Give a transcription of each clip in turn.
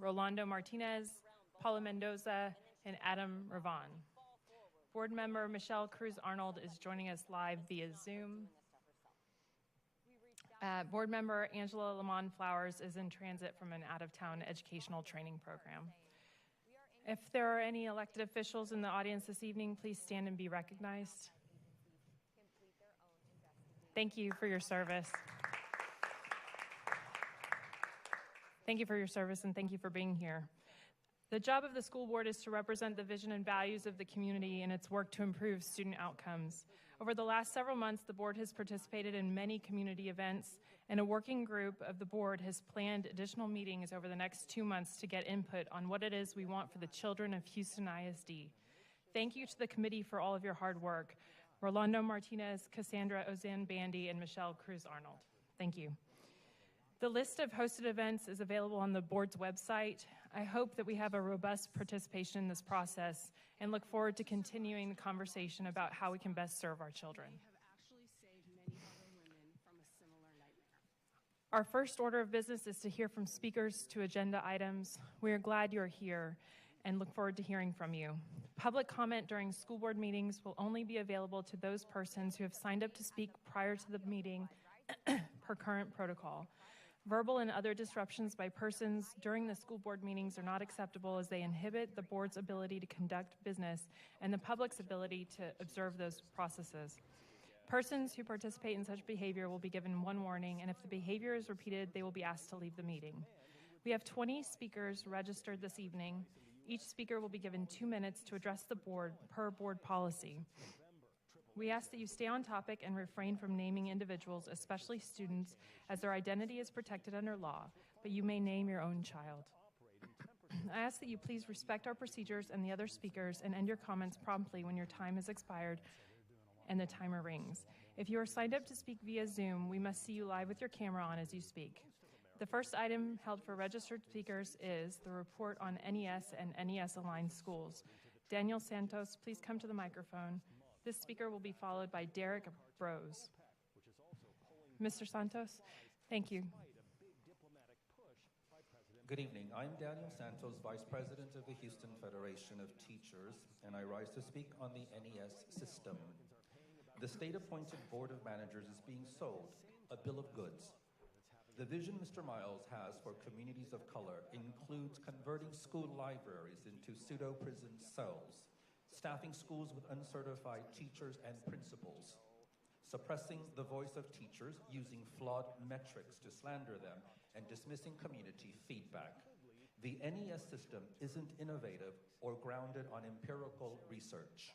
Rolando Martinez, Paula Mendoza, and Adam Ravon. Board member Michelle Cruz-Arnold is joining us live via Zoom. Board member Angela Lamont Flowers is in transit from an out-of-town educational training program. If there are any elected officials in the audience this evening, please stand and be recognized. Thank you for your service. Thank you for your service and thank you for being here. The job of the school board is to represent the vision and values of the community in its work to improve student outcomes. Over the last several months, the board has participated in many community events, and a working group of the board has planned additional meetings over the next 2 months to get input on what it is we want for the children of Houston ISD. Thank you to the committee for all of your hard work. Rolando Martinez, Cassandra Ozan-Bandy, and Michelle Cruz-Arnold. Thank you. The list of hosted events is available on the board's website. I hope that we have a robust participation in this process and look forward to continuing the conversation about how we can best serve our children. Our first order of business is to hear from speakers to agenda items. We are glad you're here and look forward to hearing from you. Public comment during school board meetings will only be available to those persons who have signed up to speak prior to the meeting per current protocol. Verbal and other disruptions by persons during the school board meetings are not acceptable as they inhibit the board's ability to conduct business and the public's ability to observe those processes. Persons who participate in such behavior will be given one warning, and if the behavior is repeated, they will be asked to leave the meeting. We have 20 speakers registered this evening. Each speaker will be given 2 minutes to address the board per board policy. We ask that you stay on topic and refrain from naming individuals, especially students, as their identity is protected under law, but you may name your own child. I ask that you please respect our procedures and the other speakers and end your comments promptly when your time has expired and the timer rings. If you are signed up to speak via Zoom, we must see you live with your camera on as you speak. The first item held for registered speakers is the report on NES and NES-aligned schools. Daniel Santos, please come to the microphone. This speaker will be followed by Derek Brose. Mr. Santos, thank you. Good evening. I'm Daniel Santos, Vice President of the Houston Federation of Teachers, and I rise to speak on the NES system. The state-appointed Board of Managers is being sold a bill of goods. The vision Mr. Miles has for communities of color includes converting school libraries into pseudo-prison cells, staffing schools with uncertified teachers and principals, suppressing the voice of teachers using flawed metrics to slander them, and dismissing community feedback. The NES system isn't innovative or grounded on empirical research.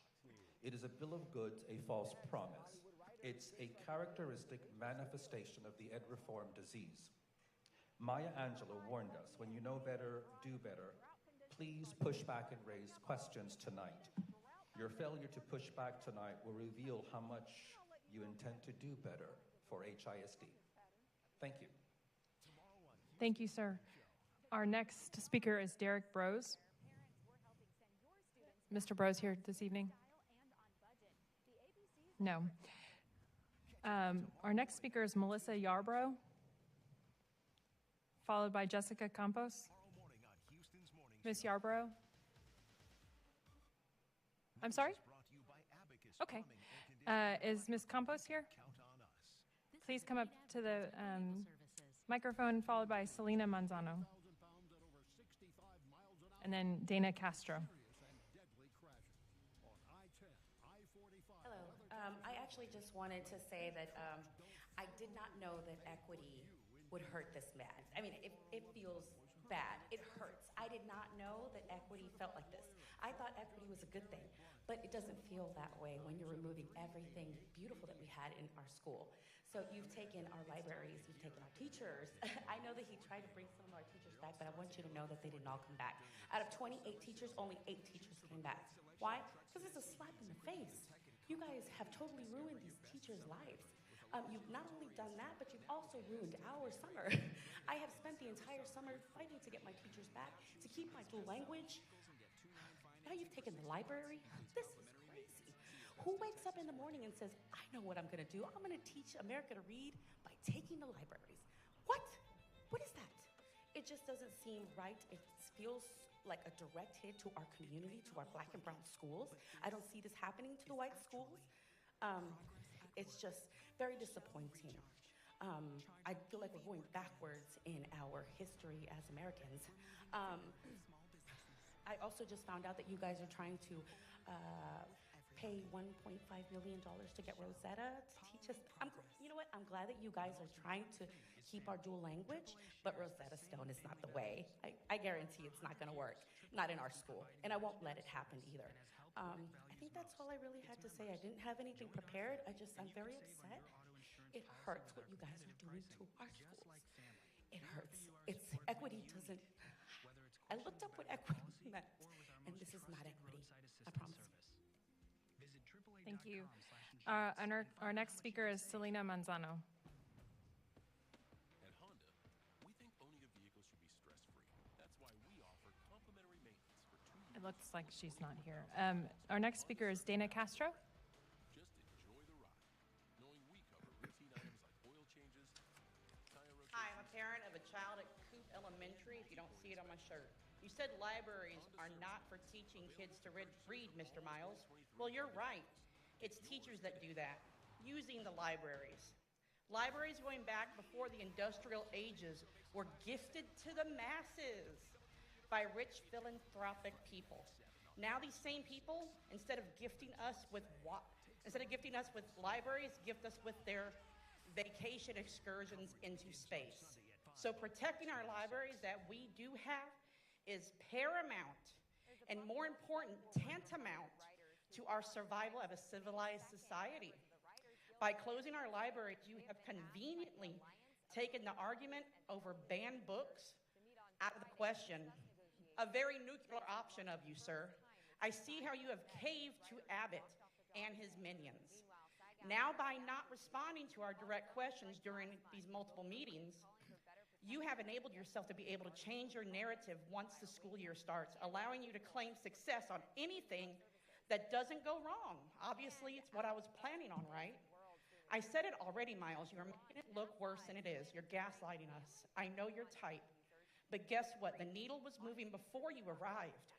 It is a bill of goods, a false promise. It's a characteristic manifestation of the ed reform disease. Maya Angelou warned us, when you know better, do better. Please push back and raise questions tonight. Your failure to push back tonight will reveal how much you intend to do better for HISD. Thank you. Thank you, sir. Our next speaker is Derek Brose. Mr. Brose here this evening? No. Our next speaker is Melissa Yarbrough, followed by Jessica Campos. Ms. Yarbrough? I'm sorry? Okay. Is Ms. Campos here? Please come up to the microphone, followed by Selena Manzano. And then Dana Castro. Hello. I actually just wanted to say that I did not know that equity would hurt this bad. I mean, it feels bad. It hurts. I did not know that equity felt like this. I thought equity was a good thing, but it doesn't feel that way when you're removing everything beautiful that we had in our school. So you've taken our libraries, you've taken our teachers. I know that he tried to bring some of our teachers back, but I want you to know that they didn't all come back. Out of 28 teachers, only 8 teachers came back. Why? Because it's a slap in the face. You guys have totally ruined these teachers' lives. You've not only done that, but you've also ruined our summer. I have spent the entire summer fighting to get my teachers back, to keep my dual language. Now you've taken the library. This is crazy. Who wakes up in the morning and says, I know what I'm going to do. I'm going to teach America to read by taking the libraries. What? What is that? It just doesn't seem right. It feels like a direct hit to our community, to our Black and brown schools. I don't see this happening to the white schools. It's just very disappointing. I feel like we're going backwards in our history as Americans. I also just found out that you guys are trying to pay $1.5 million to get Rosetta to teach us. You know what? I'm glad that you guys are trying to keep our dual language, but Rosetta Stone is not the way. I guarantee it's not going to work, not in our school, and I won't let it happen either. I think that's all I really had to say. I didn't have anything prepared. I'm very upset. It hurts what you guys are doing to our schools. It hurts. Equity doesn't. I looked up what equity meant, and this is not equity. I promise you. Thank you. Our next speaker is Selena Manzano. At Honda, we think owning a vehicle should be stress-free. That's why we offer complimentary maintenance for 2 years. It looks like she's not here. Our next speaker is Dana Castro. Just enjoy the ride, knowing we cover routine items like oil changes, tire rotations. Hi, I'm a parent of a child at Coop Elementary, if you don't see it on my shirt. You said libraries are not for teaching kids to read, Mr. Miles. Well, you're right. It's teachers that do that, using the libraries. Libraries going back before the industrial ages were gifted to the masses by rich philanthropic people. Now these same people, instead of gifting us with libraries, gift us with their vacation excursions into space. So protecting our libraries that we do have is paramount and, more important, tantamount to our survival of a civilized society. By closing our libraries, you have conveniently taken the argument over banned books out of the question. A very nuclear option of you, sir. I see how you have caved to Abbott and his minions. Now, by not responding to our direct questions during these multiple meetings, you have enabled yourself to be able to change your narrative once the school year starts, allowing you to claim success on anything that doesn't go wrong. Obviously, it's what I was planning on, right? I said it already, Miles. You're making it look worse than it is. You're gaslighting us. I know your type. But guess what? The needle was moving before you arrived,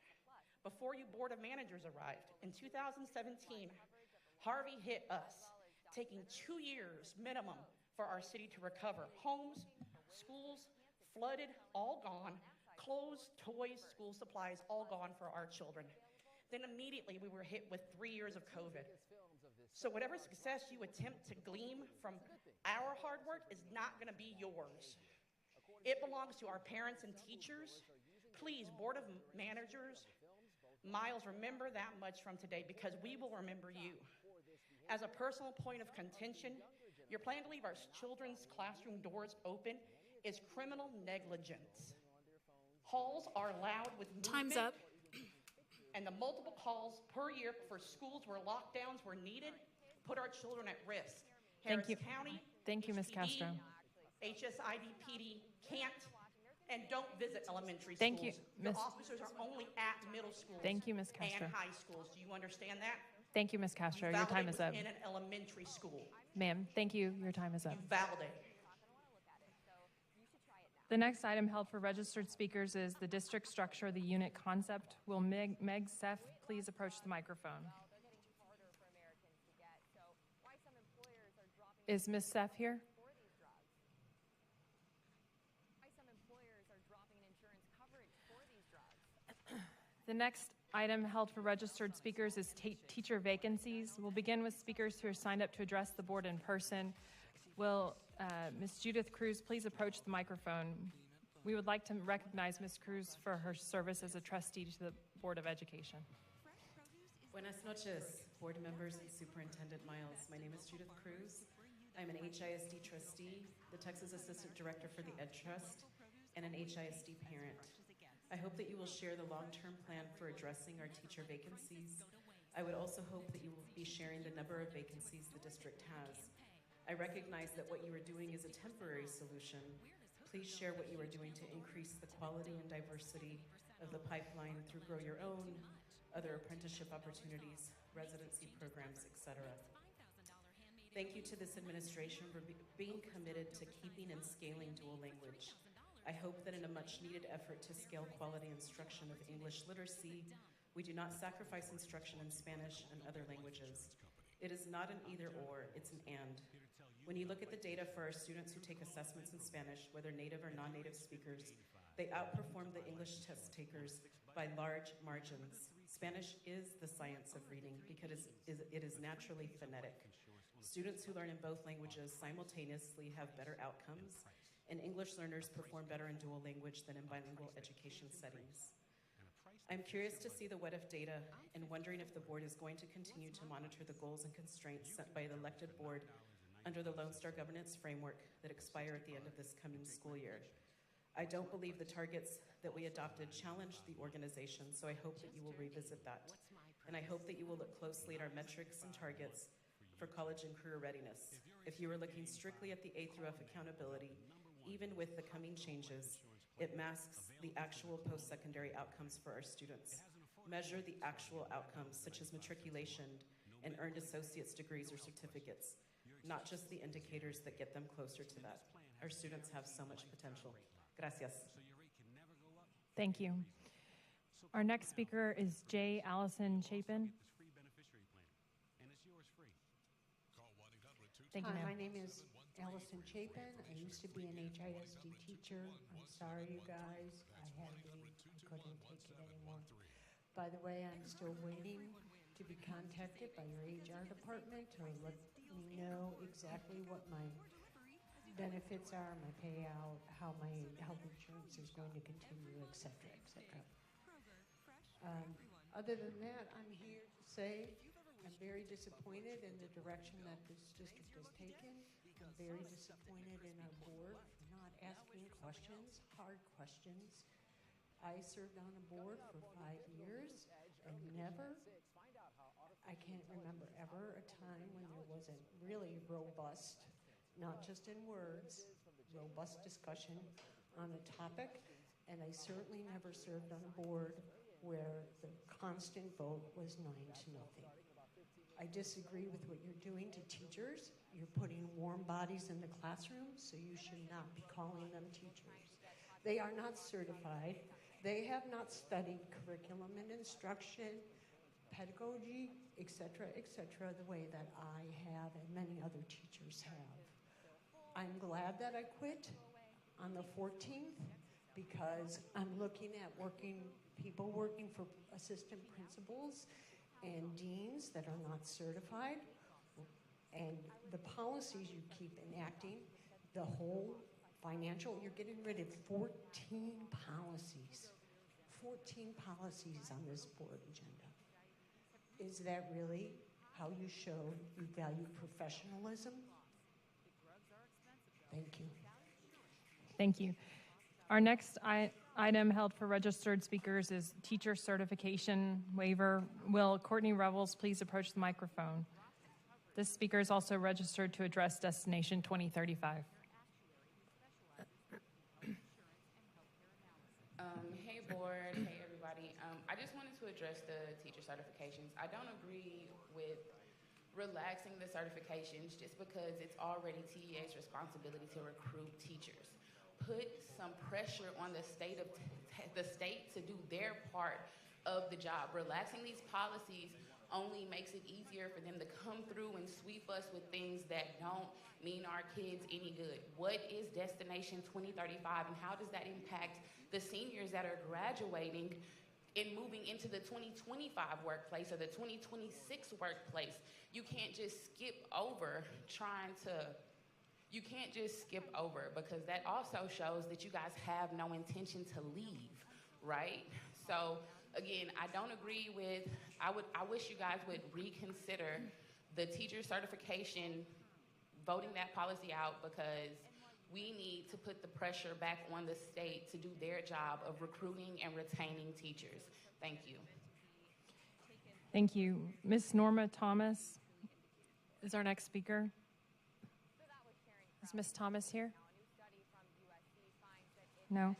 before you Board of Managers arrived. In 2017, Harvey hit us, taking 2 years minimum for our city to recover. Homes, schools, flooded, all gone. Clothes, toys, school supplies, all gone for our children. Then immediately we were hit with 3 years of COVID. So whatever success you attempt to glean from our hard work is not going to be yours. It belongs to our parents and teachers. Please, Board of Managers, Miles, remember that much from today, because we will remember you. As a personal point of contention, your plan to leave our children's classroom doors open is criminal negligence. Halls are loud with movement. Time's up. And the multiple calls per year for schools where lockdowns were needed put our children at risk. Thank you. Harris County, Thank you, Ms. HPD, Castro. HSIDPD can't and don't visit elementary Thank schools. you, The Ms. officers are only at middle schools. Thank you, Ms. Castro. And high schools. Do you understand that? Thank you, Ms. Castro. You Your time is up. validate within an elementary school. Ma'am, thank you. Your time is up. You validate. The next item held for registered speakers is the district structure, the unit concept. Will Meg Seff please approach the microphone? Is Ms. Seff here? The next item held for registered speakers is teacher vacancies. We'll begin with speakers who are signed up to address the board in person. Will Ms. Judith Cruz please approach the microphone? We would like to recognize Ms. Cruz for her service as a trustee to the Board of Education. Buenas noches, board members and Superintendent Miles. My name is Judith Cruz. I'm an HISD trustee, the Texas Assistant Director for the Ed Trust, and an HISD parent. I hope that you will share the long-term plan for addressing our teacher vacancies. I would also hope that you will be sharing the number of vacancies the district has. I recognize that what you are doing is a temporary solution. Please share what you are doing to increase the quality and diversity of the pipeline through Grow Your Own, other apprenticeship opportunities, residency programs, etc. Thank you to this administration for being committed to keeping and scaling dual language. I hope that in a much-needed effort to scale quality instruction of English literacy, we do not sacrifice instruction in Spanish and other languages. It is not an either-or, it's an and. When you look at the data for our students who take assessments in Spanish, whether native or non-native speakers, they outperform the English test takers by large margins. Spanish is the science of reading because it is naturally phonetic. Students who learn in both languages simultaneously have better outcomes, and English learners perform better in dual language than in bilingual education settings. I'm curious to see the what-if data and wondering if the board is going to continue to monitor the goals and constraints set by the elected board under the Lone Star governance framework that expire at the end of this coming school year. I don't believe the targets that we adopted challenged the organization, so I hope that you will revisit that. And I hope that you will look closely at our metrics and targets for college and career readiness. If you are looking strictly at the A through F accountability, even with the coming changes, it masks the actual post-secondary outcomes for our students. Measure the actual outcomes, such as matriculation and earned associate's degrees or certificates, not just the indicators that get them closer to that. Our students have so much potential. Gracias. Thank you. Our next speaker is J. Allison Chapin. Thank you, Hi, ma'am. my name is Allison Chapin. I used to be an HISD teacher. I'm sorry, you guys. I couldn't take it anymore. By the way, I'm still waiting to be contacted by your HR department to let me know exactly what my benefits are, my payout, how my health insurance is going to continue, et cetera, et cetera. Other than that, I'm here to say I'm very disappointed in the direction that this district has taken. I'm very disappointed in our board for not asking questions, hard questions. I served on a board for 5 years and I can't remember ever a time when there wasn't really robust, not just in words, robust discussion on a topic. And I certainly never served on a board where the constant vote was 9-0. I disagree with what you're doing to teachers. You're putting warm bodies in the classroom, so you should not be calling them teachers. They are not certified. They have not studied curriculum and instruction, pedagogy, et cetera, the way that I have and many other teachers have. I'm glad that I quit on the 14th because I'm looking at people working for assistant principals and deans that are not certified, and the policies you keep enacting, the whole financial, you're getting rid of 14 policies. 14 policies on this board agenda. Is that really how you show you value professionalism? Thank you. Thank you. Our next item held for registered speakers is teacher certification waiver. Will Courtney Revels please approach the microphone? This speaker is also registered to address Destination 2035. Hey board, hey everybody. I just wanted to address the teacher certifications. I don't agree with relaxing the certifications just because it's already TEA's responsibility to recruit teachers. Put some pressure on the state to do their part of the job. Relaxing these policies only makes it easier for them to come through and sweep us with things that don't mean our kids any good. What is Destination 2035 and how does that impact the seniors that are graduating and moving into the 2025 workplace or the 2026 workplace? You can't just skip over because that also shows that you guys have no intention to leave, right? So again, I don't agree with, I wish you guys would reconsider the teacher certification, voting that policy out, because we need to put the pressure back on the state to do their job of recruiting and retaining teachers. Thank you. Thank you. Ms. Norma Thomas is our next speaker. Is Ms. Thomas here? No.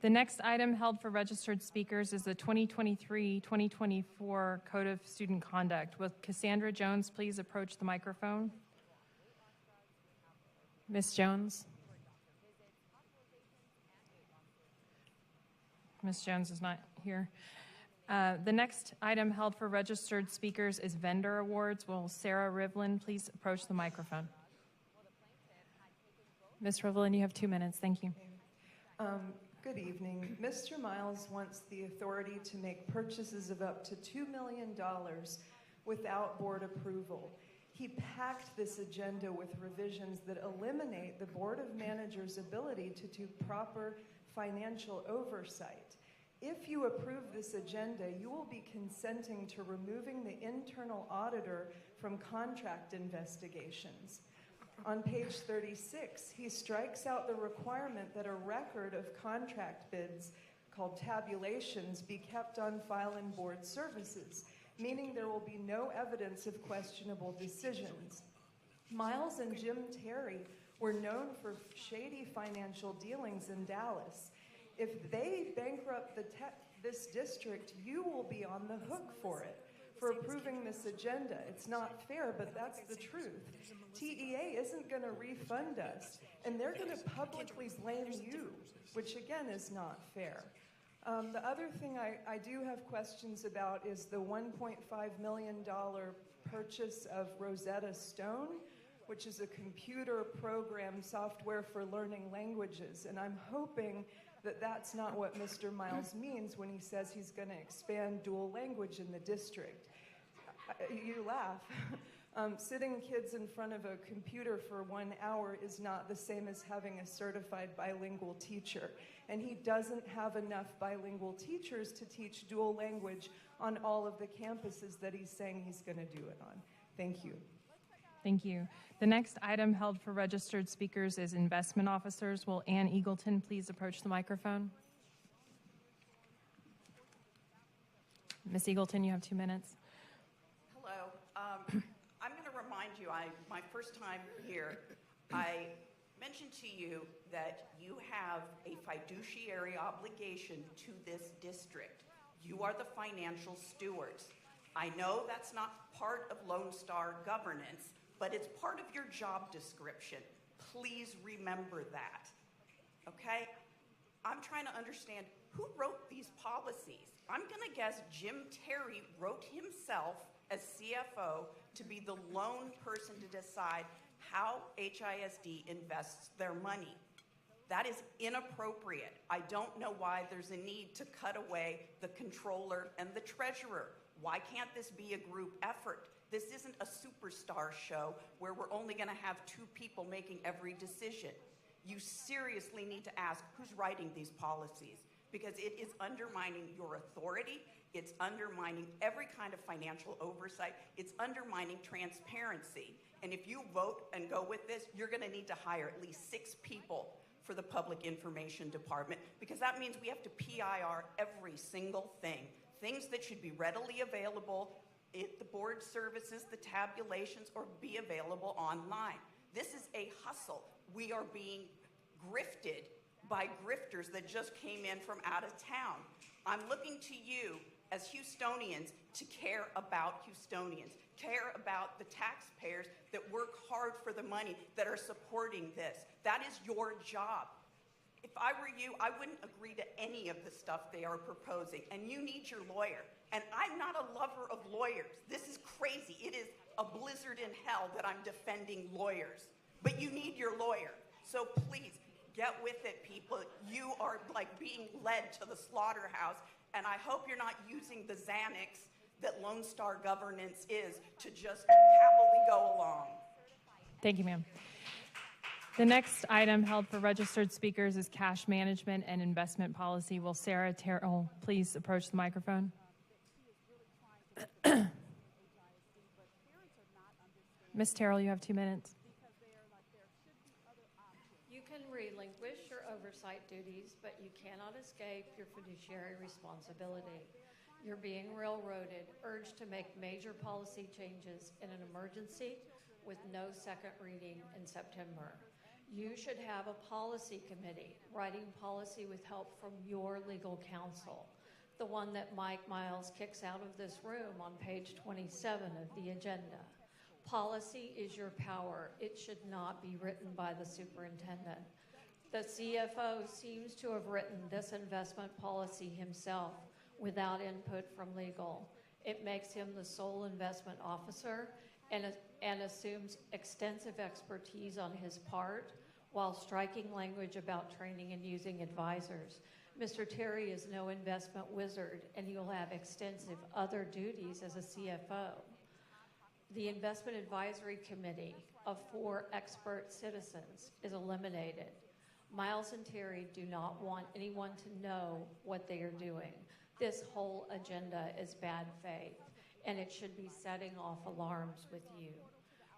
The next item held for registered speakers is the 2023-2024 Code of Student Conduct. Will Cassandra Jones please approach the microphone? Ms. Jones. Ms. Jones is not here. The next item held for registered speakers is vendor awards. Will Sarah Rivlin please approach the microphone? Ms. Rivlin, you have 2 minutes. Thank you. Good evening. Mr. Miles wants the authority to make purchases of up to $2 million without board approval. He packed this agenda with revisions that eliminate the Board of Managers' ability to do proper financial oversight. If you approve this agenda, you will be consenting to removing the internal auditor from contract investigations. On page 36, he strikes out the requirement that a record of contract bids, called tabulations, be kept on file in board services, meaning there will be no evidence of questionable decisions. Miles and Jim Terry were known for shady financial dealings in Dallas. If they bankrupt this district, you will be on the hook for it, for approving this agenda. It's not fair, but that's the truth. TEA isn't going to refund us, and they're going to publicly blame you, which again is not fair. The other thing I do have questions about is the $1.5 million purchase of Rosetta Stone, which is a computer program software for learning languages. And I'm hoping that that's not what Mr. Miles means when he says he's going to expand dual language in the district. You laugh. Sitting kids in front of a computer for 1 hour is not the same as having a certified bilingual teacher. And he doesn't have enough bilingual teachers to teach dual language on all of the campuses that he's saying he's going to do it on. Thank you. Thank you. The next item held for registered speakers is investment officers. Will Ann Eagleton please approach the microphone? Ms. Eagleton, you have 2 minutes. Hello. I'm going to remind you, my first time here, I mentioned to you that you have a fiduciary obligation to this district. You are the financial stewards. I know that's not part of Lone Star governance, but it's part of your job description. Please remember that, okay? I'm trying to understand who wrote these policies. I'm going to guess Jim Terry wrote himself as CFO to be the lone person to decide how HISD invests their money. That is inappropriate. I don't know why there's a need to cut away the controller and the treasurer. Why can't this be a group effort? This isn't a superstar show where we're only going to have 2 people making every decision. You seriously need to ask who's writing these policies, because it is undermining your authority. It's undermining every kind of financial oversight. It's undermining transparency. And if you vote and go with this, you're going to need to hire at least 6 people for the Public Information Department, because that means we have to PIR every single thing. Things that should be readily available at the board services, the tabulations, or be available online. This is a hustle. We are being grifted by grifters that just came in from out of town. I'm looking to you as Houstonians to care about Houstonians, care about the taxpayers that work hard for the money, that are supporting this. That is your job. If I were you, I wouldn't agree to any of the stuff they are proposing, and you need your lawyer. And I'm not a lover of lawyers. This is crazy. It is a blizzard in hell that I'm defending lawyers. But you need your lawyer. So please, get with it, people. You are like being led to the slaughterhouse, and I hope you're not using the Xanax that Lone Star governance is to just happily go along. Thank you, ma'am. The next item held for registered speakers is cash management and investment policy. Will Sarah Terrell please approach the microphone? Ms. Terrell, you have 2 minutes. You can relinquish your oversight duties, but you cannot escape your fiduciary responsibility. You're being railroaded, urged to make major policy changes in an emergency with no second reading in September. You should have a policy committee writing policy with help from your legal counsel, the one that Mike Miles kicks out of this room on page 27 of the agenda. Policy is your power. It should not be written by the superintendent. The CFO seems to have written this investment policy himself without input from legal. It makes him the sole investment officer and assumes extensive expertise on his part while striking language about training and using advisors. Mr. Terry is no investment wizard, and he will have extensive other duties as a CFO. The Investment Advisory Committee of 4 expert citizens is eliminated. Miles and Terry do not want anyone to know what they are doing. This whole agenda is bad faith, and it should be setting off alarms with you.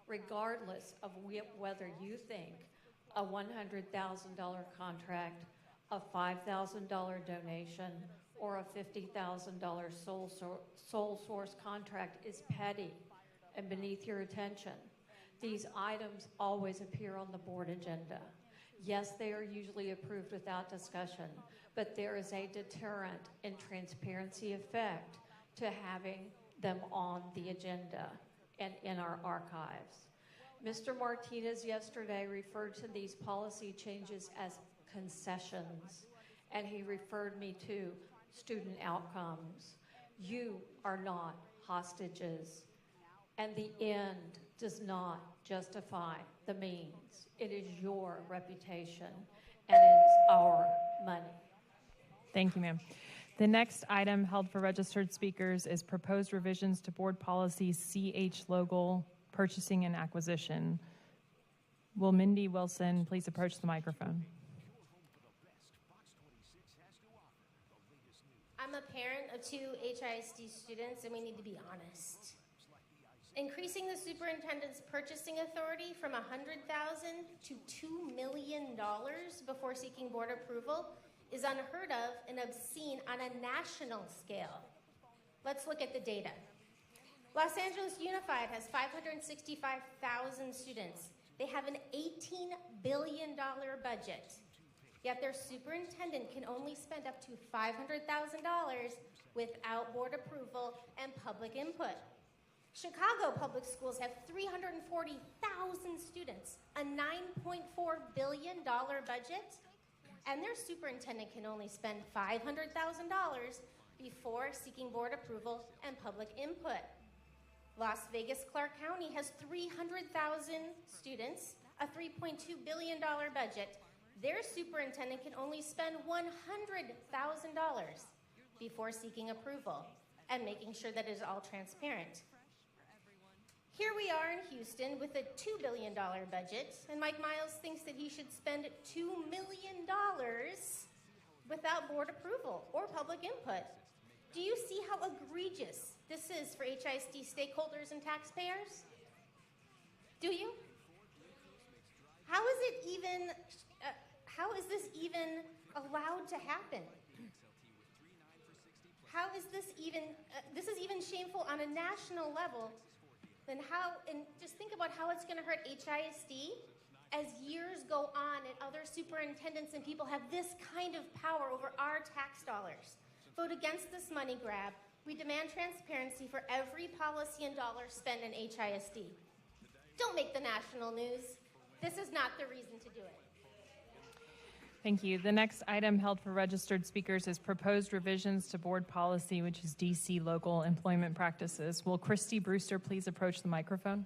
Regardless of whether you think a $100,000 contract, a $5,000 donation, or a $50,000 sole source contract is petty and beneath your attention, these items always appear on the board agenda. Yes, they are usually approved without discussion, but there is a deterrent and transparency effect to having them on the agenda and in our archives. Mr. Martinez yesterday referred to these policy changes as concessions, and he referred me to student outcomes. You are not hostages, and the end does not justify the means. It is your reputation, and it is our money. Thank you, ma'am. The next item held for registered speakers is proposed revisions to board policy CH logo purchasing and acquisition. Will Mindy Wilson please approach the microphone? I'm a parent of 2 HISD students, and we need to be honest. Increasing the superintendent's purchasing authority from $100,000 to $2 million before seeking board approval is unheard of and obscene on a national scale. Let's look at the data. Los Angeles Unified has 565,000 students. They have an $18 billion budget, yet their superintendent can only spend up to $500,000 without board approval and public input. Chicago Public Schools have 340,000 students, a $9.4 billion budget, and their superintendent can only spend $500,000 before seeking board approval and public input. Las Vegas Clark County has 300,000 students, a $3.2 billion budget. Their superintendent can only spend $100,000 before seeking approval and making sure that it is all transparent. Here we are in Houston with a $2 billion budget, and Mike Miles thinks that he should spend $2 million without board approval or public input. Do you see how egregious this is for HISD stakeholders and taxpayers? Do you? How is this even allowed to happen? How is this even, this is even shameful on a national level. And just think about how it's going to hurt HISD as years go on and other superintendents and people have this kind of power over our tax dollars. Vote against this money grab. We demand transparency for every policy and dollar spent in HISD. Don't make the national news. This is not the reason to do it. Thank you. The next item held for registered speakers is proposed revisions to board policy, which is DC local employment practices. Will Christy Brewster please approach the microphone?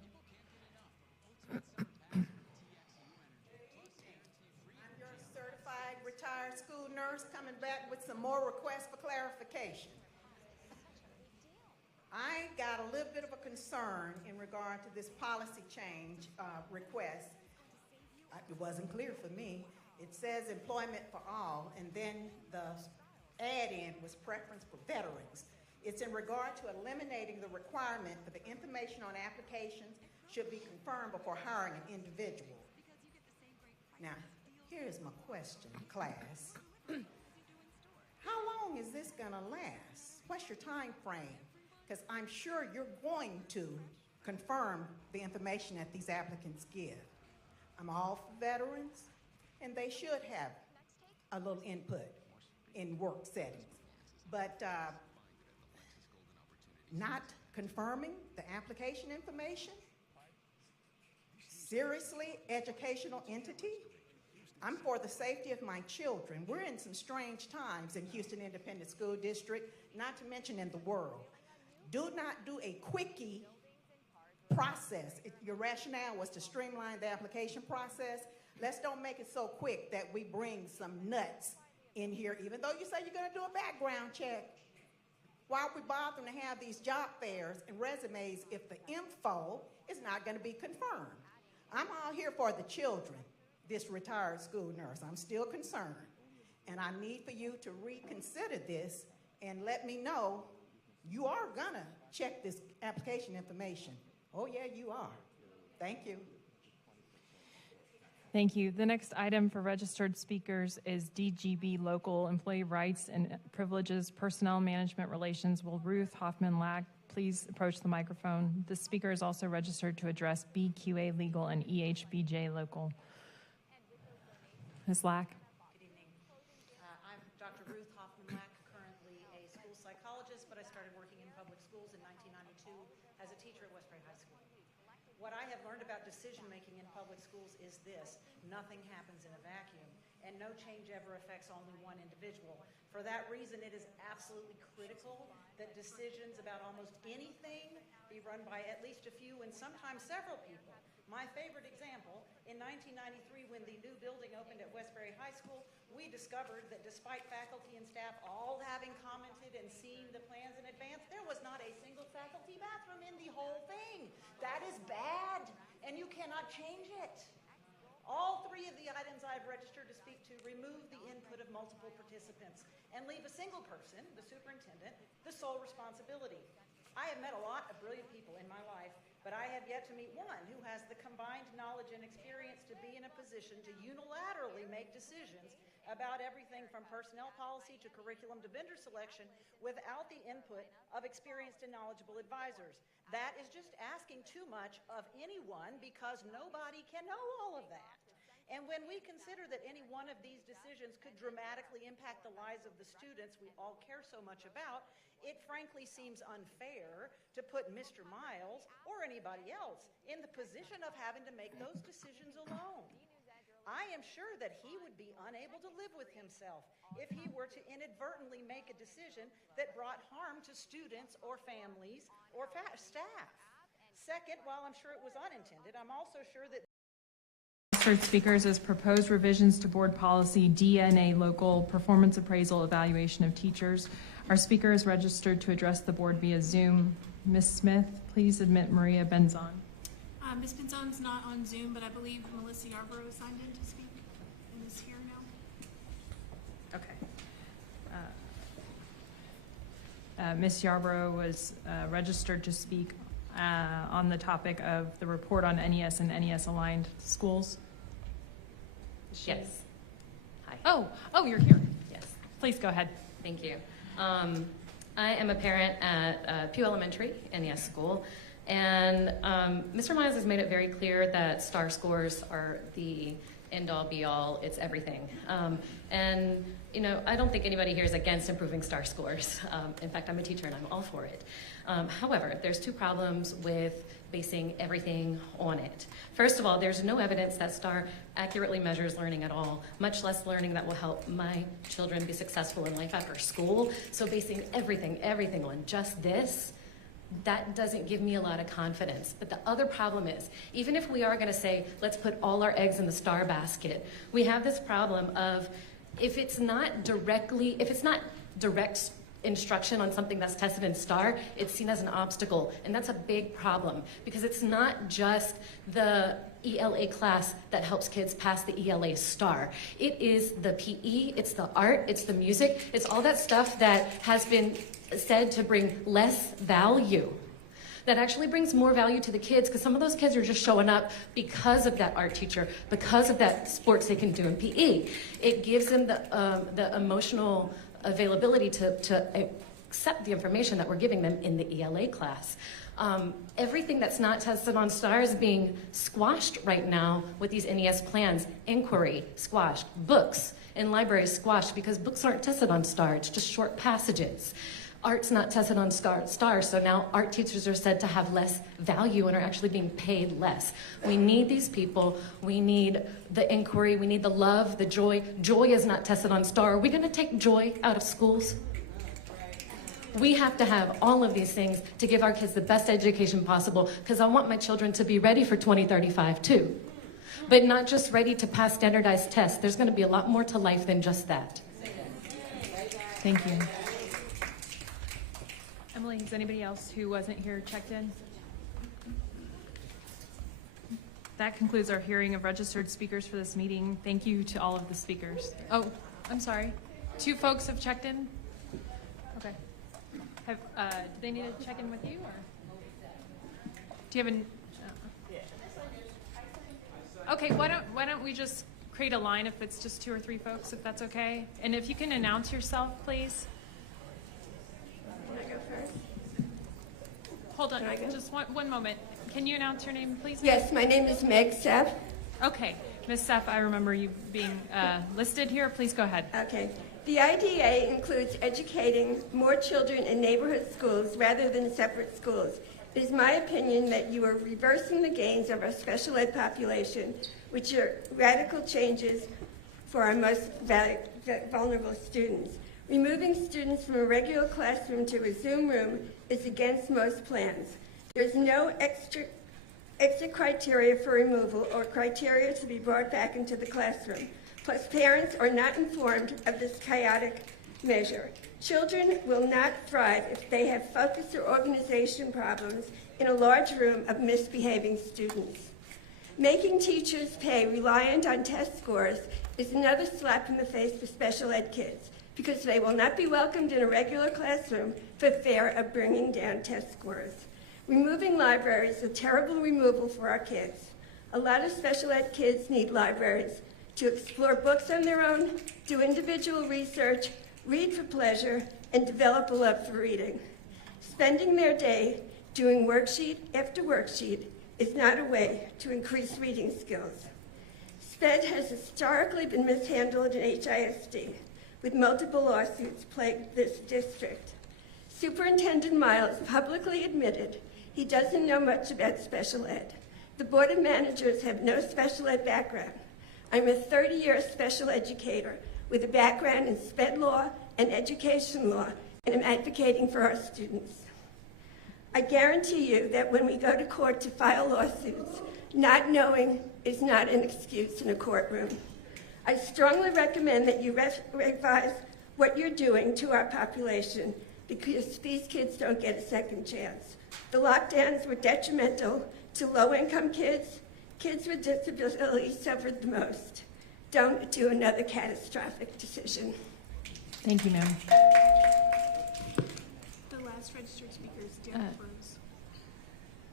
I'm your certified retired school nurse coming back with some more requests for clarification. I got a little bit of a concern in regard to this policy change request. It wasn't clear for me. It says employment for all, and then the add-in was preference for veterans. It's in regard to eliminating the requirement for the information on applications should be confirmed before hiring an individual. Now, here's my question, class. How long is this gonna last? What's your time frame? Because I'm sure you're going to confirm the information that these applicants give. I'm all for veterans, and they should have a little input in work settings. But not confirming the application information? Seriously, educational entity? I'm for the safety of my children. We're in some strange times in Houston Independent School District, not to mention in the world. Do not do a quickie process. If your rationale was to streamline the application process, let's don't make it so quick that we bring some nuts in here, even though you say you're going to do a background check. Why are we bothering to have these job fairs and resumes if the info is not going to be confirmed? I'm all here for the children, this retired school nurse. I'm still concerned. And I need for you to reconsider this and let me know you are going to check this application information. Oh, yeah, you are. Thank you. Thank you. The next item for registered speakers is DGB Local Employee Rights and Privileges Personnel Management Relations. Will Ruth Hoffman-Lack please approach the microphone? The speaker is also registered to address BQA Legal and EHBJ Local. Ms. Lack. Good evening. I'm Dr. Ruth Hoffman-Lack, currently a school psychologist, but I started working in public schools in 1992 as a teacher at Westbury High School. What I have learned about decision-making in public schools is this: nothing happens in a vacuum, and no change ever affects only one individual. For that reason, it is absolutely critical that decisions about almost anything be run by at least a few and sometimes several people. My favorite example, in 1993, when the new building opened at Westbury High School, we discovered that despite faculty and staff all having commented and seen the plans in advance, there was not a single faculty bathroom in the whole thing. That is bad, and you cannot change it. All three of the items I've registered to speak to remove the input of multiple participants and leave a single person, the superintendent, the sole responsibility. I have met a lot of brilliant people in my life, but I have yet to meet one who has the combined knowledge and experience to be in a position to unilaterally make decisions about everything from personnel policy to curriculum to vendor selection without the input of experienced and knowledgeable advisors. That is just asking too much of anyone because nobody can know all of that. And when we consider that any one of these decisions could dramatically impact the lives of the students we all care so much about, it frankly seems unfair to put Mr. Miles or anybody else in the position of having to make those decisions alone. I am sure that he would be unable to live with himself if he were to inadvertently make a decision that brought harm to students or families or staff. Second, while I'm sure it was unintended, I'm also sure that Speakers is proposed revisions to board policy DNA Local Performance Appraisal Evaluation of Teachers. Our speaker is registered to address the board via Zoom. Ms. Smith, please admit Maria Benzon. Ms. Benzon's not on Zoom, but I believe Melissa Yarbrough is signed in to speak and is here now. Okay. Ms. Yarbrough was registered to speak on the topic of the report on NES and NES-aligned schools. Yes. Hi. Oh, you're here. Yes. Please go ahead. Thank you. I am a parent at Pew Elementary NES school, and Mr. Miles has made it very clear that STAR scores are the end-all, be-all. It's everything. And you know, I don't think anybody here is against improving STAR scores. In fact, I'm a teacher and I'm all for it. However, there's two problems with basing everything on it. First of all, there's no evidence that STAR accurately measures learning at all, much less learning that will help my children be successful in life after school. So basing everything on just this, that doesn't give me a lot of confidence. But the other problem is, even if we are gonna say, let's put all our eggs in the STAR basket, we have this problem of, if it's not direct instruction on something that's tested in STAR, it's seen as an obstacle. And that's a big problem because it's not just the ELA class that helps kids pass the ELA STAR. It is the PE, it's the art, it's the music, it's all that stuff that has been said to bring less value. That actually brings more value to the kids because some of those kids are just showing up because of that art teacher, because of that sports they can do in PE. It gives them the emotional availability to accept the information that we're giving them in the ELA class. Everything that's not tested on STAR is being squashed right now with these NES plans. Inquiry, squashed. Books in libraries, squashed because books aren't tested on STAR. It's just short passages. Art's not tested on stars, so now art teachers are said to have less value and are actually being paid less. We need these people. We need the inquiry. We need the love, the joy. Joy is not tested on star. Are we going to take joy out of schools? We have to have all of these things to give our kids the best education possible, because I want my children to be ready for 2035 too. But not just ready to pass standardized tests. There's going to be a lot more to life than just that. Thank you. Emily, is anybody else who wasn't here checked in? That concludes our hearing of registered speakers for this meeting. Thank you to all of the speakers. Oh, I'm sorry. 2 folks have checked in? Okay. Do they need to check in with you, or? Do you have an? Okay, why don't we just create a line if it's just 2 or 3 folks, if that's okay? And if you can announce yourself, please. Can I go first? Hold on, just one moment. Can you announce your name, please? Yes, my name is Meg Seff. Okay, Ms. Seff, I remember you being listed here. Please go ahead. Okay. The IDA includes educating more children in neighborhood schools rather than separate schools. It is my opinion that you are reversing the gains of our special ed population, which are radical changes for our most vulnerable students. Removing students from a regular classroom to a Zoom room is against most plans. There's no extra criteria for removal or criteria to be brought back into the classroom. Plus, parents are not informed of this chaotic measure. Children will not thrive if they have focus or organization problems in a large room of misbehaving students. Making teachers pay reliant on test scores is another slap in the face for special ed kids, because they will not be welcomed in a regular classroom for fear of bringing down test scores. Removing libraries is a terrible removal for our kids. A lot of special ed kids need libraries to explore books on their own, do individual research, read for pleasure, and develop a love for reading. Spending their day doing worksheet after worksheet is not a way to increase reading skills. SPED has historically been mishandled in HISD, with multiple lawsuits plagued this district. Superintendent Miles publicly admitted he doesn't know much about special ed. The Board of Managers have no special ed background. I'm a 30-year special educator with a background in SPED law and education law, and I'm advocating for our students. I guarantee you that when we go to court to file lawsuits, not knowing is not an excuse in a courtroom. I strongly recommend that you revise what you're doing to our population, because these kids don't get a second chance. The lockdowns were detrimental to low-income kids. Kids with disabilities suffered the most. Don't do another catastrophic decision. Thank you, ma'am. The last registered speaker is Derek Rose.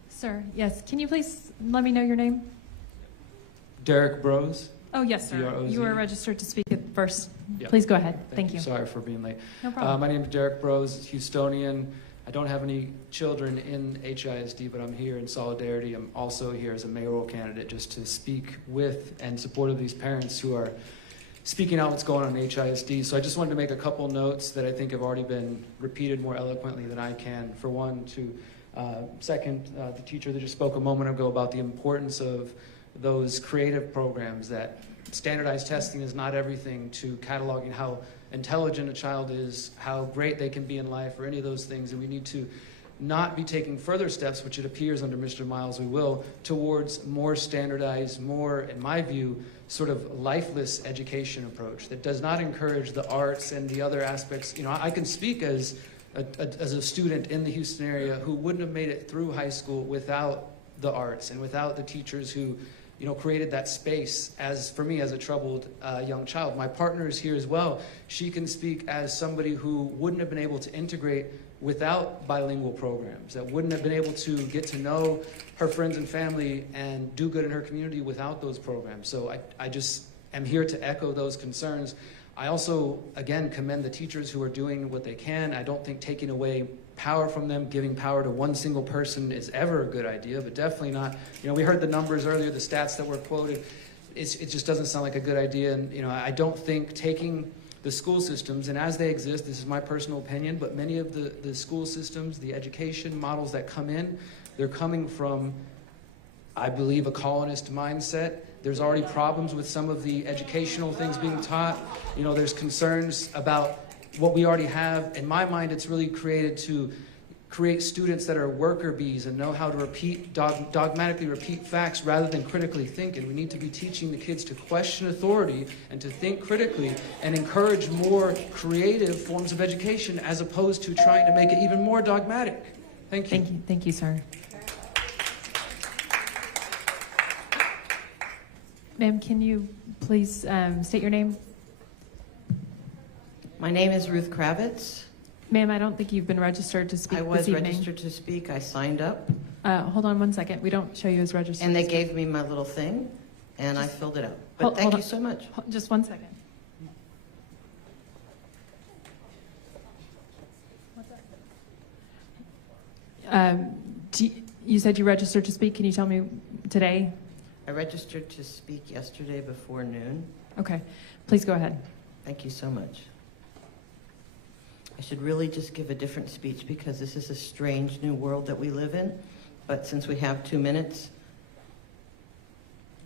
Sir, yes. Can you please let me know your name? Derek Brose. Oh, yes, sir. B-R-O-Z. You are registered to speak at first. Yeah. Please go ahead. Thank you. Sorry for being late. No problem. My name is Derek Brose, Houstonian. I don't have any children in HISD, but I'm here in solidarity. I'm also here as a mayoral candidate just to speak with and support of these parents who are speaking out what's going on in HISD. So I just wanted to make a couple notes that I think have already been repeated more eloquently than I can. For one, second, the teacher that just spoke a moment ago about the importance of those creative programs, that standardized testing is not everything to cataloging how intelligent a child is, how great they can be in life, or any of those things. And we need to not be taking further steps, which it appears under Mr. Miles we will, towards more standardized, more, in my view, sort of lifeless education approach that does not encourage the arts and the other aspects. You know, I can speak as a student in the Houston area who wouldn't have made it through high school without the arts and without the teachers who, you know, created that space as, for me, as a troubled young child. My partner is here as well. She can speak as somebody who wouldn't have been able to integrate without bilingual programs, that wouldn't have been able to get to know her friends and family and do good in her community without those programs. So I just am here to echo those concerns. I also, again, commend the teachers who are doing what they can. I don't think taking away power from them, giving power to one single person is ever a good idea, but definitely not. You know, we heard the numbers earlier, the stats that were quoted. It just doesn't sound like a good idea. And, you know, I don't think taking the school systems, and as they exist, this is my personal opinion, but many of the school systems, the education models that come in, they're coming from, I believe, a colonist mindset. There's already problems with some of the educational things being taught. You know, there's concerns about what we already have. In my mind, it's really created to create students that are worker bees and know how to dogmatically repeat facts rather than critically think. And we need to be teaching the kids to question authority and to think critically and encourage more creative forms of education as opposed to trying to make it even more dogmatic. Thank you. Thank you, sir. Ma'am, can you please state your name? My name is Ruth Kravitz. Ma'am, I don't think you've been registered to speak I was this evening. registered to speak. I signed up. Hold on one second. We don't show you as registered. And they gave me my little thing, and I filled it out. But thank you so much. Just one second. You said you registered to speak. Can you tell me today? I registered to speak yesterday before noon. Okay. Please go ahead. Thank you so much. I should really just give a different speech because this is a strange new world that we live in. But since we have 2 minutes,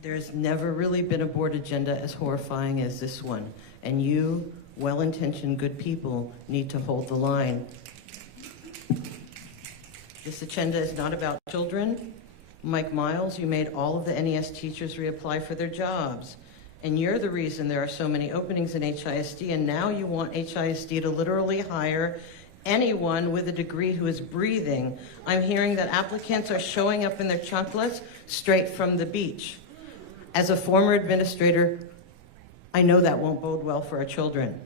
there's never really been a board agenda as horrifying as this one. And you, well-intentioned, good people, need to hold the line. This agenda is not about children. Mike Miles, you made all of the NES teachers reapply for their jobs. And you're the reason there are so many openings in HISD, and now you want HISD to literally hire anyone with a degree who is breathing. I'm hearing that applicants are showing up in their chocolates straight from the beach. As a former administrator, I know that won't bode well for our children.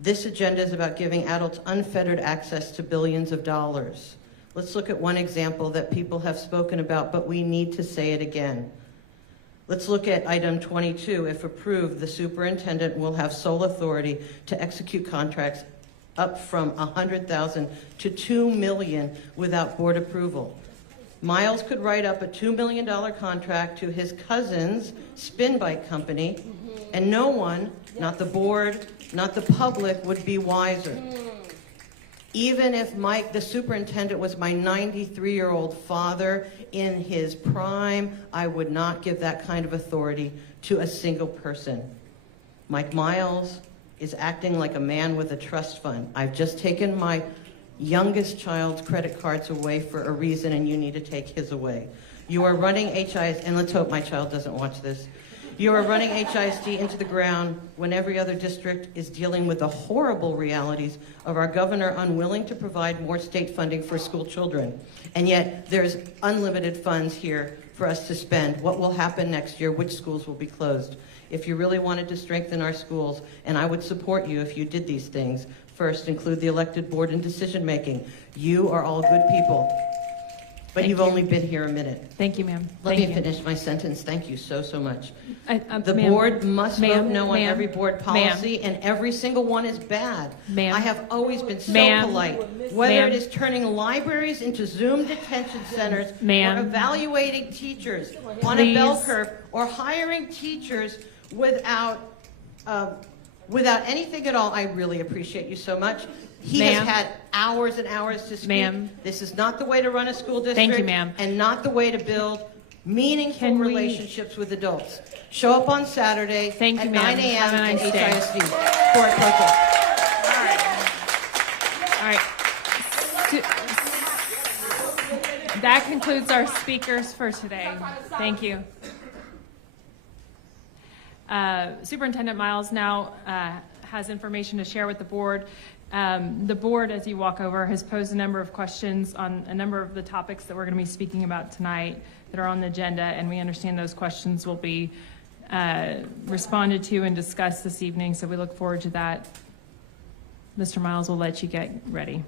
This agenda is about giving adults unfettered access to billions of dollars. Let's look at one example that people have spoken about, but we need to say it again. Let's look at item 22. If approved, the superintendent will have sole authority to execute contracts up from $100,000 to $2 million without board approval. Miles could write up a $2 million contract to his cousin's spin bike company, and no one, not the board, not the public, would be wiser. Even if Mike, the superintendent, was my 93-year-old father in his prime, I would not give that kind of authority to a single person. Mike Miles is acting like a man with a trust fund. I've just taken my youngest child's credit cards away for a reason, and you need to take his away. You are running HIS, and let's hope my child doesn't watch this. You are running HISD into the ground when every other district is dealing with the horrible realities of our governor unwilling to provide more state funding for school children. And yet there's unlimited funds here for us to spend. What will happen next year? Which schools will be closed? If you really wanted to strengthen our schools, and I would support you if you did these things, first, include the elected board in decision making. You are all good people. But you've only been here a minute. Thank you, ma'am. Let me finish my sentence. Thank you so, so much. The board must vote no on every board policy, and every single one is bad. I have always been so polite. Whether it is turning libraries into Zoom detention centers, or evaluating teachers on a bell curve, or hiring teachers without anything at all, I really appreciate you so much. He has had hours and hours to speak. This is not the way to run a school district. Thank you, ma'am. And not the way to build meaningful relationships with adults. Show up on Saturday at 9 a.m. at HISD for a protest. All right. That concludes our speakers for today. Thank you. Superintendent Miles now has information to share with the board. The board, as you walk over, has posed a number of questions on a number of the topics that we're going to be speaking about tonight that are on the agenda, and we understand those questions will be responded to and discussed this evening, so we look forward to that. Mr. Miles will let you get ready.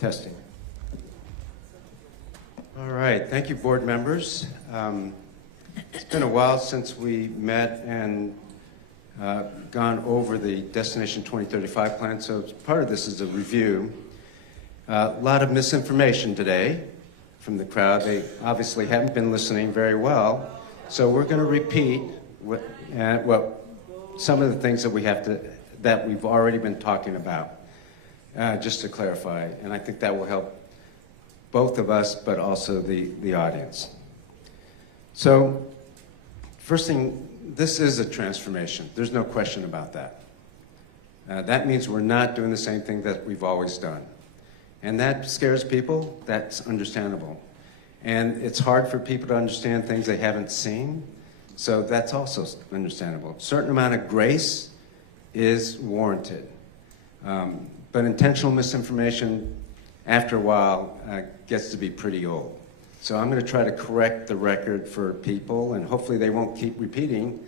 Testing. All right, thank you, board members. It's been a while since we met and gone over the Destination 2035 plan, so part of this is a review. A lot of misinformation today from the crowd. They obviously haven't been listening very well, so we're going to repeat some of the things that we've already been talking about, just to clarify, and I think that will help both of us, but also the audience. So, first thing, this is a transformation. There's no question about that. That means we're not doing the same thing that we've always done. And that scares people. That's understandable. And it's hard for people to understand things they haven't seen. So that's also understandable. A certain amount of grace is warranted. But intentional misinformation, after a while, gets to be pretty old. So I'm going to try to correct the record for people, and hopefully they won't keep repeating,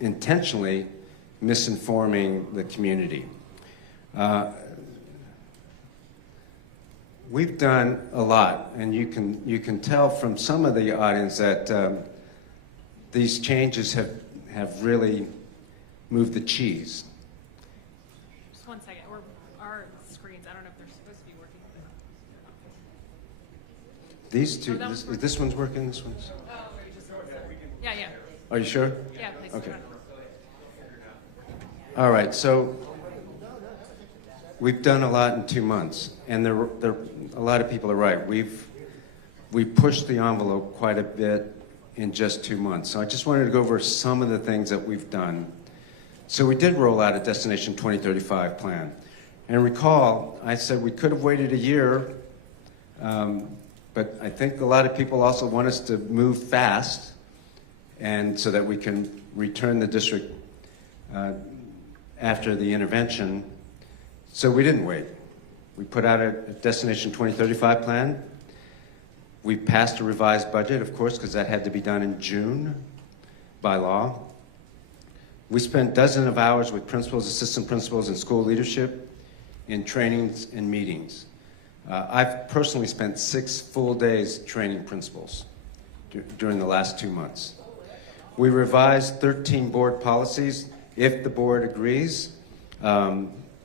intentionally misinforming the community. We've done a lot, and you can tell from some of the audience that these changes have really moved the cheese. Just one second. Our screens, I don't know if they're supposed to be working. These two, this one's working, this one's? Yeah. Are you sure? Yeah, please. Okay. All right, so we've done a lot in 2 months, and a lot of people are right. We pushed the envelope quite a bit in just 2 months. So I just wanted to go over some of the things that we've done. So we did roll out a Destination 2035 plan. And recall, I said we could have waited a year, but I think a lot of people also want us to move fast, and so that we can return the district after the intervention. So we didn't wait. We put out a Destination 2035 plan. We passed a revised budget, of course, because that had to be done in June by law. We spent dozens of hours with principals, assistant principals, and school leadership in trainings and meetings. I've personally spent 6 full days training principals during the last 2 months. We revised 13 board policies, if the board agrees,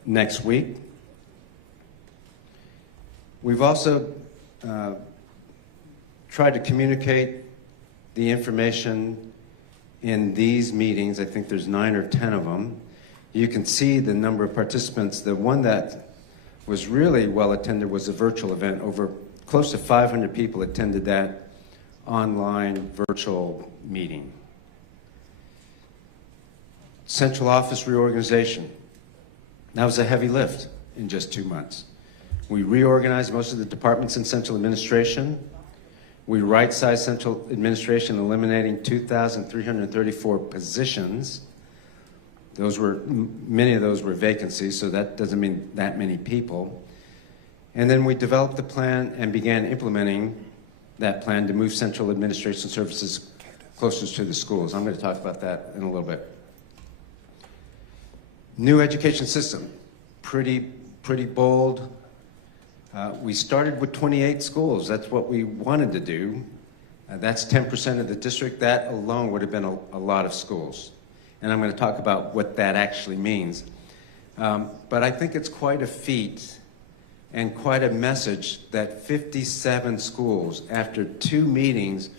next week. We've also tried to communicate the information in these meetings. I think there's 9 or 10 of them. You can see the number of participants. The one that was really well attended was a virtual event. Over close to 500 people attended that online virtual meeting. Central office reorganization. That was a heavy lift in just 2 months. We reorganized most of the departments in central administration. We right-sized central administration, eliminating 2,334 positions. Many of those were vacancies, so that doesn't mean that many people. And then we developed the plan and began implementing that plan to move central administration services closer to the schools. I'm going to talk about that in a little bit. New education system, pretty bold. We started with 28 schools. That's what we wanted to do. That's 10% of the district. That alone would have been a lot of schools. And I'm going to talk about what that actually means. But I think it's quite a feat and quite a message that 57 schools, after 2 meetings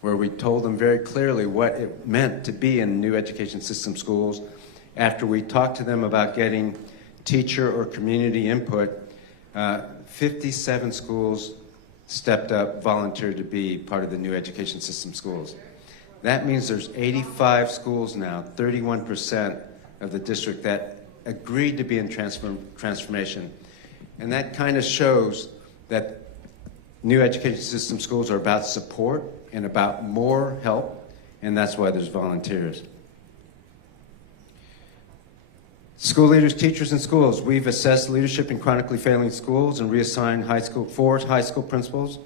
where we told them very clearly what it meant to be in new education system schools, after we talked to them about getting teacher or community input, 57 schools stepped up, volunteered to be part of the new education system schools. That means there's 85 schools now, 31% of the district, that agreed to be in transformation. And that kind of shows that new education system schools are about support and about more help, and that's why there's volunteers. School leaders, teachers, and schools. We've assessed leadership in chronically failing schools and reassigned 4 high school principals.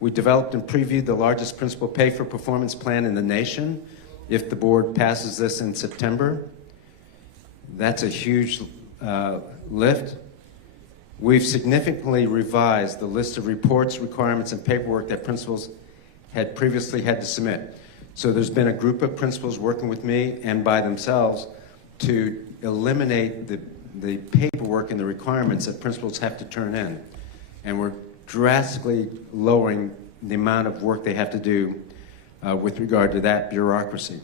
We developed and previewed the largest principal pay for performance plan in the nation if the board passes this in September. That's a huge lift. We've significantly revised the list of reports, requirements, and paperwork that principals had previously had to submit. So there's been a group of principals working with me and by themselves to eliminate the paperwork and the requirements that principals have to turn in. And we're drastically lowering the amount of work they have to do with regard to that bureaucracy.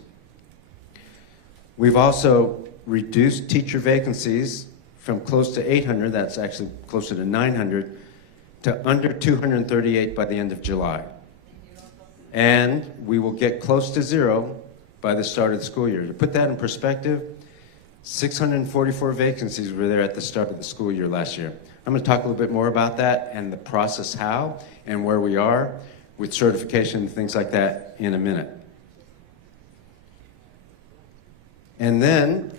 We've also reduced teacher vacancies from close to 800, that's actually closer to 900, to under 238 by the end of July. And we will get close to zero by the start of the school year. To put that in perspective, 644 vacancies were there at the start of the school year last year. I'm going to talk a little bit more about that and the process how and where we are with certification and things like that in a minute. And then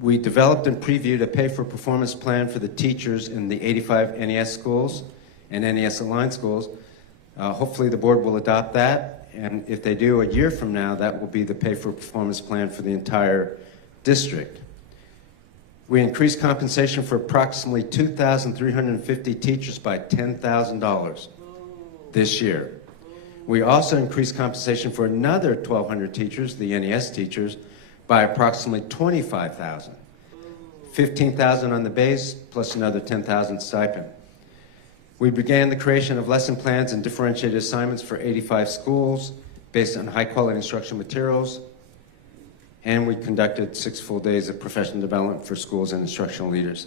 we developed and previewed a pay-for-performance plan for the teachers in the 85 NES schools and NES-aligned schools. Hopefully the board will adopt that, and if they do, a year from now, that will be the pay-for-performance plan for the entire district. We increased compensation for approximately 2,350 teachers by $10,000 this year. We also increased compensation for another 1,200 teachers, the NES teachers, by approximately $25,000. $15,000 on the base, plus another $10,000 stipend. We began the creation of lesson plans and differentiated assignments for 85 schools based on high-quality instructional materials. And we conducted 6 full days of professional development for schools and instructional leaders.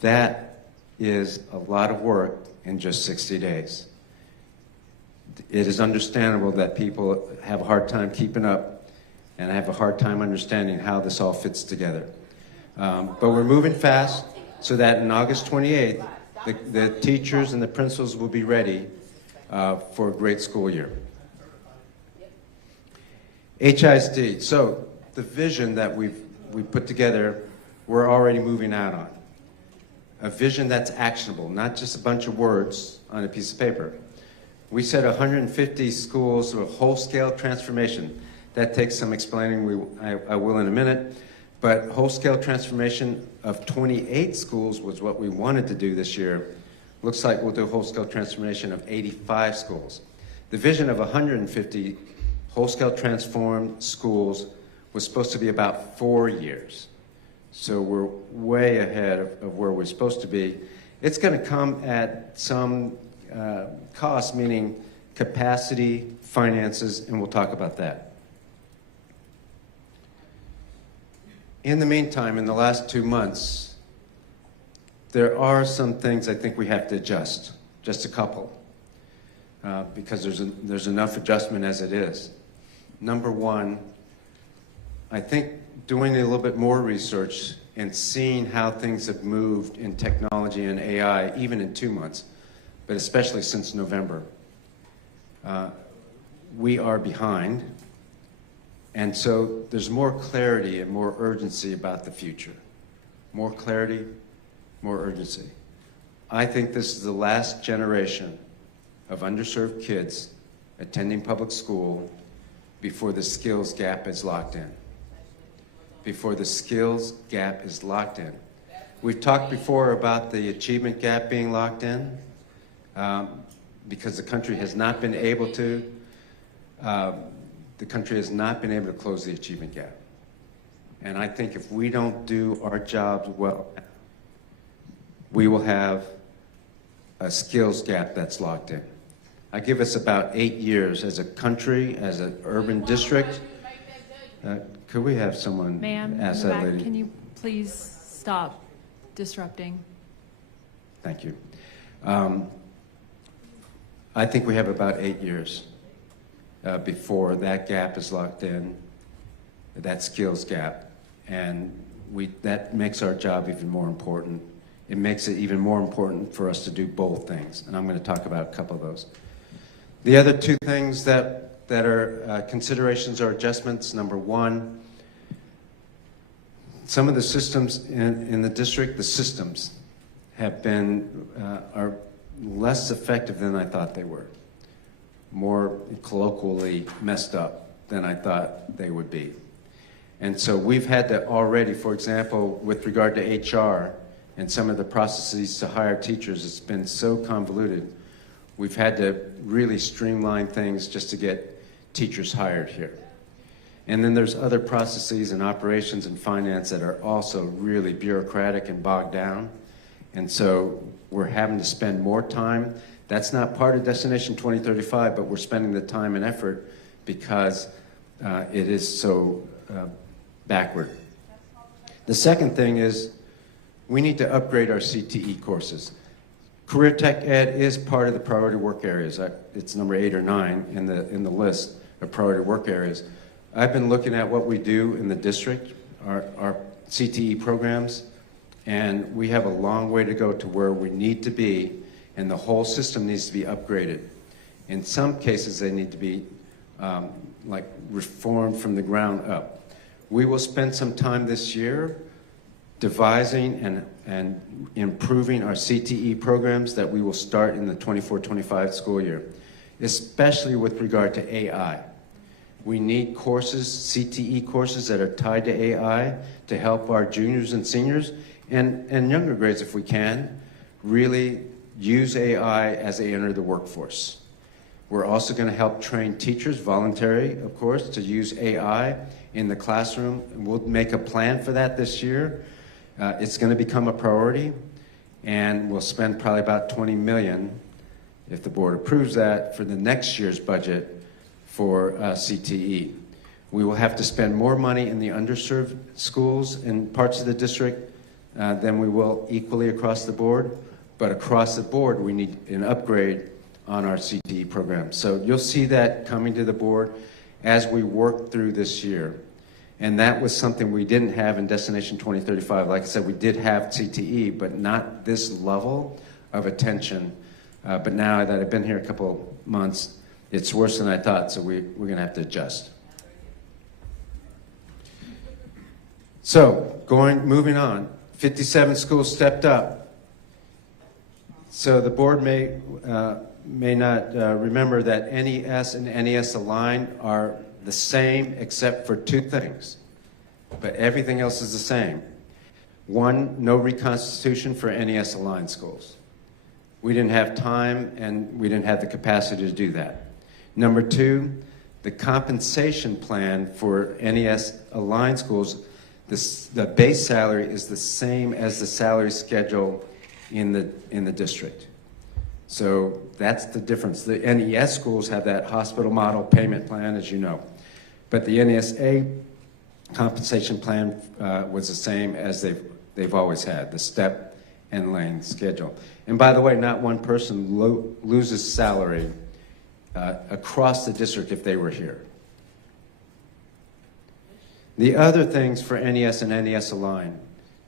That is a lot of work in just 60 days. It is understandable that people have a hard time keeping up and have a hard time understanding how this all fits together. But we're moving fast so that on August 28th, the teachers and the principals will be ready for a great school year. HISD, so the vision that we've put together, we're already moving out on. A vision that's actionable, not just a bunch of words on a piece of paper. We said 150 schools with a whole-scale transformation. That takes some explaining, I will in a minute, but whole-scale transformation of 28 schools was what we wanted to do this year. Looks like we'll do a whole-scale transformation of 85 schools. The vision of 150 whole-scale transformed schools was supposed to be about 4 years. So we're way ahead of where we're supposed to be. It's going to come at some cost, meaning capacity, finances, and we'll talk about that. In the meantime, in the last 2 months, there are some things I think we have to adjust, just a couple, because there's enough adjustment as it is. Number one, I think doing a little bit more research and seeing how things have moved in technology and AI, even in 2 months, but especially since November, we are behind. And so there's more clarity and more urgency about the future. More clarity, more urgency. I think this is the last generation of underserved kids attending public school before the skills gap is locked in. Before the skills gap is locked in. We've talked before about the achievement gap being locked in because the country has not been able to close the achievement gap. And I think if we don't do our jobs well, we will have a skills gap that's locked in. I give us about 8 years as a country, as an urban district. Could we have someone ask that lady? Can you please stop disrupting? Thank you. I think we have about 8 years before that gap is locked in, that skills gap. And that makes our job even more important. It makes it even more important for us to do both things. And I'm going to talk about a couple of those. The other 2 things that are considerations or adjustments. Number one, some of the systems in the district, the systems have been, are less effective than I thought they were. More colloquially messed up than I thought they would be. And so we've had to already, for example, with regard to HR and some of the processes to hire teachers, it's been so convoluted. We've had to really streamline things just to get teachers hired here. And then there's other processes and operations and finance that are also really bureaucratic and bogged down. And so we're having to spend more time. That's not part of Destination 2035, but we're spending the time and effort because it is so backward. The second thing is we need to upgrade our CTE courses. Career Tech Ed is part of the priority work areas. It's number 8 or 9 in the list of priority work areas. I've been looking at what we do in the district, our CTE programs, and we have a long way to go to where we need to be, and the whole system needs to be upgraded. In some cases, they need to be like reformed from the ground up. We will spend some time this year devising and improving our CTE programs that we will start in the 24-25 school year, especially with regard to AI. We need courses, CTE courses that are tied to AI to help our juniors and seniors and younger grades, if we can, really use AI as they enter the workforce. We're also going to help train teachers, voluntary, of course, to use AI in the classroom. We'll make a plan for that this year. It's going to become a priority, and we'll spend probably about $20 million, if the board approves that, for the next year's budget for CTE. We will have to spend more money in the underserved schools in parts of the district than we will equally across the board, but across the board we need an upgrade on our CTE program. So you'll see that coming to the board as we work through this year. And that was something we didn't have in Destination 2035. Like I said, we did have CTE, but not this level of attention. But now that I've been here a couple months, it's worse than I thought, so we're going to have to adjust. So, moving on, 57 schools stepped up. So the board may not remember that NES and NES Align are the same except for 2 things, but everything else is the same. 1, no reconstitution for NES Align schools. We didn't have time and we didn't have the capacity to do that. Number 2, the compensation plan for NES Align schools, the base salary is the same as the salary schedule in the district. So that's the difference. The NES schools have that hospital model payment plan, as you know. But the NESA compensation plan was the same as they've always had, the step and lane schedule. And by the way, not one person loses salary across the district if they were here. The other things for NES and NES Align,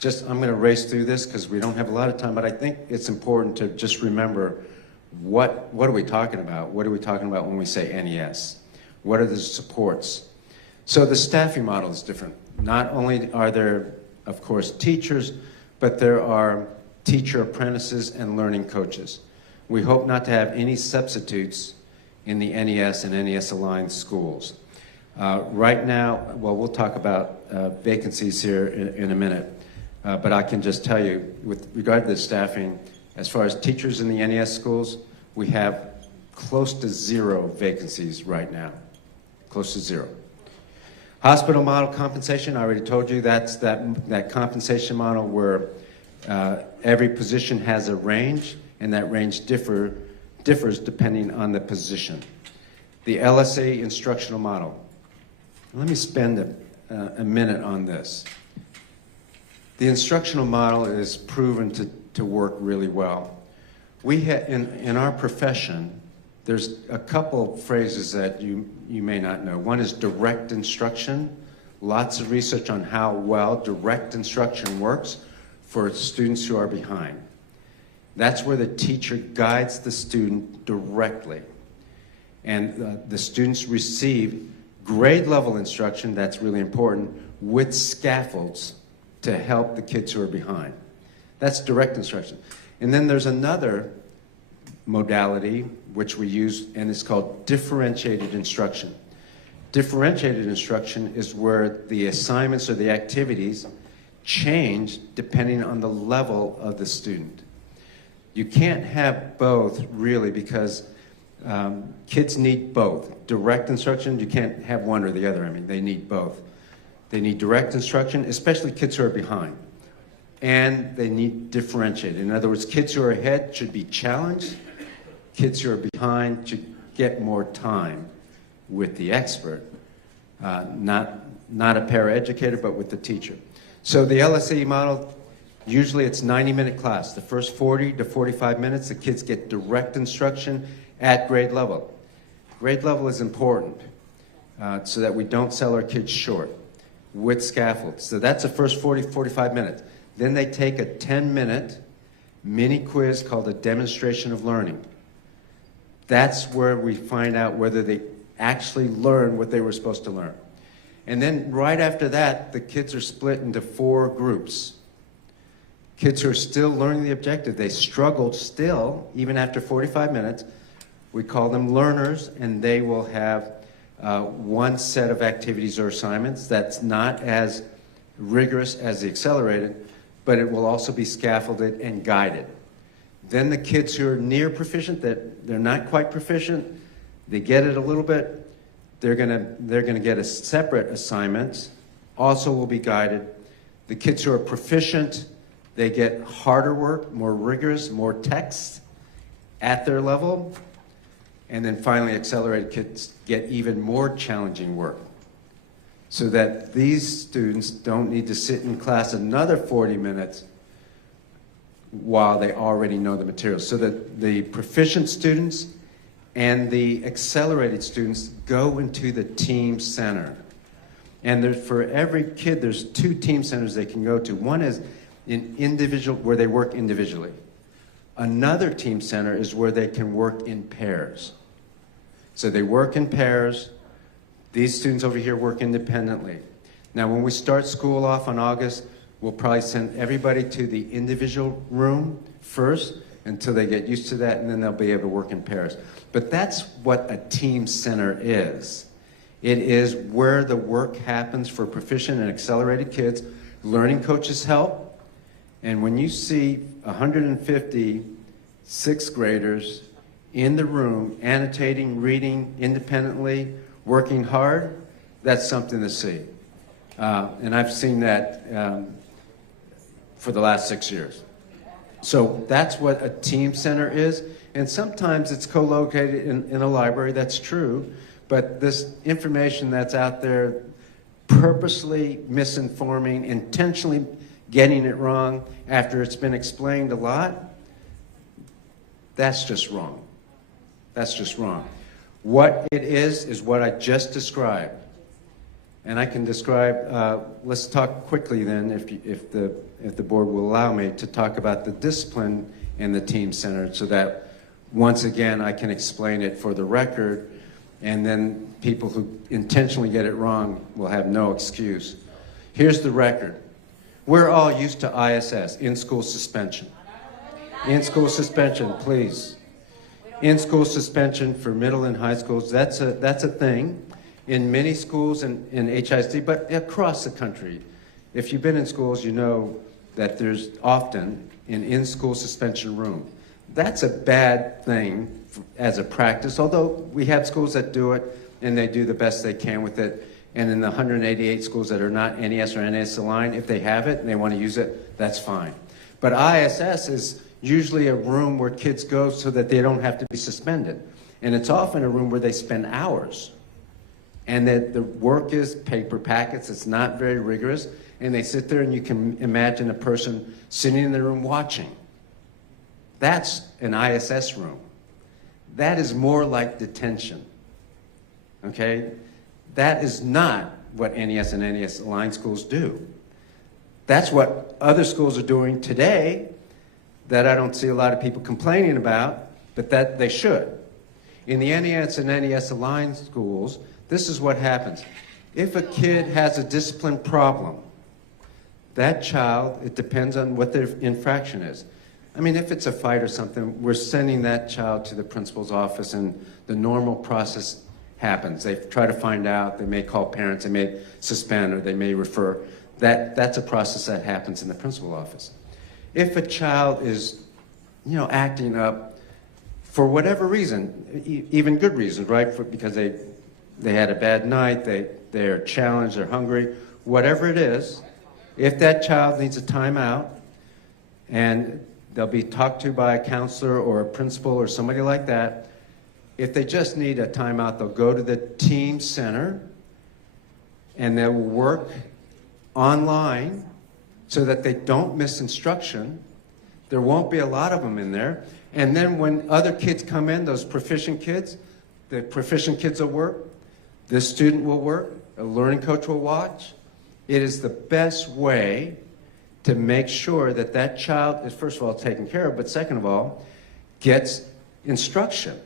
I'm going to race through this because we don't have a lot of time, but I think it's important to just remember what are we talking about? What are we talking about when we say NES? What are the supports? So the staffing model is different. Not only are there, of course, teachers, but there are teacher apprentices and learning coaches. We hope not to have any substitutes in the NES and NES Aligned schools. Right now, well, we'll talk about vacancies here in a minute, but I can just tell you, with regard to the staffing, as far as teachers in the NES schools, we have close to 0 vacancies right now, close to 0. Hospital model compensation, I already told you, that's that compensation model where every position has a range, and that range differs depending on the position. The LSA instructional model. Let me spend a minute on this. The instructional model is proven to work really well. We in our profession, there's a couple phrases that you may not know. One is direct instruction. Lots of research on how well direct instruction works for students who are behind. That's where the teacher guides the student directly. And the students receive grade level instruction, that's really important, with scaffolds to help the kids who are behind. That's direct instruction. And then there's another modality which we use, and it's called differentiated instruction. Differentiated instruction is where the assignments or the activities change depending on the level of the student. You can't have both, really, because kids need both. Direct instruction, you can't have one or the other. I mean, they need both. They need direct instruction, especially kids who are behind. And they need differentiated. In other words, kids who are ahead should be challenged. Kids who are behind should get more time with the expert, not a paraeducator, but with the teacher. So the LSE model, usually it's 90-minute class. The first 40 to 45 minutes, the kids get direct instruction at grade level. Grade level is important so that we don't sell our kids short with scaffolds. So that's the first 40, 45 minutes. Then they take a 10-minute mini quiz called a demonstration of learning. That's where we find out whether they actually learn what they were supposed to learn. And then right after that, the kids are split into 4 groups. Kids who are still learning the objective, they struggled still, even after 45 minutes. We call them learners, and they will have one set of activities or assignments that's not as rigorous as the accelerated, but it will also be scaffolded and guided. Then the kids who are near proficient, that they're not quite proficient, they get it a little bit, they're gonna get a separate assignment, also will be guided. The kids who are proficient, they get harder work, more rigorous, more text at their level. And then finally, accelerated kids get even more challenging work, so that these students don't need to sit in class another 40 minutes while they already know the material. So that the proficient students and the accelerated students go into the team center. And for every kid, there's 2 team centers they can go to. One is in individual, where they work individually. Another team center is where they can work in pairs. So they work in pairs. These students over here work independently. Now, when we start school off in August, we'll probably send everybody to the individual room first until they get used to that, and then they'll be able to work in pairs. But that's what a team center is. It is where the work happens for proficient and accelerated kids. Learning coaches help. And when you see 150 sixth graders in the room, annotating, reading independently, working hard, that's something to see. And I've seen that for the last 6 years. So that's what a team center is. And sometimes it's co-located in a library, that's true. But this information that's out there, purposely misinforming, intentionally getting it wrong after it's been explained a lot, that's just wrong. That's just wrong. What it is what I just described. And I can describe, let's talk quickly then, if the board will allow me, to talk about the discipline in the team center, so that once again I can explain it for the record, and then people who intentionally get it wrong will have no excuse. Here's the record. We're all used to ISS, in-school suspension. In-school suspension, please. In-school suspension for middle and high schools, that's a thing in many schools in HISD, but across the country. If you've been in schools, you know that there's often an in-school suspension room. That's a bad thing as a practice, although we have schools that do it and they do the best they can with it. And in the 188 schools that are not NES or NAS aligned, if they have it and they want to use it, that's fine. But ISS is usually a room where kids go so that they don't have to be suspended. And it's often a room where they spend hours. And that the work is paper packets, it's not very rigorous, and they sit there and you can imagine a person sitting in the room watching. That's an ISS room. That is more like detention, okay? That is not what NES and NES aligned schools do. That's what other schools are doing today that I don't see a lot of people complaining about, but that they should. In the NES and NES aligned schools, this is what happens. If a kid has a discipline problem, that child, it depends on what their infraction is. I mean, if it's a fight or something, we're sending that child to the principal's office and the normal process happens. They try to find out, they may call parents, they may suspend, or they may refer. That's a process that happens in the principal office. If a child is, acting up for whatever reason, even good reasons, right? Because they had a bad night, they're challenged, they're hungry, whatever it is, if that child needs a timeout and they'll be talked to by a counselor or a principal or somebody like that, if they just need a timeout, they'll go to the team center and they'll work online so that they don't miss instruction. There won't be a lot of them in there. And then when other kids come in, those proficient kids, the proficient kids will work, the student will work, a learning coach will watch. It is the best way to make sure that that child is, first of all, taken care of, but second of all, gets instruction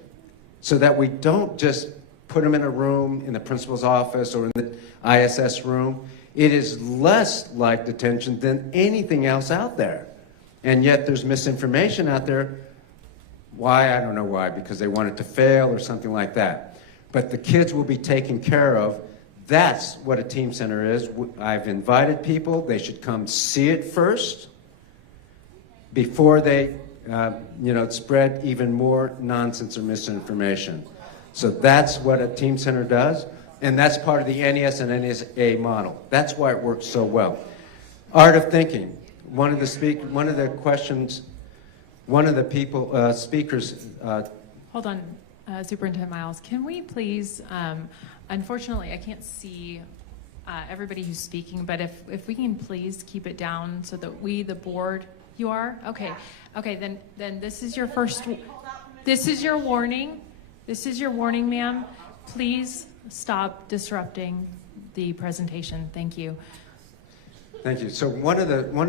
so that we don't just put them in a room in the principal's office or in the ISS room. It is less like detention than anything else out there. And yet there's misinformation out there. Why? I don't know why, because they want it to fail or something like that. But the kids will be taken care of. That's what a team center is. I've invited people. They should come see it first before they spread even more nonsense or misinformation. So that's what a team center does. And that's part of the NES and NSA model. That's why it works so well. Art of thinking. One of the speakers. Hold on, Superintendent Miles. Can we please, unfortunately, I can't see everybody who's speaking, but if we can please keep it down so that we, the board, you are? Okay. Okay, then this is your first, this is your warning. This is your warning, ma'am. Please stop disrupting the presentation. Thank you. Thank you. So one of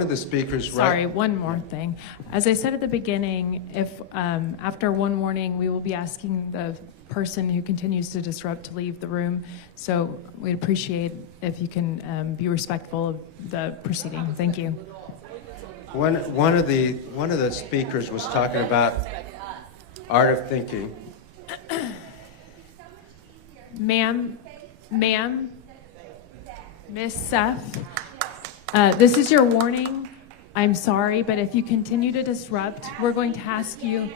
the speakers. Sorry, one more thing. As I said at the beginning, if after one warning, we will be asking the person who continues to disrupt to leave the room. So we'd appreciate if you can be respectful of the proceeding. Thank you. One of the speakers was talking about art of thinking. Ma'am, Miss Seth, this is your warning. I'm sorry, but if you continue to disrupt, we're going to ask you.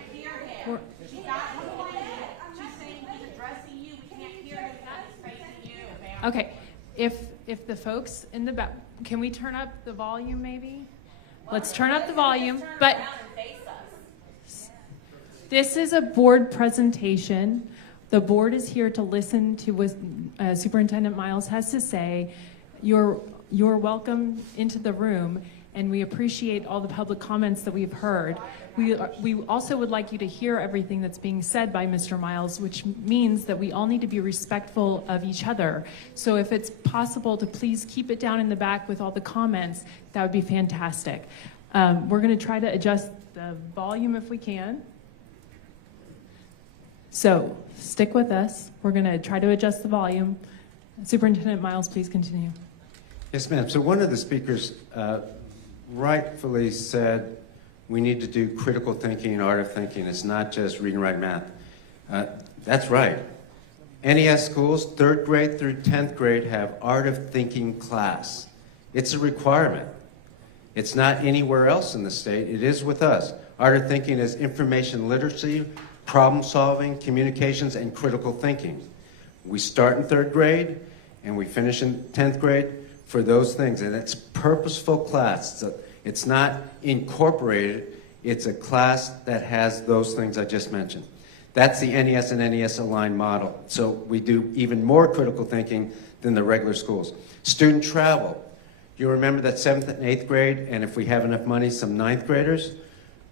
Okay, if the folks in the back, can we turn up the volume maybe? Let's turn up the volume, but this is a board presentation. The board is here to listen to what Superintendent Miles has to say. You're welcome into the room, and we appreciate all the public comments that we've heard. We also would like you to hear everything that's being said by Mr. Miles, which means that we all need to be respectful of each other. So if it's possible to please keep it down in the back with all the comments, that would be fantastic. We're going to try to adjust the volume if we can. So stick with us. We're going to try to adjust the volume. Superintendent Miles, please continue. Yes, ma'am. So one of the speakers rightfully said we need to do critical thinking and art of thinking. It's not just read and write math. That's right. NES schools, 3rd grade through 10th grade, have art of thinking class. It's a requirement. It's not anywhere else in the state. It is with us. Art of thinking is information literacy, problem solving, communications, and critical thinking. We start in 3rd grade and we finish in 10th grade for those things, and it's purposeful class. It's not incorporated. It's a class that has those things I just mentioned. That's the NES and NES aligned model. So we do even more critical thinking than the regular schools. Student travel. You remember that 7th and 8th grade, and if we have enough money, some 9th graders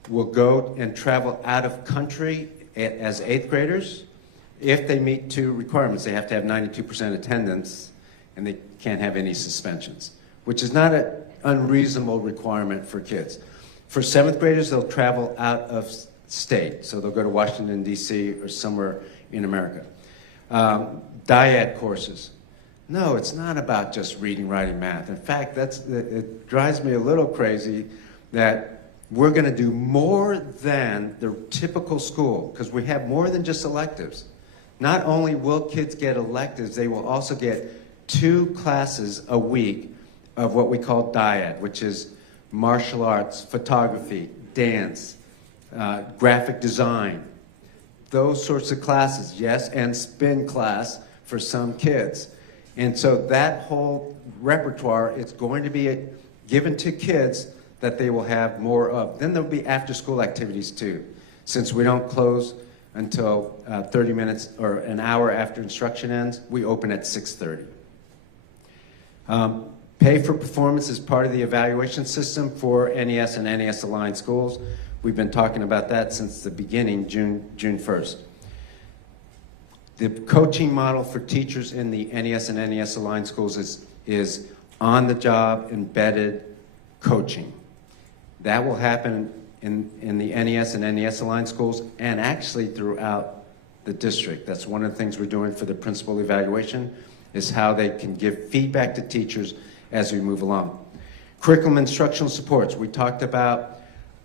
will go and travel out of country as 8th graders if they meet 2 requirements. They have to have 92% attendance, and they can't have any suspensions, which is not an unreasonable requirement for kids. For 7th graders, they'll travel out of state. So they'll go to Washington, D.C. or somewhere in America. Dyad courses. No, it's not about just reading, writing, math. In fact, it drives me a little crazy that we're going to do more than the typical school, because we have more than just electives. Not only will kids get electives, they will also get 2 classes a week of what we call dyad, which is martial arts, photography, dance, graphic design, those sorts of classes, yes, and spin class for some kids. And so that whole repertoire is going to be given to kids that they will have more of. Then there'll be after-school activities too. Since we don't close until 30 minutes or an hour after instruction ends, we open at 6:30. Pay for performance is part of the evaluation system for NES and NES-aligned schools. We've been talking about that since the beginning, June 1st. The coaching model for teachers in the NES and NES-aligned schools is on-the-job, embedded coaching. That will happen in the NES and NES-aligned schools and actually throughout the district. That's one of the things we're doing for the principal evaluation, is how they can give feedback to teachers as we move along. Curriculum instructional supports. We talked about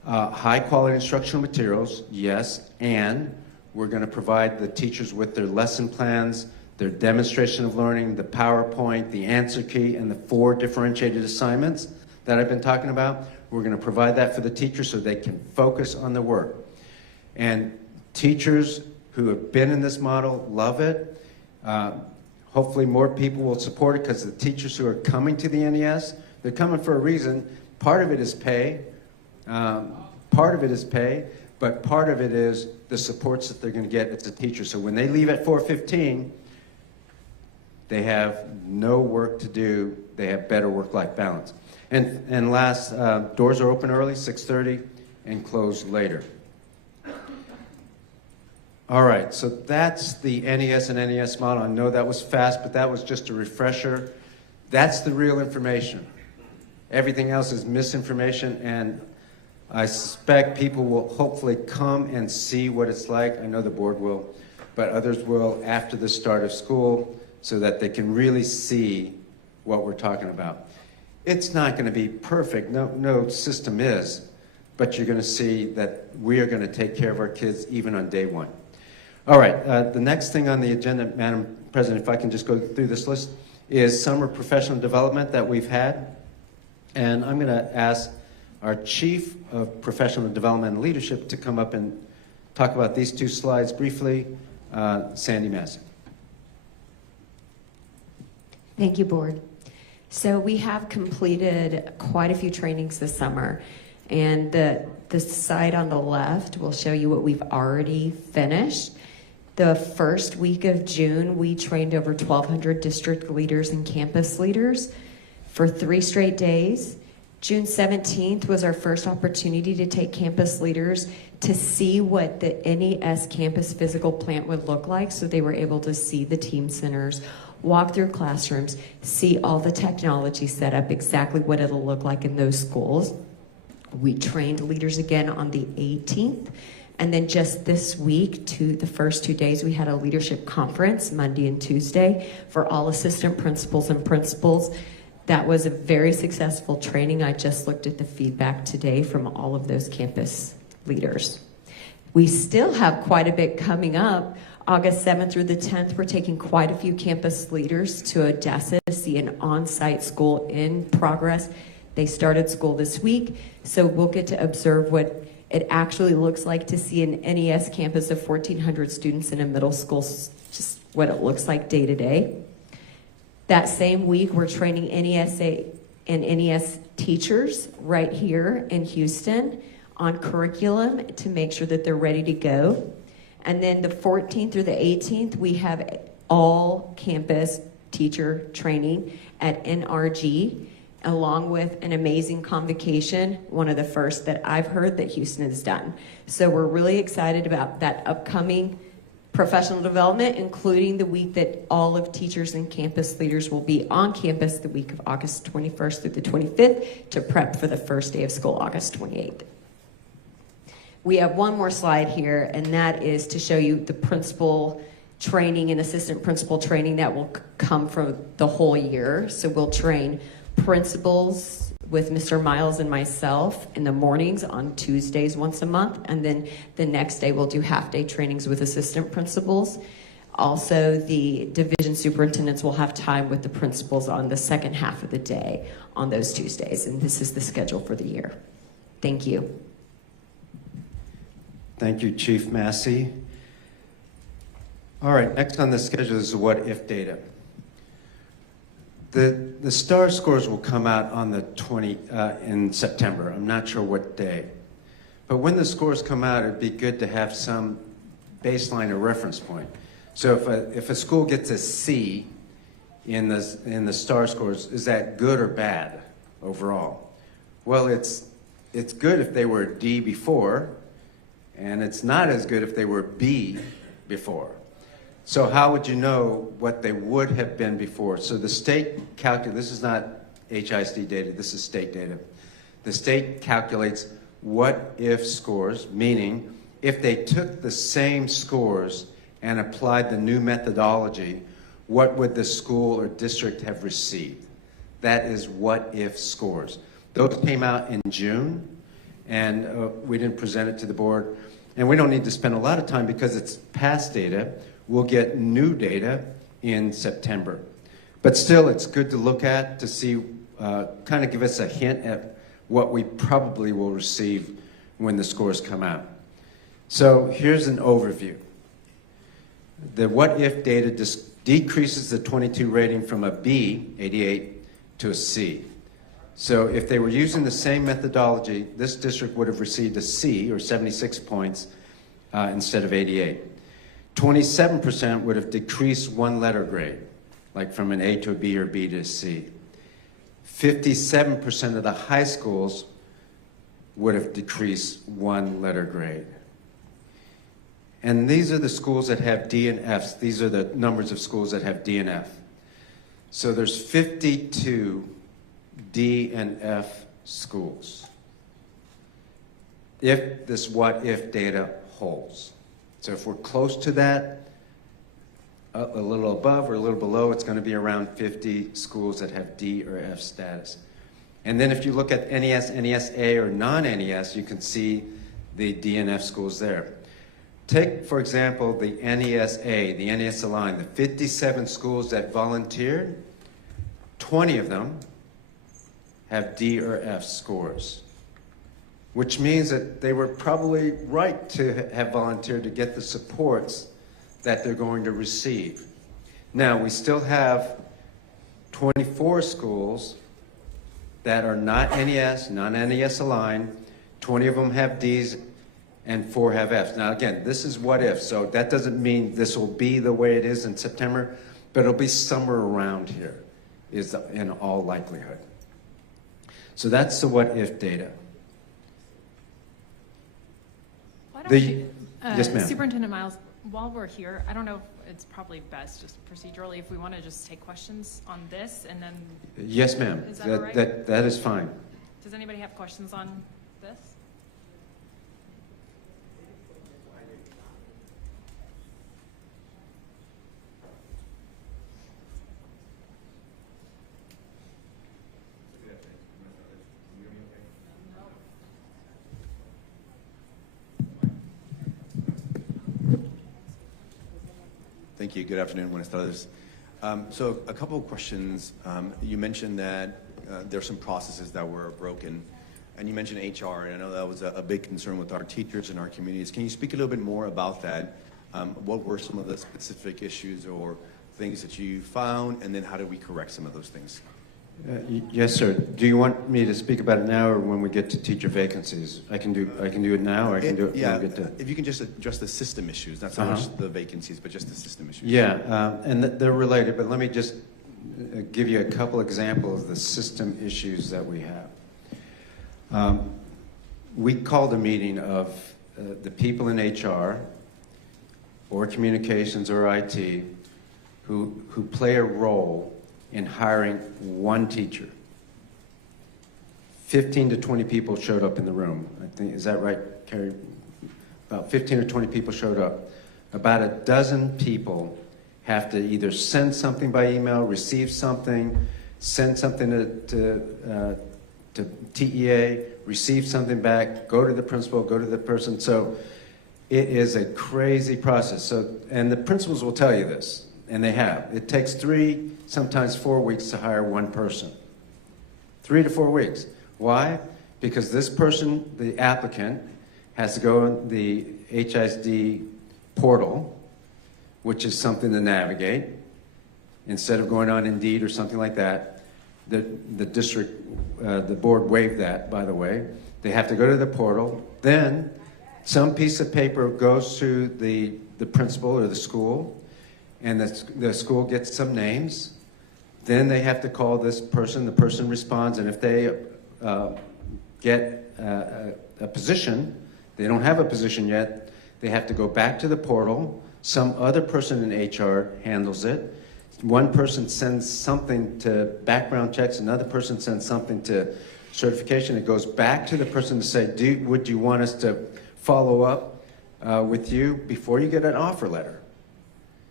high-quality instructional materials, yes, and we're going to provide the teachers with their lesson plans, their demonstration of learning, the PowerPoint, the answer key, and the 4 differentiated assignments that I've been talking about. We're going to provide that for the teachers so they can focus on the work. And teachers who have been in this model love it. Hopefully more people will support it, because the teachers who are coming to the NES, they're coming for a reason. Part of it is pay. Part of it is pay, but part of it is the supports that they're going to get as a teacher. So when they leave at 4:15, they have no work to do. They have better work-life balance. And last, doors are open early, 6:30, and close later. All right, so that's the NES and NES model. I know that was fast, but that was just a refresher. That's the real information. Everything else is misinformation, and I suspect people will hopefully come and see what it's like. I know the board will, but others will after the start of school, so that they can really see what we're talking about. It's not going to be perfect. No system is, but you're going to see that we are going to take care of our kids even on day one. All right, the next thing on the agenda, Madam President, if I can just go through this list, is summer professional development that we've had. And I'm going to ask our Chief of Professional Development and Leadership to come up and talk about these 2 slides briefly. Sandy Massey. Thank you, Board. So we have completed quite a few trainings this summer, and the slide on the left will show you what we've already finished. The first week of June, we trained over 1,200 district leaders and campus leaders for 3 straight days. June 17th was our first opportunity to take campus leaders to see what the NES campus physical plant would look like, so they were able to see the team centers, walk through classrooms, see all the technology set up, exactly what it'll look like in those schools. We trained leaders again on the 18th. And then just this week, the first 2 days, we had a leadership conference, Monday and Tuesday, for all assistant principals and principals. That was a very successful training. I just looked at the feedback today from all of those campus leaders. We still have quite a bit coming up. August 7th through the 10th, we're taking quite a few campus leaders to Odessa to see an on-site school in progress. They started school this week, so we'll get to observe what it actually looks like to see an NES campus of 1,400 students in a middle school, just what it looks like day to day. That same week, we're training NESA and NES teachers right here in Houston on curriculum to make sure that they're ready to go. And then the 14th through the 18th, we have all campus teacher training at NRG, along with an amazing convocation, one of the first that I've heard that Houston has done. So we're really excited about that upcoming professional development, including the week that all of teachers and campus leaders will be on campus the week of August 21st through the 25th to prep for the first day of school, August 28th. We have one more slide here, and that is to show you the principal training and assistant principal training that will come from the whole year. So we'll train principals with Mr. Miles and myself in the mornings on Tuesdays once a month, and then the next day we'll do half-day trainings with assistant principals. Also, the division superintendents will have time with the principals on the second half of the day on those Tuesdays, and this is the schedule for the year. Thank you. Thank you, Chief Massey. All right, next on the schedule is the what-if data. The STAR scores will come out on the in September. I'm not sure what day. But when the scores come out, it'd be good to have some baseline or reference point. So if a school gets a C in the STAR scores, is that good or bad overall? Well, it's good if they were D before, and it's not as good if they were B before. So how would you know what they would have been before? So the state this is not HISD data, this is state data. The state calculates what-if scores, meaning if they took the same scores and applied the new methodology, what would the school or district have received? That is what-if scores. Those came out in June, and we didn't present it to the board. And we don't need to spend a lot of time because it's past data. We'll get new data in September. But still, it's good to look at to see, kind of give us a hint at what we probably will receive when the scores come out. So here's an overview. The what-if data decreases the 22 rating from a B, 88, to a C. So if they were using the same methodology, this district would have received a C, or 76 points, instead of 88. 27% would have decreased one letter grade, like from an A to a B or B to a C. 57% of the high schools would have decreased one letter grade. And these are the schools that have D and Fs. These are the numbers of schools that have D and F. So there's 52 D and F schools if this what-if data holds. So if we're close to that, a little above or a little below, it's going to be around 50 schools that have D or F status. And then if you look at NES, NES-A, or non-NES, you can see the D and F schools there. Take, for example, the NES-A, the NES Align, the 57 schools that volunteered, 20 of them have D or F scores, which means that they were probably right to have volunteered to get the supports that they're going to receive. Now, we still have 24 schools that are not NES, non-NES aligned. 20 of them have Ds and 4 have Fs. Now, again, this is what if, so that doesn't mean this will be the way it is in September, but it'll be somewhere around here, is in all likelihood. So that's the what if data. Yes, ma'am. Superintendent Miles, while we're here, I don't know if it's probably best just procedurally if we want to just take questions on this and then... Yes, ma'am. Is that all right? That is fine. Does anybody have questions on this? Thank you. Good afternoon. Buenas tardes. So a couple of questions. You mentioned that there are some processes that were broken, and you mentioned HR, and I know that was a big concern with our teachers and our communities. Can you speak a little bit more about that? What were some of the specific issues or things that you found, and then how did we correct some of those things? Yes, sir. Do you want me to speak about it now or when we get to teacher vacancies? I can do it now, or I can do it when we get to... If you can just address the system issues, not so much the vacancies, but just the system issues. Yeah, and they're related, but let me just give you a couple examples of the system issues that we have. We called a meeting of the people in HR or communications or IT who play a role in hiring one teacher. 15 to 20 people showed up in the room. I think, is that right, Carrie? About 15 or 20 people showed up. About a dozen people have to either send something by email, receive something, send something to TEA, receive something back, go to the principal, go to the person. So It is a crazy process. So, and the principals will tell you this, and they have. It takes 3, sometimes 4 weeks to hire one person. 3 to 4 weeks. Why? Because this person, the applicant, has to go on the HISD portal, which is something to navigate, instead of going on Indeed or something like that. The district, the board waived that, by the way. They have to go to the portal. Then some piece of paper goes to the principal or the school, and the school gets some names. Then they have to call this person. The person responds, and if they get a position, they don't have a position yet, they have to go back to the portal. Some other person in HR handles it. One person sends something to background checks, another person sends something to certification. It goes back to the person to say, would you want us to follow up with you before you get an offer letter?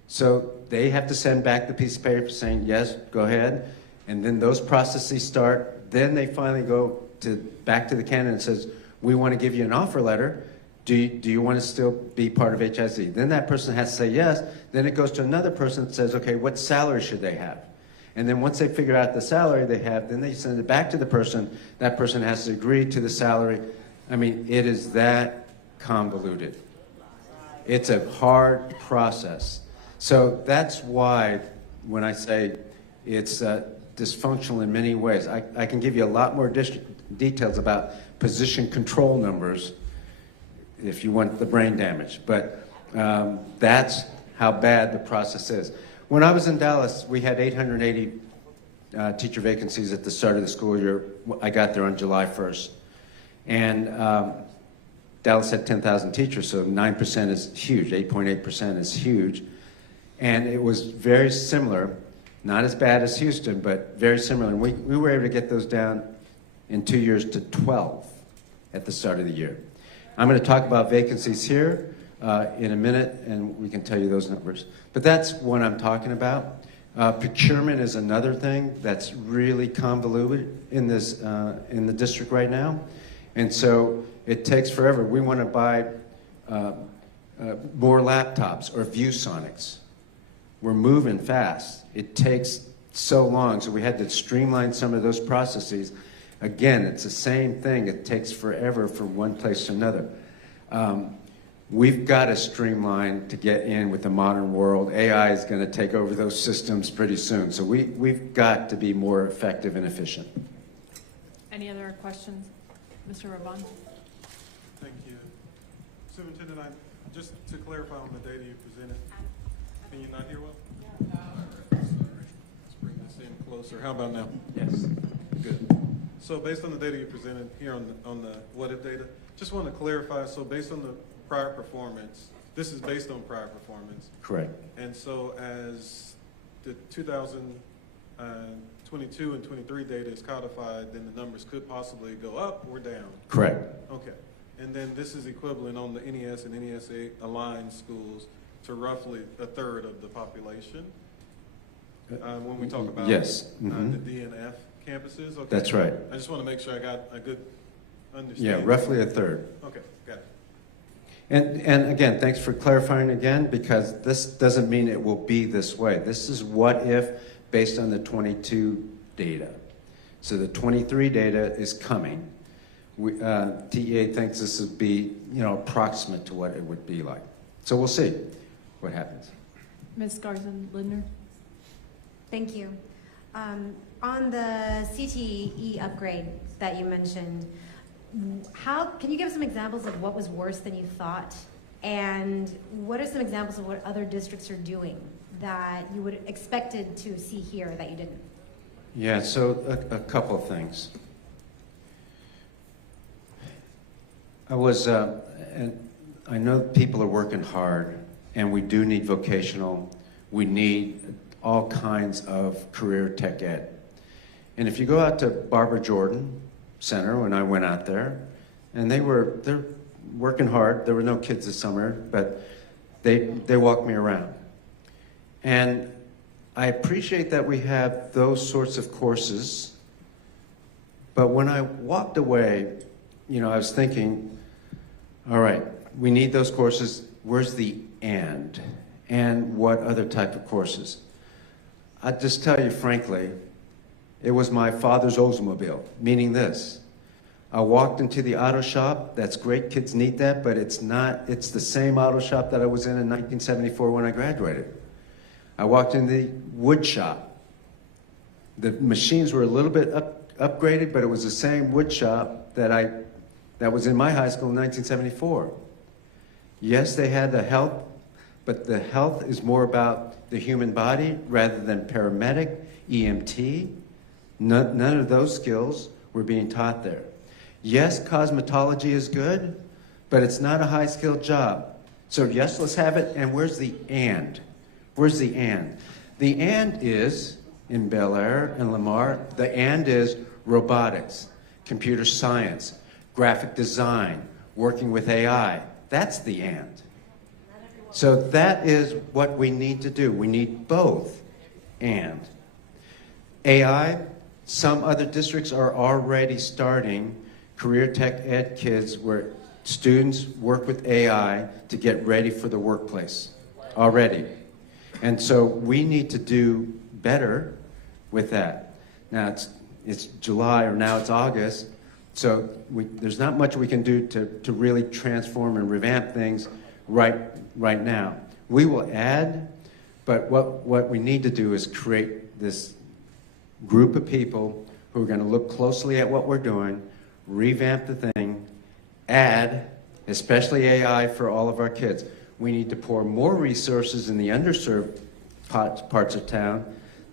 So they have to send back the piece of paper saying, yes, go ahead. And then those processes start. Then they finally go back to the candidate and says, we want to give you an offer letter. Do you want to still be part of HISD? Then that person has to say yes. Then it goes to another person that says, okay, what salary should they have? And then once they figure out the salary they have, then they send it back to the person. That person has to agree to the salary. I mean, it is that convoluted. It's a hard process. So that's why when I say it's dysfunctional in many ways, I can give you a lot more details about position control numbers if you want the brain damage. But that's how bad the process is. When I was in Dallas, we had 880 teacher vacancies at the start of the school year. I got there on July 1st. And Dallas had 10,000 teachers, so 9% is huge. 8.8% is huge. And it was very similar, not as bad as Houston, but very similar. And we were able to get those down in 2 years to 12 at the start of the year. I'm going to talk about vacancies here in a minute, and we can tell you those numbers. But that's what I'm talking about. Procurement is another thing that's really convoluted in this in the district right now. And so it takes forever. We want to buy more laptops or ViewSonics. We're moving fast. It takes so long, so we had to streamline some of those processes. Again, it's the same thing. It takes forever from one place to another. We've got to streamline to get in with the modern world. AI is going to take over those systems pretty soon. So we've got to be more effective and efficient. Any other questions? Mr. Raban? Thank you. Superintendent, just to clarify on the data you presented, can you not hear well? Let's bring this in closer. How about now? Yes. Good. So based on the data you presented here on the what-if data, just want to clarify, so based on the prior performance, this is based on prior performance. Correct. And so as the 2022 and 23 data is codified, then the numbers could possibly go up or down. Correct. Okay. And then this is equivalent on the NES and NESA aligned schools to roughly a third of the population. When we talk about yes. the DNF campuses. Okay. That's right. I just want to make sure I got a good understanding. Yeah, roughly a third. Okay, got it. And again, thanks for clarifying again, because this doesn't mean it will be this way. This is what if based on the 22 data. So the 23 data is coming. TEA thinks this would be, approximate to what it would be like. So we'll see what happens. Ms. Garza-Lindner? Thank you. On the CTE upgrade that you mentioned, can you give some examples of what was worse than you thought? And what are some examples of what other districts are doing that you would expected to see here that you didn't? Yeah, so a couple of things. And I know people are working hard, and we do need vocational. We need all kinds of career tech ed. And if you go out to Barbara Jordan Center, when I went out there, and they're working hard. There were no kids this summer, but they walked me around. And I appreciate that we have those sorts of courses, but when I walked away, I was thinking, all right, we need those courses. Where's the and? And what other type of courses? I'll just tell you frankly, it was my father's Oldsmobile, meaning this. I walked into the auto shop. That's great, kids need that, but it's the same auto shop that I was in 1974 when I graduated. I walked in the wood shop. The machines were a little bit upgraded, but it was the same wood shop that was in my high school in 1974. Yes, they had the health, but the health is more about the human body rather than paramedic, EMT. None of those skills were being taught there. Yes, cosmetology is good, but it's not a high-skilled job. So yes, let's have it, and where's the and? Where's the and? The and is, in Bel Air and Lamar, the and is robotics, computer science, graphic design, working with AI. That's the and. So that is what we need to do. We need both and. AI, some other districts are already starting career tech ed kids where students work with AI to get ready for the workplace already. And so we need to do better with that. Now it's July, or now it's August, so there's not much we can do to really transform and revamp things right now. We will add, but what we need to do is create this group of people who are going to look closely at what we're doing, revamp the thing, add, especially AI for all of our kids. We need to pour more resources in the underserved parts of town.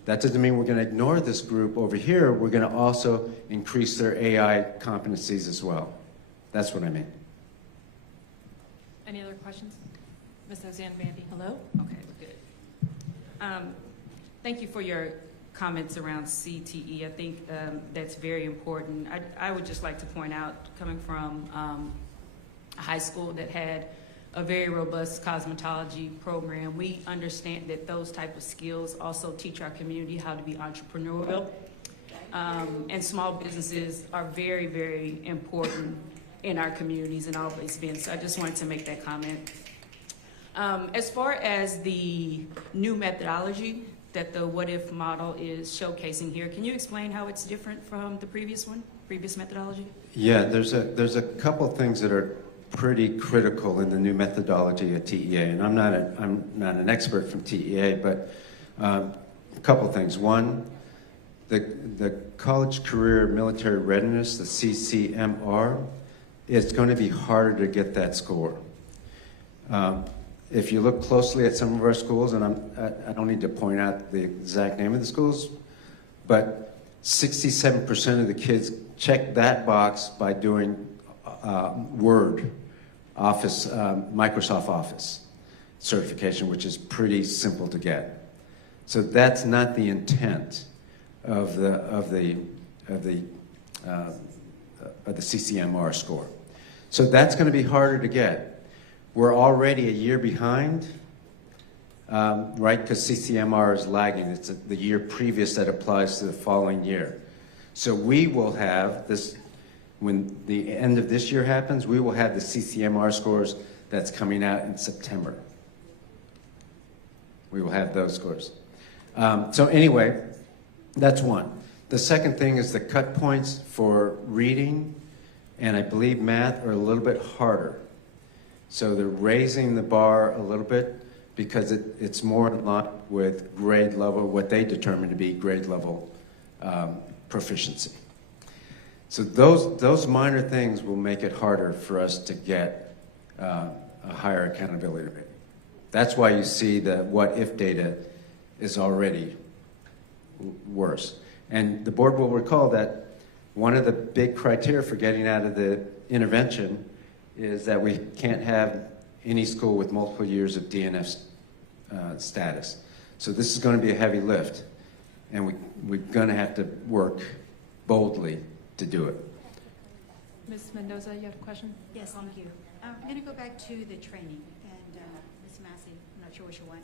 That doesn't mean we're going to ignore this group over here. We're going to also increase their AI competencies as well. That's what I mean. Any other questions? Ms. Ozanne Bandy. Hello? Okay, we're good. Thank you for your comments around CTE. I think that's very important. I would just like to point out, coming from a high school that had a very robust cosmetology program, we understand that those type of skills also teach our community how to be entrepreneurial. And small businesses are very, very important in our communities and always been. So I just wanted to make that comment. As far as the new methodology that the What If model is showcasing here, can you explain how it's different from the previous methodology? Yeah, there's a couple things that are pretty critical in the new methodology at TEA, and I'm not an expert from TEA, but a couple things. One, the College Career Military Readiness, the CCMR, it's going to be harder to get that score. If you look closely at some of our schools, and I don't need to point out the exact name of the schools, but 67% of the kids check that box by doing Word, Office, Microsoft Office certification, which is pretty simple to get. So that's not the intent of the CCMR score. So that's going to be harder to get. We're already a year behind, right? Because CCMR is lagging. It's the year previous that applies to the following year. So we will have this, when the end of this year happens, we will have the CCMR scores that's coming out in September. We will have those scores. So anyway, that's one. The second thing is the cut points for reading and I believe math are a little bit harder. So they're raising the bar a little bit because it's more in line with grade level, what they determine to be grade level proficiency. So those minor things will make it harder for us to get a higher accountability rate. That's why you see the what if data is already worse. And the board will recall that one of the big criteria for getting out of the intervention is that we can't have any school with multiple years of DNF status. So this is going to be a heavy lift, and we're going to have to work boldly to do it. Ms. Mendoza, you have a question? Yes, thank you. I'm going to go back to the training, and Ms. Massey, I'm not sure which one.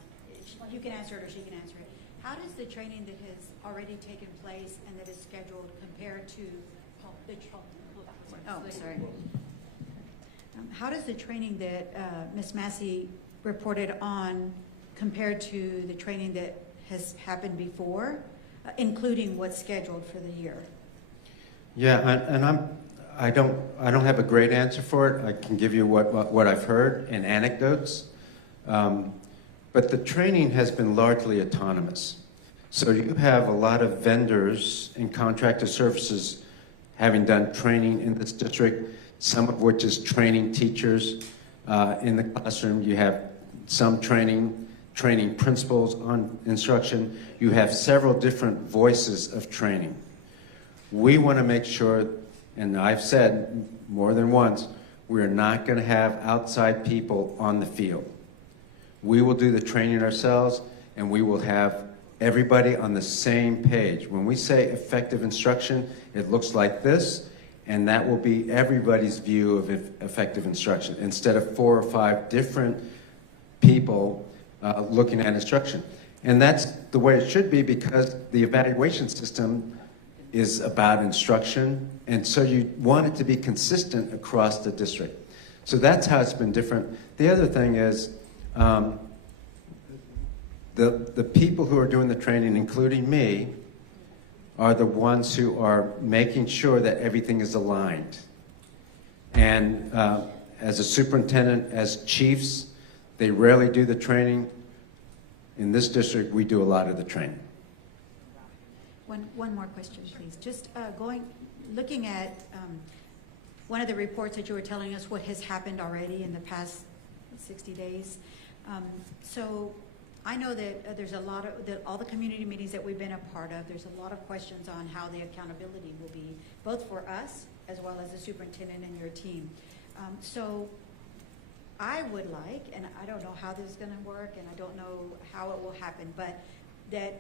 You can answer it or she can answer it. How does the training that has already taken place and that is scheduled compare to the how does the training that Ms. Massey reported on compare to the training that has happened before, including what's scheduled for the year? Yeah, I don't have a great answer for it. I can give you what I've heard and anecdotes, but the training has been largely autonomous. So you have a lot of vendors and contractor services having done training in this district, some of which is training teachers in the classroom. You have some training principals on instruction. You have several different voices of training. We want to make sure, and I've said more than once, we're not going to have outside people on the field. We will do the training ourselves, and we will have everybody on the same page. When we say effective instruction, it looks like this, and that will be everybody's view of effective instruction, instead of 4 or 5 different people looking at instruction. And that's the way it should be, because the evaluation system is about instruction, and so you want it to be consistent across the district. So that's how it's been different. The other thing is, the people who are doing the training, including me, are the ones who are making sure that everything is aligned. And as a superintendent, as chiefs, they rarely do the training. In this district, we do a lot of the training. One more question, please. Just looking at one of the reports that you were telling us what has happened already in the past 60 days. So I know that there's a lot of, all the community meetings that we've been a part of, there's a lot of questions on how the accountability will be, both for us as well as the superintendent and your team. So I would like, and I don't know how this is going to work, and I don't know how it will happen, but that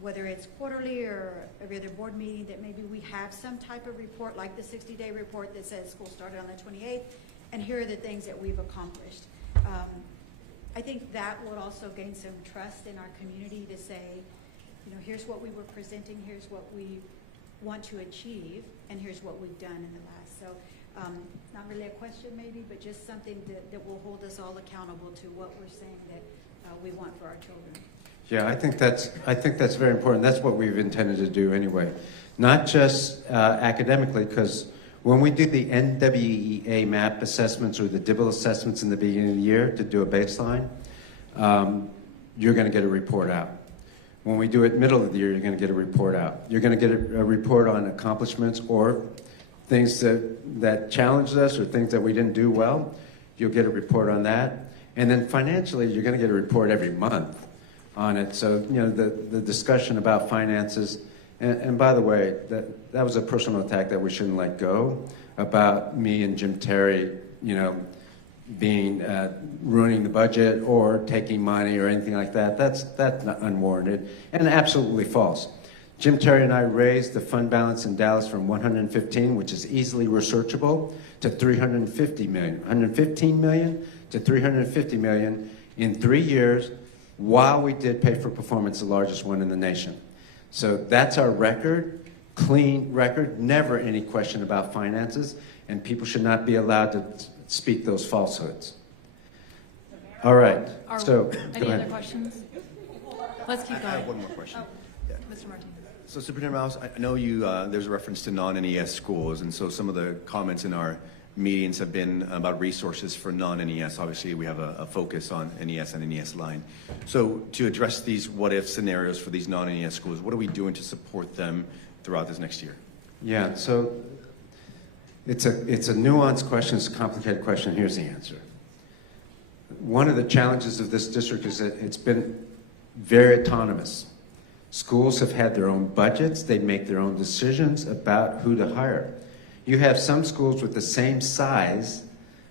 whether it's quarterly or every other board meeting, that maybe we have some type of report, like the 60-day report that says school started on the 28th, and here are the things that we've accomplished. I think that would also gain some trust in our community to say, you know, here's what we were presenting, here's what we want to achieve, and here's what we've done in the last. So not really a question maybe, but just something that will hold us all accountable to what we're saying that we want for our children. Yeah, I think that's very important. That's what we've intended to do anyway. Not just academically, because when we do the NWEA MAP assessments or the DIBEL assessments in the beginning of the year to do a baseline, you're going to get a report out. When we do it middle of the year, you're going to get a report out. You're going to get a report on accomplishments or things that challenged us or things that we didn't do well. You'll get a report on that. And then financially, you're going to get a report every month on it. So, you know, the discussion about finances, and by the way, that was a personal attack that we shouldn't let go, about me and Jim Terry, you know, being ruining the budget or taking money or anything like that. That's not unwarranted and absolutely false. Jim Terry and I raised the fund balance in Dallas from 115, which is easily researchable, to 350 million. 115 million to 350 million in 3 years, while we did pay for performance, the largest one in the nation. So that's our record, clean record, never any question about finances, and people should not be allowed to speak those falsehoods. All right, so any other questions? Let's keep going. I have one more question. Oh, Mr. Martinez. So Superintendent Miles, I know you, there's a reference to non-NES schools, and so some of the comments in our meetings have been about resources for non-NES. Obviously, we have a focus on NES and NES line. So to address these what-if scenarios for these non-NES schools, what are we doing to support them throughout this next year? Yeah, so it's a nuanced question, it's a complicated question. Here's the answer. One of the challenges of this district is that it's been very autonomous. Schools have had their own budgets, they make their own decisions about who to hire. You have some schools with the same size,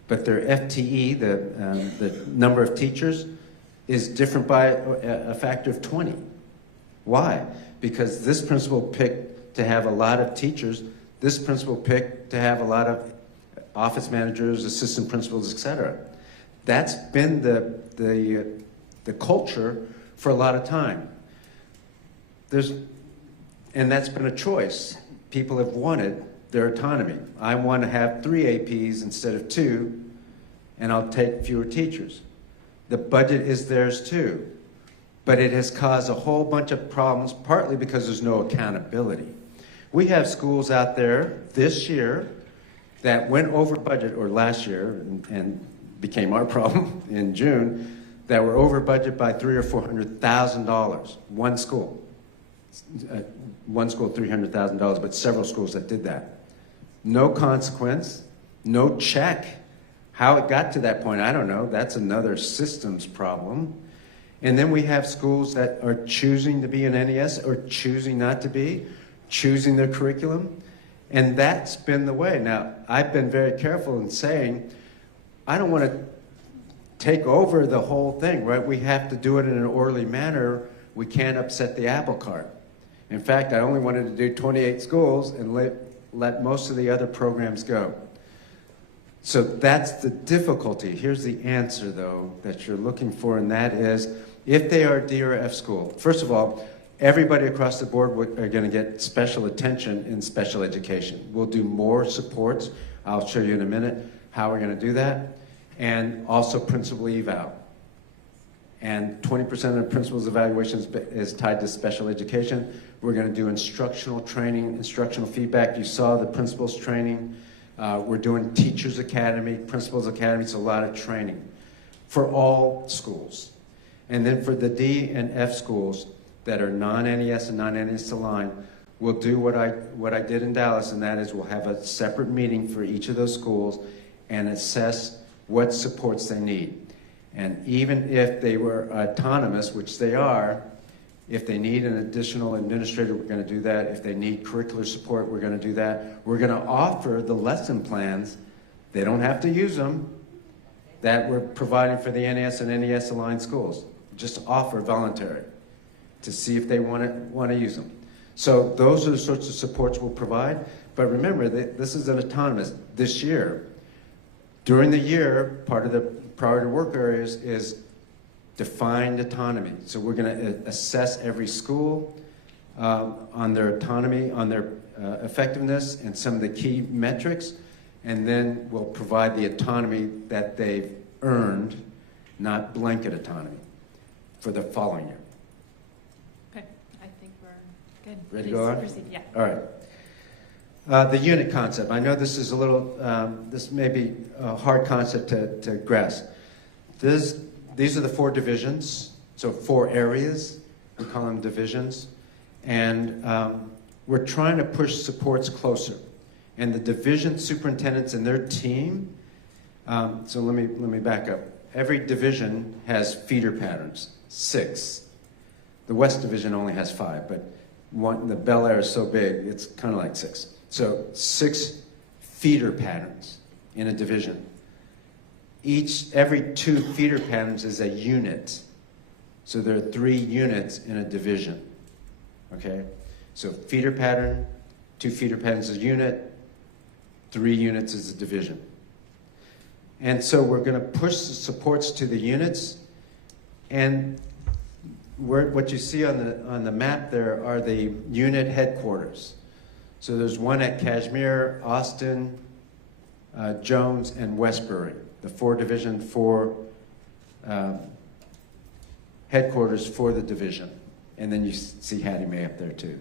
but their FTE, the number of teachers, is different by a factor of 20. Why? Because this principal picked to have a lot of teachers, this principal picked to have a lot of office managers, assistant principals, etc. That's been the culture for a lot of time. And that's been a choice. People have wanted their autonomy. I want to have 3 APs instead of 2 and I'll take fewer teachers. The budget is theirs too, but it has caused a whole bunch of problems, partly because there's no accountability. We have schools out there this year that went over budget, or last year, and became our problem in June, that were over budget by $300,000 or $400,000. One school, $300,000, but several schools that did that. No consequence, no check. How it got to that point, I don't know. That's another systems problem. And then we have schools that are choosing to be an NES or choosing not to be, choosing their curriculum. And that's been the way. Now, I've been very careful in saying, I don't want to take over the whole thing, right? We have to do it in an orderly manner. We can't upset the apple cart. In fact, I only wanted to do 28 schools and let most of the other programs go. So that's the difficulty. Here's the answer, though, that you're looking for, and that is, if they are D or F school, first of all, everybody across the board are going to get special attention in special education. We'll do more supports. I'll show you in a minute how we're going to do that. And also principal eval. And 20% of the principal's evaluations is tied to special education. We're going to do instructional training, instructional feedback. You saw the principal's training. We're doing Teachers Academy, Principals Academy. It's a lot of training for all schools. And then for the D and F schools that are non-NES and non-NES aligned, we'll do what I did in Dallas, and that is we'll have a separate meeting for each of those schools and assess what supports they need. And even if they were autonomous, which they are, if they need an additional administrator, we're going to do that. If they need curricular support, we're going to do that. We're going to offer the lesson plans. They don't have to use them, that we're providing for the NES and NES aligned schools. Just offer voluntary to see if they want to use them. So those are the sorts of supports we'll provide. But remember, this is an autonomous. This year, during the year, part of the priority work areas is defined autonomy. So we're going to assess every school on their autonomy, on their effectiveness, and some of the key metrics, and then we'll provide the autonomy that they've earned, not blanket autonomy, for the following year. Okay, I think we're good. Ready to go on? Proceed. Yeah. All right. The unit concept. I know this is a little, this may be a hard concept to grasp. These are the 4 divisions, so 4 areas. We call them divisions. And we're trying to push supports closer. And the division superintendents and their team, so let me back up. Every division has feeder patterns, 6. The West Division only has 5, but the Bel Air is so big, it's kind of like 6. So 6 feeder patterns in a division. Every 2 feeder patterns is a unit. So there are 3 units in a division. Okay? So feeder pattern, 2 feeder patterns is a unit, 3 units is a division. And so we're going to push the supports to the units, and what you see on the map there are the unit headquarters. So there's one at Kashmir, Austin, Jones, and Westbury, the 4 division, 4 headquarters for the division. And then you see Hattie Mae up there too.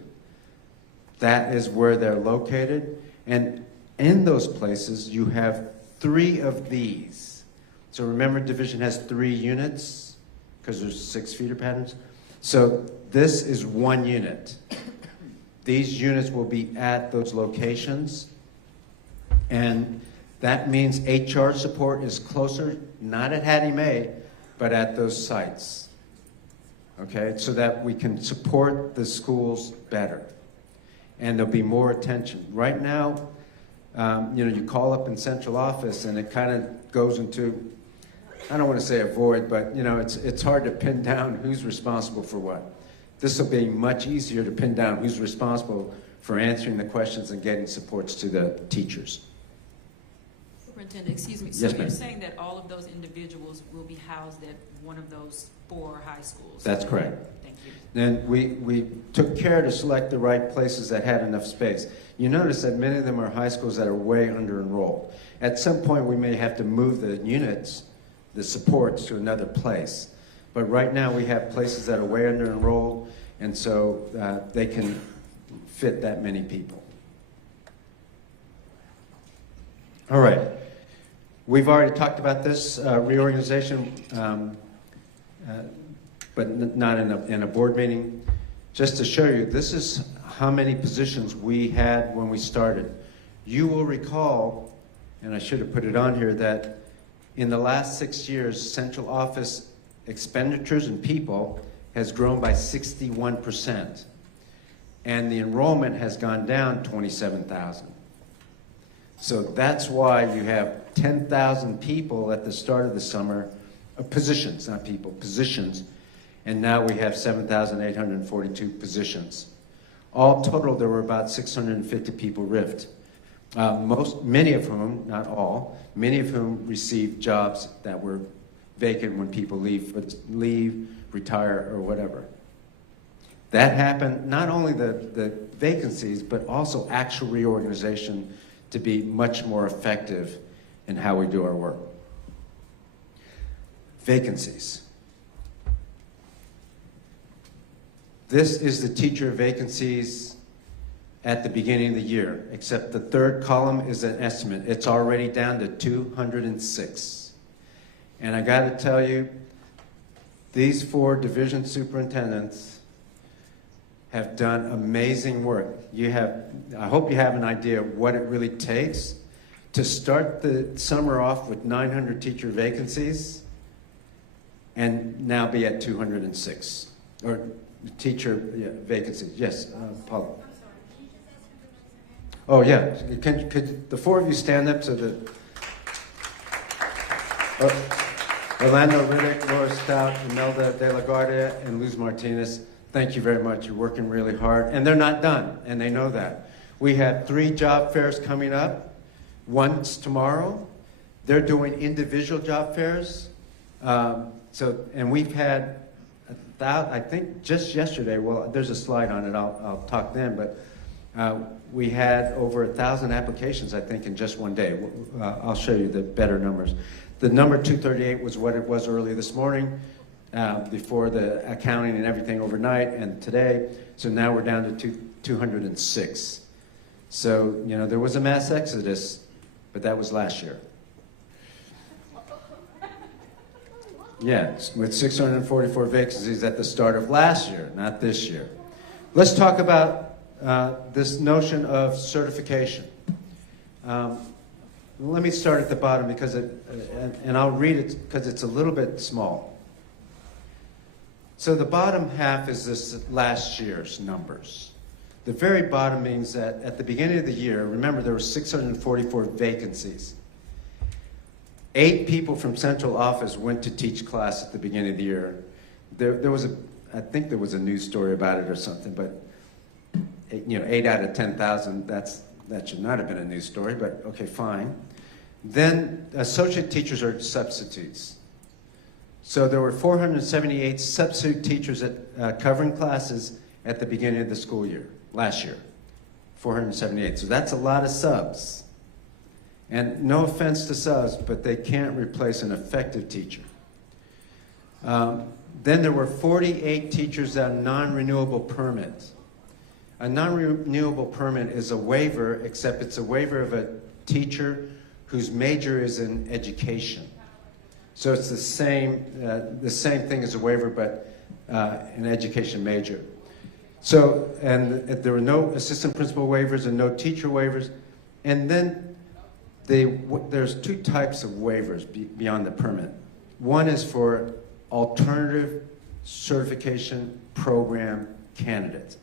That is where they're located. And in those places, you have 3 of these. So remember, division has 3 units because there's 6 feeder patterns. So this is 1 unit. These units will be at those locations. And that means HR support is closer, not at Hattie Mae, but at those sites. Okay, so that we can support the schools better. And there'll be more attention. Right now, you call up in central office and it kind of goes into, I don't want to say a void, but it's hard to pin down who's responsible for what. This will be much easier to pin down who's responsible for answering the questions and getting supports to the teachers. Superintendent, excuse me. So Yes, you're ma'am. saying that all of those individuals will be housed at one of those 4 high schools? That's correct. Thank you. Then we took care to select the right places that had enough space. You notice that many of them are high schools that are way under enrolled. At some point, we may have to move the units, the supports, to another place. But right now, we have places that are way under enrolled, and so they can fit that many people. All right. We've already talked about this reorganization, but not in a board meeting. Just to show you, this is how many positions we had when we started. You will recall, and I should have put it on here, that in the last 6 years, central office expenditures and people has grown by 61%. And the enrollment has gone down 27,000. So that's why you have 10,000 people at the start of the summer, positions, not people, positions, and now we have 7,842 positions. All total, there were about 650 people RIF'd. Many of whom, not all, many of whom received jobs that were vacant when people leave, retire, or whatever. That happened, not only the vacancies, but also actual reorganization to be much more effective in how we do our work. Vacancies. This is the teacher vacancies at the beginning of the year, except the third column is an estimate. It's already down to 206. And I got to tell you, these 4 division superintendents have done amazing work. I hope you have an idea of what it really takes to start the summer off with 900 teacher vacancies and now be at 206, or teacher vacancies. Yes, Paul. Oh yeah, could the 4 of you stand up so that Orlando Riddick, Laura Stout, Imelda De La Guardia, and Luz Martinez, thank you very much. You're working really hard, and they're not done, and they know that. We have 3 job fairs coming up. One's tomorrow. They're doing individual job fairs. And we've had, I think just yesterday, well, there's a slide on it, I'll talk then, but we had over 1,000 applications, I think, in just one day. I'll show you the better numbers. The number 238 was what it was early this morning, before the accounting and everything overnight and today. So now we're down to 206. So, there was a mass exodus, but that was last year. Yeah, with 644 vacancies at the start of last year, not this year. Let's talk about this notion of certification. Let me start at the bottom because and I'll read it because it's a little bit small. So the bottom half is this last year's numbers. The very bottom means that at the beginning of the year, remember there were 644 vacancies. 8 people from central office went to teach class at the beginning of the year. There was I think there was a news story about it or something, but 8 out of 10,000, that should not have been a news story, but okay, fine. Then associate teachers are substitutes. So there were 478 substitute teachers covering classes at the beginning of the school year, last year. 478, so that's a lot of subs. And no offense to subs, but they can't replace an effective teacher. Then there were 48 teachers on non-renewable permits. A non-renewable permit is a waiver, except it's a waiver of a teacher whose major is in education. So it's the same thing as a waiver, but an education major. So, and there were no assistant principal waivers and no teacher waivers. And then there's 2 types of waivers beyond the permit. One is for alternative certification program candidates.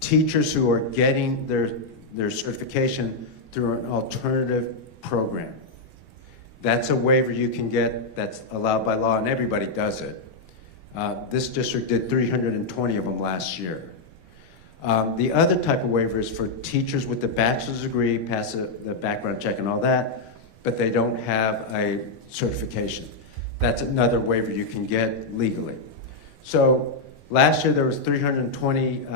Teachers who are getting their certification through an alternative program. That's a waiver you can get that's allowed by law, and everybody does it. This district did 320 of them last year. The other type of waiver is for teachers with a bachelor's degree, pass the background check and all that, but they don't have a certification. That's another waiver you can get legally. So last year there was 320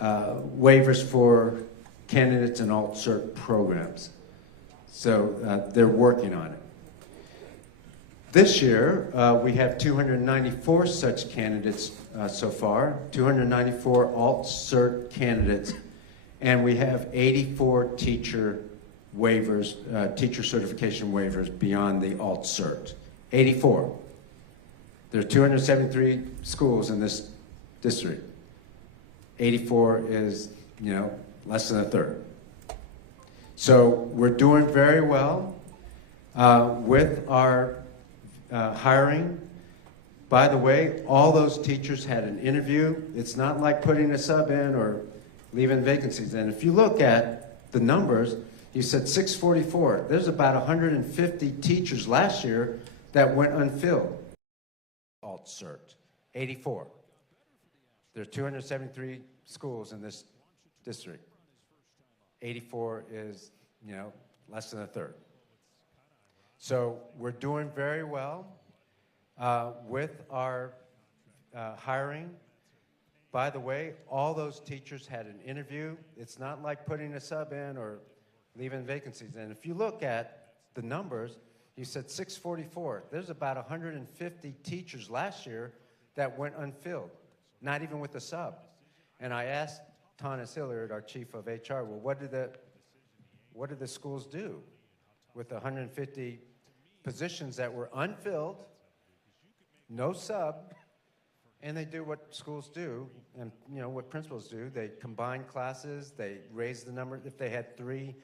waivers for candidates in alt-cert programs. So they're working on it. This year, we have 294 such candidates so far, 294 alt-cert candidates, and we have 84 teacher waivers, teacher certification waivers beyond the alt-cert. 84. There are 273 schools in this district. 84 is, you know, less than a third. So we're doing very well with our hiring. By the way, all those teachers had an interview. It's not like putting a sub in or leaving vacancies in. If you look at the numbers, you said 644. There's about 150 teachers last year that went unfilled. Alt-cert, 84. There are 273 schools in this district. 84 is, you know, less than a third. So we're doing very well with our hiring. By the way, all those teachers had an interview. It's not like putting a sub in or leaving vacancies in. If you look at the numbers, you said 644. There's about 150 teachers last year that went unfilled, not even with the sub. And I asked Thomas Hilliard, our chief of HR, well, what did the schools do with the 150 positions that were unfilled, no sub, and they do what schools do, and you know what principals do. They combine classes, they raise the number. If they had 3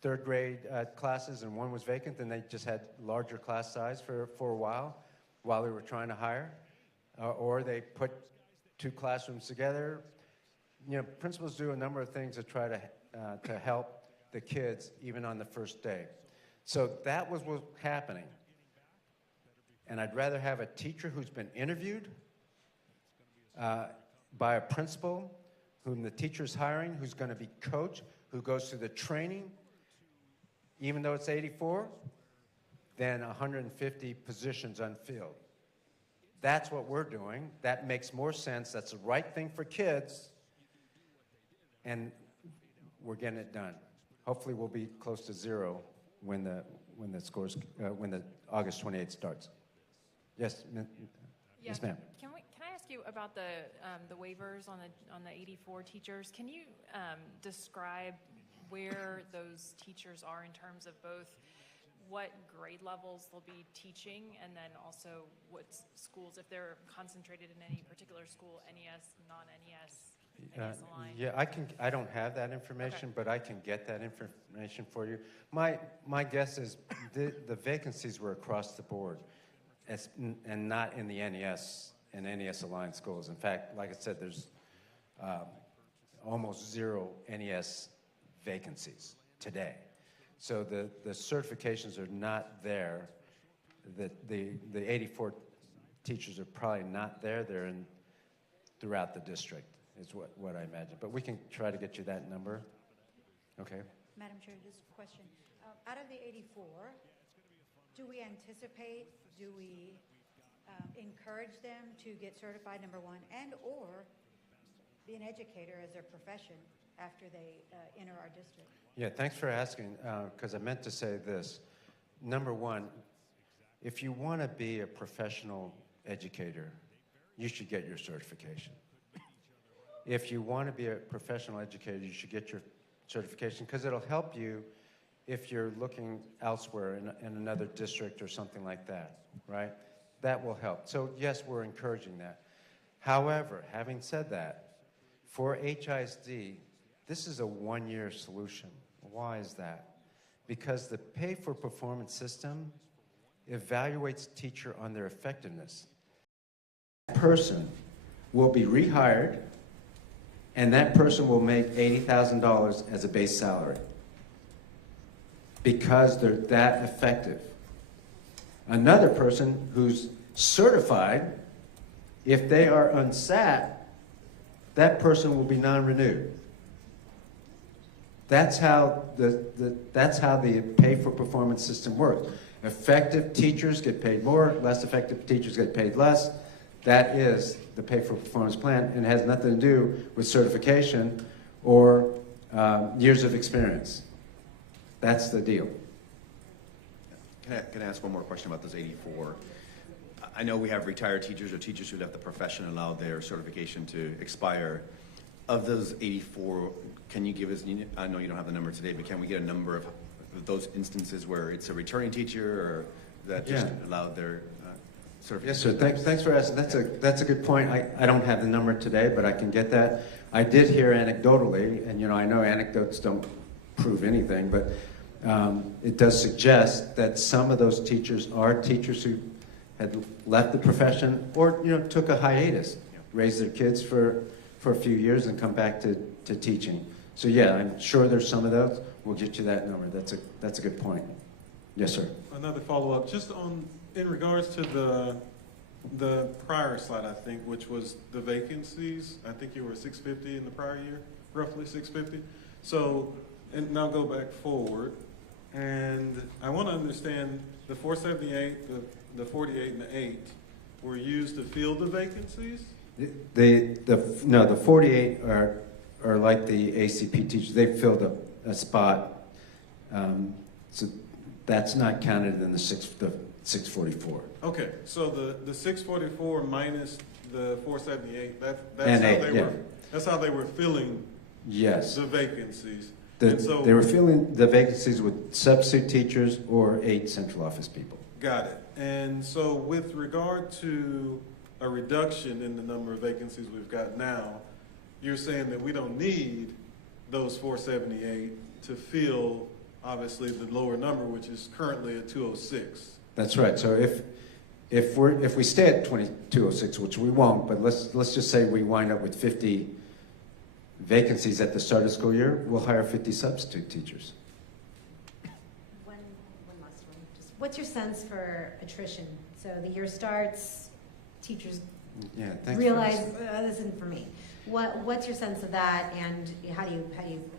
third grade classes and one was vacant, then they just had larger class size for a while they were trying to hire. Or they put 2 classrooms together. You know, principals do a number of things to try to help the kids even on the first day. So that was what was happening. And I'd rather have a teacher who's been interviewed by a principal whom the teacher's hiring, who's going to be coached, who goes through the training, even though it's 84, than 150 positions unfilled. That's what we're doing. That makes more sense. That's the right thing for kids. And we're getting it done. Hopefully we'll be close to 0 when the August 28th starts. Yes, yes, ma'am. Can I ask you about the waivers on the 84 teachers? Can you describe where those teachers are in terms of both what grade levels they'll be teaching, and then also what schools, if they're concentrated in any particular school, NES, non-NES, NES aligned? Yeah, I don't have that information, okay, but I can get that information for you. My guess is the vacancies were across the board, and not in the NES and NES aligned schools. In fact, like I said, there's almost 0 NES vacancies today. So the certifications are not there. The 84 teachers are probably not there. They're throughout the district, is what I imagine. But we can try to get you that number. Okay. Madam Chair, just a question. Out of the 84, do we anticipate, do we encourage them to get certified, number one, and or be an educator as their profession after they enter our district? Yeah, thanks for asking, because I meant to say this. Number one, if you want to be a professional educator, you should get your certification. If you want to be a professional educator, you should get your certification, because it'll help you if you're looking elsewhere in another district or something like that, right? That will help. So yes, we're encouraging that. However, having said that, for HISD, this is a one-year solution. Why is that? Because the pay-for-performance system evaluates teacher on their effectiveness. That person will be rehired, and that person will make $80,000 as a base salary because they're that effective. Another person who's certified, if they are unsat, that person will be non-renewed. That's how that's how the pay-for-performance system works. Effective teachers get paid more, less effective teachers get paid less. That is the pay-for-performance plan, and it has nothing to do with certification or years of experience. That's the deal. Can I ask one more question about those 84? I know we have retired teachers or teachers who left the profession and allowed their certification to expire. Of those 84, can you give us, I know you don't have the number today, but can we get a number of those instances where it's a returning teacher or that just allowed their certification? Yes, sir. Thanks for asking. That's a good point. I don't have the number today, but I can get that. I did hear anecdotally, and I know anecdotes don't prove anything, but it does suggest that some of those teachers are teachers who had left the profession or took a hiatus, raised their kids for a few years and come back to teaching. So yeah, I'm sure there's some of those. We'll get you that number. That's a good point. Yes, sir. Another follow-up, just in regards to the prior slide, I think, which was the vacancies. I think you were 650 in the prior year, roughly 650. So, and now go back forward, and I want to understand the 478, the 48, and the 8 were used to fill the vacancies. The 48 are like the ACP teachers. They filled a spot, so that's not counted in the 644. Okay, so the 644 minus the 478. That's how they were filling. Yes. The vacancies. They were filling the vacancies with substitute teachers or 8 central office people. Got it. And so with regard to a reduction in the number of vacancies we've got now, you're saying that we don't need those 478 to fill, obviously, the lower number, which is currently at 206. That's right. So if we stay at 2206, which we won't, but let's just say we wind up with 50 vacancies at the start of the school year, we'll hire 50 substitute teachers. One last one. What's your sense for attrition? So the year starts, teachers realize this isn't for me. What's your sense of that, and how do you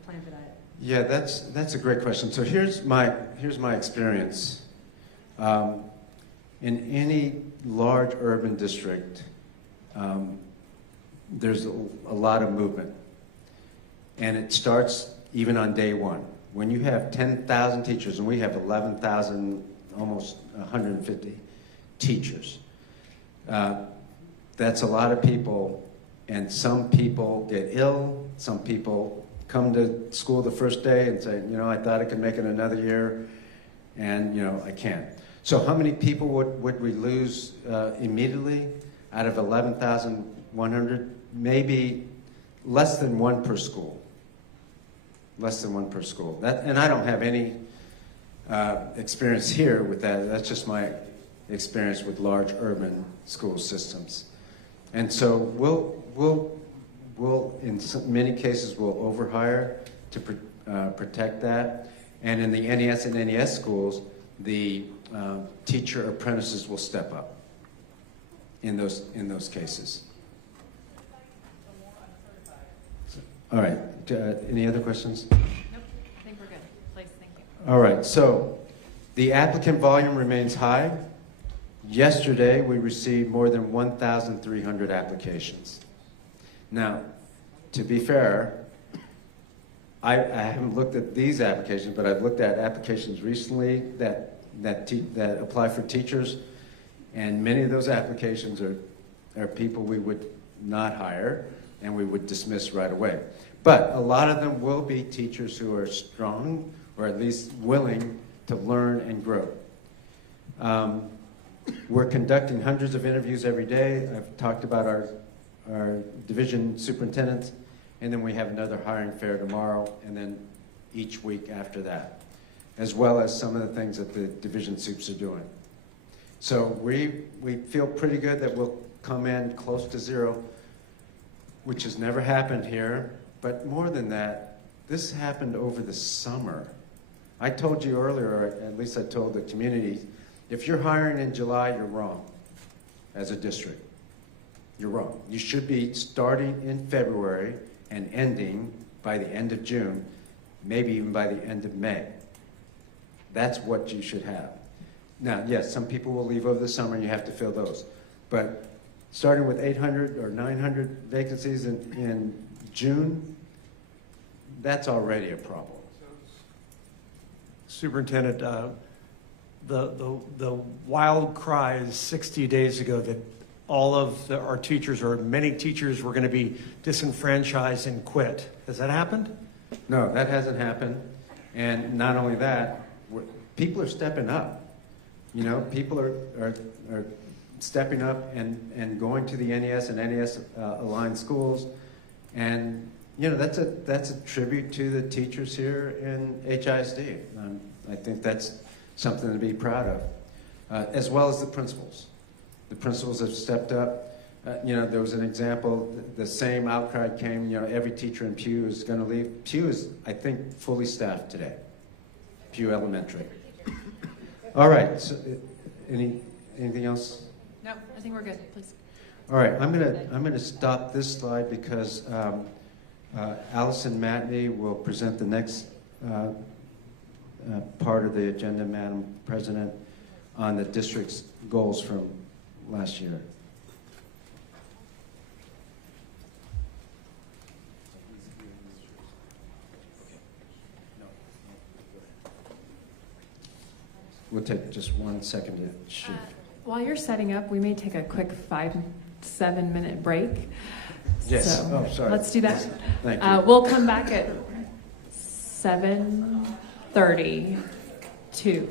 plan for that? Yeah, that's a great question. So here's my experience. In any large urban district, there's a lot of movement, and it starts even on day one. When you have 10,000 teachers, and we have 11,000, almost 150 teachers, that's a lot of people, and some people get ill, some people come to school the first day and say, I thought I could make it another year, and I can't. So how many people would we lose immediately out of 11,100? Maybe less than 1 per school. Less than 1 per school. And I don't have any experience here with that. That's just my experience with large urban school systems. And so we'll in many cases we'll overhire to protect that. And in the NES and NES schools, the teacher apprentices will step up in those cases. All right. Any other questions? Nope. I think we're good. Please, thank you. All right. So the applicant volume remains high. Yesterday, we received more than 1,300 applications. Now, to be fair, I haven't looked at these applications, but I've looked at applications recently that apply for teachers, and many of those applications are people we would not hire and we would dismiss right away. But a lot of them will be teachers who are strong or at least willing to learn and grow. We're conducting hundreds of interviews every day. I've talked about our division superintendents, and then we have another hiring fair tomorrow, and then each week after that, as well as some of the things that the division soups are doing. So we feel pretty good that we'll come in close to zero, which has never happened here. But more than that, this happened over the summer. I told you earlier, or at least I told the community, if you're hiring in July, you're wrong as a district. You're wrong. You should be starting in February and ending by the end of June. maybe even by the end of May. That's what you should have. Now, yes, some people will leave over the summer and you have to fill those. But starting with 800 or 900 vacancies in June, that's already a problem. Superintendent, the wild cry 60 days ago that all of our teachers or many teachers were going to be disenfranchised and quit. Has that happened? No, that hasn't happened. And not only that, people are stepping up. You know, people are stepping up and going to the NES and NES aligned schools. And, you know, that's a tribute to the teachers here in HISD. I think that's something to be proud of, as well as the principals. The principals have stepped up. You know, there was an example, the same outcry came, you know, every teacher in Pew is going to leave. Pew is, I think, fully staffed today. Pew Elementary. All right, so anything else? No, I think we're good, please. All right, I'm gonna stop this slide because Allison Matney will present the next part of the agenda, Madam President, on the district's goals from last year. We'll take just 1 second to shoot. While you're setting up, we may take a quick 5-7 minute break. Yes. So Oh, sorry. let's do that. Yes. Thank you. We'll come back at 7:32.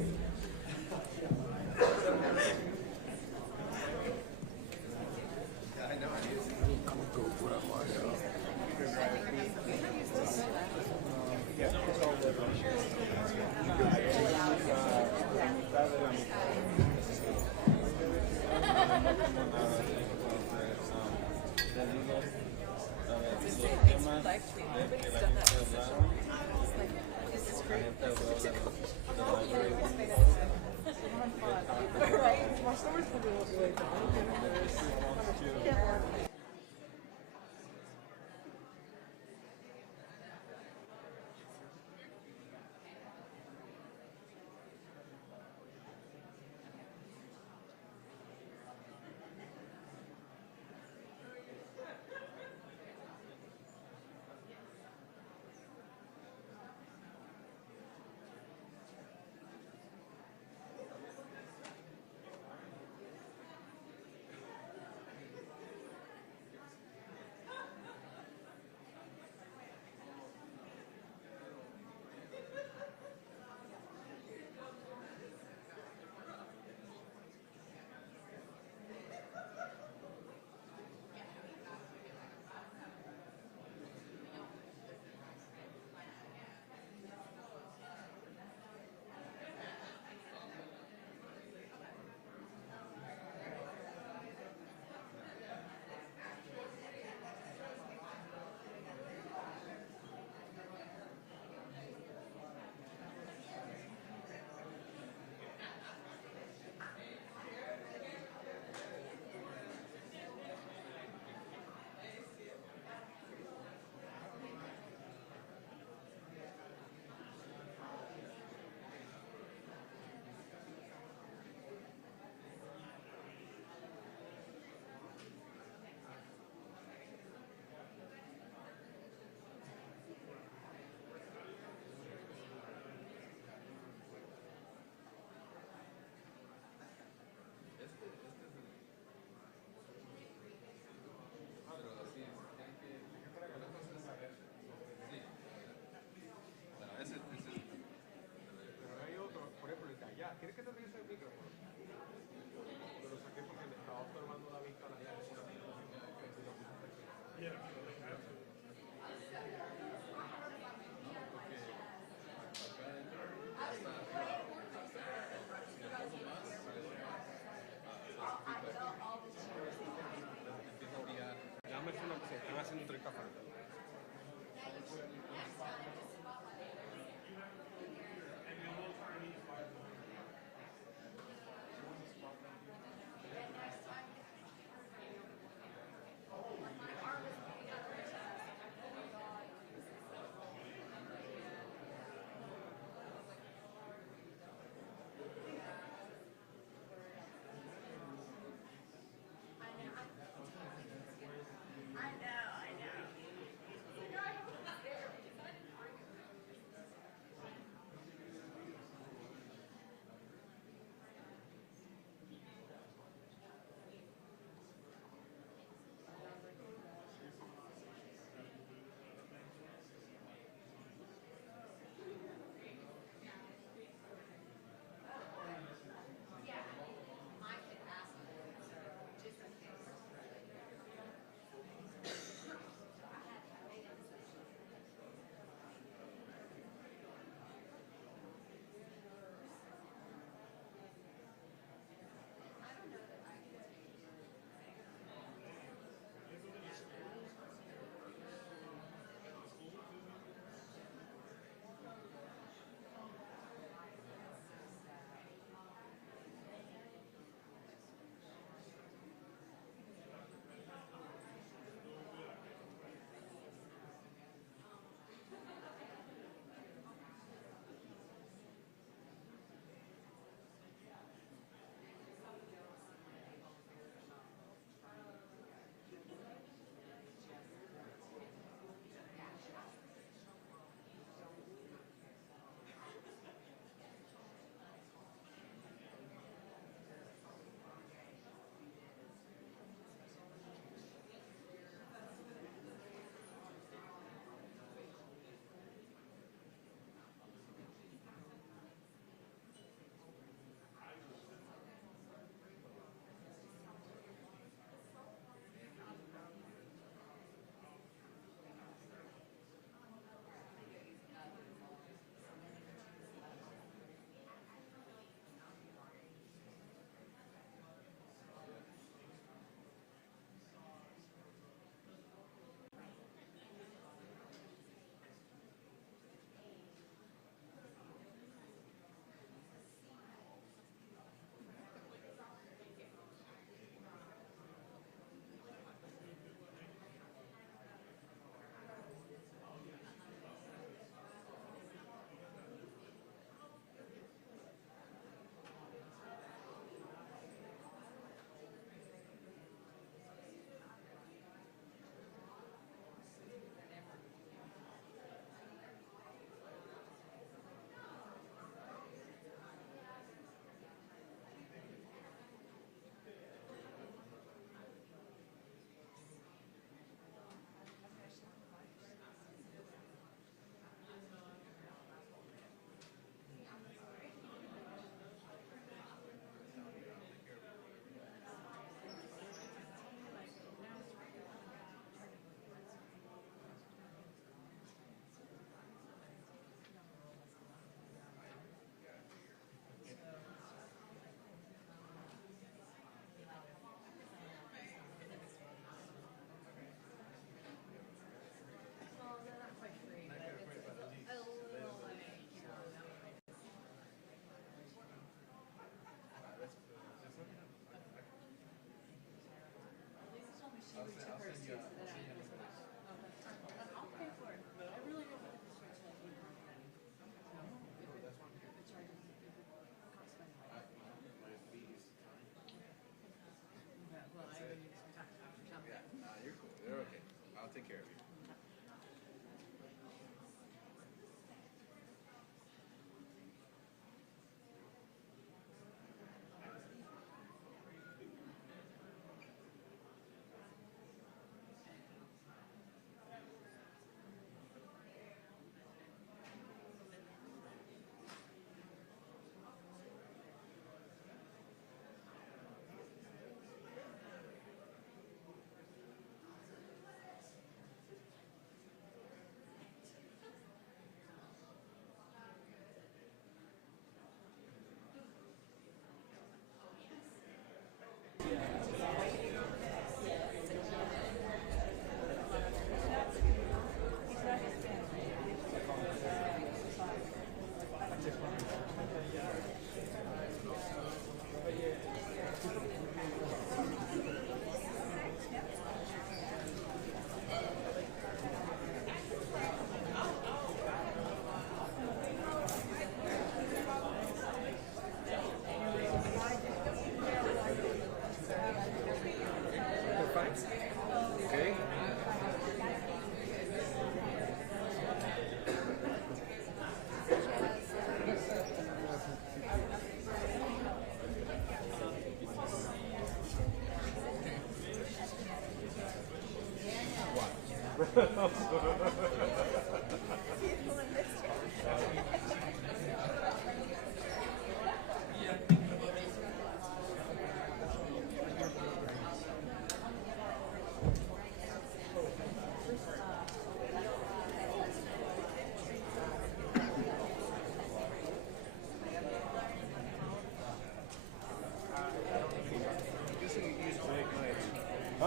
Huh?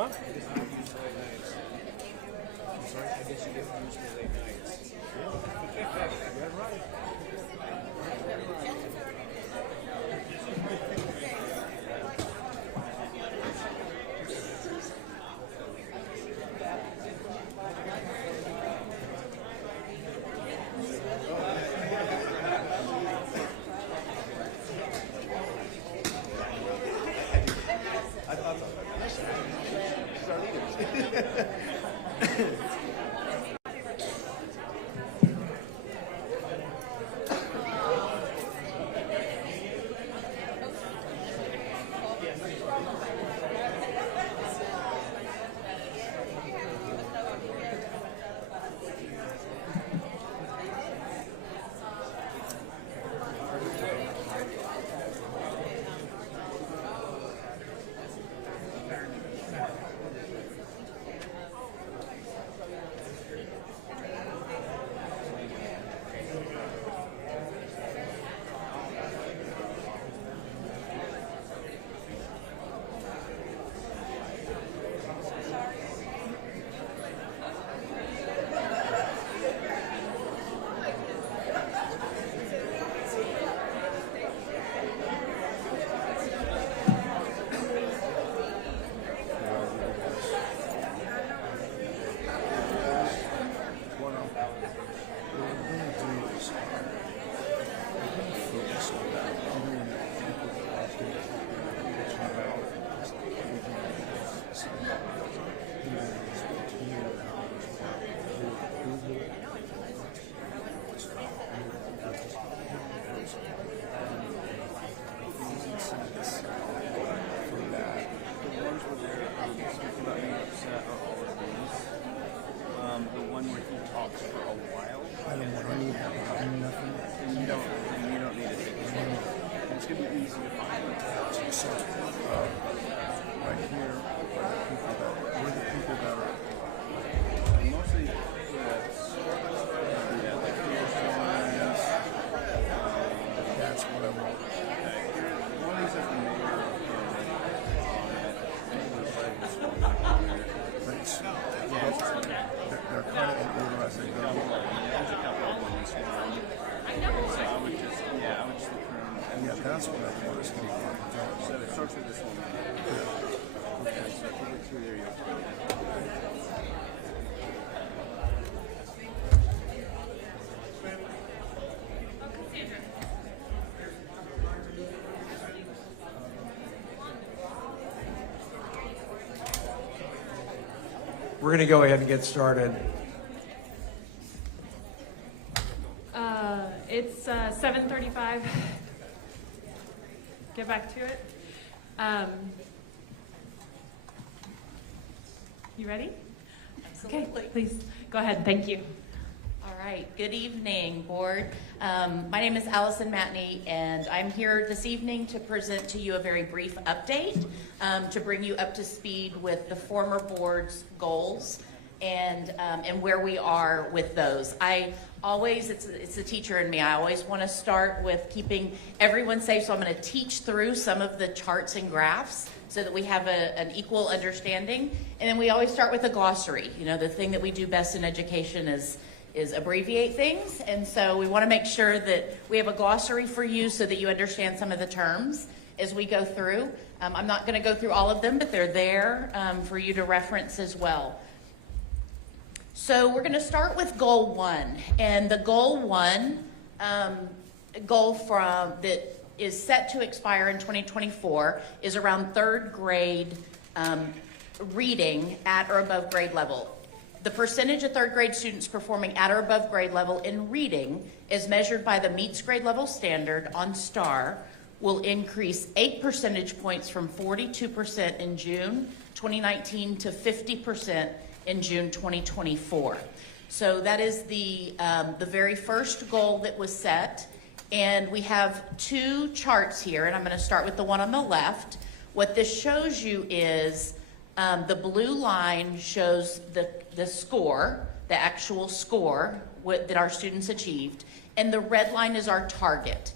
I guess you get used to late nights. I'm sorry? I guess you get used to late nights. Yeah. You're right. That's what I want to speak on. So it starts with this one. Okay, so click through there, you'll find We're going to go ahead and get started. It's 7:35. Get back to it. You ready? Absolutely. Okay, please go ahead. Thank you. All right. Good evening, board. My name is Allison Matney, and I'm here this evening to present to you a very brief update to bring you up to speed with the former board's goals and where we are with those. It's the teacher in me. I always want to start with keeping everyone safe, so I'm going to teach through some of the charts and graphs so that we have an equal understanding. And then we always start with a glossary. You know, the thing that we do best in education is abbreviate things. And so we want to make sure that we have a glossary for you so that you understand some of the terms as we go through. I'm not going to go through all of them, but they're there for you to reference as well. So we're going to start with goal 1, and the goal 1 goal that is set to expire in 2024 is around 3rd grade reading at or above grade level. The percentage of 3rd grade students performing at or above grade level in reading, as measured by the meets grade level standard on STAR, will increase 8 percentage points from 42% in June 2019 to 50% in June 2024. So that is the very first goal that was set. And we have two charts here, and I'm going to start with the one on the left. What this shows you is the blue line shows the score, the actual score that our students achieved, and the red line is our target.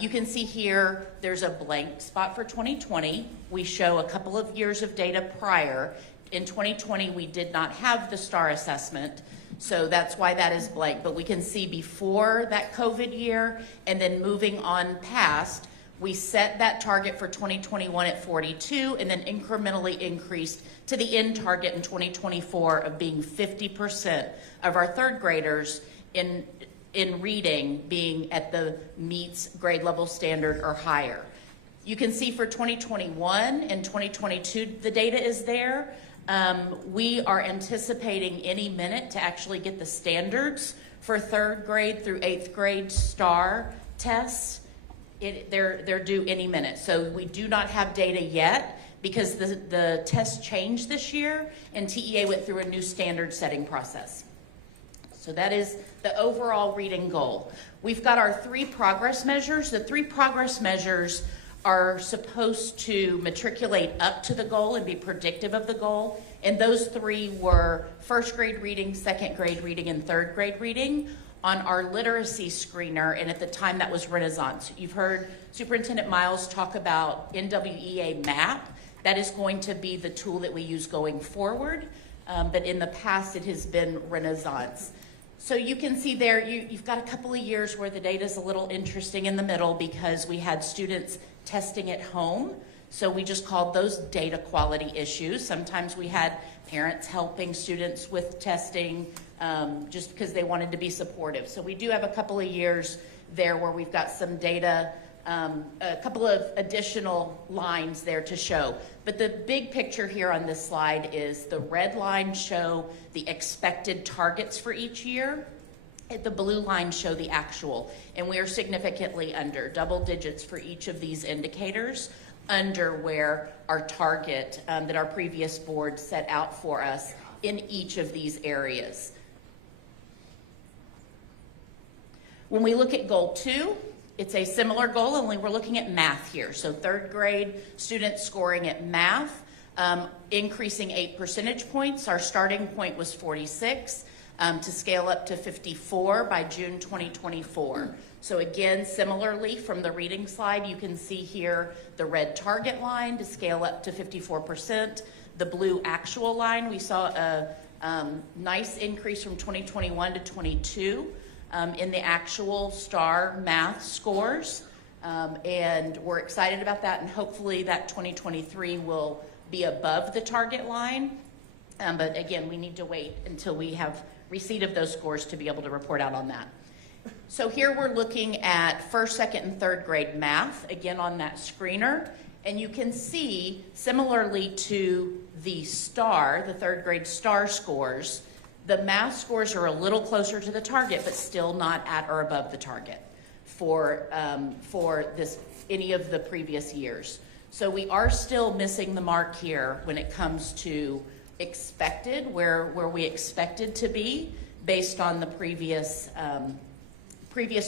You can see here there's a blank spot for 2020. We show a couple of years of data prior. In 2020, we did not have the STAR assessment, so that's why that is blank. But we can see before that COVID year and then moving on past, we set that target for 2021 at 42 and then incrementally increased to the end target in 2024 of being 50% of our third graders in reading being at the meets grade level standard or higher. You can see for 2021 and 2022, the data is there. We are anticipating any minute to actually get the standards for third grade through eighth grade STAR tests. They're due any minute. So we do not have data yet because the test changed this year and TEA went through a new standard setting process. So that is the overall reading goal. We've got our 3 progress measures. The 3 progress measures are supposed to matriculate up to the goal and be predictive of the goal. And those 3 were first grade reading, second grade reading, and third grade reading on our literacy screener, and at the time that was Renaissance. You've heard Superintendent Miles talk about NWEA MAP. That is going to be the tool that we use going forward, but in the past it has been Renaissance. So you can see there, you've got a couple of years where the data is a little interesting in the middle because we had students testing at home. So we just called those data quality issues. Sometimes we had parents helping students with testing just because they wanted to be supportive. So we do have a couple of years there where we've got some data, a couple of additional lines there to show. But the big picture here on this slide is the red lines show the expected targets for each year. The blue lines show the actual. And we are significantly under, double digits for each of these indicators, under where our target that our previous board set out for us in each of these areas. When we look at goal 2, it's a similar goal, only we're looking at math here. So third grade students scoring at math, increasing 8 percentage points. Our starting point was 46 to scale up to 54 by June 2024. So again, similarly from the reading slide, you can see here the red target line to scale up to 54%. The blue actual line, we saw a nice increase from 2021 to 22 in the actual STAR math scores. And we're excited about that, and hopefully that 2023 will be above the target line. But again, we need to wait until we have receipt of those scores to be able to report out on that. So here we're looking at first, second, and third grade math, again on that screener. And you can see, similarly to the STAR, the third grade STAR scores, the math scores are a little closer to the target, but still not at or above the target for any of the previous years. So we are still missing the mark here when it comes to expected, where we expected to be based on the previous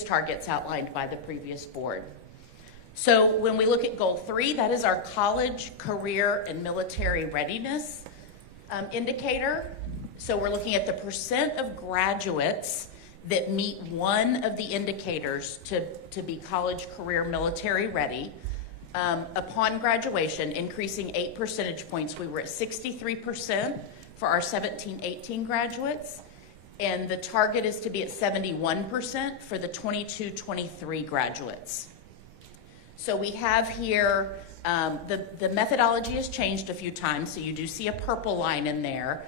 targets outlined by the previous board. So when we look at goal 3, that is our college, career, and military readiness indicator. So we're looking at the percent of graduates that meet one of the indicators to be college, career, military ready. Upon graduation, increasing 8 percentage points. We were at 63% for our 17-18 graduates, and the target is to be at 71% for the 22-23 graduates. So we have here, the methodology has changed a few times, so you do see a purple line in there.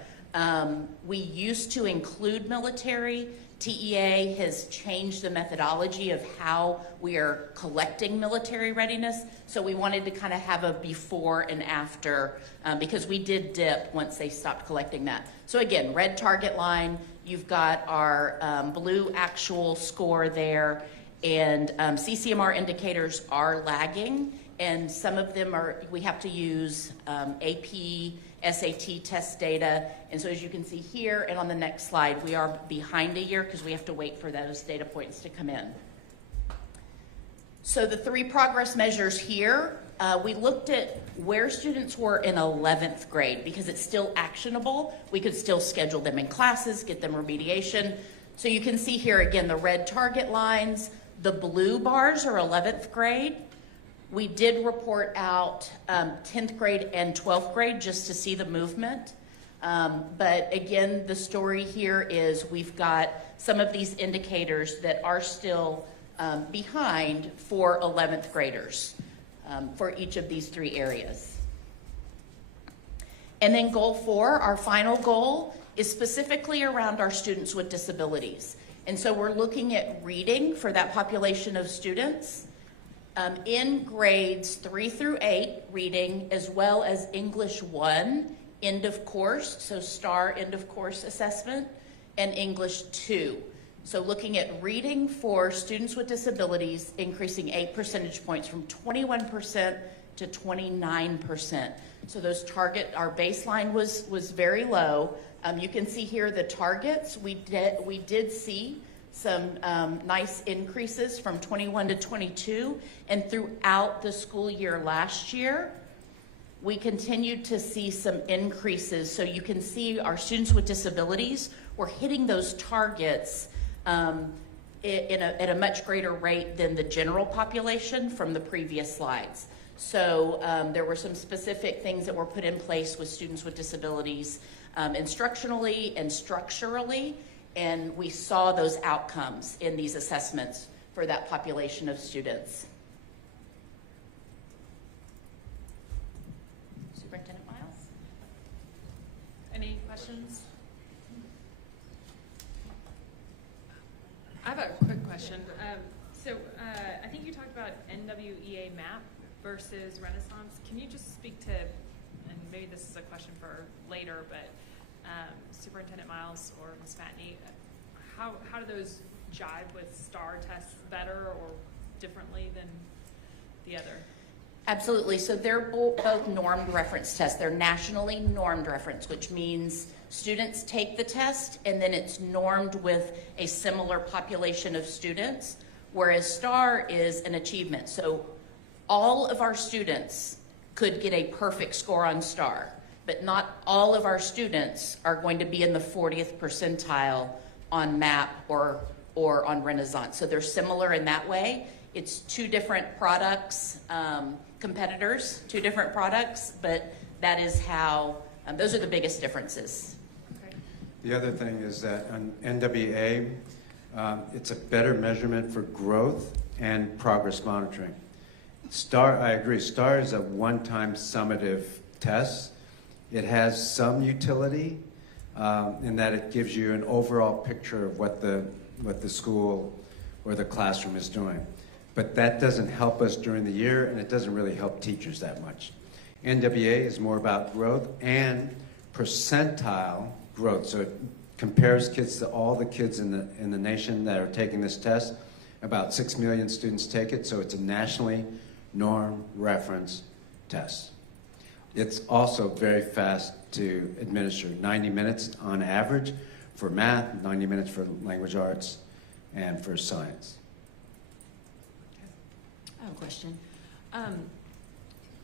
We used to include military. TEA has changed the methodology of how we are collecting military readiness. So we wanted to kind of have a before and after because we did dip once they stopped collecting that. So again, red target line, you've got our blue actual score there, and CCMR indicators are lagging, and some of them we have to use AP, SAT test data. And so as you can see here and on the next slide, we are behind a year because we have to wait for those data points to come in. So the 3 progress measures here, we looked at where students were in 11th grade because it's still actionable. We could still schedule them in classes, get them remediation. So you can see here again the red target lines, the blue bars are 11th grade. We did report out 10th grade and 12th grade just to see the movement. But again, the story here is we've got some of these indicators that are still behind for 11th graders for each of these 3 areas. And then goal 4, our final goal, is specifically around our students with disabilities. And so we're looking at reading for that population of students in grades 3 through 8, reading, as well as English 1, end of course, so STAR end of course assessment, and English 2. So looking at reading for students with disabilities, increasing 8 percentage points from 21% to 29%. So those our baseline was very low. You can see here the targets. We did see some nice increases from 21 to 22, and throughout the school year last year, we continued to see some increases. So you can see our students with disabilities were hitting those targets at a much greater rate than the general population from the previous slides. So there were some specific things that were put in place with students with disabilities instructionally and structurally, and we saw those outcomes in these assessments for that population of students. Superintendent Miles? Any questions? I have a quick question. I think you talked about NWEA MAP versus Renaissance. Can you just speak to, and maybe this is a question for later, but Superintendent Miles or Ms. Matney, how do those jive with STAR tests better or differently than the other? Absolutely. So they're both normed reference tests. They're nationally normed reference, which means students take the test and then it's normed with a similar population of students, whereas STAR is an achievement. So all of our students could get a perfect score on STAR, but not all of our students are going to be in the 40th percentile on MAP or on Renaissance. So they're similar in that way. It's 2 different products, competitors, 2 different products, but that is how, those are the biggest differences. Okay. The other thing is that on NWA, it's a better measurement for growth and progress monitoring. STAR, I agree, STAR is a one-time summative test. It has some utility in that it gives you an overall picture of what the school or the classroom is doing. But that doesn't help us during the year, and it doesn't really help teachers that much. NWA is more about growth and percentile growth. So it compares kids to all the kids in the nation that are taking this test. About 6 million students take it, so it's a nationally norm reference test. It's also very fast to administer, 90 minutes on average for math, 90 minutes for language arts, and for science. I have a question.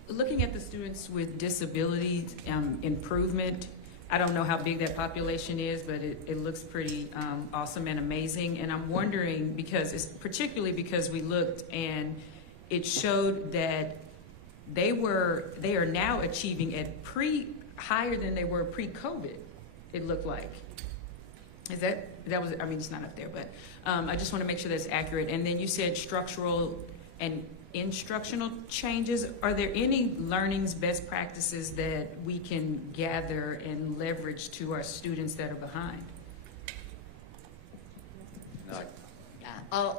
Looking at the students with disabilities improvement, I don't know how big that population is, but it looks pretty awesome and amazing. And I'm wondering, particularly because we looked and it showed that they are now achieving at higher than they were pre-COVID, it looked like. I mean, it's not up there, but I just want to make sure that's accurate. And then you said structural and instructional changes. Are there any learnings, best practices that we can gather and leverage to our students that are behind?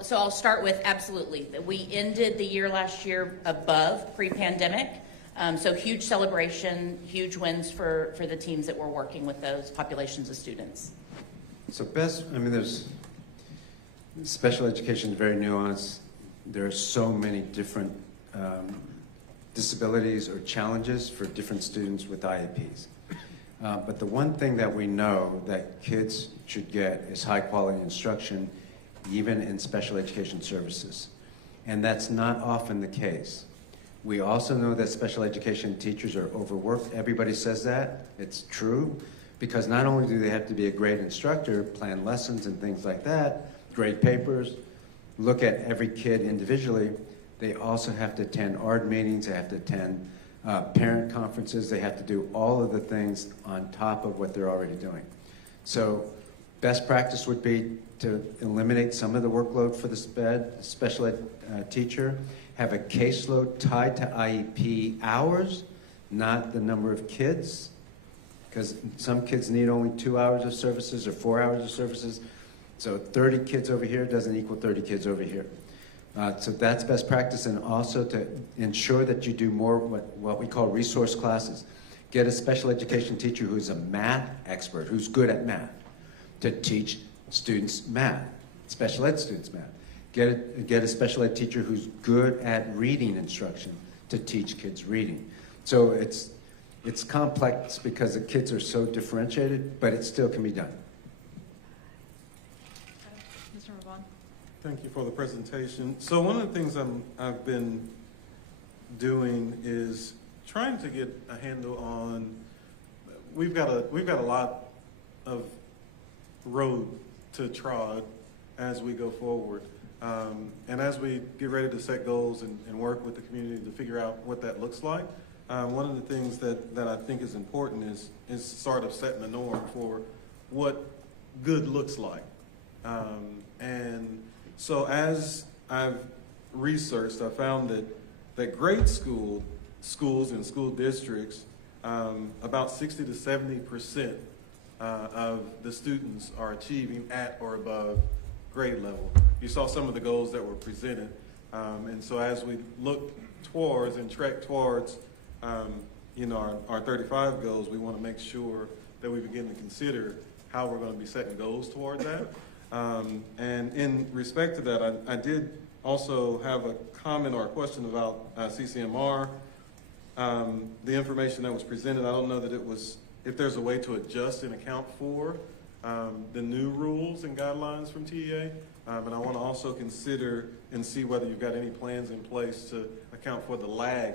So I'll start with absolutely. We ended the year last year above pre-pandemic. So huge celebration, huge wins for the teams that were working with those populations of students. So there's special education is very nuanced. There are so many different disabilities or challenges for different students with IEPs. But the one thing that we know that kids should get is high quality instruction, even in special education services. And that's not often the case. We also know that special education teachers are overworked. Everybody says that. It's true, because not only do they have to be a great instructor, plan lessons and things like that, grade papers, look at every kid individually, they also have to attend ARD meetings, they have to attend parent conferences, they have to do all of the things on top of what they're already doing. So best practice would be to eliminate some of the workload for the special ed teacher, have a caseload tied to IEP hours, not the number of kids, because some kids need only 2 hours of services or 4 hours of services. So 30 kids over here doesn't equal 30 kids over here. So that's best practice, and also to ensure that you do more what we call resource classes. Get a special education teacher who's a math expert, who's good at math, to teach students math, special ed students math. Get a special ed teacher who's good at reading instruction to teach kids reading. So it's complex because the kids are so differentiated, but it still can be done. Mr. Ravon. Thank you for the presentation. So one of the things I've been doing is trying to get a handle on, we've got a lot of road to trod as we go forward. And as we get ready to set goals and work with the community to figure out what that looks like, one of the things that I think is important is sort of setting the norm for what good looks like. And so as I've researched, I found that grade schools and school districts, about 60 to 70% of the students are achieving at or above grade level. You saw some of the goals that were presented. And so as we look towards and trek towards our 35 goals, we want to make sure that we begin to consider how we're going to be setting goals toward that. And in respect to that, I did also have a comment or a question about CCMR. The information that was presented, I don't know that if there's a way to adjust and account for the new rules and guidelines from TEA. And I want to also consider and see whether you've got any plans in place to account for the lag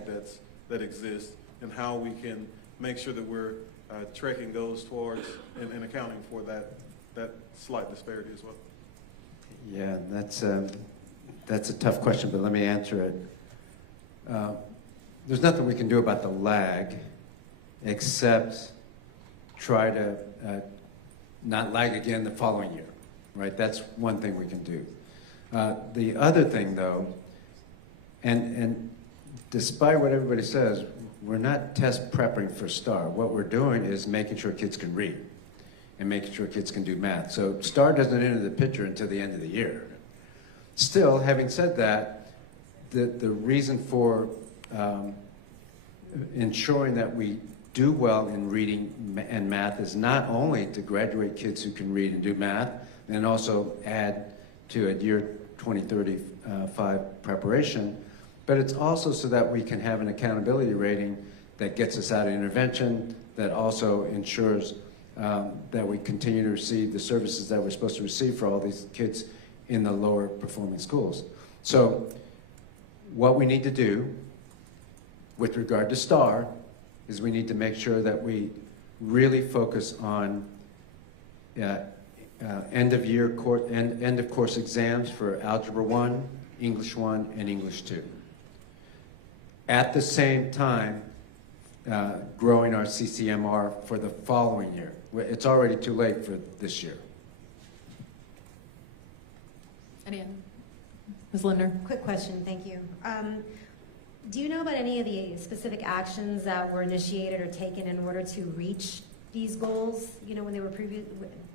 that exists and how we can make sure that we're trekking goals towards and accounting for that slight disparity as well. Yeah, that's a tough question, but let me answer it. There's nothing we can do about the lag except try to not lag again the following year, right? That's one thing we can do. The other thing, though, and despite what everybody says, we're not test prepping for STAR. What we're doing is making sure kids can read and making sure kids can do math. So STAR doesn't enter the picture until the end of the year. Still, having said that, the reason for ensuring that we do well in reading and math is not only to graduate kids who can read and do math, and also add to a year 2035 preparation, but it's also so that we can have an accountability rating that gets us out of intervention, that also ensures that we continue to receive the services that we're supposed to receive for all these kids in the lower performing schools. So what we need to do with regard to STAR is we need to make sure that we really focus on end of course exams for Algebra 1, English 1, and English 2. At the same time, growing our CCMR for the following year. It's already too late for this year. Any other? Ms. Linder. Quick question, thank you. Do you know about any of the specific actions that were initiated or taken in order to reach these goals, when they were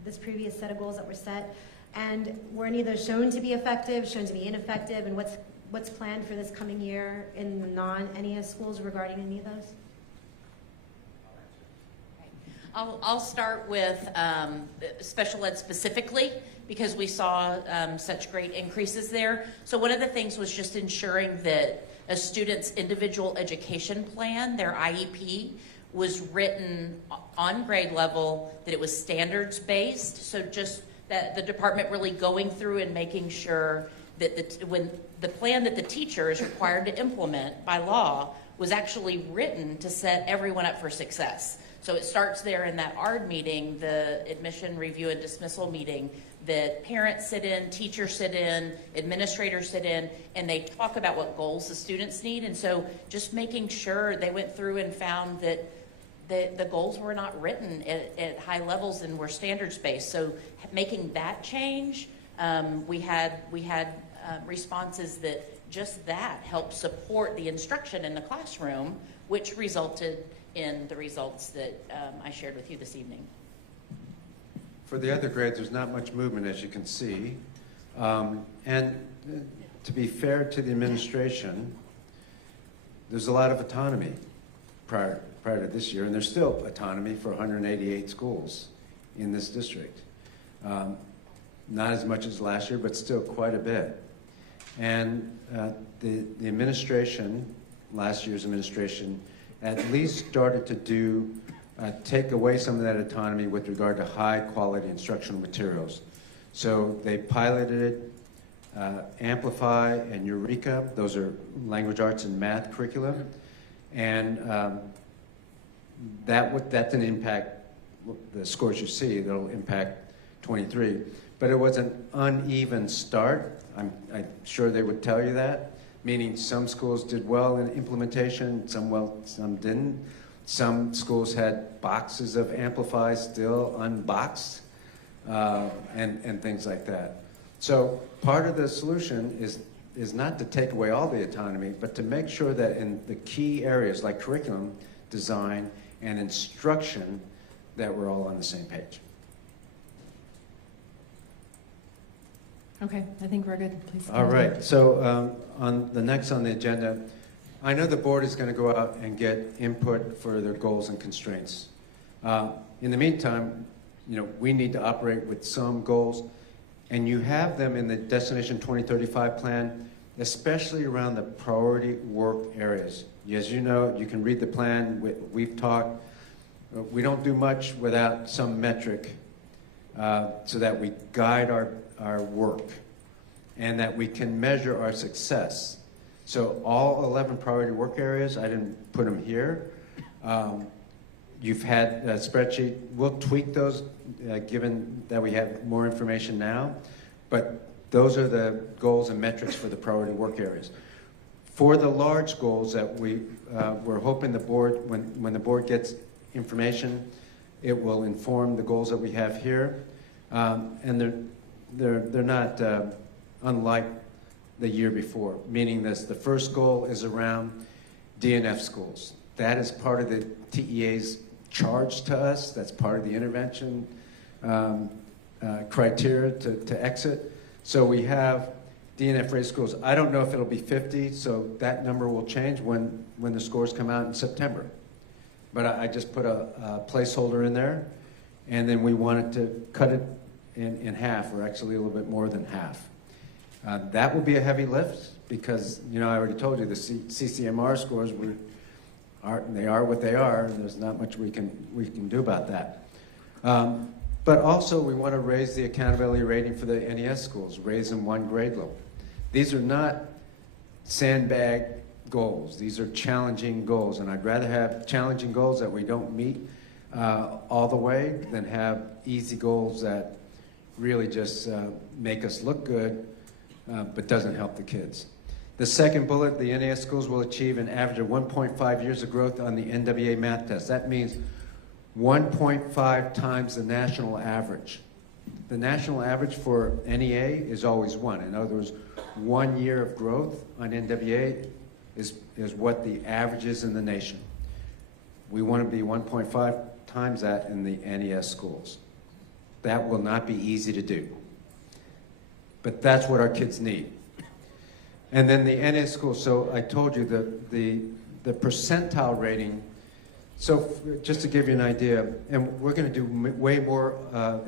this previous set of goals that were set? And were any of those shown to be effective, shown to be ineffective, and what's planned for this coming year in the non-NES schools regarding any of those? I'll start with special ed specifically, because we saw such great increases there. So one of the things was just ensuring that a student's individual education plan, their IEP, was written on grade level, that it was standards based. So just that the department really going through and making sure that when the plan that the teacher is required to implement by law was actually written to set everyone up for success. So it starts there in that ARD meeting, the admission review and dismissal meeting, that parents sit in, teachers sit in, administrators sit in, and they talk about what goals the students need. And so just making sure they went through and found that the goals were not written at high levels and were standards based. So making that change, we had responses that just that helped support the instruction in the classroom, which resulted in the results that I shared with you this evening. For the other grades, there's not much movement, as you can see. And to be fair to the administration, there's a lot of autonomy prior to this year, and there's still autonomy for 188 schools in this district. Not as much as last year, but still quite a bit. And the administration, last year's administration, at least started to take away some of that autonomy with regard to high quality instructional materials. So they piloted Amplify and Eureka. Those are language arts and math curriculum. And that didn't impact the scores you see. That'll impact 23. But it was an uneven start. I'm sure they would tell you that, meaning some schools did well in implementation, some didn't. Some schools had boxes of Amplify still unboxed, and things like that. So part of the solution is not to take away all the autonomy, but to make sure that in the key areas like curriculum design and instruction, that we're all on the same page. Okay, I think we're good. Please. All right. So on the next on the agenda, I know the board is going to go out and get input for their goals and constraints. In the meantime, we need to operate with some goals, and you have them in the Destination 2035 plan, especially around the priority work areas. As you know, you can read the plan. We've talked. We don't do much without some metric so that we guide our work and that we can measure our success. So all 11 priority work areas, I didn't put them here. You've had a spreadsheet. We'll tweak those given that we have more information now, but those are the goals and metrics for the priority work areas. For the large goals that we're hoping the board, when the board gets information, it will inform the goals that we have here. And they're not unlike the year before, meaning this, the first goal is around DNF schools. That is part of the TEA's charge to us. That's part of the intervention criteria to exit. So we have DNF rated schools. I don't know if it'll be 50, so that number will change when the scores come out in September. But I just put a placeholder in there, and then we wanted to cut it in half, or actually a little bit more than half. That will be a heavy lift because, I already told you the CCMR scores are what they are, and there's not much we can do about that. But also we want to raise the accountability rating for the NES schools, raise them 1 grade level. These are not sandbag goals. These are challenging goals, and I'd rather have challenging goals that we don't meet all the way than have easy goals that really just make us look good, but doesn't help the kids. The second bullet, the NAS schools will achieve an average of 1.5 years of growth on the NWA math test. That means 1.5 times the national average. The national average for NEA is always 1. In other words, 1 year of growth on NWA is what the average is in the nation. We want to be 1.5 times that in the NES schools. That will not be easy to do. But that's what our kids need. And then the NES schools, so I told you the percentile rating. So just to give you an idea, and we're going to do way more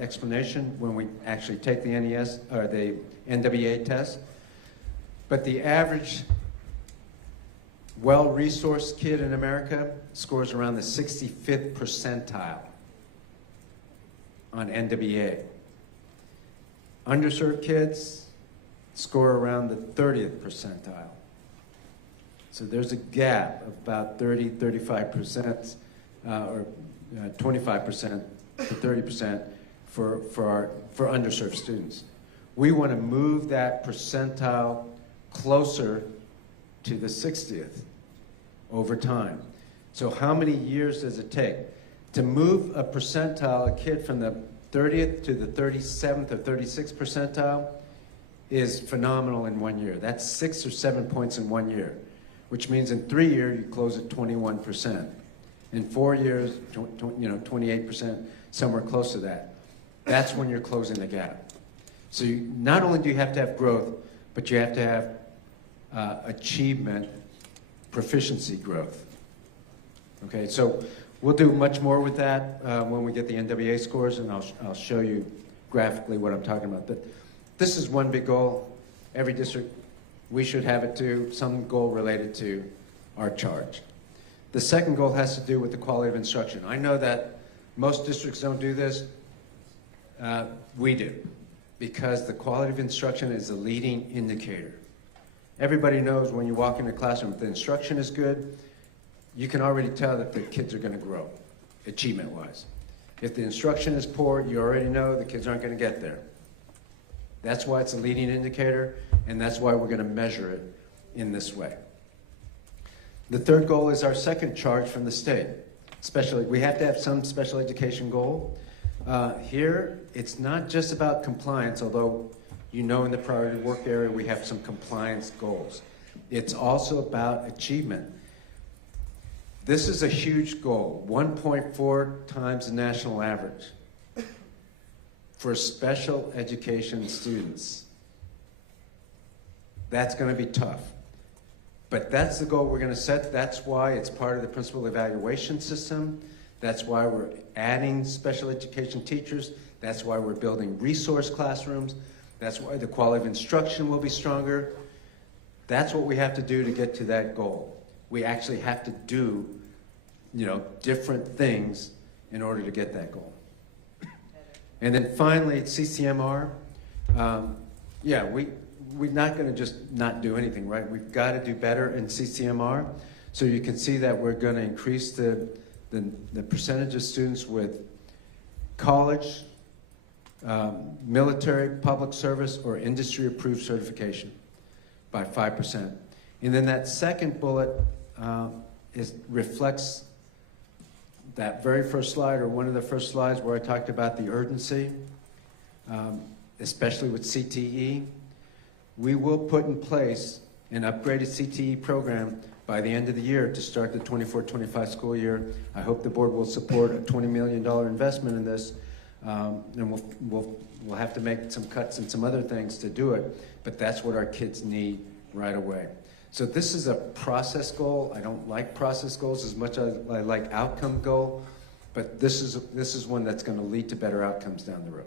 explanation when we actually take the NES or the NWA test. But the average well-resourced kid in America scores around the 65th percentile on NWA. Underserved kids score around the 30th percentile. So there's a gap of about 35%, or 25% to 30% for underserved students. We want to move that percentile closer to the 60th over time. So how many years does it take? To move a percentile, a kid from the 30th to the 37th or 36th percentile is phenomenal in 1 year. That's 6 or 7 points in 1 year, which means in 3 years you close at 21%. In 4 years, 28%, somewhere close to that. That's when you're closing the gap. So not only do you have to have growth, but you have to have achievement, proficiency growth. Okay, so we'll do much more with that when we get the NWA scores, and I'll show you graphically what I'm talking about. But this is one big goal. Every district, we should have it too, some goal related to our charge. The second goal has to do with the quality of instruction. I know that most districts don't do this. We do, because the quality of instruction is a leading indicator. Everybody knows when you walk in a classroom, if the instruction is good, you can already tell that the kids are going to grow, achievement-wise. If the instruction is poor, you already know the kids aren't going to get there. That's why it's a leading indicator, and that's why we're going to measure it in this way. The third goal is our second charge from the state. We have to have some special education goal. Here, it's not just about compliance, although you know in the priority work area we have some compliance goals. It's also about achievement. This is a huge goal, 1.4 times the national average for special education students. That's going to be tough. But that's the goal we're going to set. That's why it's part of the principal evaluation system. That's why we're adding special education teachers. That's why we're building resource classrooms. That's why the quality of instruction will be stronger. That's what we have to do to get to that goal. We actually have to do, different things in order to get that goal. And then finally, CCMR. We're not going to just not do anything, right? We've got to do better in CCMR. So you can see that we're going to increase the percentage of students with college, military, public service, or industry-approved certification by 5%. And then that second bullet reflects that very first slide, or one of the first slides where I talked about the urgency, especially with CTE. We will put in place an upgraded CTE program by the end of the year to start the 24-25 school year. I hope the board will support a $20 million investment in this, and we'll have to make some cuts and some other things to do it, but that's what our kids need right away. So this is a process goal. I don't like process goals as much as I like outcome goal, but this is one that's going to lead to better outcomes down the road.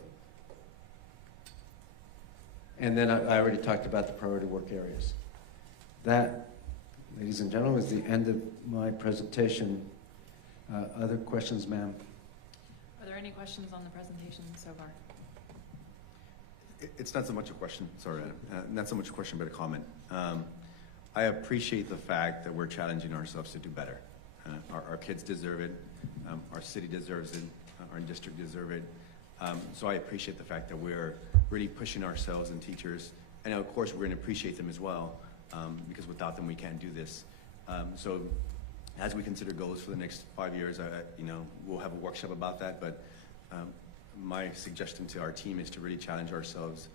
And then I already talked about the priority work areas. That, ladies and gentlemen, is the end of my presentation. Other questions, ma'am? Are there any questions on the presentation so far? It's not so much a question, sorry, not so much a question, but a comment. I appreciate the fact that we're challenging ourselves to do better. Our kids deserve it, our city deserves it, our district deserve it. So I appreciate the fact that we're really pushing ourselves and teachers, and of course we're going to appreciate them as well, because without them we can't do this. So as we consider goals for the next 5 years, we'll have a workshop about that, but my suggestion to our team is to really challenge ourselves.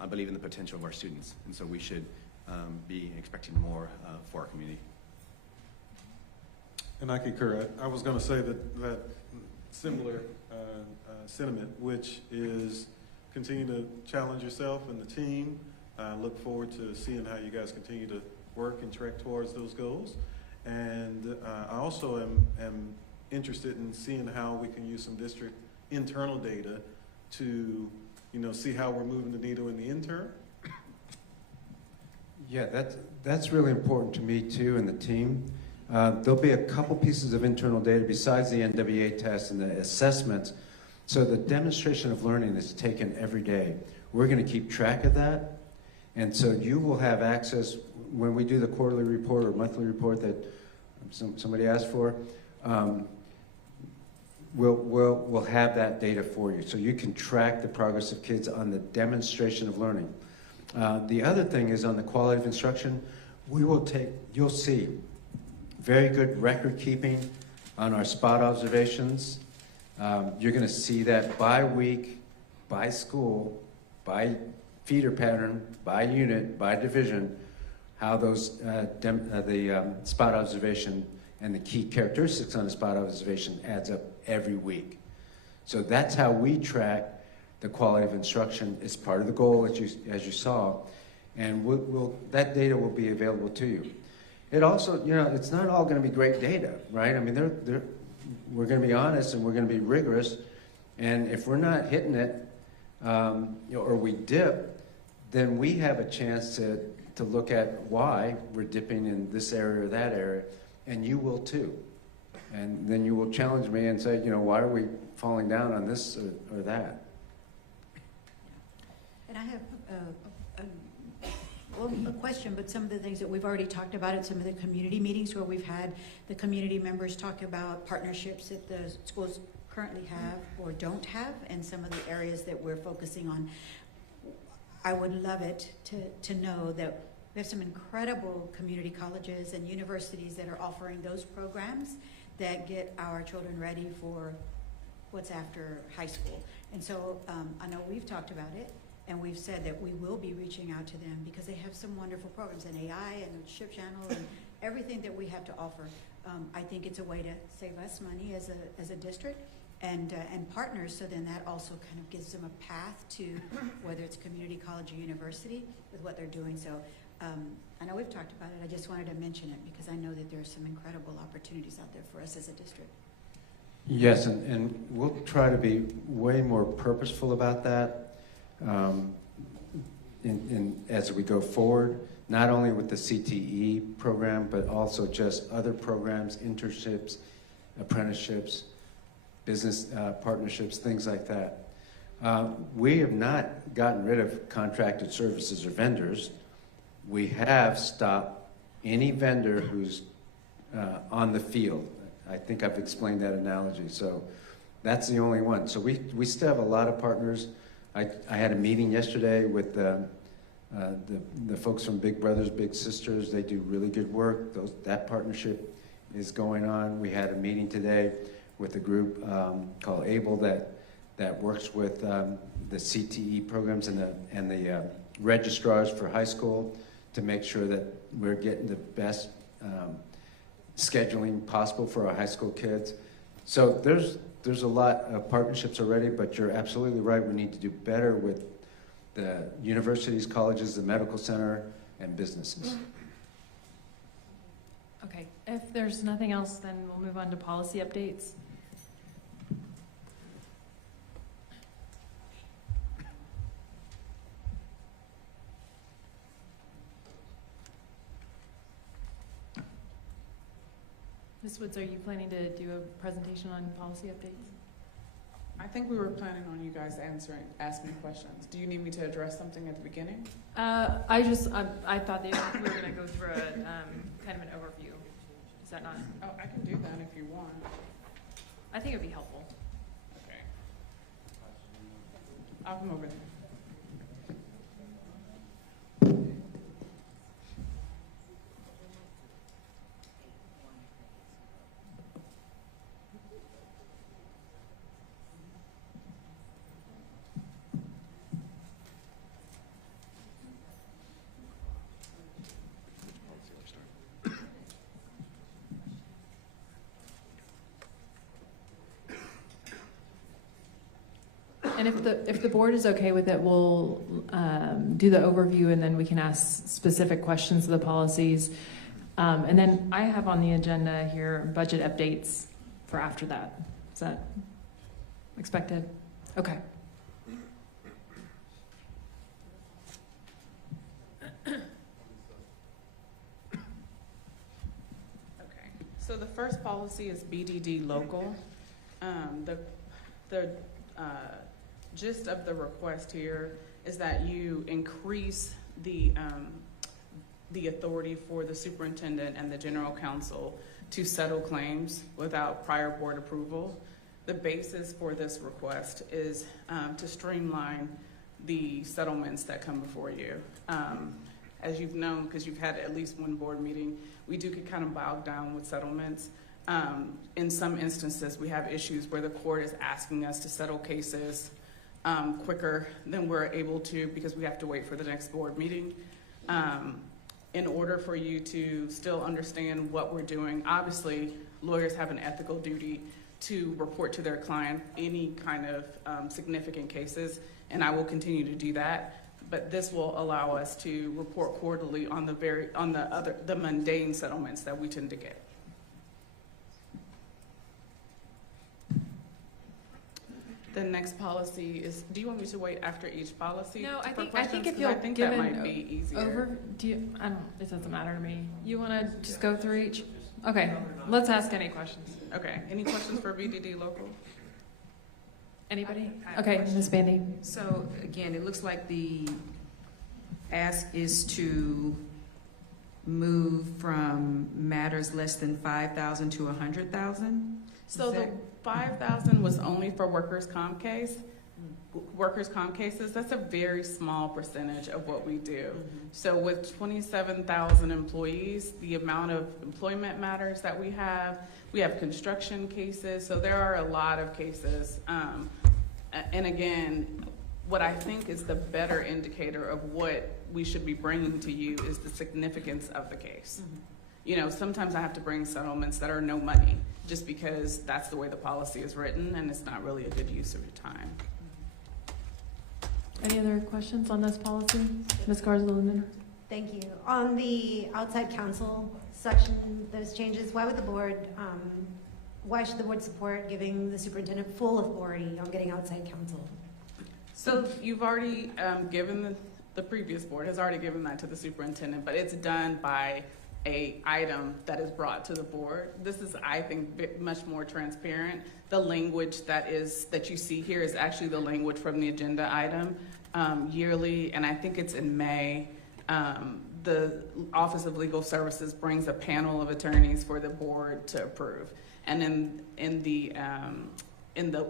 I believe in the potential of our students, and so we should be expecting more for our community. And I concur. I was going to say that similar sentiment, which is continue to challenge yourself and the team. Look forward to seeing how you guys continue to work and trek towards those goals. And I also am interested in seeing how we can use some district internal data to see how we're moving the needle in the interim. Yeah, that's really important to me too and the team. There'll be a couple pieces of internal data besides the NWA test and the assessments. So the demonstration of learning is taken every day. We're going to keep track of that. And so you will have access when we do the quarterly report or monthly report that somebody asked for. We'll have that data for you. So you can track the progress of kids on the demonstration of learning. The other thing is on the quality of instruction, you'll see very good record keeping on our spot observations. You're going to see that by week, by school, by feeder pattern, by unit, by division, how those the spot observation and the key characteristics on the spot observation adds up every week. So that's how we track the quality of instruction. It's part of the goal, as you saw, and that data will be available to you. It also, it's not all going to be great data, right? I mean, we're going to be honest and we're going to be rigorous, and if we're not hitting it, or we dip, then we have a chance to look at why we're dipping in this area or that area, and you will too. And then you will challenge me and say, why are we falling down on this or that? And I have a question, but some of the things that we've already talked about at some of the community meetings where we've had the community members talk about partnerships that the schools currently have or don't have, and some of the areas that we're focusing on. I would love it to know that we have some incredible community colleges and universities that are offering those programs that get our children ready for what's after high school. And so I know we've talked about it, and we've said that we will be reaching out to them because they have some wonderful programs in AI and the SHIP channel and everything that we have to offer. I think it's a way to save us money as a district and partners, so then that also kind of gives them a path to whether it's community college or university with what they're doing. So I know we've talked about it. I just wanted to mention it because I know that there are some incredible opportunities out there for us as a district. Yes, and we'll try to be way more purposeful about that as we go forward, not only with the CTE program, but also just other programs, internships, apprenticeships, business partnerships, things like that. We have not gotten rid of contracted services or vendors. We have stopped any vendor who's on the field. I think I've explained that analogy. So that's the only one. So we still have a lot of partners. I had a meeting yesterday with the folks from Big Brothers Big Sisters. They do really good work. That partnership is going on. We had a meeting today with a group called ABLE that works with the CTE programs and the registrars for high school to make sure that we're getting the best scheduling possible for our high school kids. So there's a lot of partnerships already, but you're absolutely right. We need to do better with the universities, colleges, the medical center, and businesses. Okay, if there's nothing else, then we'll move on to policy updates. Ms. Woods, are you planning to do a presentation on policy updates? I think we were planning on you guys asking questions. Do you need me to address something at the beginning? I thought that we were going to go through a kind of an overview. Is that not? Oh, I can do that if you want. I think it would be helpful. Okay. I'll come over there. And if the board is okay with it, we'll do the overview and then we can ask specific questions of the policies. And then I have on the agenda here budget updates for after that. Is that expected? Okay. So the first policy is BDD local. The gist of the request here is that you increase the authority for the superintendent and the general counsel to settle claims without prior board approval. The basis for this request is to streamline the settlements that come before you. As you've known, because you've had at least one board meeting, we do get kind of bogged down with settlements. In some instances, we have issues where the court is asking us to settle cases quicker than we're able to because we have to wait for the next board meeting. In order for you to still understand what we're doing, obviously, lawyers have an ethical duty to report to their client any kind of significant cases, and I will continue to do that. But this will allow us to report quarterly on the mundane settlements that we tend to get. The next policy is, do you want me to wait after each policy? No, I think if you'll give that might be easier. It doesn't matter to me. You want to just go through each? Okay, let's ask any questions. Okay, any questions for BDD local? Anybody? Okay, Ms. Bandy. So again, it looks like the ask is to move from matters less than 5,000 to 100,000. So the 5,000 was only for workers' comp case. Workers' comp cases, that's a very small percentage of what we do. So with 27,000 employees, the amount of employment matters that we have construction cases, so there are a lot of cases. And again, what I think is the better indicator of what we should be bringing to you is the significance of the case. You know, sometimes I have to bring settlements that are no money just because that's the way the policy is written and it's not really a good use of your time. Any other questions on this policy? Ms. Garza-Linder? Thank you. On the outside counsel section, those changes, why should the board support giving the superintendent full authority on getting outside counsel? So you've already given, the previous board has already given that to the superintendent, but it's done by a item that is brought to the board. This is, I think, much more transparent. The language that you see here is actually the language from the agenda item yearly, and I think it's in May. The Office of Legal Services brings a panel of attorneys for the board to approve. And in the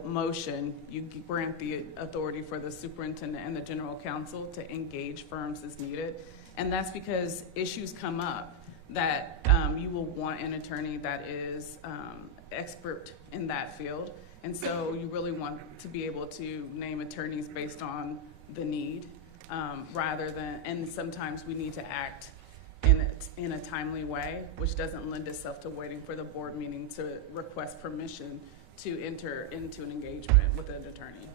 motion, you grant the authority for the superintendent and the general counsel to engage firms as needed. And that's because issues come up that you will want an attorney that is expert in that field. And so you really want to be able to name attorneys based on the need rather than, and sometimes we need to act in a timely way, which doesn't lend itself to waiting for the board meeting to request permission to enter into an engagement with an attorney.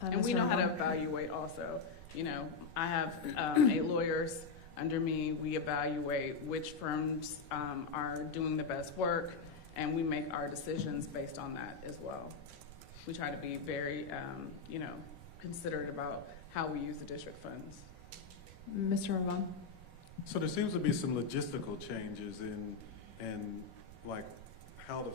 And we know how to evaluate also. You know, I have 8 lawyers under me. We evaluate which firms are doing the best work, and we make our decisions based on that as well. We try to be very, considerate about how we use the district funds. Mr. Ramon? So there seems to be some logistical changes in like how the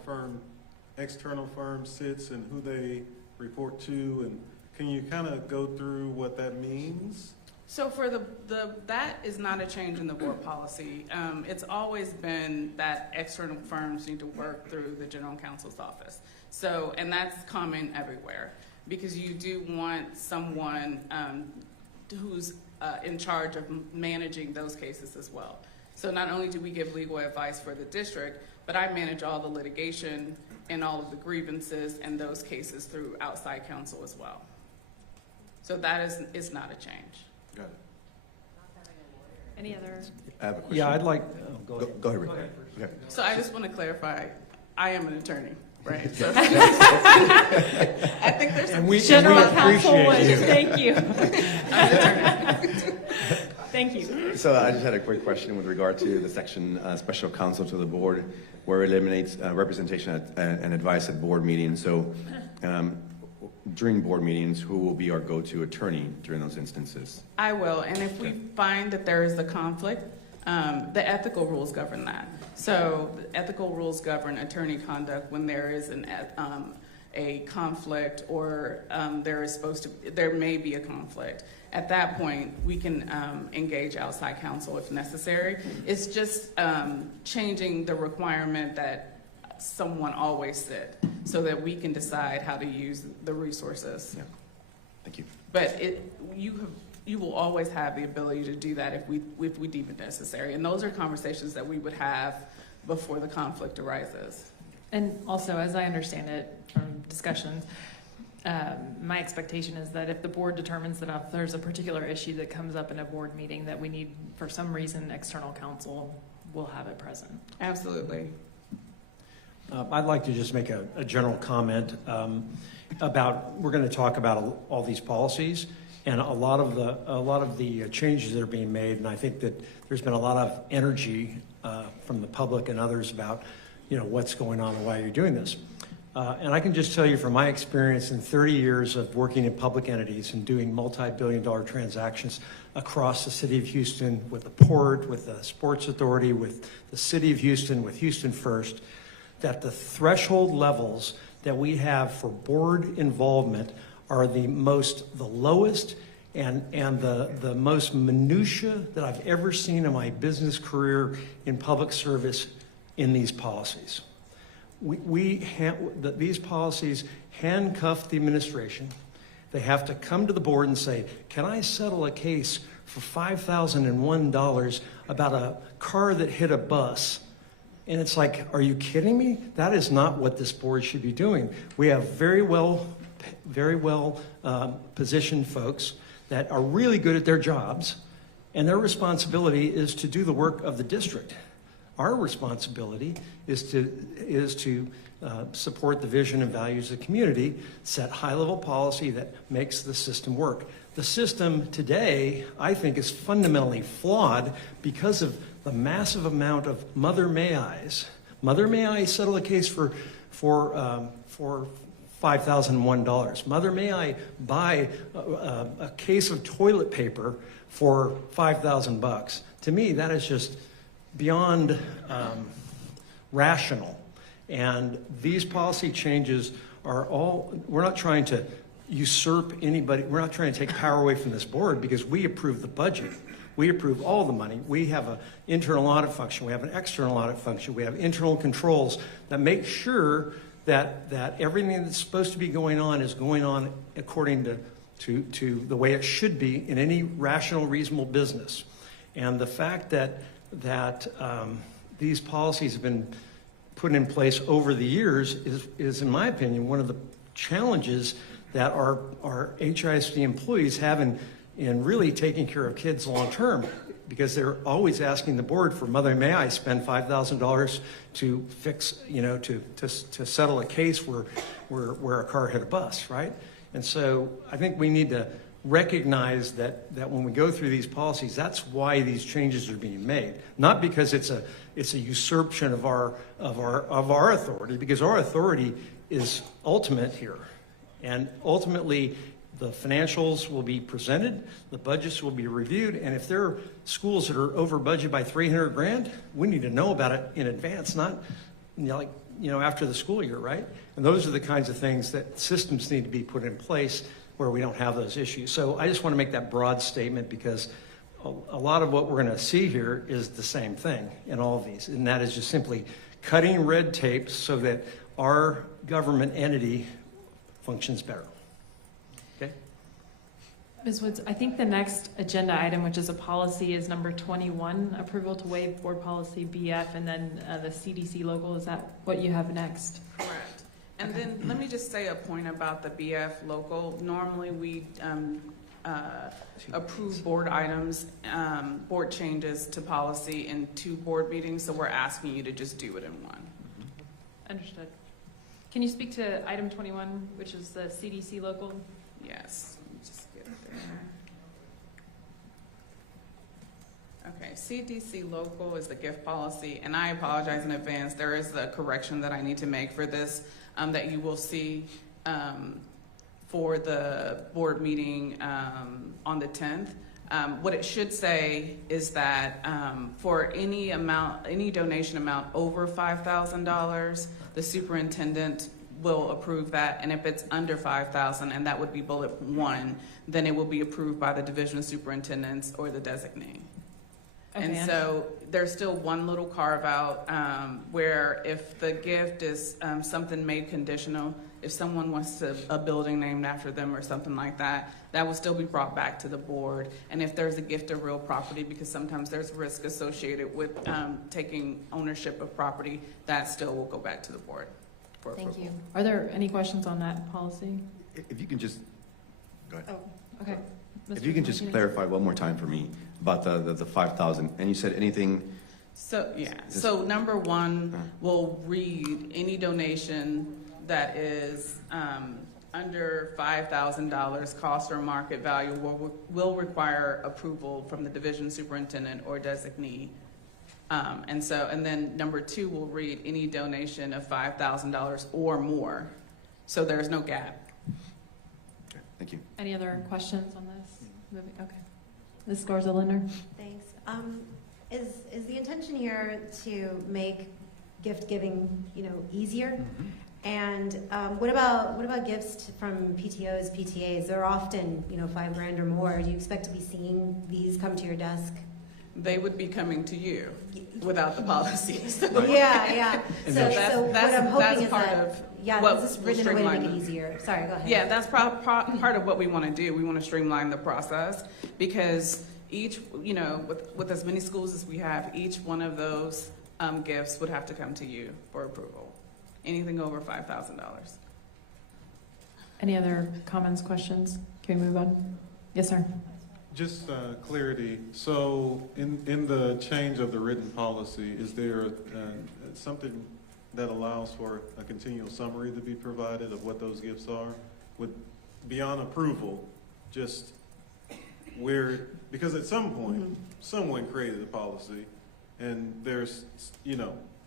external firm sits and who they report to, and can you kind of go through what that means? So for that is not a change in the board policy. It's always been that external firms need to work through the general counsel's office. So, and that's common everywhere because you do want someone who's in charge of managing those cases as well. So not only do we give legal advice for the district, but I manage all the litigation and all of the grievances and those cases through outside counsel as well. So that is not a change. Got it. Any other? I have a question. Yeah, I'd like. Go ahead, Rick. Okay. So I just want to clarify, I am an attorney, right? So I think there's some general counsel. Thank you. Thank you. So I just had a quick question with regard to the section special counsel to the board, where it eliminates representation and advice at board meetings. So during board meetings, who will be our go-to attorney during those instances? I will, and if we find that there is a conflict, The ethical rules govern that. So the ethical rules govern attorney conduct when there is a conflict or there may be a conflict. At that point, we can engage outside counsel if necessary. It's just changing the requirement that someone always sit so that we can decide how to use the resources. Yeah. Thank you. But you will always have the ability to do that if we deem it necessary. And those are conversations that we would have before the conflict arises. And also, as I understand it from discussions, my expectation is that if the board determines that if there's a particular issue that comes up in a board meeting that we need, for some reason, external counsel will have it present. Absolutely. I'd like to just make a general comment about, we're going to talk about all these policies and a lot of the changes that are being made, and I think that there's been a lot of energy from the public and others about, what's going on and why you're doing this. And I can just tell you from my experience in 30 years of working in public entities and doing multi-billion-dollar transactions across the city of Houston with the port, with the Sports Authority, with the city of Houston, with Houston First, that the threshold levels that we have for board involvement are the lowest and the most minutia that I've ever seen in my business career in public service in these policies. These policies handcuff the administration. They have to come to the board and say, can I settle a case for $5,001 about a car that hit a bus? And it's like, are you kidding me? That is not what this board should be doing. We have very well positioned folks that are really good at their jobs, and their responsibility is to do the work of the district. Our responsibility is to support the vision and values of the community, set high-level policy that makes the system work. The system today, I think, is fundamentally flawed because of the massive amount of mother may I's. Mother may I settle a case for $5,001. Mother may I buy a case of toilet paper for $5,000. To me, that is just beyond rational. And these policy changes we're not trying to usurp anybody. We're not trying to take power away from this board because we approve the budget. We approve all the money. We have an internal audit function. We have an external audit function. We have internal controls that make sure that everything that's supposed to be going on is going on according to the way it should be in any rational, reasonable business. And the fact that these policies have been put in place over the years is, in my opinion, one of the challenges that our HISD employees have in really taking care of kids long term, because they're always asking the board for, Mother, may I spend $5,000 to fix, to settle a case where a car hit a bus, right? And so I think we need to recognize that when we go through these policies, that's why these changes are being made. Not because it's a usurpation of our authority, because our authority is ultimate here. And ultimately, the financials will be presented, the budgets will be reviewed, and if there are schools that are over budget by $300,000, we need to know about it in advance, not after the school year, right? And those are the kinds of things that systems need to be put in place where we don't have those issues. So I just want to make that broad statement because a lot of what we're going to see here is the same thing in all of these, and that is just simply cutting red tape so that our government entity functions better. Ms. Woods, I think the next agenda item, which is a policy, is number 21, approval to waive board policy BF, and then the CDC local. Is that what you have next? Correct. And then let me just say a point about the BF local. Normally we approve board items, board changes to policy in 2 board meetings, so we're asking you to just do it in 1. Understood. Can you speak to item 21, which is the CDC local? Yes. Okay, CDC local is the gift policy, and I apologize in advance. There is a correction that I need to make for this that you will see for the board meeting on the 10th. What it should say is that for any donation amount over $5,000, the superintendent will approve that, and if it's under $5,000, and that would be bullet 1, then it will be approved by the division superintendents or the designee. Okay. And so there's still one little carve out where if the gift is something made conditional, if someone wants a building named after them or something like that, that will still be brought back to the board. And if there's a gift of real property, because sometimes there's risk associated with taking ownership of property, that still will go back to the board. Thank you. Are there any questions on that policy? If you can just, go ahead. Oh, okay. If you can just clarify one more time for me about the 5,000, and you said anything. So, yeah, so number 1 will read any donation that is under $5,000 cost or market value will require approval from the division superintendent or designee. And then number 2 will read any donation of $5,000 or more. So there's no gap. Okay, thank you. Any other questions on this? Okay. Ms. Garza-Linder? Thanks. Is the intention here to make gift giving, easier? And what about gifts from PTOs, PTAs? They're often, $5,000 or more. Do you expect to be seeing these come to your desk? They would be coming to you without the policy. So. Yeah. So what I'm hoping is part that, of this is written in a way to make it easier. Sorry, go ahead. Yeah, that's part of what we want to do. We want to streamline the process because each, with as many schools as we have, each one of those gifts would have to come to you for approval. Anything over $5,000. Any other comments, questions? Can we move on? Yes, sir. Just clarity. So in the change of the written policy, is there something that allows for a continual summary to be provided of what those gifts are? Beyond approval, just where, because at some point, someone created a policy and there's,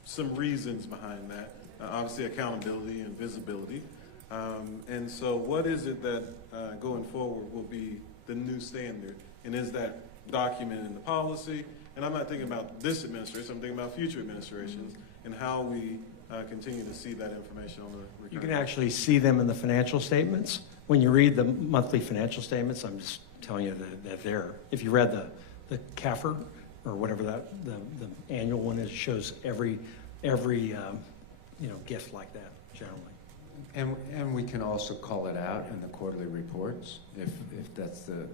some reasons behind that. Obviously accountability and visibility. And so what is it that going forward will be the new standard? And is that documented in the policy? And I'm not thinking about this administration, I'm thinking about future administrations and how we continue to see that information on the recurring. You can actually see them in the financial statements. When you read the monthly financial statements, I'm just telling you that they're there. If you read the CAFR or whatever the annual one is, it shows every gift like that generally. And we can also call it out in the quarterly reports if that's the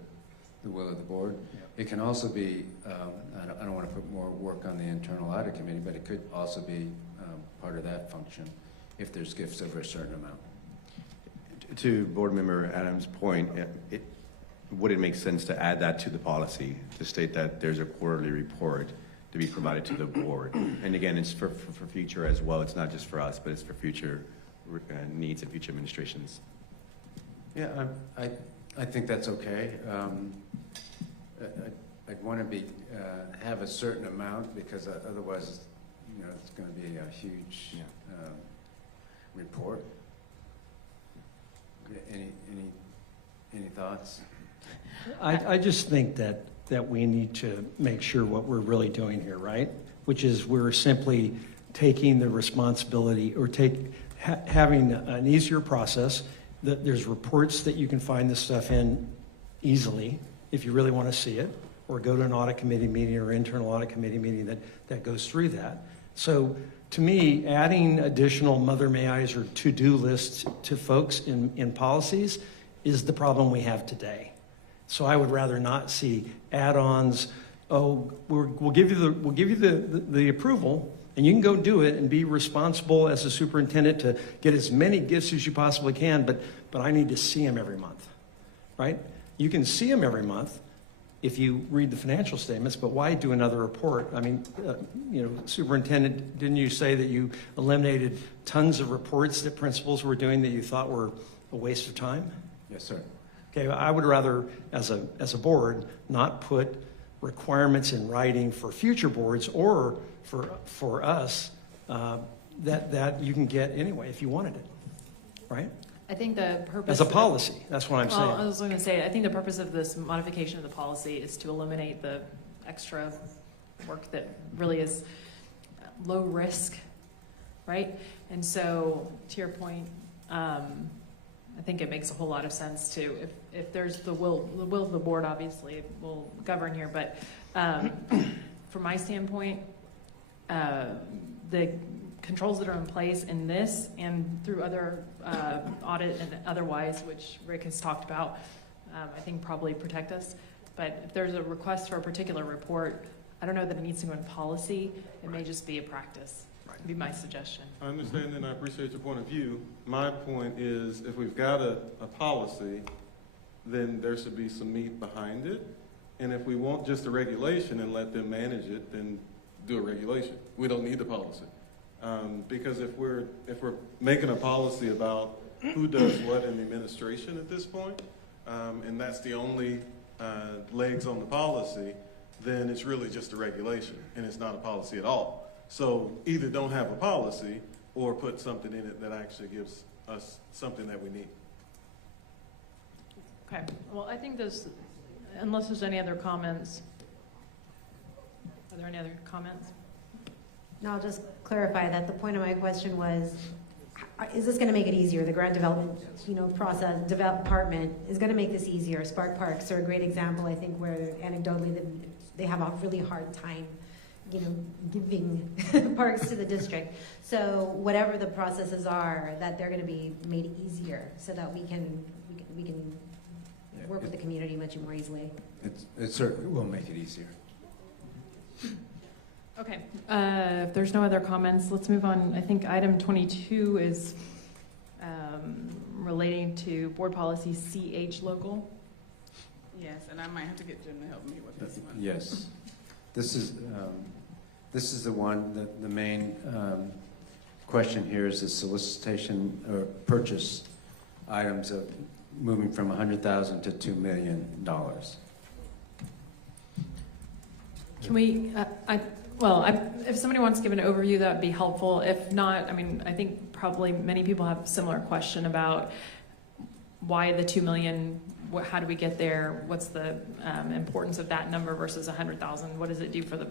will of the board. Yeah. It can also be, I don't want to put more work on the internal audit committee, but it could also be part of that function if there's gifts over a certain amount. To Board Member Adams' point, would it make sense to add that to the policy to state that there's a quarterly report to be provided to the board? And again, it's for future as well. It's not just for us, but it's for future needs of future administrations. Yeah, I think that's okay. I'd want to have a certain amount because otherwise, it's going to be a huge report. Any thoughts? I just think that we need to make sure what we're really doing here, right? Which is we're simply taking the responsibility or having an easier process. That there's reports that you can find this stuff in easily if you really want to see it, or go to an audit committee meeting or internal audit committee meeting that goes through that. So to me, adding additional Mother May I's or to-do lists to folks in policies is the problem we have today. So I would rather not see add-ons. Oh, we'll give you the approval, and you can go do it and be responsible as a superintendent to get as many gifts as you possibly can, but I need to see them every month, right? You can see them every month if you read the financial statements, but why do another report? I mean, Superintendent, didn't you say that you eliminated tons of reports that principals were doing that you thought were a waste of time? Yes, sir. Okay, I would rather, as a board, not put requirements in writing for future boards or for us that you can get anyway if you wanted it, right? I think the purpose... As a policy, that's what I'm saying. Well, I was going to say, I think the purpose of this modification of the policy is to eliminate the extra work that really is low risk, right? And so, to your point, I think it makes a whole lot of sense to, if there's the will of the board, obviously, will govern here, but from my standpoint, the controls that are in place in this and through other audit and otherwise, which Rick has talked about, I think probably protect us. But if there's a request for a particular report, I don't know that it needs to go in policy. It may just be a practice. Would be my suggestion. I understand and I appreciate your point of view. My point is, if we've got a policy, then there should be some meat behind it. And if we want just a regulation and let them manage it, then do a regulation. We don't need the policy. Because if we're making a policy about who does what in the administration at this point, and that's the only legs on the policy, then it's really just a regulation and it's not a policy at all. So either don't have a policy or put something in it that actually gives us something that we need. Okay, well, I think there's, unless there's any other comments, are there any other comments? No, I'll just clarify that the point of my question was, is this going to make it easier? The grant development, process, department is going to make this easier. Spark Parks are a great example, I think, where anecdotally they have a really hard time, giving parks to the district. So whatever the processes are, that they're going to be made easier so that we can work with the community much more easily. It certainly will make it easier. Okay, if there's no other comments, let's move on. I think item 22 is relating to board policy CH local. Yes, and I might have to get Jim to help me with this one. Yes, this is the one. The main question here is the solicitation or purchase items of moving from $100,000 to $2 million. Can we? If somebody wants to give an overview, that would be helpful. If not, I think probably many people have a similar question about why the $2 million. How do we get there? What's the importance of that number versus 100,000? What does it do for the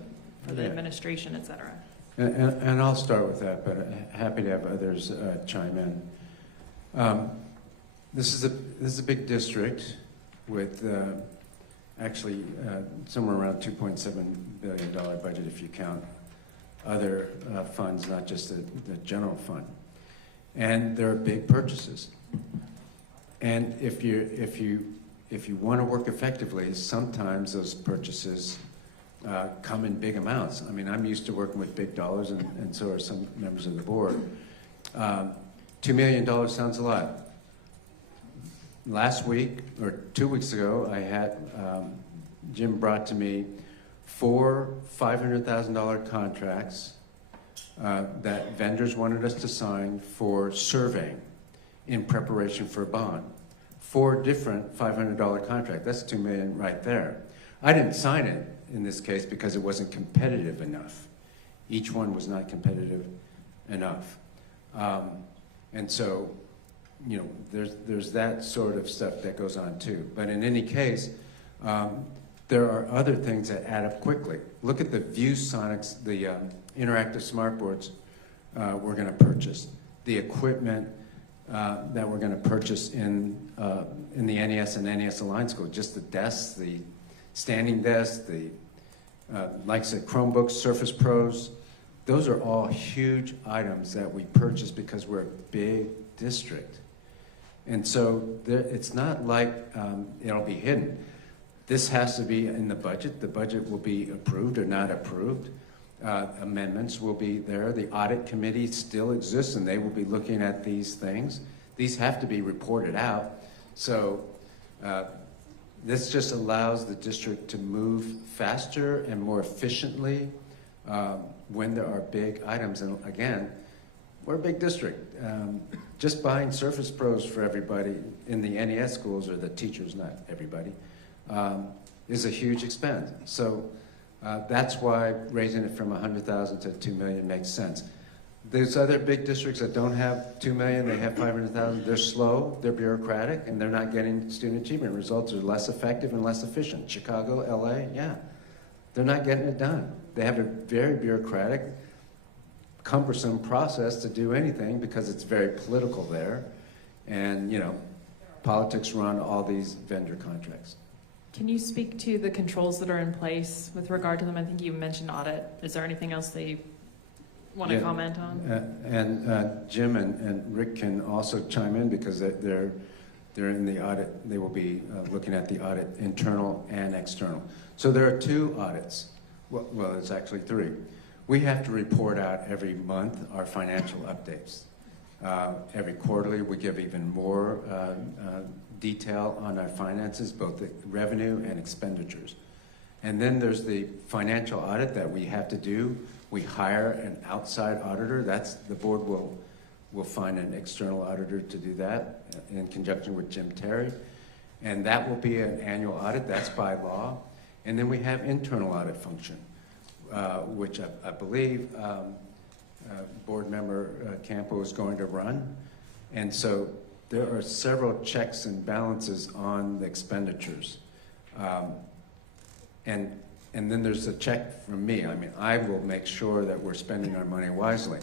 administration, et cetera? And I'll start with that, but happy to have others chime in. This is a big district with actually somewhere around $2.7 billion budget if you count other funds, not just the general fund. And there are big purchases. And if you want to work effectively, sometimes those purchases come in big amounts. I'm used to working with big dollars, and so are some members of the board. $2 million sounds a lot. Last week, or 2 weeks ago, I had Jim brought to me 4 $500,000 contracts that vendors wanted us to sign for surveying in preparation for a bond. 4 different $500 contracts. That's $2 million right there. I didn't sign it in this case because it wasn't competitive enough. Each one was not competitive enough. And so, there's that sort of stuff that goes on too. But in any case, there are other things that add up quickly. Look at the ViewSonics, the interactive smartboards we're going to purchase. The equipment that we're going to purchase in the NES and NES Aligned School, just the desks, the standing desks, the like I said, Chromebooks, Surface Pros. Those are all huge items that we purchase because we're a big district. And so it's not like it'll be hidden. This has to be in the budget. The budget will be approved or not approved. Amendments will be there. The audit committee still exists, and they will be looking at these things. These have to be reported out. So this just allows the district to move faster and more efficiently when there are big items. And again, we're a big district. Just buying Surface Pros for everybody in the NES schools, or the teachers, not everybody, is a huge expense. So that's why raising it from $100,000 to $2 million makes sense. There's other big districts that don't have 2 million, they have 500,000. They're slow, they're bureaucratic, and they're not getting student achievement results. Are less effective and less efficient. Chicago, LA, yeah. They're not getting it done. They have a very bureaucratic, cumbersome process to do anything because it's very political there. And, you know, politics run all these vendor contracts. Can you speak to the controls that are in place with regard to them? I think you mentioned audit. Is there anything else that you want to comment on? Jim and Rick can also chime in because they're in the audit. They will be looking at the audit, internal and external. So there are 2 audits. Well, it's actually 3. We have to report out every month our financial updates. Every quarterly, we give even more detail on our finances, both the revenue and expenditures. And then there's the financial audit that we have to do. We hire an outside auditor. The board will find an external auditor to do that in conjunction with Jim Terry. And that will be an annual audit. That's by law. And then we have internal audit function, which I believe board member Campo is going to run. And so there are several checks and balances on the expenditures. And then there's a check from me. I mean, I will make sure that we're spending our money wisely.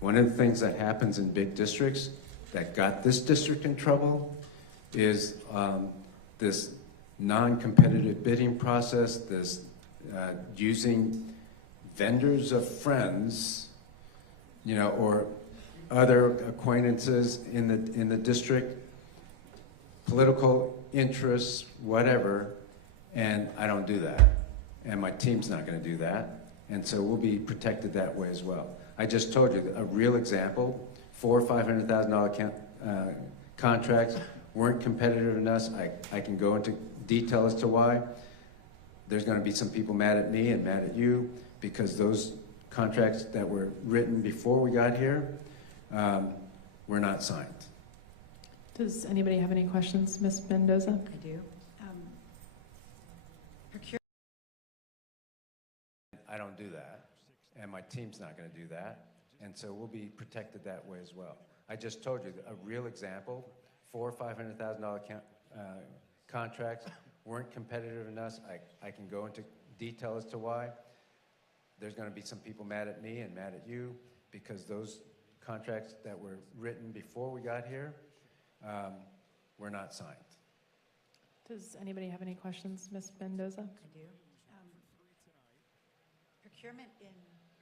One of the things that happens in big districts that got this district in trouble is this non-competitive bidding process, this using vendors of friends, you know, or other acquaintances in the district, political interests, whatever, and I don't do that. And my team's not going to do that. And so we'll be protected that way as well. I just told you a real example, $400,000 or $500,000 contracts weren't competitive enough. I can go into detail as to why. There's going to be some people mad at me and mad at you because those contracts that were written before we got here were not signed. Does anybody have any questions, Ms. Mendoza? I do. I don't do that, and my team's not going to do that, and so we'll be protected that way as well. I just told you a real example, $400,000 or $500,000 contracts weren't competitive enough. I can go into detail as to why. There's going to be some people mad at me and mad at you because those contracts that were written before we got here were not signed. Does anybody have any questions, Ms. Mendoza? I do. Procurement in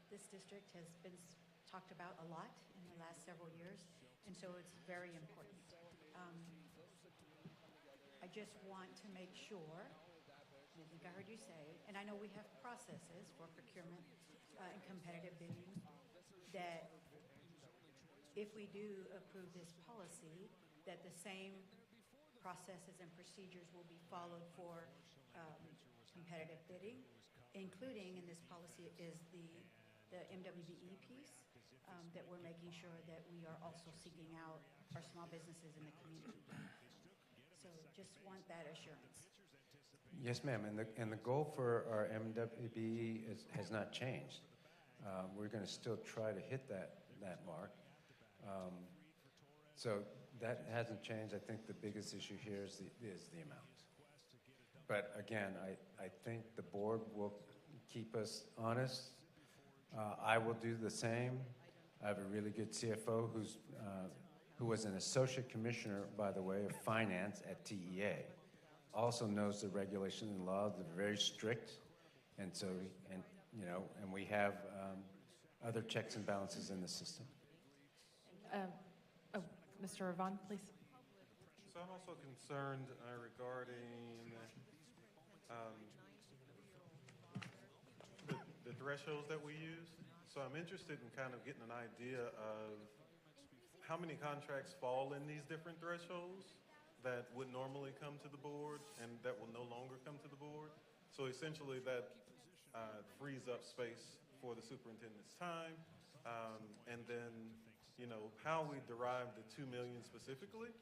this district has been talked about a lot in the last several years, and so it's very important. I just want to make sure, and I think I heard you say, and I know we have processes for procurement and competitive bidding, that if we do approve this policy, that the same processes and procedures will be followed for competitive bidding, including in this policy is the MWBE piece, that we're making sure that we are also seeking out our small businesses in the community. So just want that assurance. Yes, ma'am, and the goal for our MWBE has not changed. We're going to still try to hit that mark. So that hasn't changed. I think the biggest issue here is the amount. But again, I think the board will keep us honest. I will do the same. I have a really good CFO who was an associate commissioner, by the way, of finance at TEA. Also knows the regulations and laws. They're very strict, and so and we have other checks and balances in the system. Mr. Ravon, please. So I'm also concerned regarding the thresholds that we use. So I'm interested in kind of getting an idea of how many contracts fall in these different thresholds that would normally come to the board and that will no longer come to the board. So essentially that frees up space for the superintendent's time. And then, how we derive the 2 million specifically.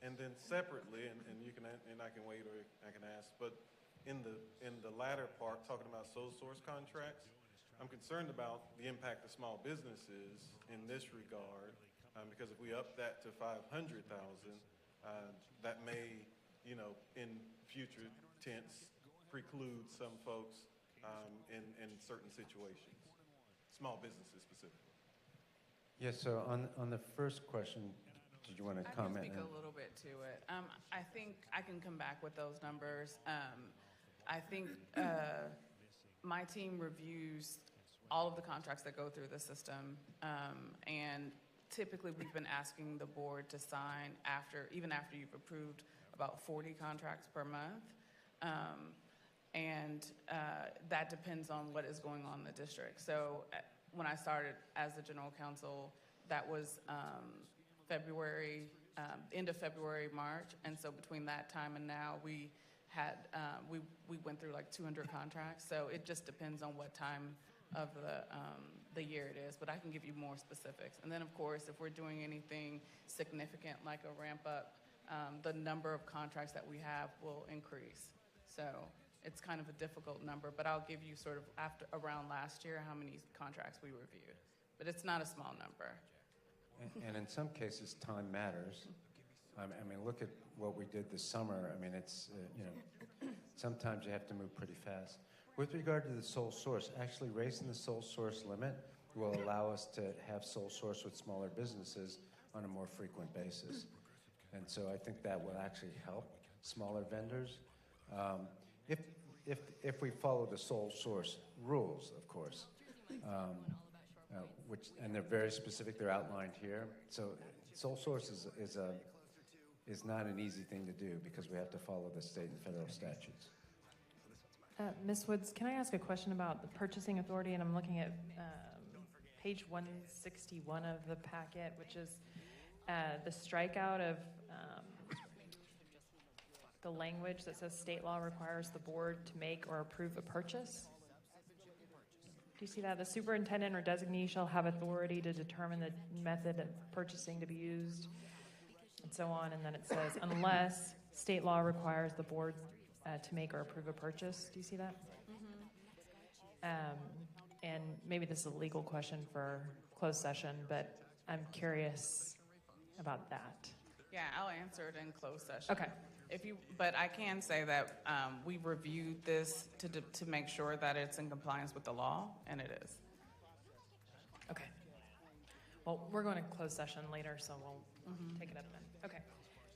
And then separately, and you can, and I can wait or I can ask, but in the latter part, talking about sole source contracts, I'm concerned about the impact of small businesses in this regard, because if we up that to 500,000, that may, in future tense, preclude some folks in certain situations, small businesses specifically. Yes, so on the first question, did you want to comment? I can speak a little bit to it. I think I can come back with those numbers. I think my team reviews all of the contracts that go through the system, and typically we've been asking the board to sign even after you've approved about 40 contracts per month. And that depends on what is going on in the district. So when I started as the general counsel, that was February, end of February, March. And so between that time and now, we had, we went through like 200 contracts. So it just depends on what time of the year it is, but I can give you more specifics. And then of course, if we're doing anything significant like a ramp up, the number of contracts that we have will increase. So it's kind of a difficult number, but I'll give you sort of around last year how many contracts we reviewed. But it's not a small number. And in some cases, time matters. I mean, look at what we did this summer. I mean, it's, sometimes you have to move pretty fast. With regard to the sole source, actually raising the sole source limit will allow us to have sole source with smaller businesses on a more frequent basis. And so I think that will actually help smaller vendors. If we follow the sole source rules, of course, and they're very specific, they're outlined here. So sole source is not an easy thing to do because we have to follow the state and federal statutes. Ms. Woods, can I ask a question about the purchasing authority? And I'm looking at page 161 of the packet, which is the strikeout of the language that says state law requires the board to make or approve a purchase. Do you see that? The superintendent or designee shall have authority to determine the method of purchasing to be used, and so on. And then it says, unless state law requires the board to make or approve a purchase. Do you see that? Mm-hmm. And maybe this is a legal question for closed session, but I'm curious about that. Yeah, I'll answer it in closed session. Okay. But I can say that we reviewed this to make sure that it's in compliance with the law, and it is. Okay. Well, we're going to close session later, so we'll take it up then. Okay.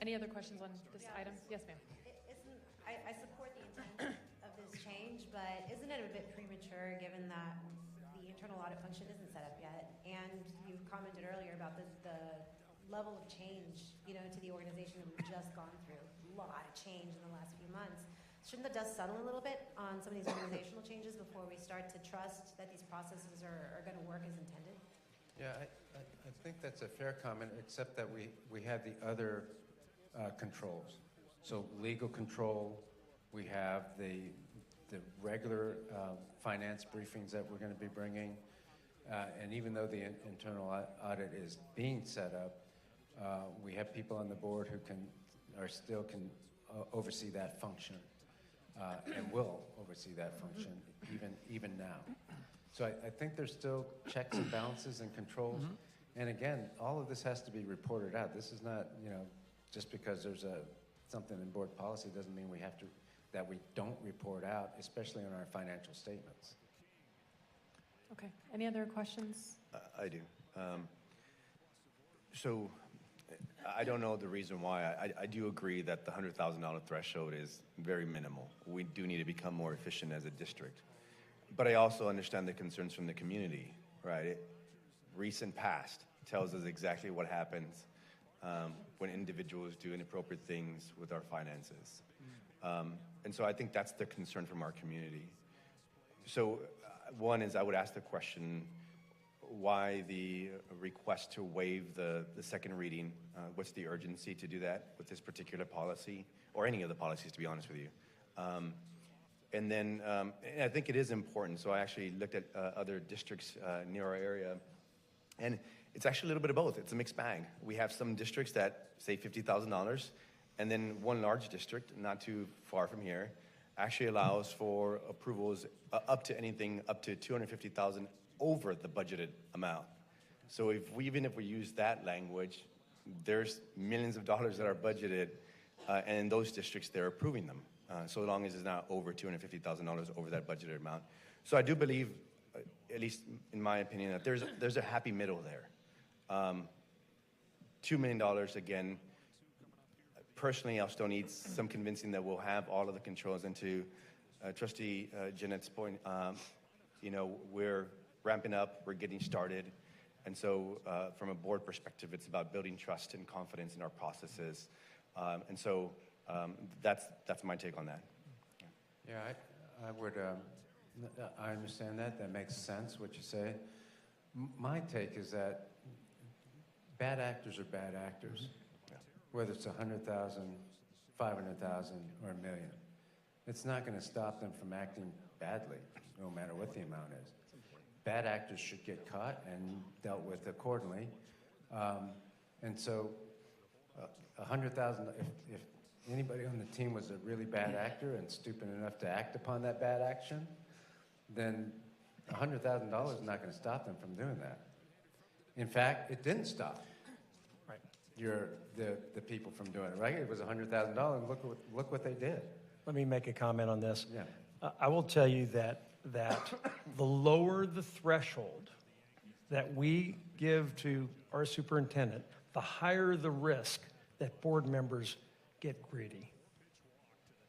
Any other questions on this item? Yes, ma'am. I support the intent of this change, but isn't it a bit premature given that the internal audit function isn't set up yet? And you commented earlier about the level of change, to the organization that we've just gone through. A lot of change in the last few months. Shouldn't the dust settle a little bit on some of these organizational changes before we start to trust that these processes are going to work as intended? Yeah, I think that's a fair comment, except that we have the other controls. So legal control, we have the regular finance briefings that we're going to be bringing, and even though the internal audit is being set up, we have people on the board who can oversee that function, and will oversee that function even now. So I think there's still checks and balances and controls. Mm-hmm. And again, all of this has to be reported out. This is not, just because there's something in board policy doesn't mean that we don't report out, especially on our financial statements. Okay. Any other questions? I do. So I don't know the reason why. I do agree that the $100,000 threshold is very minimal. We do need to become more efficient as a district. But I also understand the concerns from the community, right? Recent past tells us exactly what happens when individuals do inappropriate things with our finances. And so I think that's the concern from our community. So one is I would ask the question, why the request to waive the second reading? What's the urgency to do that with this particular policy, or any of the policies, to be honest with you? And then I think it is important. So I actually looked at other districts near our area, and it's actually a little bit of both. It's a mixed bag. We have some districts that say $50,000, and then one large district, not too far from here, actually allows for approvals up to anything up to $250,000 over the budgeted amount. So even if we use that language, there's millions of dollars that are budgeted, and in those districts, they're approving them, so long as it's not over $250,000 over that budgeted amount. So I do believe, at least in my opinion, that there's a happy middle there. $2 million, again, personally, I still need some convincing that we'll have all of the controls. And to Trustee Jeanette's point, we're ramping up, we're getting started. And so from a board perspective, it's about building trust and confidence in our processes. And so that's my take on that. Yeah, I would, I understand that. That makes sense, what you say. My take is that bad actors are bad actors, whether it's 100,000, 500,000, or $1 million. It's not going to stop them from acting badly, no matter what the amount is. Bad actors should get caught and dealt with accordingly. And so, 100,000. If anybody on the team was a really bad actor and stupid enough to act upon that bad action, then $100,000 is not going to stop them from doing that. In fact, it didn't stop the people from doing it, right? It was $100,000. Look what they did. Let me make a comment on this. Yeah. I will tell you that the lower the threshold that we give to our superintendent, the higher the risk that board members get greedy.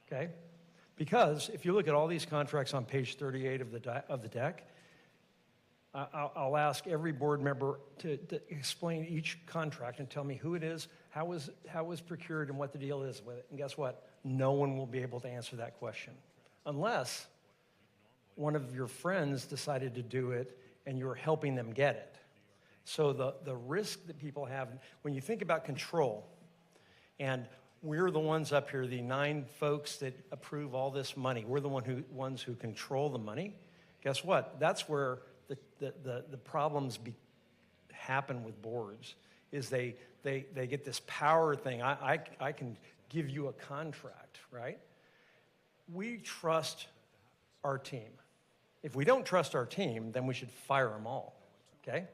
Okay? Because if you look at all these contracts on page 38 of the deck, I'll ask every board member to explain each contract and tell me who it is, how it was procured, and what the deal is with it. And guess what? No one will be able to answer that question unless one of your friends decided to do it and you're helping them get it. So the risk that people have, when you think about control, and we're the ones up here, the 9 folks that approve all this money, we're the ones who control the money. Guess what? That's where the problems happen with boards, is they get this power thing. I can give you a contract, right? We trust our team. If we don't trust our team, then we should fire them all, okay?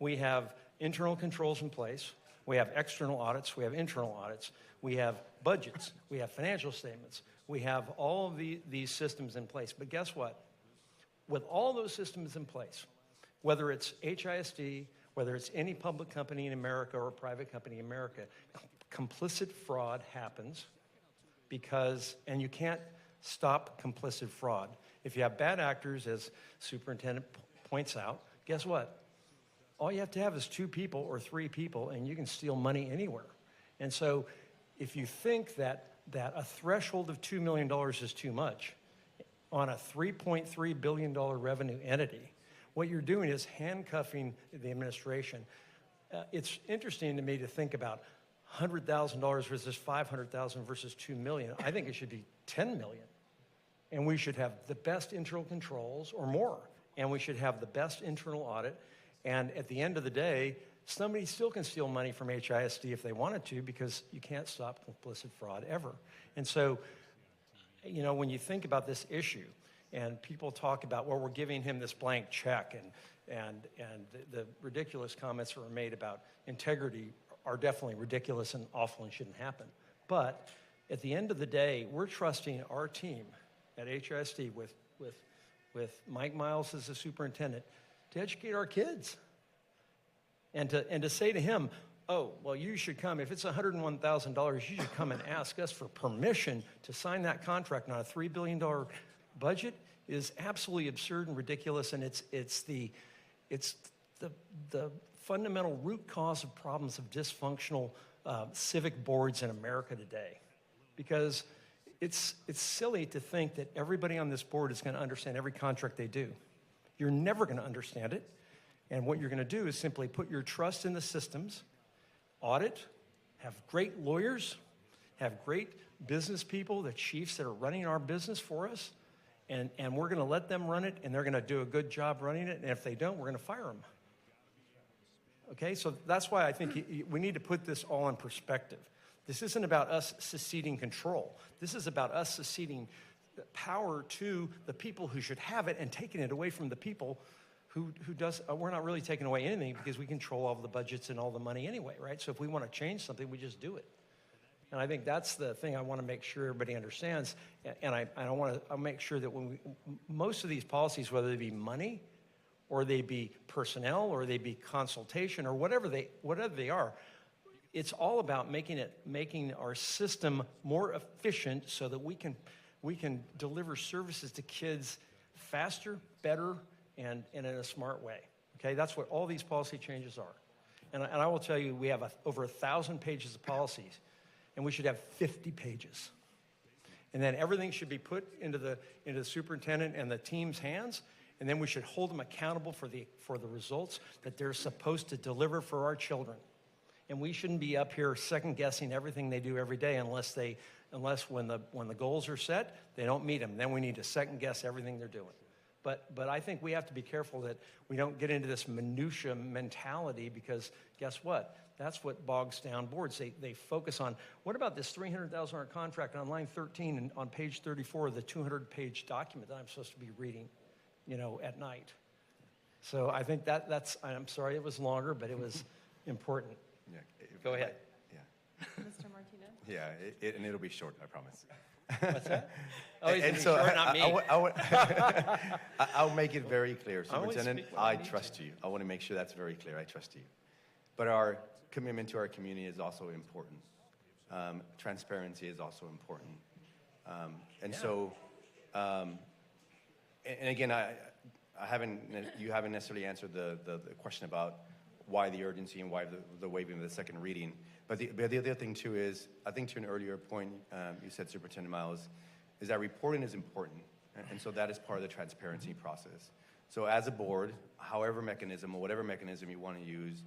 We have internal controls in place. We have external audits. We have internal audits. We have budgets. We have financial statements. We have all of these systems in place. But guess what? With all those systems in place, whether it's HISD, whether it's any public company in America or a private company in America, complicit fraud happens and you can't stop complicit fraud. If you have bad actors, as Superintendent points out, guess what? All you have to have is 2 people or 3 people, and you can steal money anywhere. And so if you think that a threshold of $2 million is too much on a $3.3 billion revenue entity, what you're doing is handcuffing the administration. It's interesting to me to think about $100,000 versus $500,000 versus $2 million. I think it should be $10 million. And we should have the best internal controls or more. And we should have the best internal audit. And at the end of the day, somebody still can steal money from HISD if they wanted to, because you can't stop complicit fraud ever. And so, when you think about this issue, and people talk about, well, we're giving him this blank check, and the ridiculous comments that were made about integrity are definitely ridiculous and awful and shouldn't happen. But at the end of the day, we're trusting our team at HISD with Mike Miles as the superintendent to educate our kids, and to say to him, oh, well, you should come. If it's $101,000, you should come and ask us for permission to sign that contract on a $3 billion budget is absolutely absurd and ridiculous, and it's the fundamental root cause of problems of dysfunctional civic boards in America today. Because it's silly to think that everybody on this board is going to understand every contract they do. You're never going to understand it. And what you're going to do is simply put your trust in the systems, audit, have great lawyers, have great business people, the chiefs that are running our business for us, and we're going to let them run it, and they're going to do a good job running it. And if they don't, we're going to fire them. Okay, so that's why I think we need to put this all in perspective. This isn't about us seceding control. This is about us seceding power to the people who should have it and taking it away from the people who does. We're not really taking away anything because we control all the budgets and all the money anyway, right? So if we want to change something, we just do it. And I think that's the thing I want to make sure everybody understands. And I want to make sure that when most of these policies, whether they be money or they be personnel or they be consultation or whatever they are, it's all about making our system more efficient so that we can deliver services to kids faster, better, and in a smart way. Okay, that's what all these policy changes are. And I will tell you, we have over 1,000 pages of policies, and we should have 50 pages. And then everything should be put into the superintendent and the team's hands, and then we should hold them accountable for the results that they're supposed to deliver for our children. And we shouldn't be up here second guessing everything they do every day unless when the goals are set, they don't meet them. Then we need to second guess everything they're doing. But I think we have to be careful that we don't get into this minutia mentality, because guess what? That's what bogs down boards. They focus on, what about this $300,000 contract on line 13 and on page 34 of the 200-page document that I'm supposed to be reading, at night. So I think that's, I'm sorry it was longer, but it was important. Yeah. Go ahead. Yeah. Mr. Martinez? Yeah, and it'll be short, I promise. What's that? Oh, he's and so short, not me. I'll make it very clear. Superintendent, I trust you. I want to make sure that's very clear. I trust you. But our commitment to our community is also important. Transparency is also important. And again, you haven't necessarily answered the question about why the urgency and why the waiving of the second reading. But the other thing too is, I think to an earlier point you said, Superintendent Miles, is that reporting is important. And so that is part of the transparency process. So as a board, however mechanism or whatever mechanism you want to use,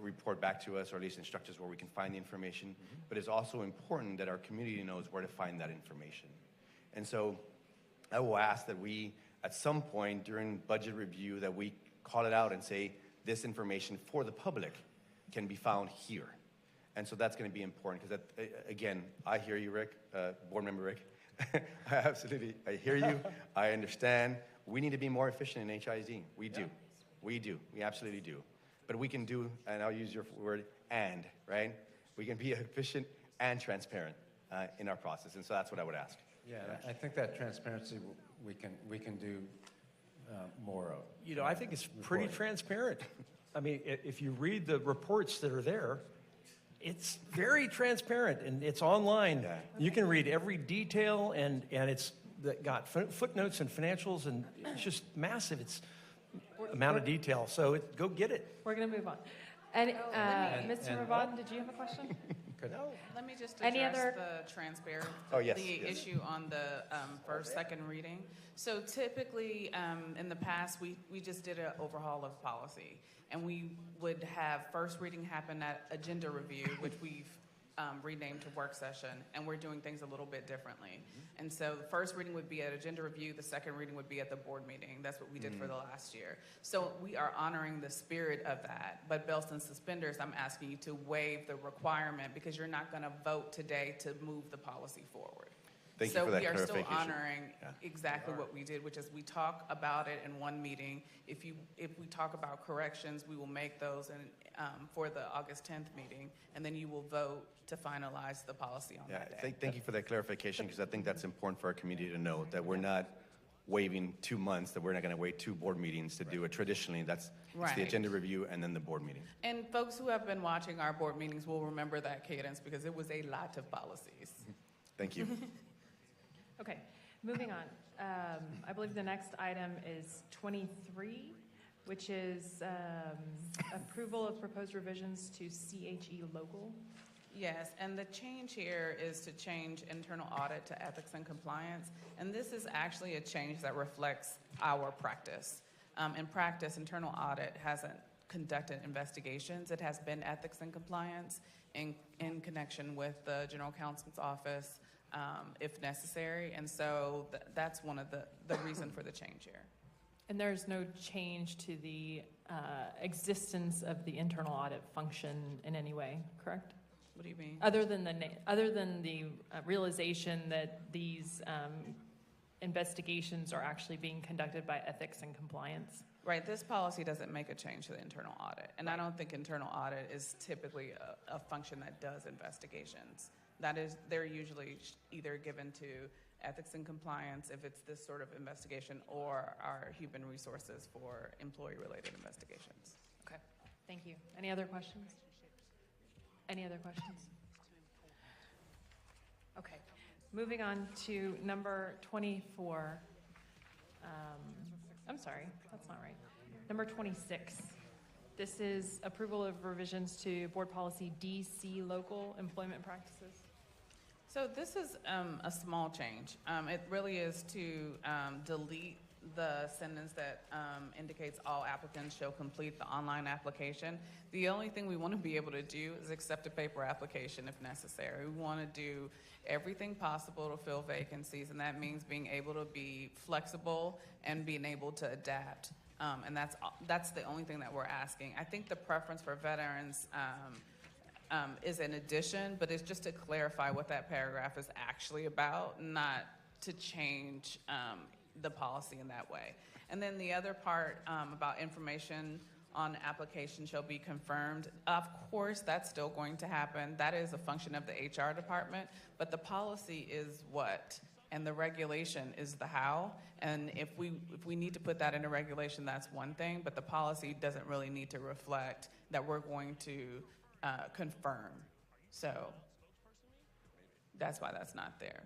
report back to us, or at least instruct us where we can find the information. But it's also important that our community knows where to find that information. And so I will ask that we, at some point during budget review, that we call it out and say, this information for the public can be found here. And so that's going to be important, because, again, I hear you, Rick, Board Member Rick. I hear you. I understand. We need to be more efficient in HISD. We do. We absolutely do. But we can do, and I'll use your word, right? We can be efficient and transparent in our process. And so that's what I would ask. Yeah, I think that transparency we can do more of. I think it's pretty transparent. I mean, if you read the reports that are there, it's very transparent, and it's online. Yeah. You can read every detail, and it's got footnotes and financials, and it's just massive. It's amount of detail. So go get it. We're going to move on. And Mr. Ravad, did you have a question? No. Let me just Any address other? the transparency, yes. issue on the second reading. So typically, in the past, we just did an overhaul of policy, and we would have first reading happen at agenda review, which we've renamed to work session, and we're doing things a little bit differently. And so the first reading would be at agenda review, the second reading would be at the board meeting. That's what we did for the last year. So we are honoring the spirit of that, but belts and suspenders, I'm asking you to waive the requirement, because you're not going to vote today to move the policy forward. Thank you for that clarification. So we are still honoring exactly what we did, which is we talk about it in one meeting. If we talk about corrections, we will make those for the August 10th meeting, and then you will vote to finalize the policy on that day. Thank you for that clarification, because I think that's important for our community to know, that we're not waiving 2 months, that we're not going to wait 2 board meetings to do it. Traditionally, it's the agenda review and then the board meeting. And folks who have been watching our board meetings will remember that cadence, because it was a lot of policies. Thank you. Okay, moving on. I believe the next item is 23, which is approval of proposed revisions to CHE local. Yes, and the change here is to change internal audit to ethics and compliance. And this is actually a change that reflects our practice. In practice, internal audit hasn't conducted investigations. It has been ethics and compliance in connection with the general counsel's office, if necessary. And so that's one of the reason for the change here. And there's no change to the existence of the internal audit function in any way, correct? What do you mean? Other than the realization that these investigations are actually being conducted by ethics and compliance. Right, this policy doesn't make a change to the internal audit, and I don't think internal audit is typically a function that does investigations. That is, they're usually either given to ethics and compliance if it's this sort of investigation, or our human resources for employee-related investigations. Okay, thank you. Any other questions? Any other questions? Okay, moving on to number 24. I'm sorry, that's not right. Number 26. This is approval of revisions to board policy DC local employment practices. So this is a small change. It really is to delete the sentence that indicates all applicants shall complete the online application. The only thing we want to be able to do is accept a paper application if necessary. We want to do everything possible to fill vacancies, and that means being able to be flexible and being able to adapt. And that's the only thing that we're asking. I think the preference for veterans is an addition, but it's just to clarify what that paragraph is actually about, not to change the policy in that way. And then the other part about information on application shall be confirmed. Of course, that's still going to happen. That is a function of the HR department, but the policy is what, and the regulation is the how. And if we need to put that in a regulation, that's one thing, but the policy doesn't really need to reflect that we're going to confirm. So that's why that's not there.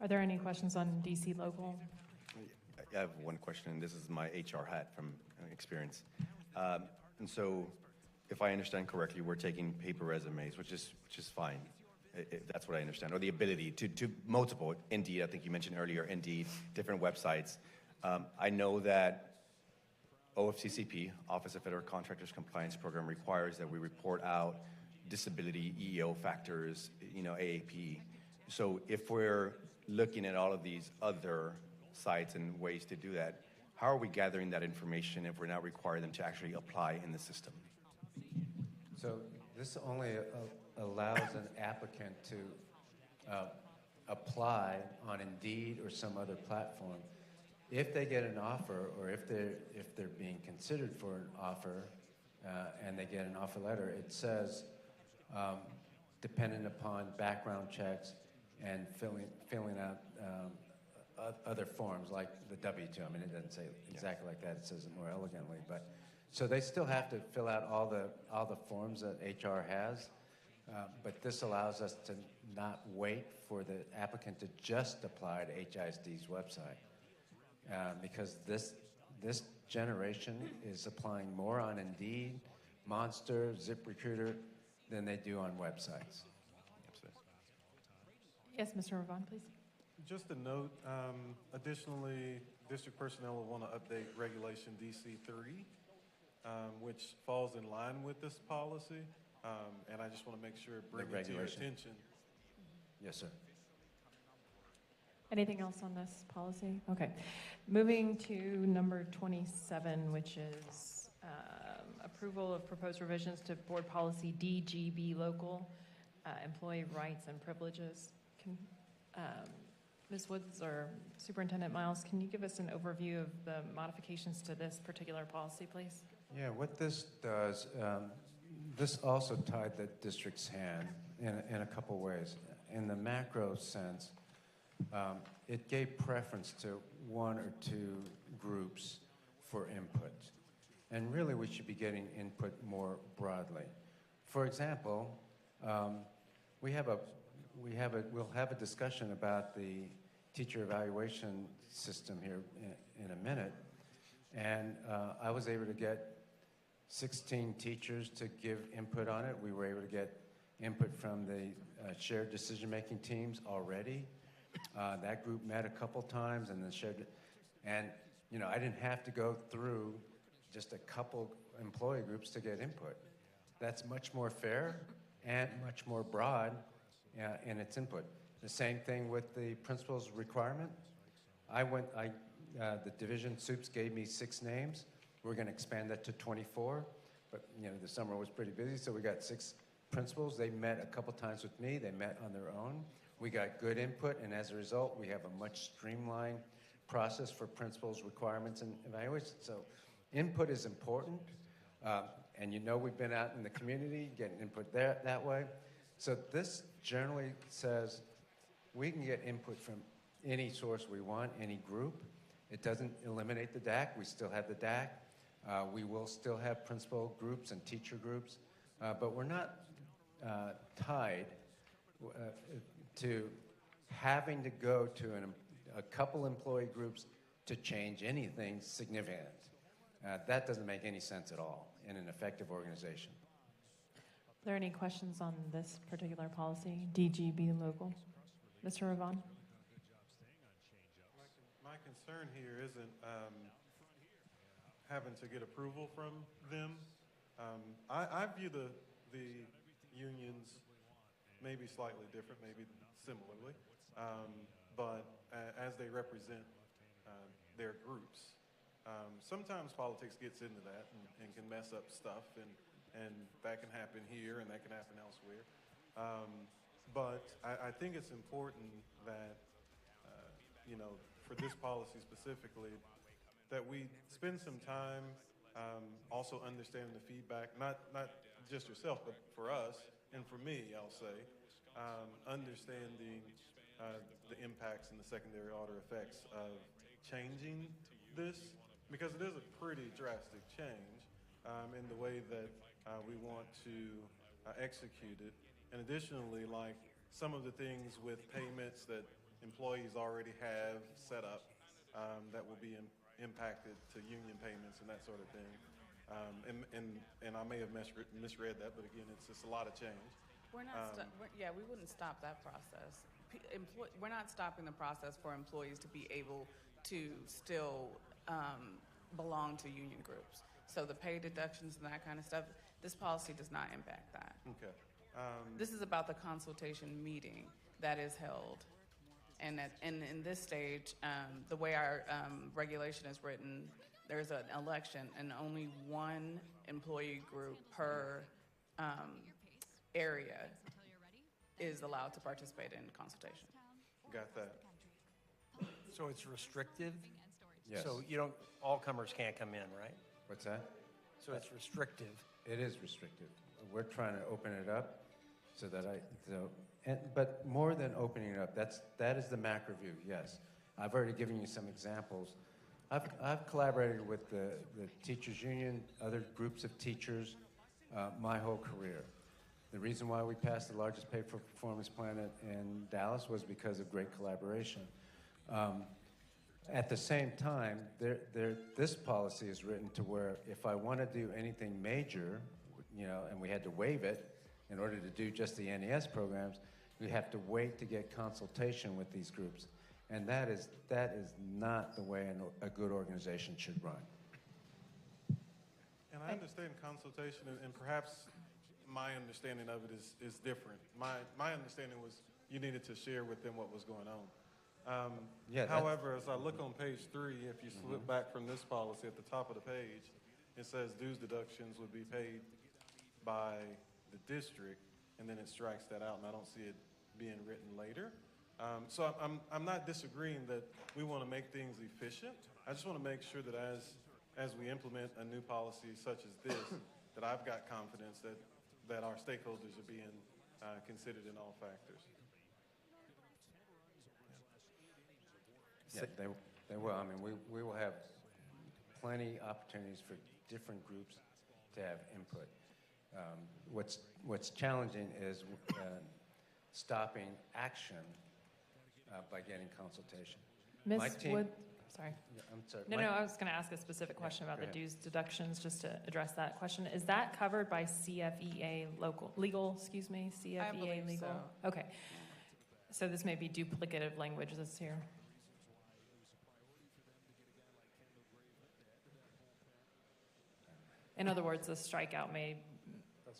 Are there any questions on DC local? I have one question, and this is my HR hat from experience. And so, if I understand correctly, we're taking paper resumes, which is fine. That's what I understand, or the ability to multiple. Indeed, I think you mentioned earlier, Indeed, different websites. I know that OFCCP, Office of Federal Contractors Compliance Program, requires that we report out disability, EEO factors, AAP. So if we're looking at all of these other sites and ways to do that, how are we gathering that information if we're not requiring them to actually apply in the system? So this only allows an applicant to apply on Indeed or some other platform. If they get an offer, or if they're being considered for an offer, and they get an offer letter, it says dependent upon background checks and filling out other forms like the W-2. I mean, it doesn't say exactly like that. It says it more elegantly, but so they still have to fill out all the forms that HR has. But this allows us to not wait for the applicant to just apply to HISD's website, because this generation is applying more on Indeed, Monster, ZipRecruiter than they do on websites. Yes, Mr. Ravon, please. Just a note, additionally, district personnel will want to update regulation DC3, which falls in line with this policy. And I just want to make sure it brings it to your attention. Yes, sir. Anything else on this policy? Okay. Moving to number 27, which is approval of proposed revisions to board policy DGB local, employee rights and privileges. Ms. Woods or Superintendent Miles, can you give us an overview of the modifications to this particular policy, please? Yeah, what this does, this also tied the district's hand in a couple ways. In the macro sense, it gave preference to one or two groups for input. And really, we should be getting input more broadly. For example, we'll have a discussion about the teacher evaluation system here in a minute. And I was able to get 16 teachers to give input on it. We were able to get input from the shared decision-making teams already. That group met a couple times and then shared, and I didn't have to go through just a couple employee groups to get input. That's much more fair and much more broad in its input. The same thing with the principal's requirement. The division soups gave me 6 names. We're going to expand that to 24, but the summer was pretty busy, so we got 6 principals. They met a couple times with me. They met on their own. We got good input, and as a result, we have a much streamlined process for principals, requirements, and evaluations. So input is important, and you know we've been out in the community getting input there that way. So this generally says we can get input from any source we want, any group. It doesn't eliminate the DAC. We still have the DAC. We will still have principal groups and teacher groups, but we're not tied to having to go to a couple employee groups to change anything significant. That doesn't make any sense at all in an effective organization. Are there any questions on this particular policy, DGB local? Mr. Ravon? My concern here isn't having to get approval from them. I view the unions maybe slightly different, maybe similarly, but as they represent their groups. Sometimes politics gets into that and can mess up stuff, and that can happen here and that can happen elsewhere. But I think it's important that, for this policy specifically, that we spend some time also understanding the feedback, not just yourself, but for us, and for me, I'll say, understanding the impacts and the secondary order effects of changing this, because it is a pretty drastic change in the way that we want to execute it. And additionally, like some of the things with payments that employees already have set up that will be impacted to union payments and that sort of thing. And I may have misread that, but again, it's just a lot of change. We're not. We wouldn't stop that process. We're not stopping the process for employees to be able to still belong to union groups. So the pay deductions and that kind of stuff, this policy does not impact that. Okay. This is about the consultation meeting that is held. And in this stage, the way our regulation is written, there's an election and only one employee group per area is allowed to participate in consultation. Got that. So it's restrictive? Yes. So all comers can't come in, right? What's that? So it's restrictive. It is restrictive. We're trying to open it up so that but more than opening it up, that is the macro view, yes. I've already given you some examples. I've collaborated with the teachers union, other groups of teachers, my whole career. The reason why we passed the largest pay for performance plan in Dallas was because of great collaboration. At the same time, this policy is written to where if I want to do anything major, and we had to waive it in order to do just the NES programs, we have to wait to get consultation with these groups. And that is not the way a good organization should run. And I understand consultation, and perhaps my understanding of it is different. My understanding was you needed to share with them what was going on. However, as I look on page 3, if you slip back from this policy at the top of the page, it says dues deductions would be paid by the district, and then it strikes that out, and I don't see it being written later. So I'm not disagreeing that we want to make things efficient. I just want to make sure that as we implement a new policy such as this, that I've got confidence that our stakeholders are being considered in all factors. Yeah, they will. I mean, we will have plenty opportunities for different groups to have input. What's challenging is stopping action by getting consultation. Ms. Wood, sorry. Yeah, I'm sorry. No, I was going to ask a specific question about the dues deductions, just to address that question. Is that covered by CFEA legal? CFEA I believe legal? so. Okay. So this may be duplicative language that's here. In other words, the strikeout may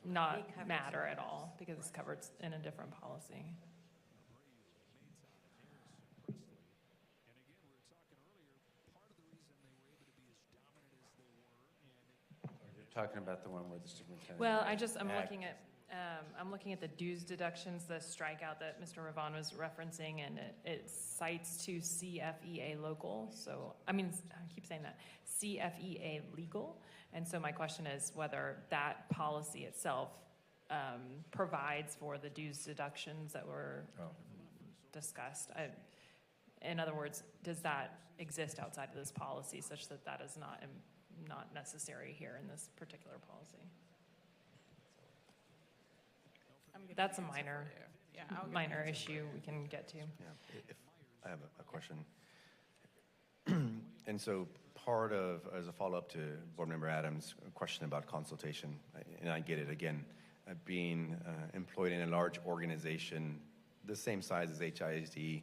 not matter at all because it's covered in a different policy. You're talking about the one where the superintendent. Well, I'm looking at I'm looking at the dues deductions, the strikeout that Mr. Ravan was referencing, and it cites to CFEA local. So, I mean, I keep saying that, CFEA legal. And so my question is whether that policy itself provides for the dues deductions that were discussed. In other words, does that exist outside of this policy such that that is not necessary here in this particular policy? That's a minor, minor issue we can get to. Yeah, if I have a question. And so part of, as a follow-up to Board Member Adams' question about consultation, and I get it, again, being employed in a large organization the same size as HISD,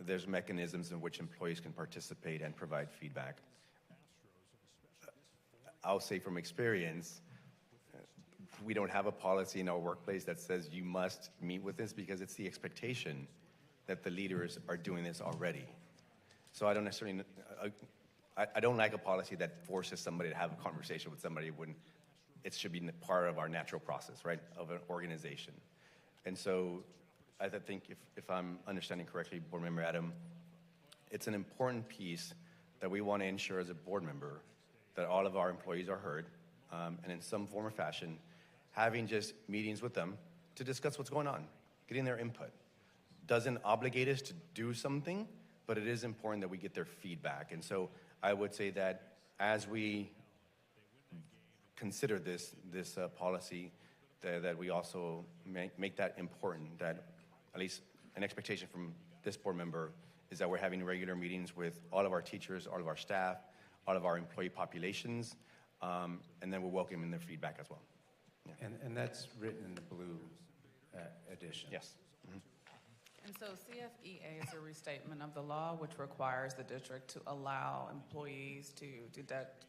there's mechanisms in which employees can participate and provide feedback. I'll say from experience, we don't have a policy in our workplace that says you must meet with this because it's the expectation that the leaders are doing this already. So I don't necessarily, I don't like a policy that forces somebody to have a conversation with somebody when it should be part of our natural process, right, of an organization. And so I think if I'm understanding correctly, Board Member Adam, it's an important piece that we want to ensure as a board member that all of our employees are heard, and in some form or fashion, having just meetings with them to discuss what's going on, getting their input. Doesn't obligate us to do something, but it is important that we get their feedback. And so I would say that as we consider this policy, that we also make that important, that at least an expectation from this board member is that we're having regular meetings with all of our teachers, all of our staff, all of our employee populations, and then we're welcoming their feedback as well. Yeah. And that's written in the blue edition. Yes. Mm-hmm. And so CFEA is a restatement of the law which requires the district to allow employees to deduct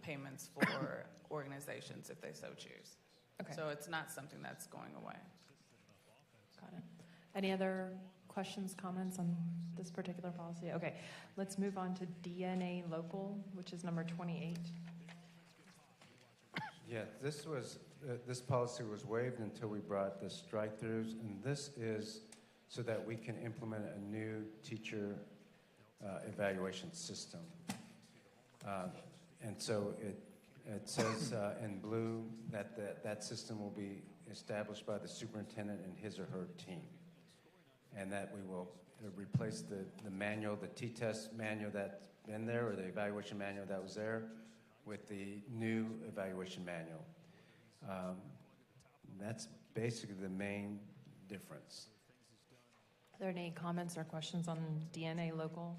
payments for organizations if they so choose. Okay. So it's not something that's going away. Got it. Any other questions, comments on this particular policy? Okay, let's move on to DNA local, which is number 28. Yeah, this policy was waived until we brought the strike-throughs, and this is so that we can implement a new teacher evaluation system. And so it says in blue that that system will be established by the superintendent and his or her team, and that we will replace the manual, the T-test manual that's been there, or the evaluation manual that was there, with the new evaluation manual. That's basically the main difference. Are there any comments or questions on DNA local?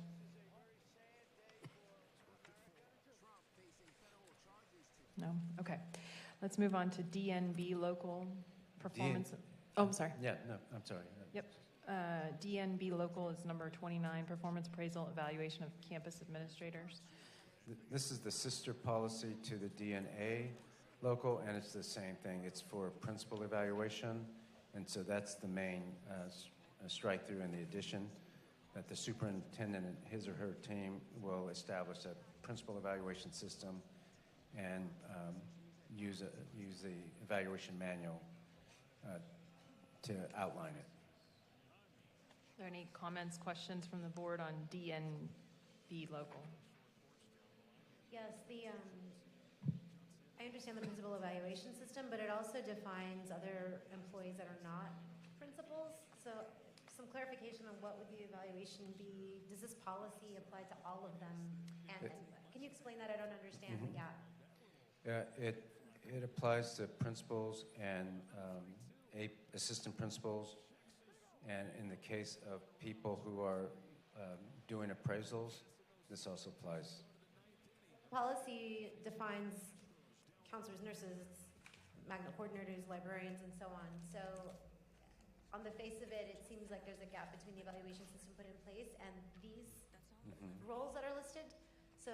No? Okay. Let's move on to DNB local performance. Oh, I'm sorry. Yeah, no, I'm sorry. Yep. DNB local is number 29, performance appraisal evaluation of campus administrators. This is the sister policy to the DNA local, and it's the same thing. It's for principal evaluation, and so that's the main strike-through in the addition, that the superintendent and his or her team will establish a principal evaluation system and use the evaluation manual to outline it. Are there any comments, questions from the board on DNB local? Yes, I understand the principal evaluation system, but it also defines other employees that are not principals. So some clarification on what would the evaluation be? Does this policy apply to all of them? And can you explain that? I don't understand the gap. It applies to principals and assistant principals, and in the case of people who are doing appraisals, this also applies. Policy defines counselors, nurses, magnet coordinators, librarians, and so on. So on the face of it, it seems like there's a gap between the evaluation system put in place and these roles that are listed. So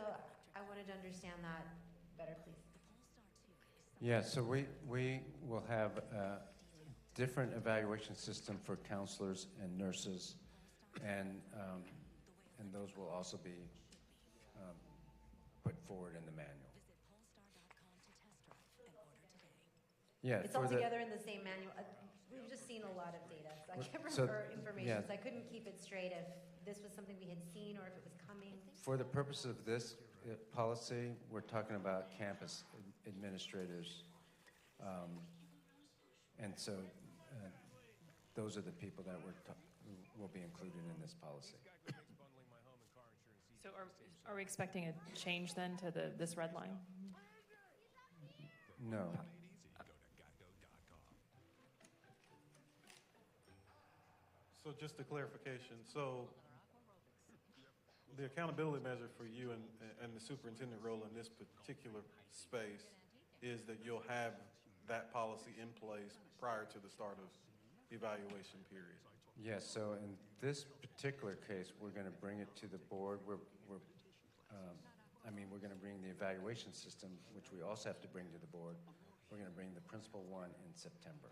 I wanted to understand that better, please. Yeah, so we will have a different evaluation system for counselors and nurses, and those will also be put forward in the manual. Yeah, It's for all the- together in the same manual. We've just seen a lot of data, so I can't So, remember information, yeah. so I couldn't keep it straight if this was something we had seen or if it was coming. For the purpose of this policy, we're talking about campus administrators. And so those are the people that will be included in this policy. So are we expecting a change then to this red line? No. So just a clarification, so the accountability measure for you and the superintendent role in this particular space is that you'll have that policy in place prior to the start of evaluation period. Yes, so in this particular case, we're going to bring it to the board. We're going to bring the evaluation system, which we also have to bring to the board. We're going to bring the principal one in September.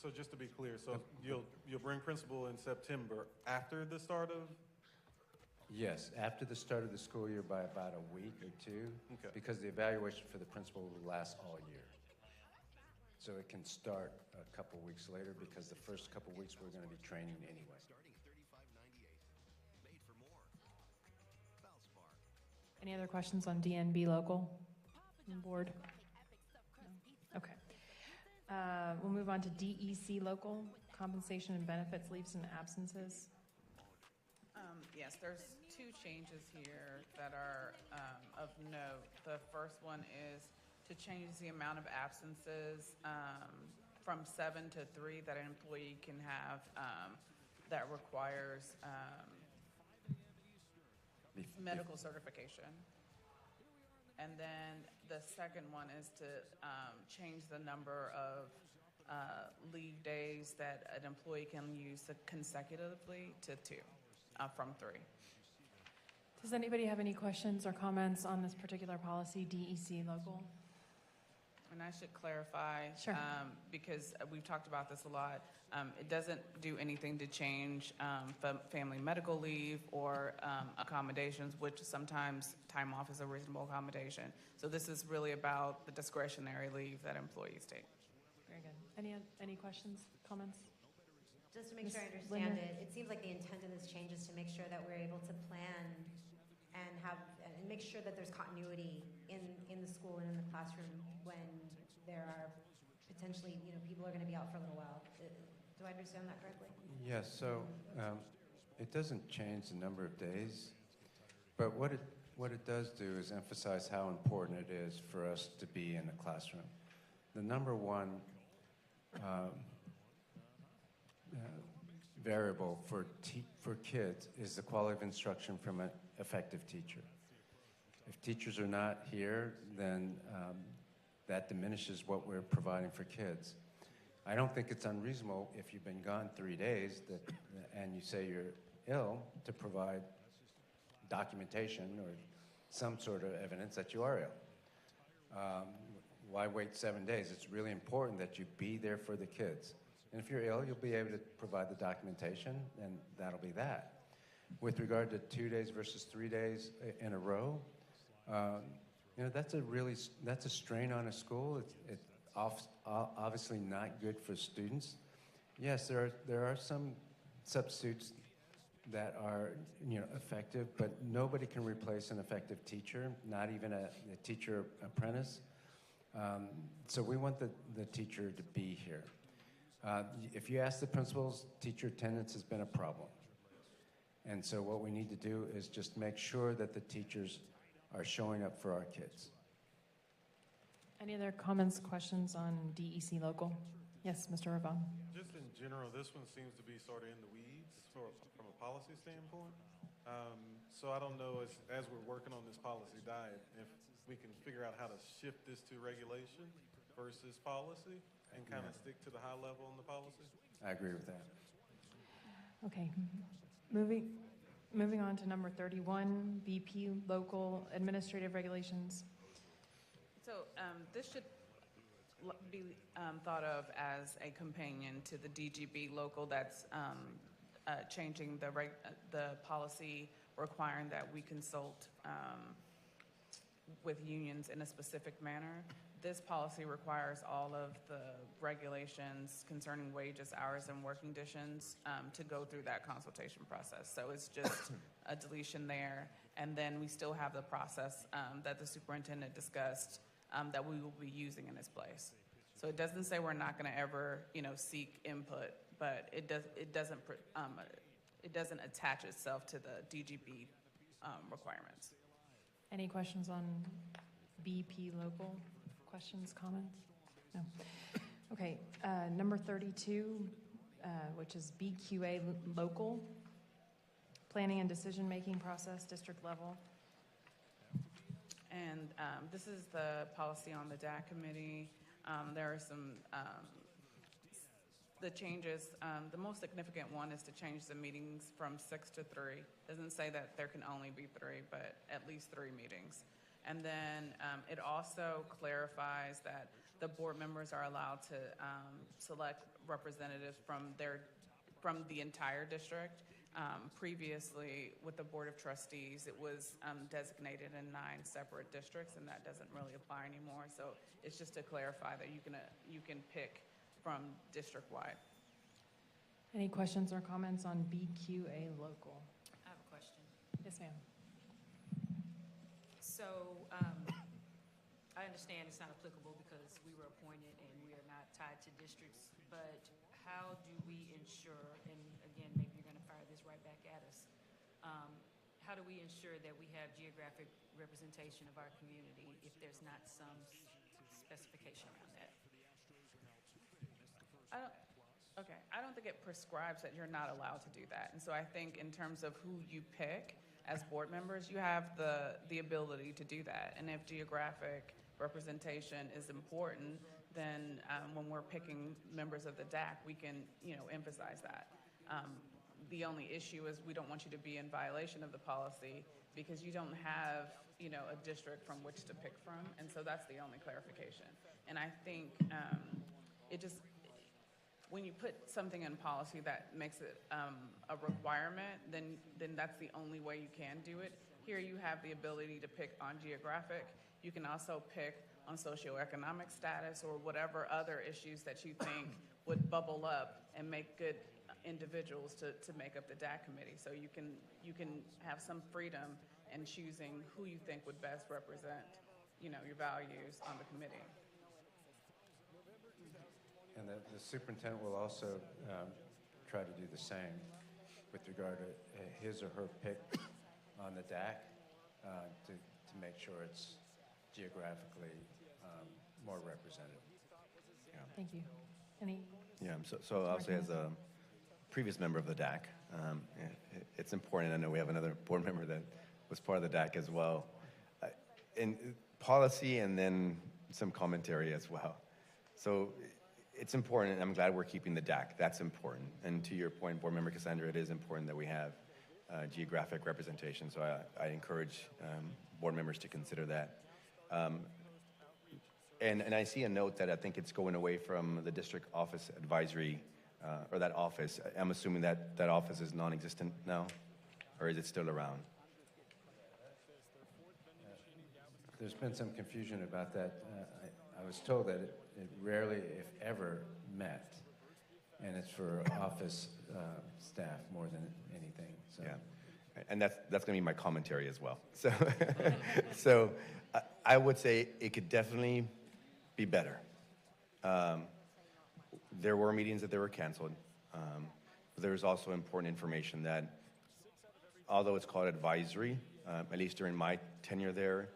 So just to be clear, so you'll bring principal in September after the start of? Yes, after the start of the school year by about a week or two, Okay. because the evaluation for the principal will last all year. So it can start a couple weeks later because the first couple weeks we're going to be training anyway. Any other questions on DNB local on the board? No? Okay. We'll move on to DEC local, compensation and benefits, leaves and absences. Yes, there's two changes here that are of note. The first one is to change the amount of absences from 7 to 3 that an employee can have that requires medical certification. And then the second one is to change the number of leave days that an employee can use consecutively to 2 from 3. Does anybody have any questions or comments on this particular policy, DEC local? And I should clarify, Sure. because we've talked about this a lot. It doesn't do anything to change family medical leave or accommodations, which sometimes time off is a reasonable accommodation. So this is really about the discretionary leave that employees take. Very good. Any questions, comments? Just to make Ms. sure I understand Linder? it seems like the intent of this change is to make sure that we're able to plan and make sure that there's continuity in the school and in the classroom when there are potentially, people are going to be out for a little while. Do I understand that correctly? Yes, so it doesn't change the number of days, but what it does do is emphasize how important it is for us to be in the classroom. The number one variable for kids is the quality of instruction from an effective teacher. If teachers are not here, then that diminishes what we're providing for kids. I don't think it's unreasonable if you've been gone 3 days and you say you're ill to provide documentation or some sort of evidence that you are ill. Why wait 7 days? It's really important that you be there for the kids. And if you're ill, you'll be able to provide the documentation, and that'll be that. With regard to 2 days versus 3 days in a row, that's a strain on a school. It's obviously not good for students. Yes, there are some substitutes that are effective, but nobody can replace an effective teacher, not even a teacher apprentice. So we want the teacher to be here. If you ask the principals, teacher attendance has been a problem. And so what we need to do is just make sure that the teachers are showing up for our kids. Any other comments, questions on DEC local? Yes, Mr. Ravon. Just in general, this one seems to be sort of in the weeds from a policy standpoint. So I don't know, as we're working on this policy diet, if we can figure out how to shift this to regulation versus policy and kind of stick to the high level on the policy. I agree with that. Okay. Moving on to number 31, BP local administrative regulations. So this should be thought of as a companion to the DGB local that's changing the policy requiring that we consult with unions in a specific manner. This policy requires all of the regulations concerning wages, hours, and working conditions to go through that consultation process. So it's just a deletion there. And then we still have the process that the superintendent discussed that we will be using in its place. So it doesn't say we're not going to ever, seek input, but it doesn't attach itself to the DGB requirements. Any questions on BP local? Questions, comments? No. Okay, number 32, which is BQA local, planning and decision-making process, district level. And this is the policy on the DAC committee. There are some the changes. The most significant one is to change the meetings from 6 to 3. Doesn't say that there can only be 3, but at least 3 meetings. And then it also clarifies that the board members are allowed to select representatives from the entire district. Previously, with the Board of Trustees, it was designated in 9 separate districts, and that doesn't really apply anymore. So it's just to clarify that you can pick from district-wide. Any questions or comments on BQA local? I have a question. Yes, ma'am. So I understand it's not applicable because we were appointed and we are not tied to districts, but how do we ensure, and again, maybe you're going to fire this right back at us, how do we ensure that we have geographic representation of our community if there's not some specification around that? I don't think it prescribes that you're not allowed to do that. And so I think in terms of who you pick as board members, you have the ability to do that. And if geographic representation is important, then when we're picking members of the DAC, we can, emphasize that. The only issue is we don't want you to be in violation of the policy because you don't have, a district from which to pick from. And so that's the only clarification. And I think when you put something in policy that makes it a requirement, then that's the only way you can do it. Here you have the ability to pick on geographic. You can also pick on socioeconomic status or whatever other issues that you think would bubble up and make good individuals to make up the DAC committee. So you can have some freedom in choosing who you think would best represent, your values on the committee. And the superintendent will also try to do the same with regard to his or her pick on the DAC to make sure it's geographically more representative. Yeah. Thank you. Any? Yeah, so I'll say as a previous member of the DAC, it's important. I know we have another board member that was part of the DAC as well. In policy and then some commentary as well. So it's important, and I'm glad we're keeping the DAC. That's important. And to your point, Board Member Cassandra, it is important that we have geographic representation. So I encourage board members to consider that. And I see a note that I think it's going away from the district office advisory, or that office. I'm assuming that office is non-existent now, or is it still around? There's been some confusion about that. I was told that it rarely, if ever, met, and it's for office staff more than anything. So. Yeah, and that's going to be my commentary as well. So, so I would say it could definitely be better. There were meetings that they were canceled. But there's also important information that, although it's called advisory, at least during my tenure there,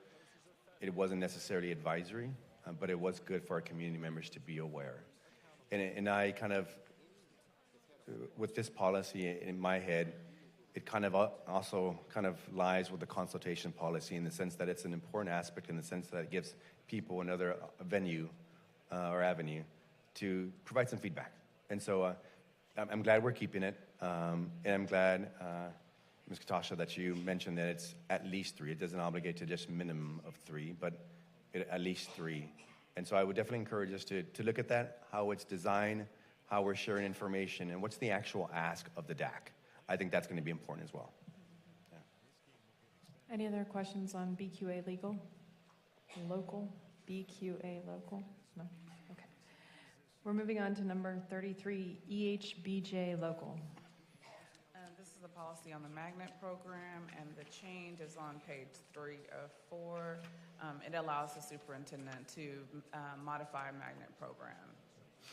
it wasn't necessarily advisory, but it was good for our community members to be aware. And I kind of, with this policy in my head, it kind of also kind of lies with the consultation policy in the sense that it's an important aspect in the sense that it gives people another venue or avenue to provide some feedback. And so I'm glad we're keeping it. And I'm glad, Ms. Katasha, that you mentioned that it's at least 3. It doesn't obligate to just minimum of 3, but at least 3. And so I would definitely encourage us to look at that, how it's designed, how we're sharing information, and what's the actual ask of the DAC. I think that's going to be important as well. Yeah. Any other questions on BQA legal? local, BQA local? No? Okay. We're moving on to number 33, EHBJ local. This is the policy on the magnet program, and the change is on page 3 of 4. It allows the superintendent to modify a magnet program.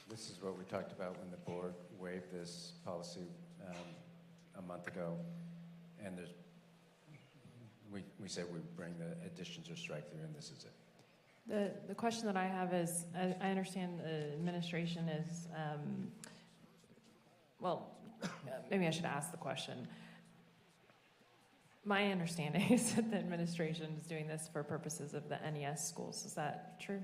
This is what we talked about when the board waived this policy a month ago, and we said we'd bring the additions or strike through, and this is it. The question that I have is, I understand the administration is, maybe I should ask the question. My understanding is that the administration is doing this for purposes of the NES schools. Is that true?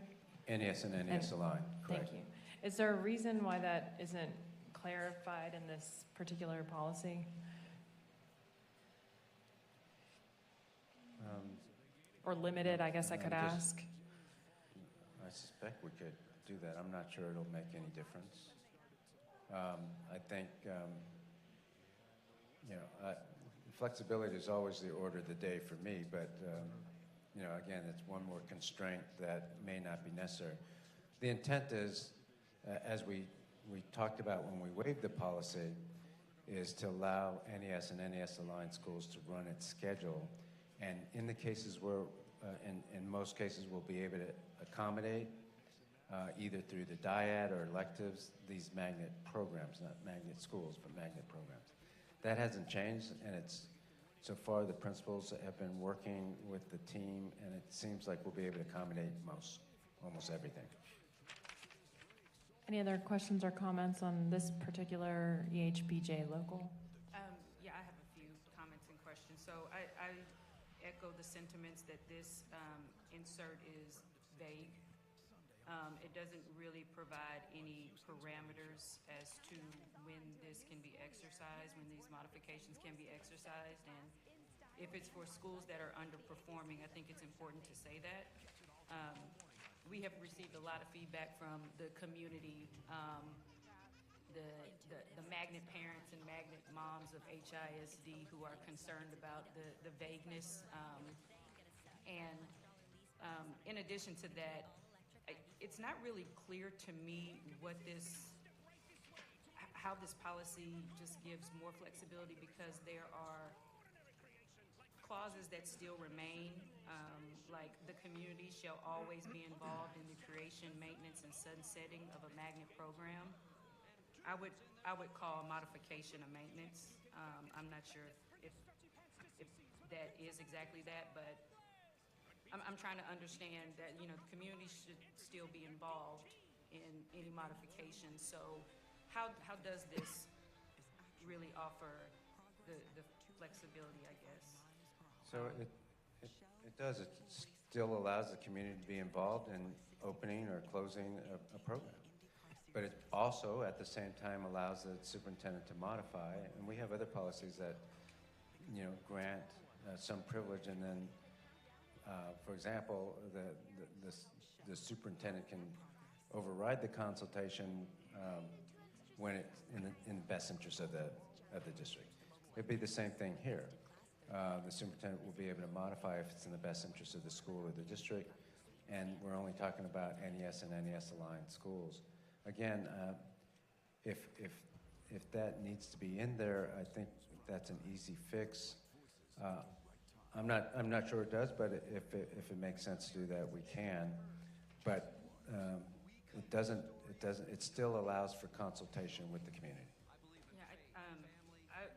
NES and NES aligned, correct. Thank you. Is there a reason why that isn't clarified in this particular policy? Or limited, I guess I could ask. I suspect we could do that. I'm not sure it'll make any difference. I think, flexibility is always the order of the day for me, but, again, it's one more constraint that may not be necessary. The intent is, as we talked about when we waived the policy, is to allow NES and NES aligned schools to run its schedule. And in the cases where, in most cases, we'll be able to accommodate either through the dyad or electives, these magnet programs, not magnet schools, but magnet programs. That hasn't changed, and so far the principals have been working with the team, and it seems like we'll be able to accommodate almost everything. Any other questions or comments on this particular EHBJ local? Yeah, I have a few comments and questions. So I echo the sentiments that this insert is vague. It doesn't really provide any parameters as to when this can be exercised, when these modifications can be exercised. And if it's for schools that are underperforming, I think it's important to say that. We have received a lot of feedback from the community, the magnet parents and magnet moms of HISD who are concerned about the vagueness. In addition to that, it's not really clear to me how this policy just gives more flexibility, because there are clauses that still remain, like the community shall always be involved in the creation, maintenance, and sunsetting of a magnet program. I would call modification a maintenance. I'm not sure if that is exactly that, but I'm trying to understand that, the community should still be involved in any modification. So how does this really offer the flexibility, I guess? So it does. It still allows the community to be involved in opening or closing a program. But it also, at the same time, allows the superintendent to modify. And we have other policies that, grant some privilege, and then, for example, the superintendent can override the consultation when it's in the best interest of the district. It'd be the same thing here. The superintendent will be able to modify if it's in the best interest of the school or the district, and we're only talking about NES and NES aligned schools. Again, if that needs to be in there, I think that's an easy fix. I'm not sure it does, but if it makes sense to do that, we can. But it doesn't. It still allows for consultation with the community. Yeah,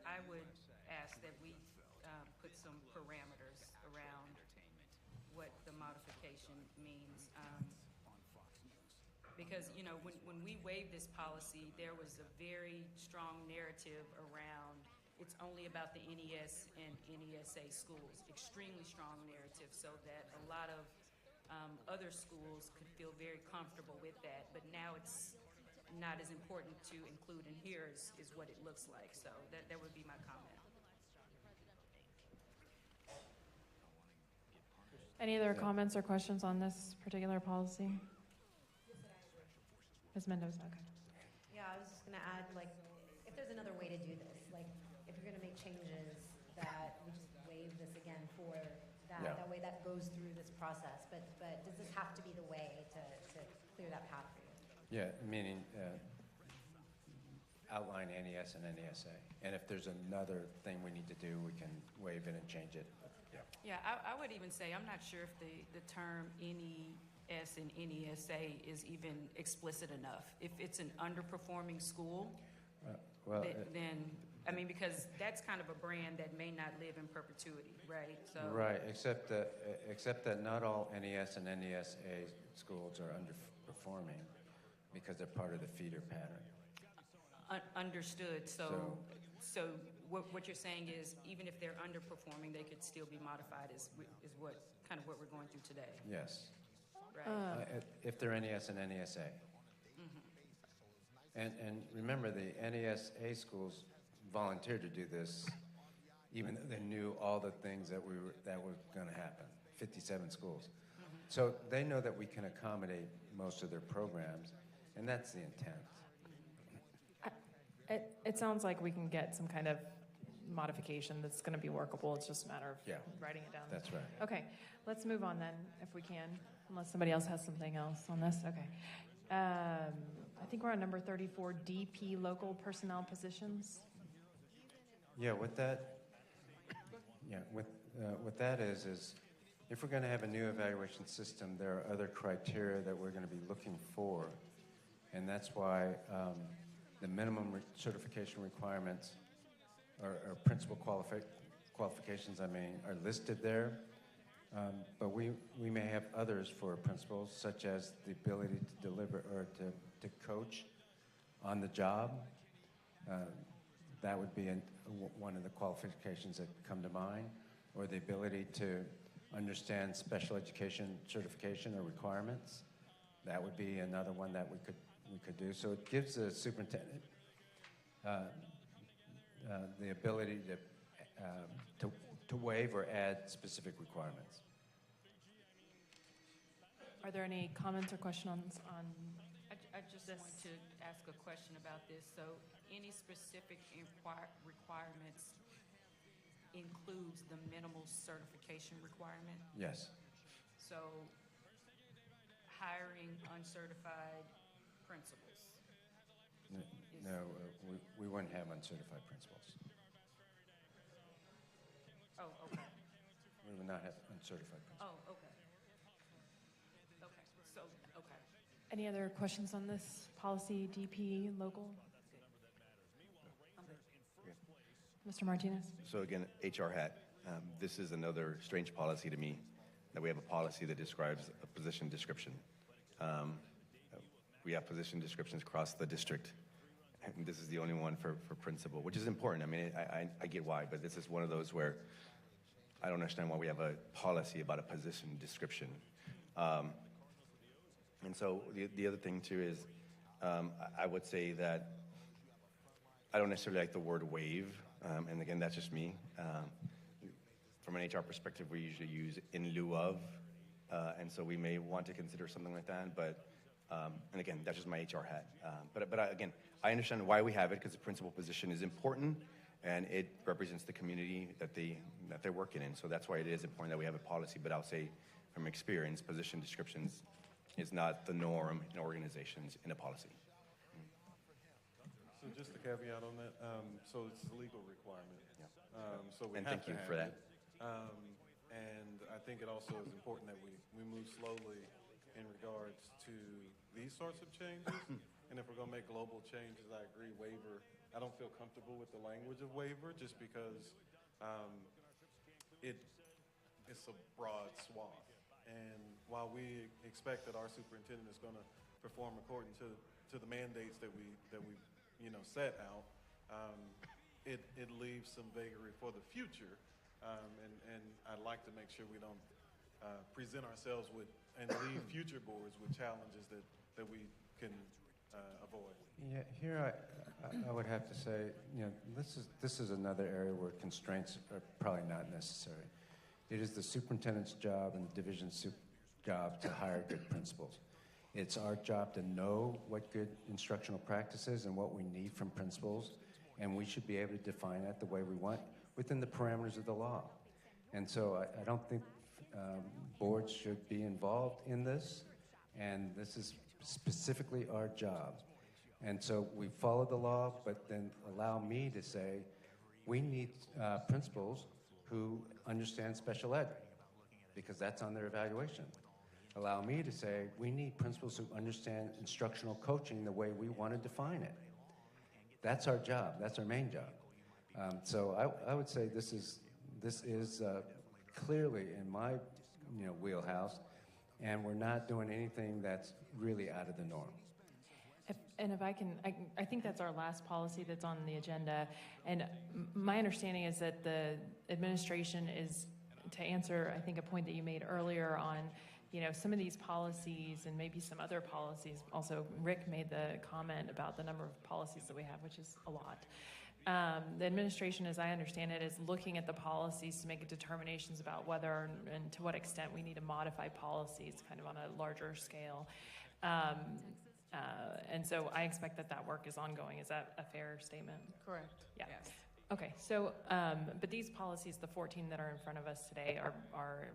I would ask that we put some parameters around what the modification means. Because, when we waived this policy, there was a very strong narrative around it's only about the NES and NESA schools, extremely strong narrative, so that a lot of other schools could feel very comfortable with that. But now it's not as important to include in here is what it looks like. So that would be my comment. Any other comments or questions on this particular policy? Ms. Mendoza, okay. Yeah, I was just going to add, if there's another way to do this, if you're going to make changes, that we just waive this again for that. Yeah. That way that goes through this process. But does this have to be the way to clear that path for you? Yeah, meaning outline NES and NESA. And if there's another thing we need to do, we can waive it and change it. Yeah. Yeah, I would even say, I'm not sure if the term NES and NESA is even explicit enough. If it's an underperforming school, then, I mean, because that's kind of a brand that may not live in perpetuity, right? So. Right, except that not all NES and NESA schools are underperforming because they're part of the feeder pattern. Understood. So what you're saying is, even if they're underperforming, they could still be modified. Is what kind of what we're going through today. Yes. Right. If they're NES and NESA. And remember, the NESA schools volunteered to do this, even though they knew all the things that were going to happen. 57 schools. So they know that we can accommodate most of their programs, and that's the intent. It sounds like we can get some kind of modification that's going to be workable. It's just a matter of writing it down. That's right. Okay, let's move on then, if we can, unless somebody else has something else on this. Okay. I think we're on number 34, DP local personnel positions. Yeah, what that is if we're going to have a new evaluation system, there are other criteria that we're going to be looking for, and that's why the minimum certification requirements or principal qualifications, are listed there. But we may have others for principals, such as the ability to deliver or to coach on the job. That would be one of the qualifications that come to mind, or the ability to understand special education certification or requirements. That would be another one that we could do. So it gives the superintendent the ability to waive or add specific requirements. Are there any comments or questions on I just want to ask a question about this. So any specific requirements includes the minimal certification requirement? Yes. So hiring uncertified principals? No, we wouldn't have uncertified principals. Oh, okay. We would not have uncertified principals. Oh, okay. Okay, so, okay. any other questions on this policy, DP local? Mr. Martinez? So again, HR hat. This is another strange policy to me, that we have a policy that describes a position description. We have position descriptions across the district, and this is the only one for principal, which is important. I mean, I get why, but this is one of those where I don't understand why we have a policy about a position description. And so the other thing too is, I would say that I don't necessarily like the word waive, and again, that's just me. From an HR perspective, we usually use in lieu of, and so we may want to consider something like that, but and again, that's just my HR hat. But again, I understand why we have it, because the principal position is important, and it represents the community that they're working in. So that's why it is important that we have a policy. But I'll say, from experience, position descriptions is not the norm in organizations in a policy. So just a caveat on that. So it's a legal requirement. So we and have thank to you have for that. it. And I think it also is important that we move slowly in regards to these sorts of changes. And if we're going to make global changes, I agree, waiver. I don't feel comfortable with the language of waiver, just because it's a broad swath. And while we expect that our superintendent is going to perform according to the mandates that we set out, it leaves some vagary for the future. And I'd like to make sure we don't present ourselves with and leave future boards with challenges that we can avoid. Yeah, here I would have to say, this is another area where constraints are probably not necessary. It is the superintendent's job and the division's job to hire good principals. It's our job to know what good instructional practice is and what we need from principals, and we should be able to define that the way we want within the parameters of the law. And so I don't boards should be involved in this, and this is specifically our job. And so we follow the law, but then allow me to say, we need principals who understand special ed, because that's on their evaluation. Allow me to say, we need principals who understand instructional coaching the way we want to define it. That's our job. That's our main job. So I would say this is clearly in my wheelhouse, and we're not doing anything that's really out of the norm. And if I can, I think that's our last policy that's on the agenda. And my understanding is that the administration is, to answer, I think, a point that you made earlier on, some of these policies and maybe some other policies. Also, Rick made the comment about the number of policies that we have, which is a lot. The administration, as I understand it, is looking at the policies to make determinations about whether and to what extent we need to modify policies kind of on a larger scale. And so I expect that work is ongoing. Is that a fair statement? Correct. Yeah. Yes. Okay. So, but these policies, the 14 that are in front of us today, are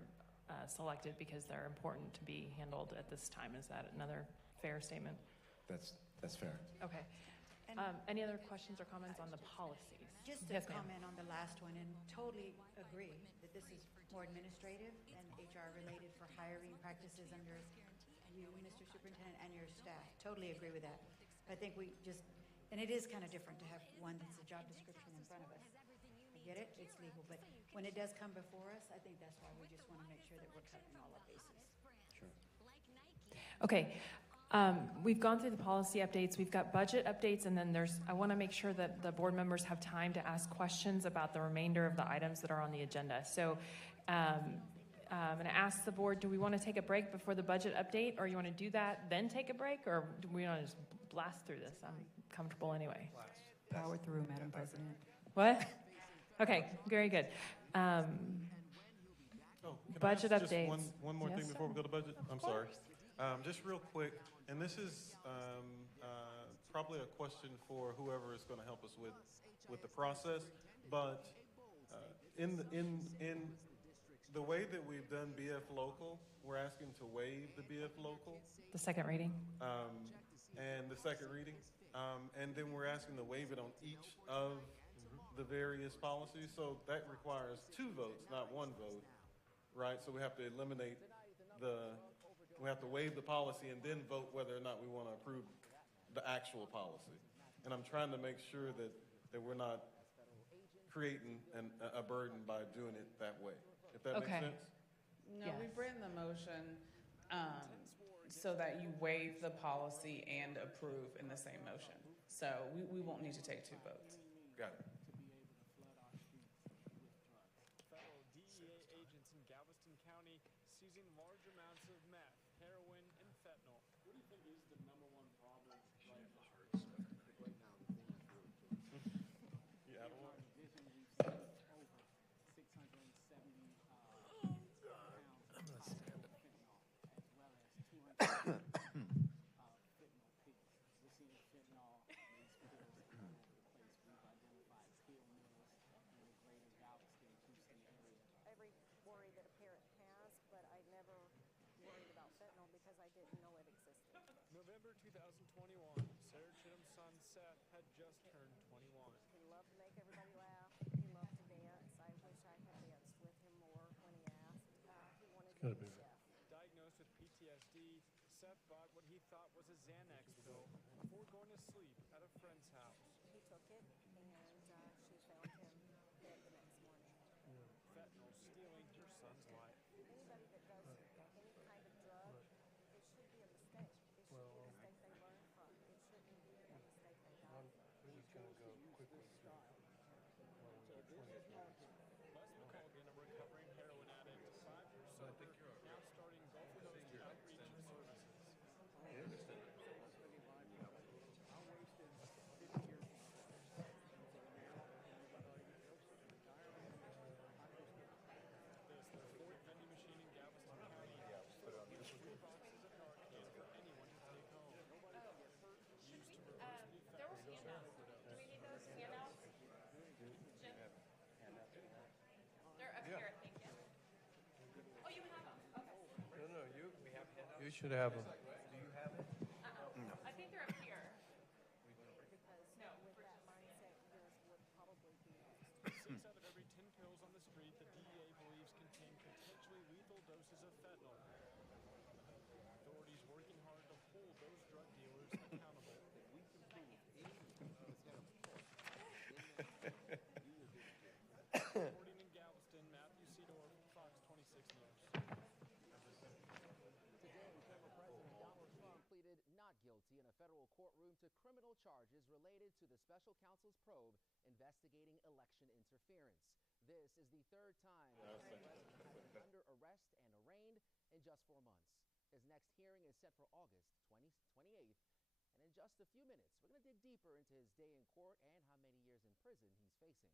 selected because they're important to be handled at this time. Is that another fair statement? That's fair. Okay. Any other questions or comments on the policies? Just to comment on the last one, and totally agree that this is more administrative and HR related for hiring practices under you, Mr. Superintendent, and your staff. Totally agree with that. I think we just, and it is kind of different to have one that's a job description in front of us. I get it, it's legal, but when it does come before us, I think that's why we just want to make sure that we're covering all our bases. Sure. Okay. We've gone through the policy updates. We've got budget updates, and then I want to make sure that the board members have time to ask questions about the remainder of the items that are on the agenda. So I'm going to ask the board, do we want to take a break before the budget update, or you want to do that, then take a break, or do we want to just blast through this? I'm comfortable anyway. Power through, Madam President. What? Okay, very good. Budget updates. One more Yes, thing before we go to budget? I'm sorry. course. Just real quick, and this is probably a question for whoever is going to help us with the process, but in the way that we've done BF local, we're asking to waive the BF local. The second reading. And the second reading. And then we're asking to waive it on each of the various policies. So that requires 2 votes, not 1 vote, right? So we have to eliminate we have to waive the policy and then vote whether or not we want to approve the actual policy. And I'm trying to make sure that we're not creating a burden by doing it that way. If that makes sense? No, Yes. we've written the motion so that you waive the policy and approve in the same motion. So we won't need to take 2 votes. Got it. Federal DEA agents in Galveston County seizing large amounts of meth, heroin, and fentanyl. What do you think is the number one problem right now? You out of one? Over 670 pounds of fentanyl, as well as 200 fentanyl pills. We're seeing fentanyl in these pills all over the place. We've identified pill mills in the greater Galveston, Houston area. Every worry that a parent has, but I never worried about fentanyl because I didn't know it existed. November 2021, Sarah Chittum's son Seth had just turned 21. He loved to make everybody laugh. He loved to dance. I wish I had danced with him more when he asked. He wanted to be a chef. Diagnosed with PTSD, Seth bought what he thought was a Xanax pill before going to sleep at a friend's house. He took it, and she found him dead the next morning. Fentanyl stealing her son's life. Anybody that does any kind of drug, it should be a mistake. It should be a mistake they learn from. It shouldn't be a mistake they die from. This is going to go quickly. Les McColgan, a recovering heroin addict, 5 years sober, now starting Gulf Coast outreach services. This, their 4th should have them. I think they're up here. No. With that mindset, yours would probably be next. 6 out of every 10 pills on the street the DEA believes contain potentially lethal doses of fentanyl. Authorities working hard to hold those drug dealers accountable. Reporting in Galveston, Matthew Cedar, Fox 26 News. Today, former President Donald Trump pleaded not guilty in a federal courtroom to criminal charges related to the special counsel's probe investigating election interference. This is the third time the president has been under arrest and arraigned in just 4 months. His next hearing is set for August 28th, and in just a few minutes, we're going to dig deeper into his day in court and how many years in prison he's facing.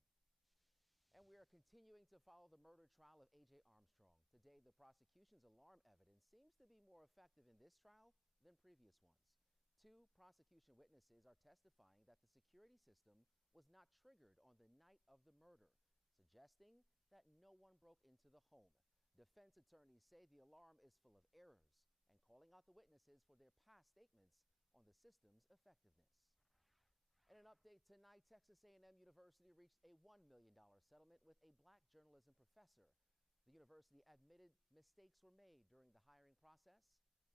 And we are continuing to follow the murder trial of A.J. Armstrong. Today, the prosecution's alarm evidence seems to be more effective in this trial than previous ones. 2 prosecution witnesses are testifying that the security system was not triggered on the night of the murder, suggesting that no one broke into the home. Defense attorneys say the alarm is full of errors and calling out the witnesses for their past statements on the system's effectiveness. In an update tonight, Texas A&M University reached a $1 million settlement with a black journalism professor. The university admitted mistakes were made during the hiring process.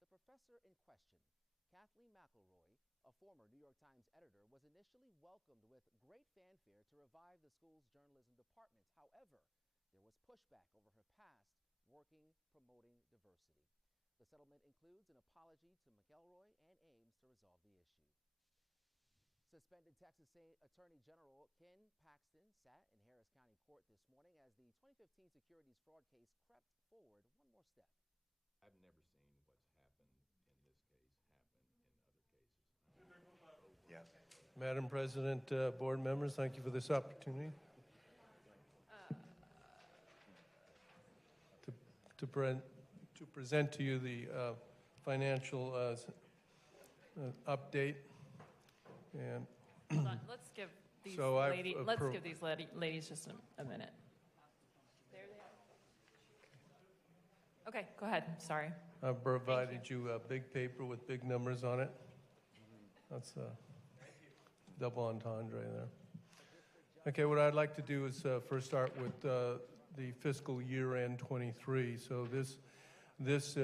The professor in question, Kathleen McElroy, a former New York Times editor, was initially welcomed with great fanfare to revive the school's journalism department. However, there was pushback over her past working promoting diversity. The settlement includes an apology to McElroy and aims to resolve the issue. Suspended Texas Attorney General Ken Paxton sat in Harris County Court this morning as the 2015 securities fraud case crept forward one more step. I've never seen what's happened in this case happen in other cases. Yeah. Madam President, board members, thank you for this opportunity to present to you the financial update. And Hold on. Let's give these so ladies just a minute. There they are. Okay, go ahead. Sorry. I've provided you a big paper with big numbers on it. That's a double entendre there. Okay, what I'd like to do is first start with the fiscal year end 23. So this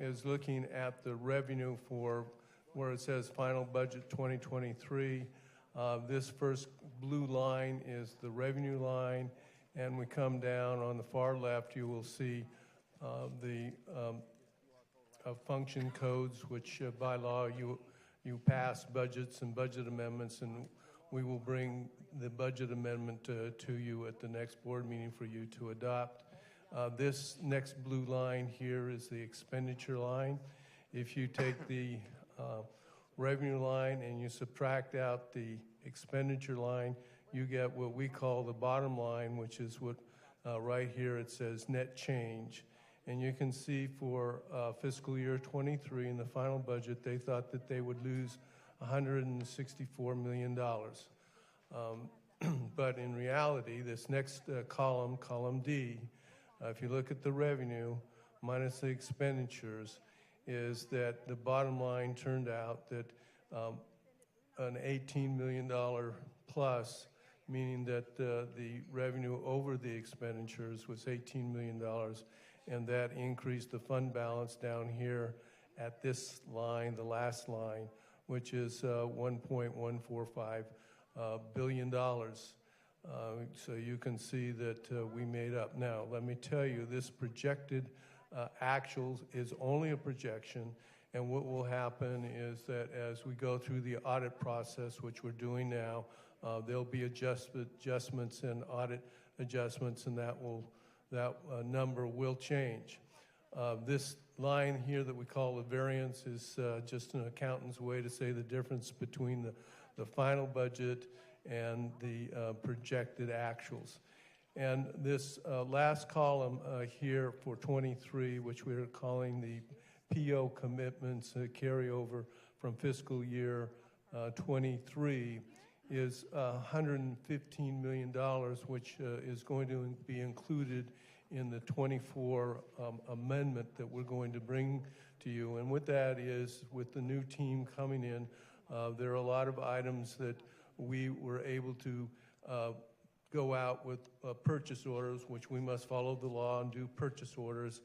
is looking at the revenue for where it says final budget 2023. This first blue line is the revenue line, and we come down on the far left, you will see the function codes, which by law you pass budgets and budget amendments, and we will bring the budget amendment to you at the next board meeting for you to adopt. This next blue line here is the expenditure line. If you take the revenue line and you subtract out the expenditure line, you get what we call the bottom line, which is what right here it says net change. And you can see for fiscal year 23 in the final budget, they thought that they would lose $164 million. But in reality, this next column D, if you look at the revenue minus the expenditures, is that the bottom line turned out that an $18 million plus, meaning that the revenue over the expenditures was $18 million, and that increased the fund balance down here at this line, the last line, which is $1.145 billion. So you can see that we made up. Now, let me tell you, this projected actuals is only a projection, and what will happen is that as we go through the audit process, which we're doing now, there'll be adjustments and audit adjustments, and that number will change. This line here that we call the variance is just an accountant's way to say the difference between the final budget and the projected actuals. And this last column here for 23, which we're calling the PO commitments carryover from fiscal year 23, is $115 million, which is going to be included in the 24 amendment that we're going to bring to you. And what that is, with the new team coming in, there are a lot of items that we were able to go out with purchase orders, which we must follow the law and do purchase orders.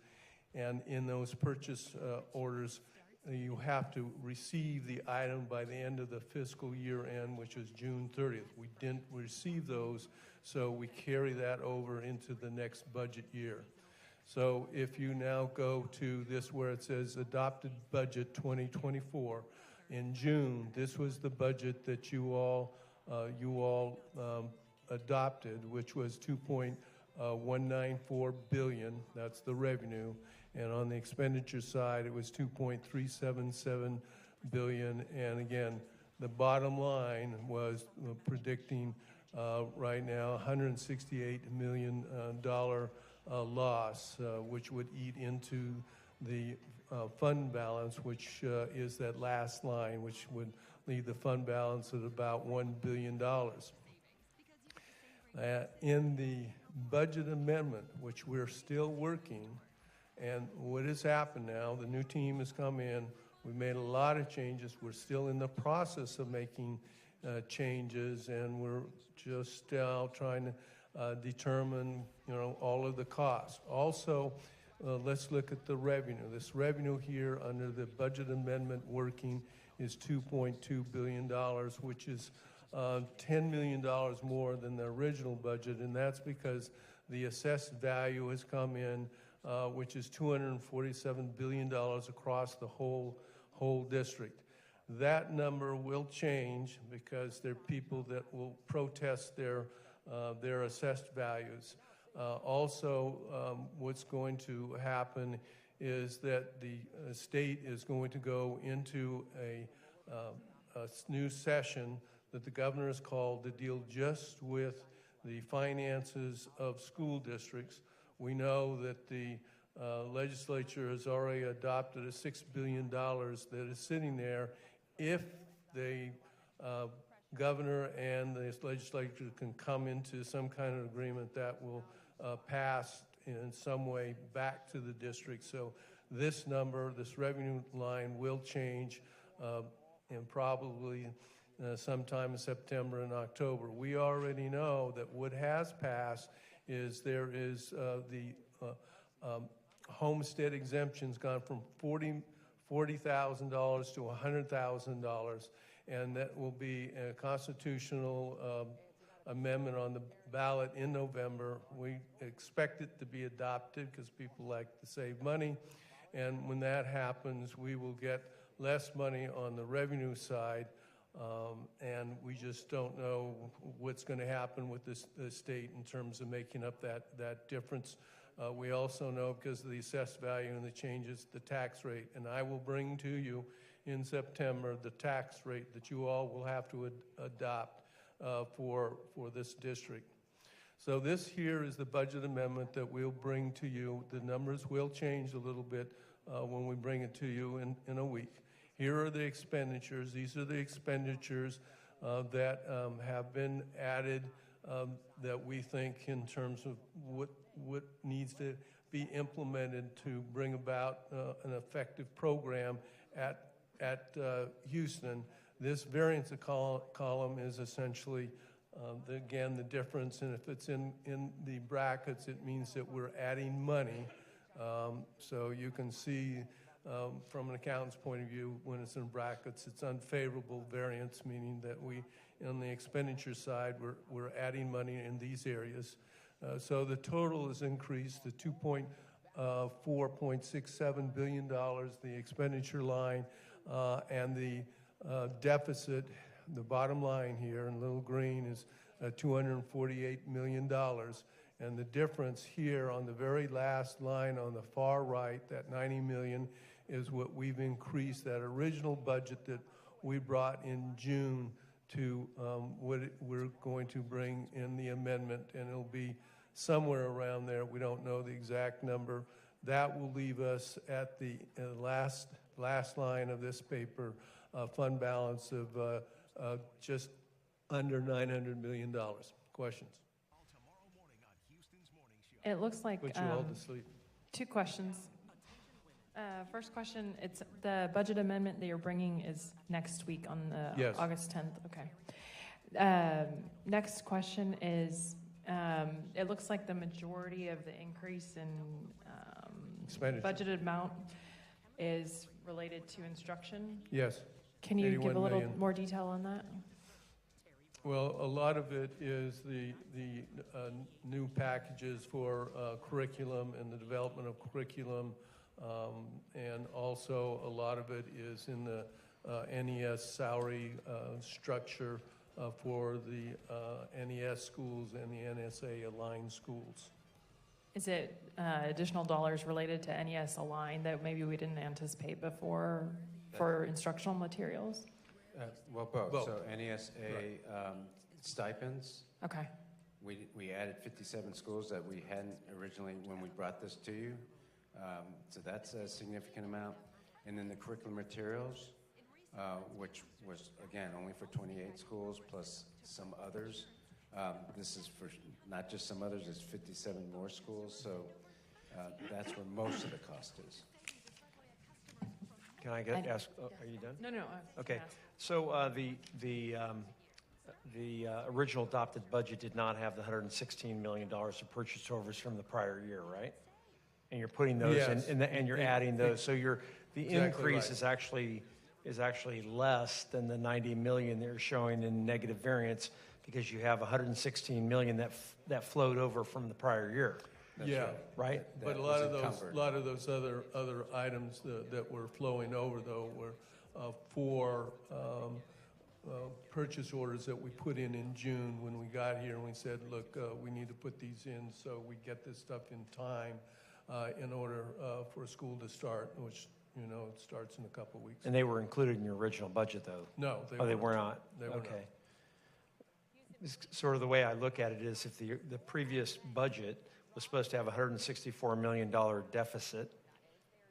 And in those purchase orders, you have to receive the item by the end of the fiscal year end, which is June 30th. We didn't receive those, so we carry that over into the next budget year. So if you now go to this where it says adopted budget 2024, in June, this was the budget that you all adopted, which was $2.194 billion. That's the revenue. And on the expenditure side, it was $2.377 billion. And again, the bottom line was predicting right now $168 million loss, which would eat into the fund balance, which is that last line, which would leave the fund balance at about $1 billion. In the budget amendment, which we're still working, and what has happened now, the new team has come in, we've made a lot of changes, we're still in the process of making changes, and we're just trying to determine, all of the costs. Also, let's look at the revenue. This revenue here under the budget amendment working is $2.2 billion, which is $10 million more than the original budget, and that's because the assessed value has come in, which is $247 billion across the whole district. That number will change because there are people that will protest their assessed values. Also, what's going to happen is that the state is going to go into a new session that the governor has called to deal just with the finances of school districts. We know that the legislature has already adopted a $6 billion that is sitting there. If the governor and the legislature can come into some kind of agreement, that will pass in some way back to the district. So this number, this revenue line will change and probably sometime in September and October. We already know that what has passed is there is the homestead exemptions gone from $40,000 to $100,000, and that will be a constitutional amendment on the ballot in November. We expect it to be adopted because people like to save money, and when that happens, we will get less money on the revenue side, and we just don't know what's going to happen with the state in terms of making up that difference. We also know, because of the assessed value and the changes, the tax rate, and I will bring to you in September the tax rate that you all will have to adopt for this district. So this here is the budget amendment that we'll bring to you. The numbers will change a little bit when we bring it to you in a week. Here are the expenditures. These are the expenditures that have been added that we think in terms of what needs to be implemented to bring about an effective program at Houston. This variance column is essentially, again, the difference, and if it's in the brackets, it means that we're adding money. So you can see from an accountant's point of view, when it's in brackets, it's unfavorable variance, meaning that on the expenditure side, we're adding money in these areas. So the total is increased to $4.67 billion, the expenditure line, and the deficit, the bottom line here in little green, is $248 million. And the difference here on the very last line on the far right, that $90 million, is what we've increased that original budget that we brought in June to what we're going to bring in the amendment, and it'll be somewhere around there. We don't know the exact number. That will leave us at the last line of this paper, fund balance of just under $900 million. Questions? It looks like Put you all to sleep. 2 questions. First question, it's the budget amendment that you're bringing is next week on the Yes. August 10th. Okay. Next question is, it looks like the majority of the increase in Expenditure. budgeted amount is related to instruction. Yes. Can you give 81 a little million. more detail on that? Well, a lot of it is the new packages for curriculum and the development of curriculum, and also a lot of it is in the NES salary structure for the NES schools and the NSA aligned schools. Is it additional dollars related to NES Align that maybe we didn't anticipate before for instructional materials? Well, both. Both. So NESA stipends. Okay. We added 57 schools that we hadn't originally when we brought this to you. So that's a significant amount. And then the curriculum materials, which was, again, only for 28 schools plus some others. This is for not just some others, it's 57 more schools. So that's where most of the cost is. Can I ask, are you done? No. Okay, so the original adopted budget did not have the $116 million of purchase orders from the prior year, right? And you're putting those Yes. in, and you're adding those. So the Exactly increase right. is actually less than the 90 million that you're showing in negative variance because you have 116 million that flowed over from the prior year. That's Yeah, right. But a lot of those other items that were flowing over though were for purchase orders that we put in June when we got here, and we said, look, we need to put these in so we get this stuff in time in order for school to start, which it starts in a couple of weeks. And they were included in your original budget, though? No, they were not. They were okay. not. It's sort of the way I look at it is if the previous budget was supposed to have a $164 million deficit,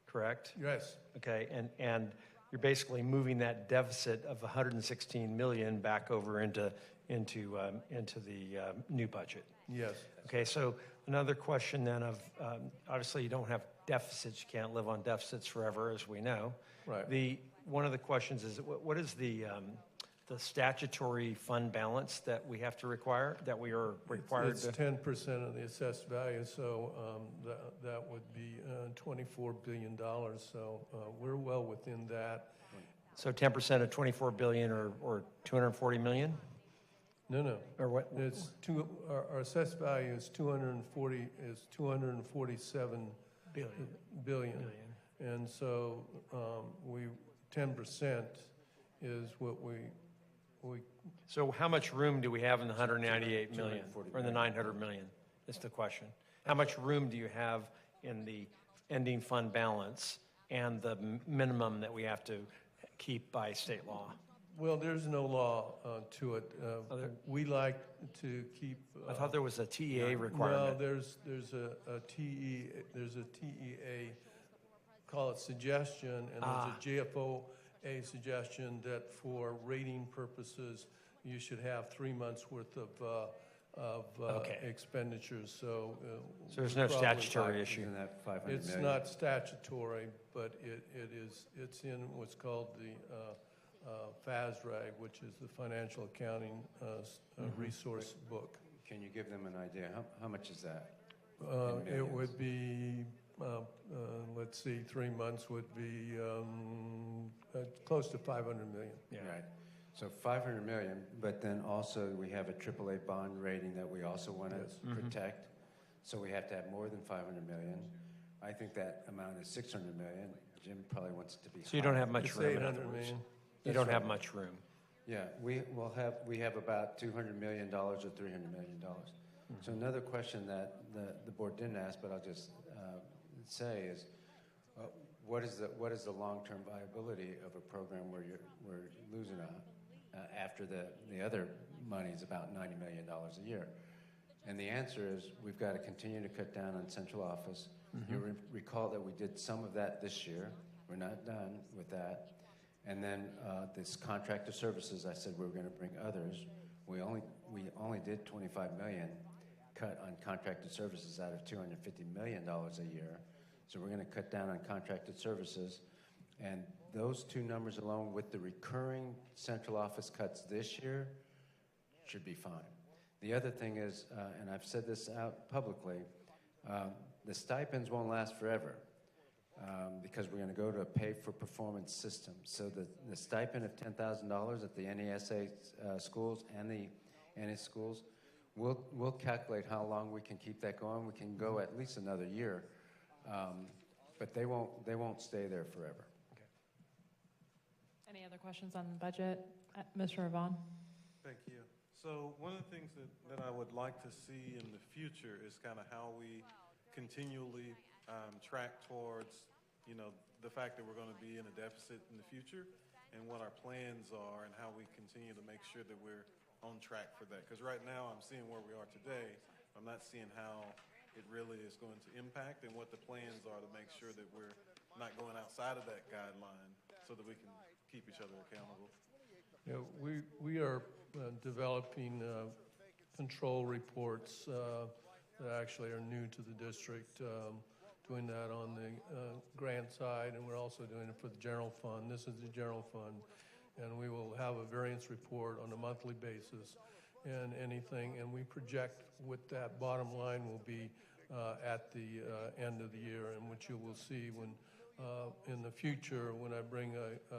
correct? Yes. Okay, and you're basically moving that deficit of 116 million back over into the new budget. Yes. Okay, so another question then of obviously you don't have deficits, you can't live on deficits forever, as we know. Right. One of the questions is what is the statutory fund balance that we have to require, that we are required It's 10% of the assessed value, so that would be $24 billion. So we're well within that. So 10% of 24 billion or 240 million? No. Or what? It's our assessed value is 247 billion. And so 10% is what we. So how much room do we have in the 198 million or the 900 million? Is the question. How much room do you have in the ending fund balance and the minimum that we have to keep by state law? Well, there's no law to it. We like to keep. I thought there was a TEA requirement. Well, there's a TEA call it suggestion, and there's a GFOA suggestion that for rating purposes you should have 3 months worth of expenditures. So there's no statutory issue. Isn't that 500 It's million? not statutory, but it's in what's called the FASRAG, which is the Financial Accounting Resource Book. Can you give them an idea? How much is that? It would be, let's see, 3 months would be close to 500 million. Yeah. Right. So 500 million, but then also we have a AAA bond rating that we also want to protect. So we have to have more than 500 million. I think that amount is 600 million. Jim probably wants it to be So you don't have much It's room. 800 million. You don't have much room. Yeah, we have about $200 million or $300 million. So another question that the board didn't ask, but I'll just say is, what is the long-term viability of a program where we're losing after the other money is about $90 million a year? And the answer is we've got to continue to cut down on central office. You recall that we did some of that this year. We're not done with that. And then this contractor services, I said we were going to bring others. We only did 25 million cut on contracted services out of $250 million a year. So we're going to cut down on contracted services. And those two numbers alone with the recurring central office cuts this year should be fine. The other thing is, and I've said this out publicly, the stipends won't last forever because we're going to go to a pay-for-performance system. So the stipend of $10,000 at the NESA schools and the NE schools, we'll calculate how long we can keep that going. We can go at least another year, but they won't stay there forever. Okay. Any other questions on the budget? Mr. Vaughn? Thank you. So one of the things that I would like to see in the future is kind of how we continually track towards, the fact that we're going to be in a deficit in the future and what our plans are and how we continue to make sure that we're on track for that. Because right now I'm seeing where we are today. I'm not seeing how it really is going to impact and what the plans are to make sure that we're not going outside of that guideline so that we can keep each other accountable. We are developing control reports that actually are new to the district, doing that on the grant side, and we're also doing it for the general fund. This is the general fund, and we will have a variance report on a monthly basis and we project what that bottom line will be at the end of the year, and which you will see when in the future when I bring a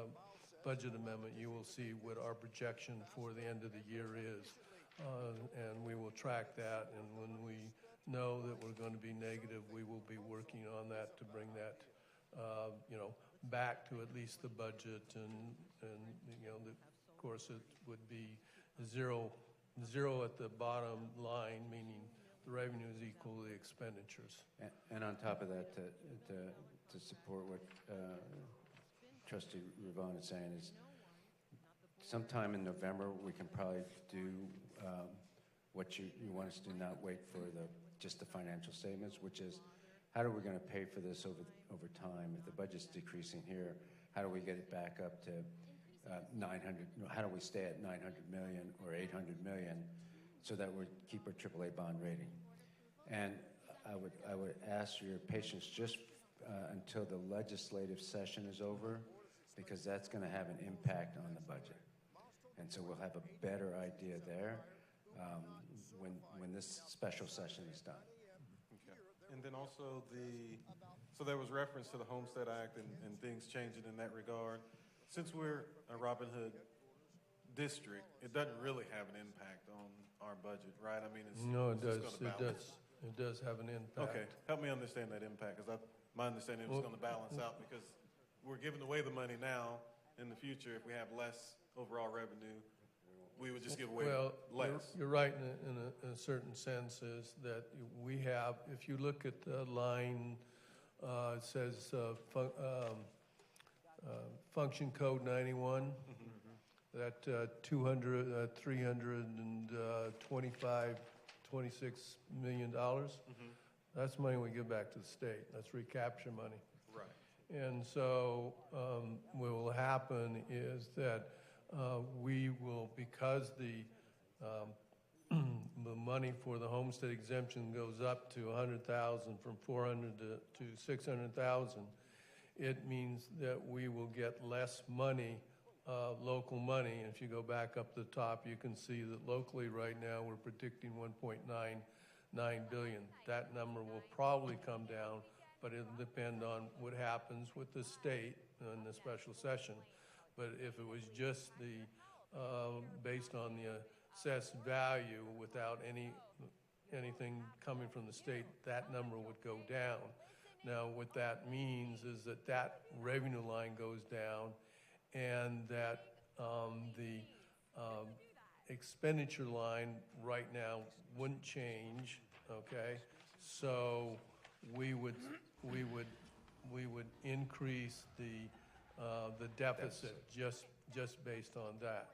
budget amendment, you will see what our projection for the end of the year is. And we will track that, and when we know that we're going to be negative, we will be working on that to bring that, back to at least the budget, and of course it would be zero at the bottom line, meaning the revenue is equal to the expenditures. And on top of that, to support what Trustee Ravon is saying is sometime in November we can probably do what you want us to do, not wait for just the financial statements, which is how are we going to pay for this over time? If the budget's decreasing here, how do we get it back up to 900? How do we stay at 900 million or 800 million so that we keep our AAA bond rating? And I would ask your patience just until the legislative session is over, because that's going to have an impact on the budget. And so we'll have a better idea there when this special session is done. Okay. And then also so there was reference to the Homestead Act and things changing in that regard. Since we're a Robin Hood district, it doesn't really have an impact on our budget, right? I mean, it does. It does have an impact. Okay, help me understand that impact, because my understanding was going to balance out, because we're giving away the money now. In the future, if we have less overall revenue, we would just give away less. You're right in a certain sense, is that we have, if you look at the line, it says function code 91, that 26 million dollars. That's money we give back to the state. That's recapture money. Right. And so what will happen is that we will, because the money for the homestead exemption goes up to 100,000 from 400 to 600,000, it means that we will get less money, local money. And if you go back up the top, you can see that locally right now we're predicting 1.99 billion. That number will probably come down, but it'll depend on what happens with the state in the special session. But if it was just based on the assessed value without anything coming from the state, that number would go down. Now, what that means is that revenue line goes down, and that the expenditure line right now wouldn't change. Okay, so we would increase the deficit just based on that.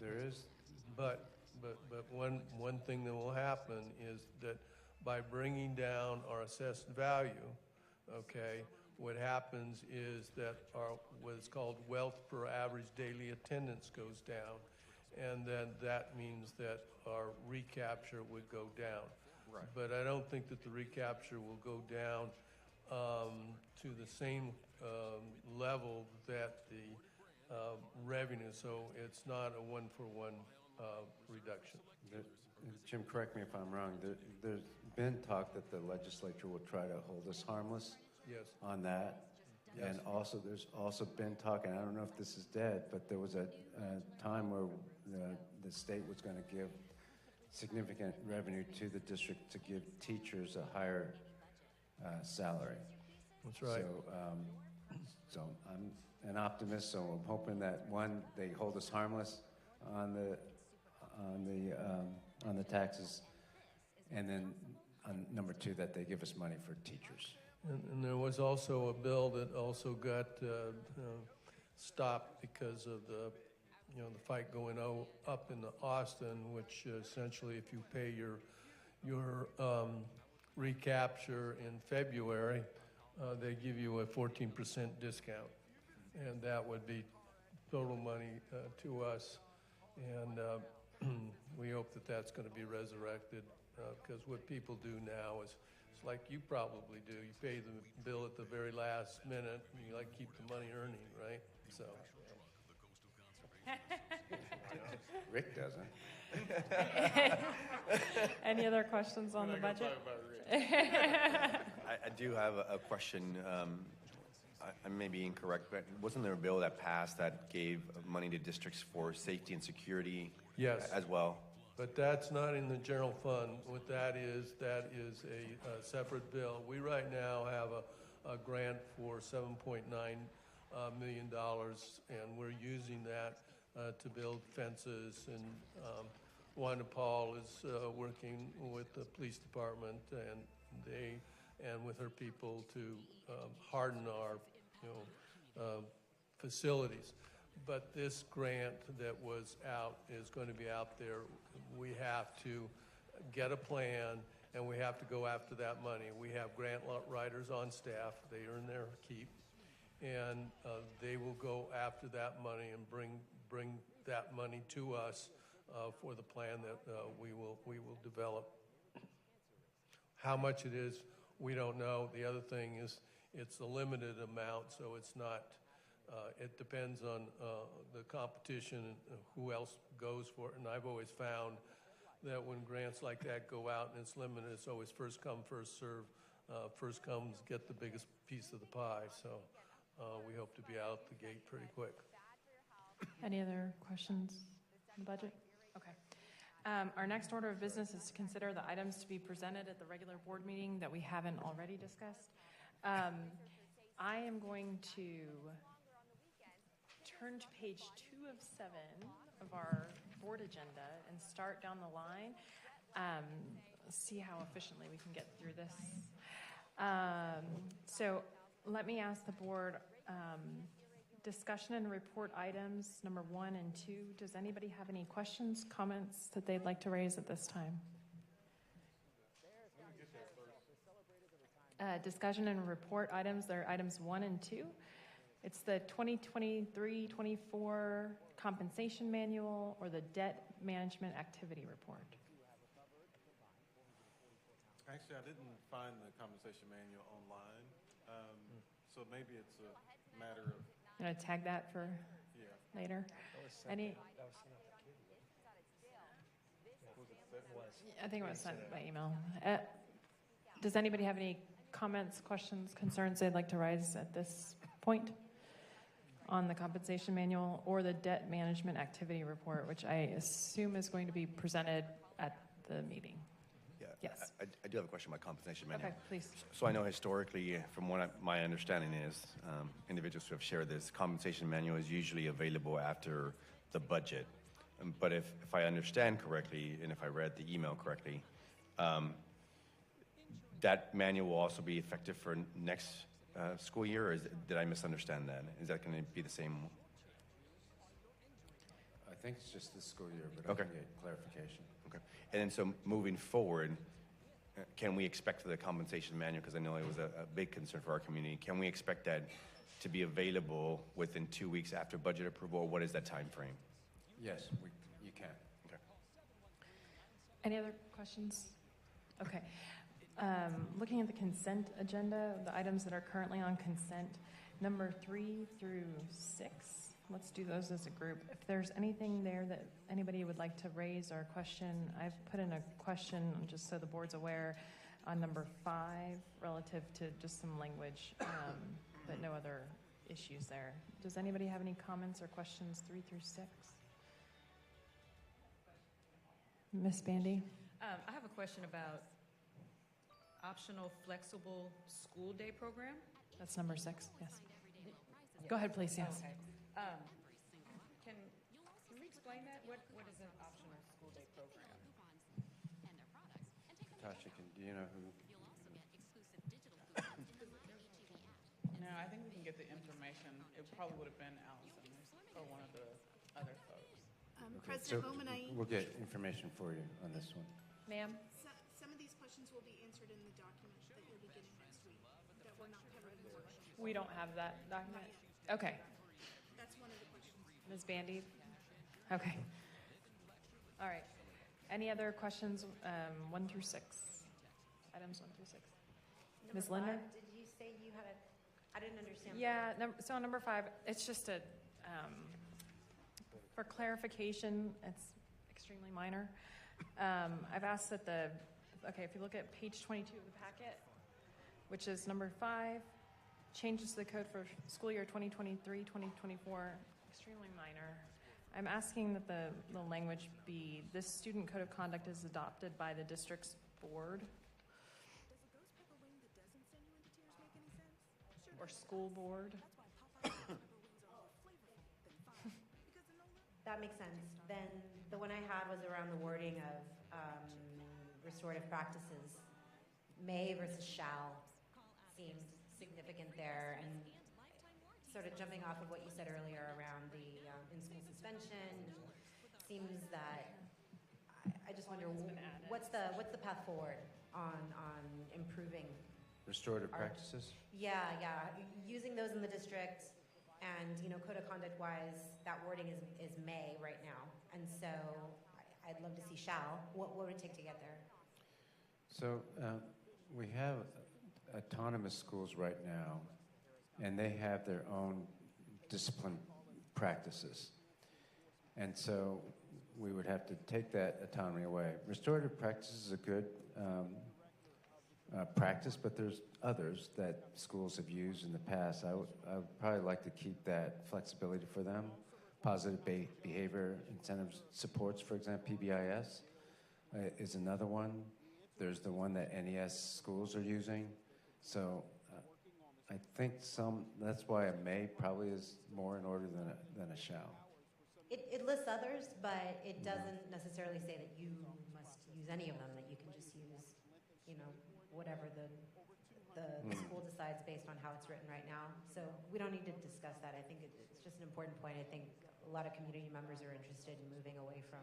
There is, but one thing that will happen is that by bringing down our assessed value, okay, what happens is that our what's called wealth per average daily attendance goes down, and then that means that our recapture would go down. Right. But I don't think that the recapture will go down to the same level that the revenue, so it's not a one-for-one reduction. Jim, correct me if I'm wrong, there's been talk that the legislature will try to hold us harmless Yes. on that. Yes. And also, there's also been talk, and I don't know if this is dead, but there was a time where the state was going to give significant revenue to the district to give teachers a higher salary. That's right. So I'm an optimist, so I'm hoping that, one, they hold us harmless on the taxes, and then number two, that they give us money for teachers. And there was also a bill that also got stopped because of the fight going up in Austin, which essentially, if you pay your recapture in February, they give you a 14% discount, and that would be total money to us. And we hope that that's going to be resurrected, because what people do now is, it's like you probably do. You pay the bill at the very last minute, and you like keep the money earning, right? So. Rick doesn't. Any other questions on the budget? I do have a question. I may be incorrect, but wasn't there a bill that passed that gave money to districts for safety and security? Yes. As well? But that's not in the general fund. What that is a separate bill. We right now have a grant for $7.9 million, and we're using that to build fences. And Wanda Paul is working with the police department and with her people to harden our facilities. But this grant that was out is going to be out there. We have to get a plan, and we have to go after that money. We have grant writers on staff. They earn their keep, and they will go after that money and bring that money to us for the plan that we will develop. How much it is, we don't know. The other thing is it's a limited amount, so it's not. It depends on the competition and who else goes for it. And I've always found that when grants like that go out and it's limited, it's always first come, first serve. First comes get the biggest piece of the pie. So we hope to be out the gate pretty quick. Any other questions on the budget? Okay. Our next order of business is to consider the items to be presented at the regular board meeting that we haven't already discussed. I am going to turn to page 2 of 7 of our board agenda and start down the line. See how efficiently we can get through this. So let me ask the board, discussion and report items number 1 and 2. Does anybody have any questions, comments that they'd like to raise at this time? Discussion and report items, they're items 1 and 2. It's the 2023-24 compensation manual or the debt management activity report. Actually, I didn't find the compensation manual online, so maybe it's a matter of. You want to tag that for later? Any? I think it was sent by email. Does anybody have any comments, questions, concerns they'd like to raise at this point on the compensation manual or the debt management activity report, which I assume is going to be presented at the meeting? Yeah. Yes. I do have a question about compensation manual. Okay, please. So I know historically, from what my understanding is, individuals who have shared this, compensation manual is usually available after the budget. But if I understand correctly, and if I read the email correctly, that manual will also be effective for next school year, or did I misunderstand that? Is that going to be the same? I think it's just this school year, but Okay. I can get clarification. Okay. And then so moving forward, can we expect the compensation manual, because I know it was a big concern for our community, can we expect that to be available within 2 weeks after budget approval, or what is that time frame? Yes, you can. Okay. Any other questions? Okay. Looking at the consent agenda, the items that are currently on consent, number 3 through 6, let's do those as a group. If there's anything there that anybody would like to raise or question, I've put in a question, just so the board's aware, on number 5 relative to just some language, but no other issues there. Does anybody have any comments or questions 3 through 6? Ms. Bandy? I have a question about optional flexible school day program. That's number 6, yes. Go ahead, please, yes. Okay. Can we explain that? What is an optional school day program? Tasha, do you know who? No, I think we can get the information. It probably would have been Allison or one of the other folks. President Bowman, we'll get information for you on this one. Ma'am? Some of these questions will be answered in the document that you'll be getting next week that were not covered in the workshop. We don't have that document? Okay. That's one of the questions. Ms. Bandy? Okay. All right. Any other questions, 1 through 6? Items 1 through 6. Ms. Linder? Did you say you had a, I didn't understand. Yeah, so on number 5, it's just a, for clarification, it's extremely minor. I've asked that if you look at page 22 of the packet, which is number 5, changes to the code for school year 2023-2024, extremely minor. I'm asking that the language be, this student code of conduct is adopted by the district's board or school board. That makes sense. Then the one I had was around the wording of restorative practices. May versus shall seemed significant there, and sort of jumping off of what you said earlier around the in-school suspension, seems that I just wonder what's the path forward on improving Restorative practices? Yeah, using those in the district, and code of conduct wise, that wording is may right now, and so I'd love to see shall. What would it take to get there? So we have autonomous schools right now, and they have their own discipline practices. And so we would have to take that autonomy away. Restorative practice is a good practice, but there's others that schools have used in the past. I would probably like to keep that flexibility for them. Positive behavior incentives supports, for example, PBIS is another one. There's the one that NES schools are using. So I think that's why a may probably is more in order than a shall. It lists others, but it doesn't necessarily say that you must use any of them, that you can just use, whatever the school decides based on how it's written right now. So we don't need to discuss that. I think it's just an important point. I think a lot of community members are interested in moving away from,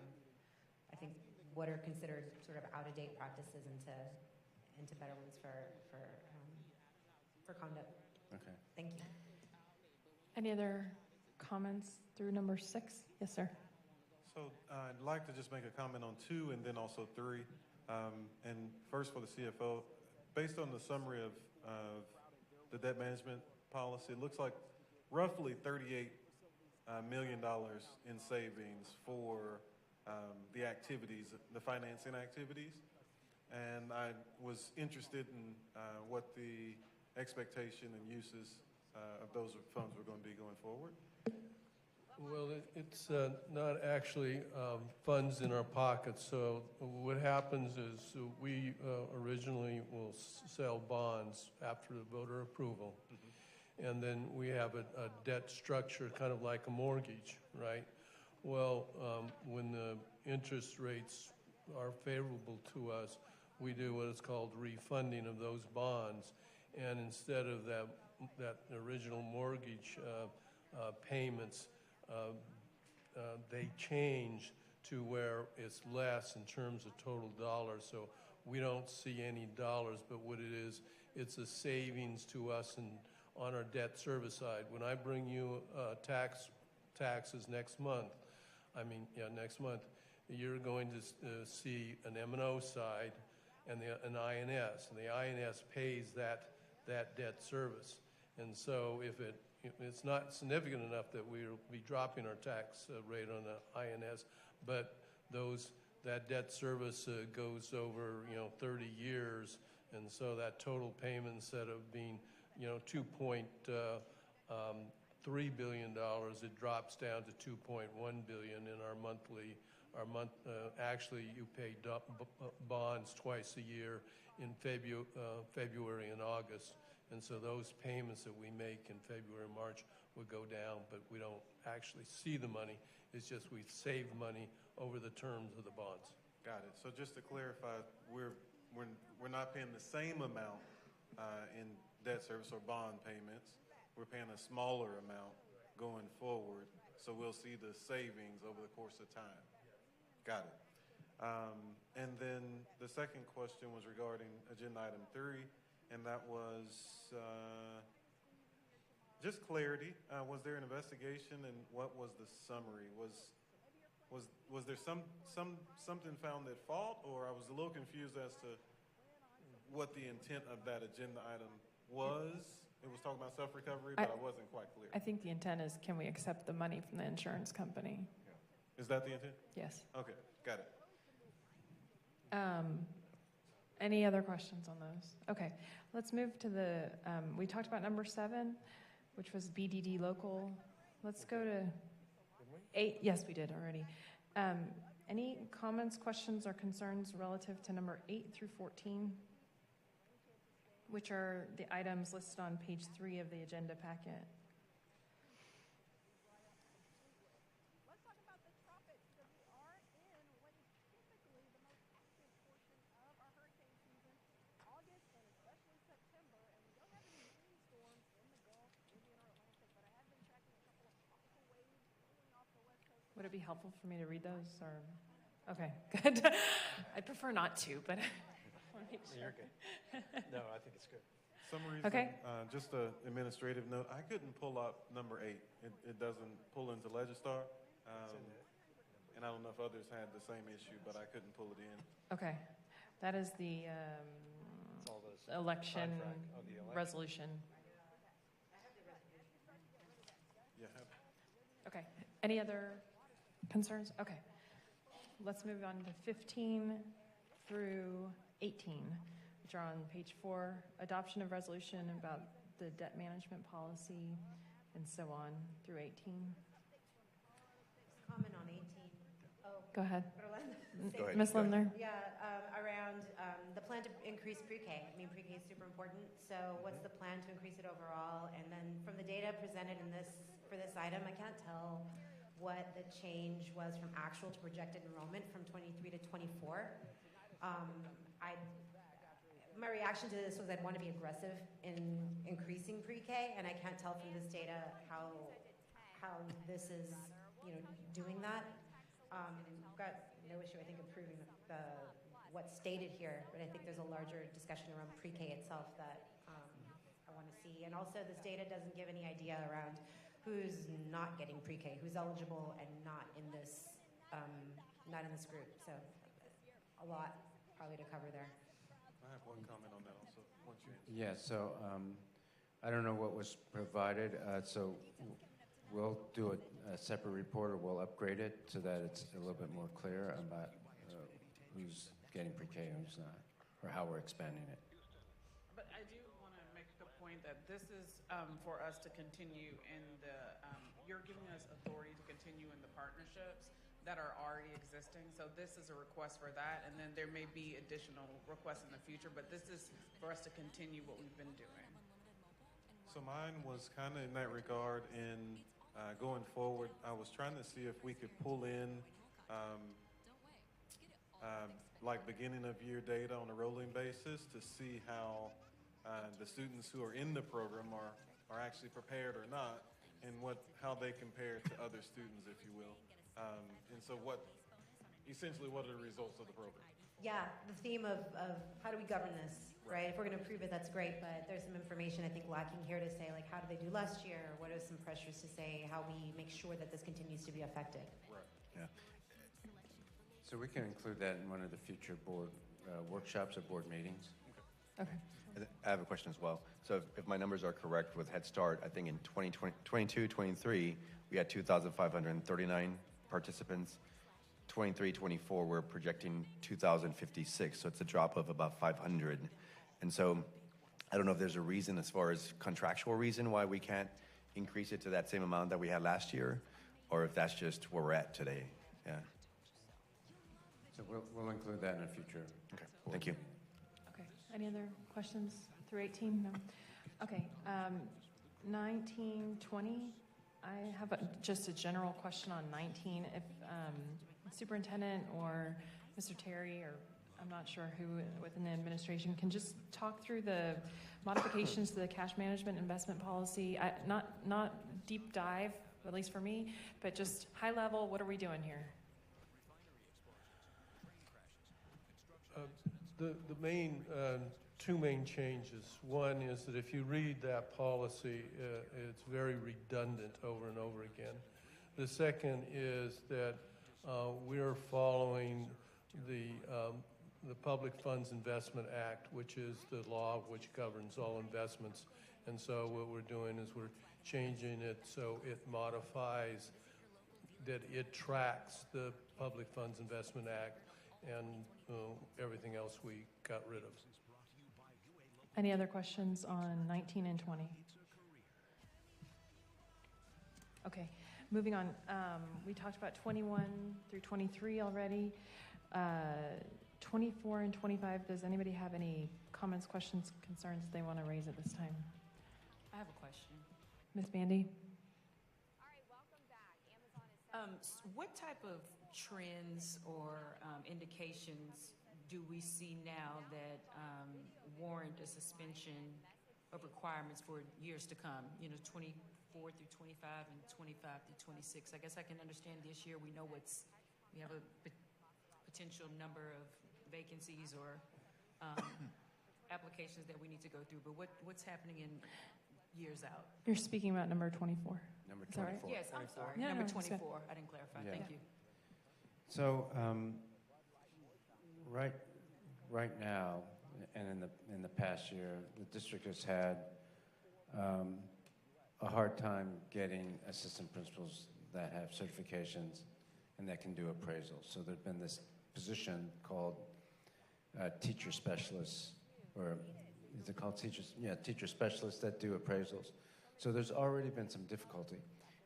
I think, what are considered sort of out-of-date practices into better ones for conduct. Okay. Thank you. Any other comments through number 6? Yes, sir. So I'd like to just make a comment on 2 and then also 3. And first for the CFO, based on the summary of the debt management policy, it looks like roughly $38 million in savings for the activities, the financing activities. And I was interested in what the expectation and uses of those funds were going to be going forward. Well, it's not actually funds in our pockets. So what happens is we originally will sell bonds after the voter approval. Mm-hmm. And then we have a debt structure kind of like a mortgage, right? Well, when the interest rates are favorable to us, we do what is called refunding of those bonds. And instead of that original mortgage payments, they change to where it's less in terms of total dollars. So we don't see any dollars, but what it is, it's a savings to us on our debt service side. When I bring you taxes next month, next month, you're going to see an M&O side, and an INS, and the INS pays that debt service. And so if it's not significant enough that we'll be dropping our tax rate on the INS, but that debt service goes over 30 years, and so that total payment, instead of being $2.3 billion, it drops down to $2.1 billion in our monthly. Actually, you pay bonds twice a year in February and August, and so those payments that we make in February and March would go down, but we don't actually see the money. It's just we save money over the terms of the bonds. Got it. So just to clarify, we're not paying the same amount in debt service or bond payments. We're paying a smaller amount going forward, so we'll see the savings over the course of time. Got it. And then the second question was regarding agenda item 3, and that was just clarity. Was there an investigation, and what was the summary? Was there something found at fault, or I was a little confused as to what the intent of that agenda item was? It was talking about self-recovery, but I wasn't quite clear. I think the intent is, can we accept the money from the insurance company? Is that the intent? Yes. Okay, got it. Any other questions on those? Okay, let's move to the, we talked about number 7, which was BDD local. Let's go to 8. Yes, we did already. Any comments, questions, or concerns relative to number 8 through 14, which are the items listed on page 3 of the agenda packet? Would it be helpful for me to read those, or? Okay, good. I'd prefer not to, but I want to make sure. You're good. No, I think it's good. Some reason, Okay. Just an administrative note, I couldn't pull up number 8. It doesn't pull into Legistar. And I don't know if others had the same issue, but I couldn't pull it in. Okay, that is the election resolution. Yeah. Okay, any other concerns? Okay, let's move on to 15 through 18, which are on page 4. Adoption of resolution about the debt management policy, and so on through 18. Comment on 18. Oh, go ahead. Go ahead. Ms. Lindler. Yeah, around the plan to increase pre-K. I mean, pre-K is super important. So what's the plan to increase it overall? And then from the data presented for this item, I can't tell what the change was from actual to projected enrollment from 23 to 24. My reaction to this was I'd want to be aggressive in increasing pre-K, and I can't tell from this data how this is, doing that. I've got no issue, I think, improving what's stated here, but I think there's a larger discussion around pre-K itself that I want to see. And also, this data doesn't give any idea around who's not getting pre-K, who's eligible and not in this group. So a lot probably to cover there. I have one comment on that also. Once you answer. Yeah, so I don't know what was provided, so we'll do a separate report, or we'll upgrade it so that it's a little bit more clear about who's getting pre-K and who's not, or how we're expanding it. But I do want to make the point that this is for us to continue in you're giving us authority to continue in the partnerships that are already existing. So this is a request for that, and then there may be additional requests in the future, but this is for us to continue what we've been doing. So mine was kind of in that regard, and going forward, I was trying to see if we could pull in like beginning of year data on a rolling basis to see how the students who are in the program are actually prepared or not, and how they compare to other students, if you will. And so essentially what are the results of the program? Yeah, the theme of how do we govern this, right? If we're going to approve it, that's great, but there's some information I think lacking here to say, like, how did they do last year? What are some pressures to say how we make sure that this continues to be effective? Right. Yeah. So we can include that in one of the future board workshops or board meetings. Okay. I have a question as well. So if my numbers are correct with Head Start, I think in 2022, 23, we had 2,539 participants. 23, 24, we're projecting 2,056, so it's a drop of about 500. And so I don't know if there's a reason as far as contractual reason why we can't increase it to that same amount that we had last year, or if that's just where we're at today. Yeah. So we'll include that in a future. Okay, thank you. Okay, any other questions through 18? No? Okay, 19, 20, I have just a general question on 19. If Superintendent or Mr. Terry, or I'm not sure who within the administration, can just talk through the modifications to the cash management investment policy. Not deep dive, at least for me, but just high level, what are we doing here? The main two main changes. One is that if you read that policy, it's very redundant over and over again. The second is that we're following the Public Funds Investment Act, which is the law which governs all investments. And so what we're doing is we're changing it so it modifies that it tracks the Public Funds Investment Act and everything else we got rid of. Any other questions on 19 and 20? Okay, moving on. We talked about 21 through 23 already. 24 and 25, does anybody have any comments, questions, concerns they want to raise at this time? I have a question. Ms. Bandy? What type of trends or indications do we see now that warrant a suspension of requirements for years to come? 24 through 25 and 25 through 26. I guess I can understand this year we have a potential number of vacancies or applications that we need to go through. But what's happening in years out? You're speaking about number 24. Number 24. Is that right? Yes, I'm sorry. Yeah, Number no, 24. I didn't clarify. Yeah. Thank you. So right now, and in the past year, the district has had a hard time getting assistant principals that have certifications and that can do appraisals. So there's been this position called teacher specialists, or is it called teachers? Yeah, teacher specialists that do appraisals. So there's already been some difficulty.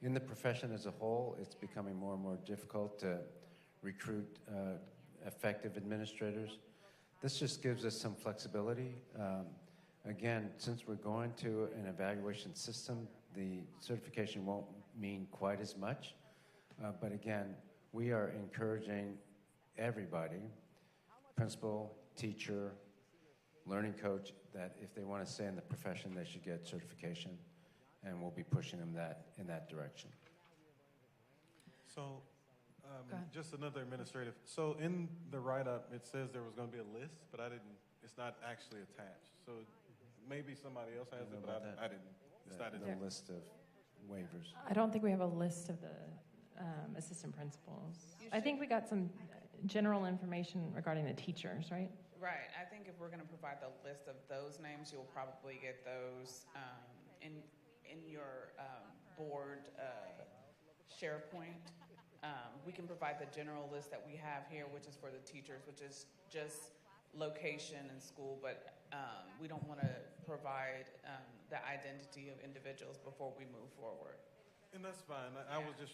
In the profession as a whole, it's becoming more and more difficult to recruit effective administrators. This just gives us some flexibility. Again, since we're going to an evaluation system, the certification won't mean quite as much. But again, we are encouraging everybody, principal, teacher, learning coach, that if they want to stay in the profession, they should get certification, and we'll be pushing them in that direction. So, just another administrative. So in the write-up, it says there was going to be a list, but it's not actually attached. So maybe somebody else has it, but I didn't. It's not in the there. list of waivers. I don't think we have a list of the assistant principals. I think we got some general information regarding the teachers, right? Right. I think if we're going to provide the list of those names, you'll probably get those in your board SharePoint. We can provide the general list that we have here, which is for the teachers, which is just location and school, but we don't want to provide the identity of individuals before we move forward. And that's fine. I was just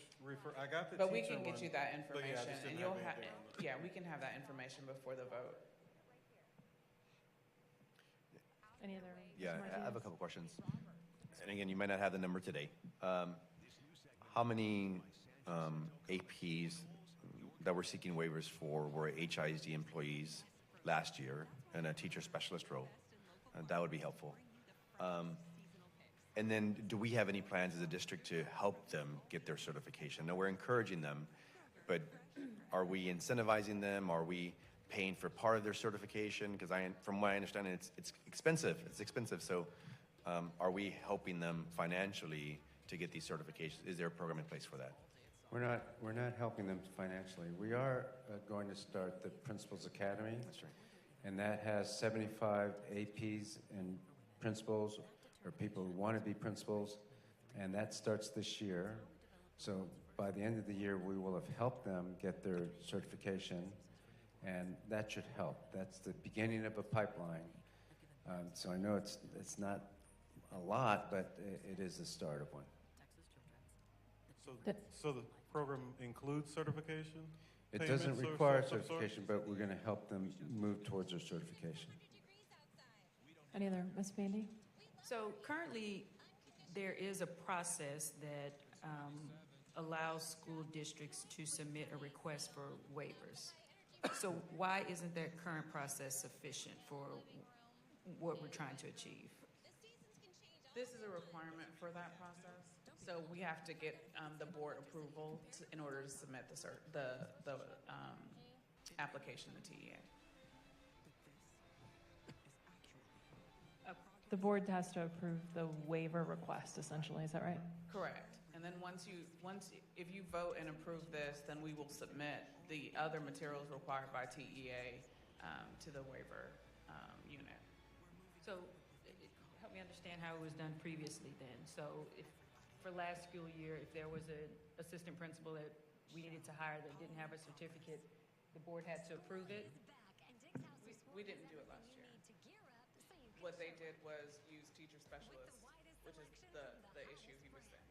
I got the but teacher we can get one, you that but information, yeah, I just didn't and you'll have have. anything on the- Yeah, we can have that information before the vote. Any other? Yeah, I have a couple questions. And again, you might not have the number today. How many APs that we're seeking waivers for were HISD employees last year in a teacher specialist role? That would be helpful. And then do we have any plans as a district to help them get their certification? Now, we're encouraging them, but are we incentivizing them? Are we paying for part of their certification? Because from what I understand, it's expensive. It's expensive. So are we helping them financially to get these certifications? Is there a program in place for that? We're not helping them financially. We are going to start the Principals Academy. That's right. and that has 75 APs and principals, or people who want to be principals, and that starts this year. So by the end of the year, we will have helped them get their certification, and that should help. That's the beginning of a pipeline. So I know it's not a lot, but it is the start of one. So the program includes certification? It Payment, doesn't source, require some sort? certification, but we're going to help them move towards their certification. Any other, Ms. Bandy? So currently, there is a process that allows school districts to submit a request for waivers. So why isn't that current process sufficient for what we're trying to achieve? This is a requirement for that process. So we have to get the board approval in order to submit the application to TEA. The board has to approve the waiver request, essentially, is that right? Correct. And then if you vote and approve this, then we will submit the other materials required by TEA to the waiver unit. So help me understand how it was done previously then. So if for last school year, if there was an assistant principal that we needed to hire that didn't have a certificate, the board had to approve it? We didn't do it last year. What they did was use teacher specialists, which is the issue he was saying.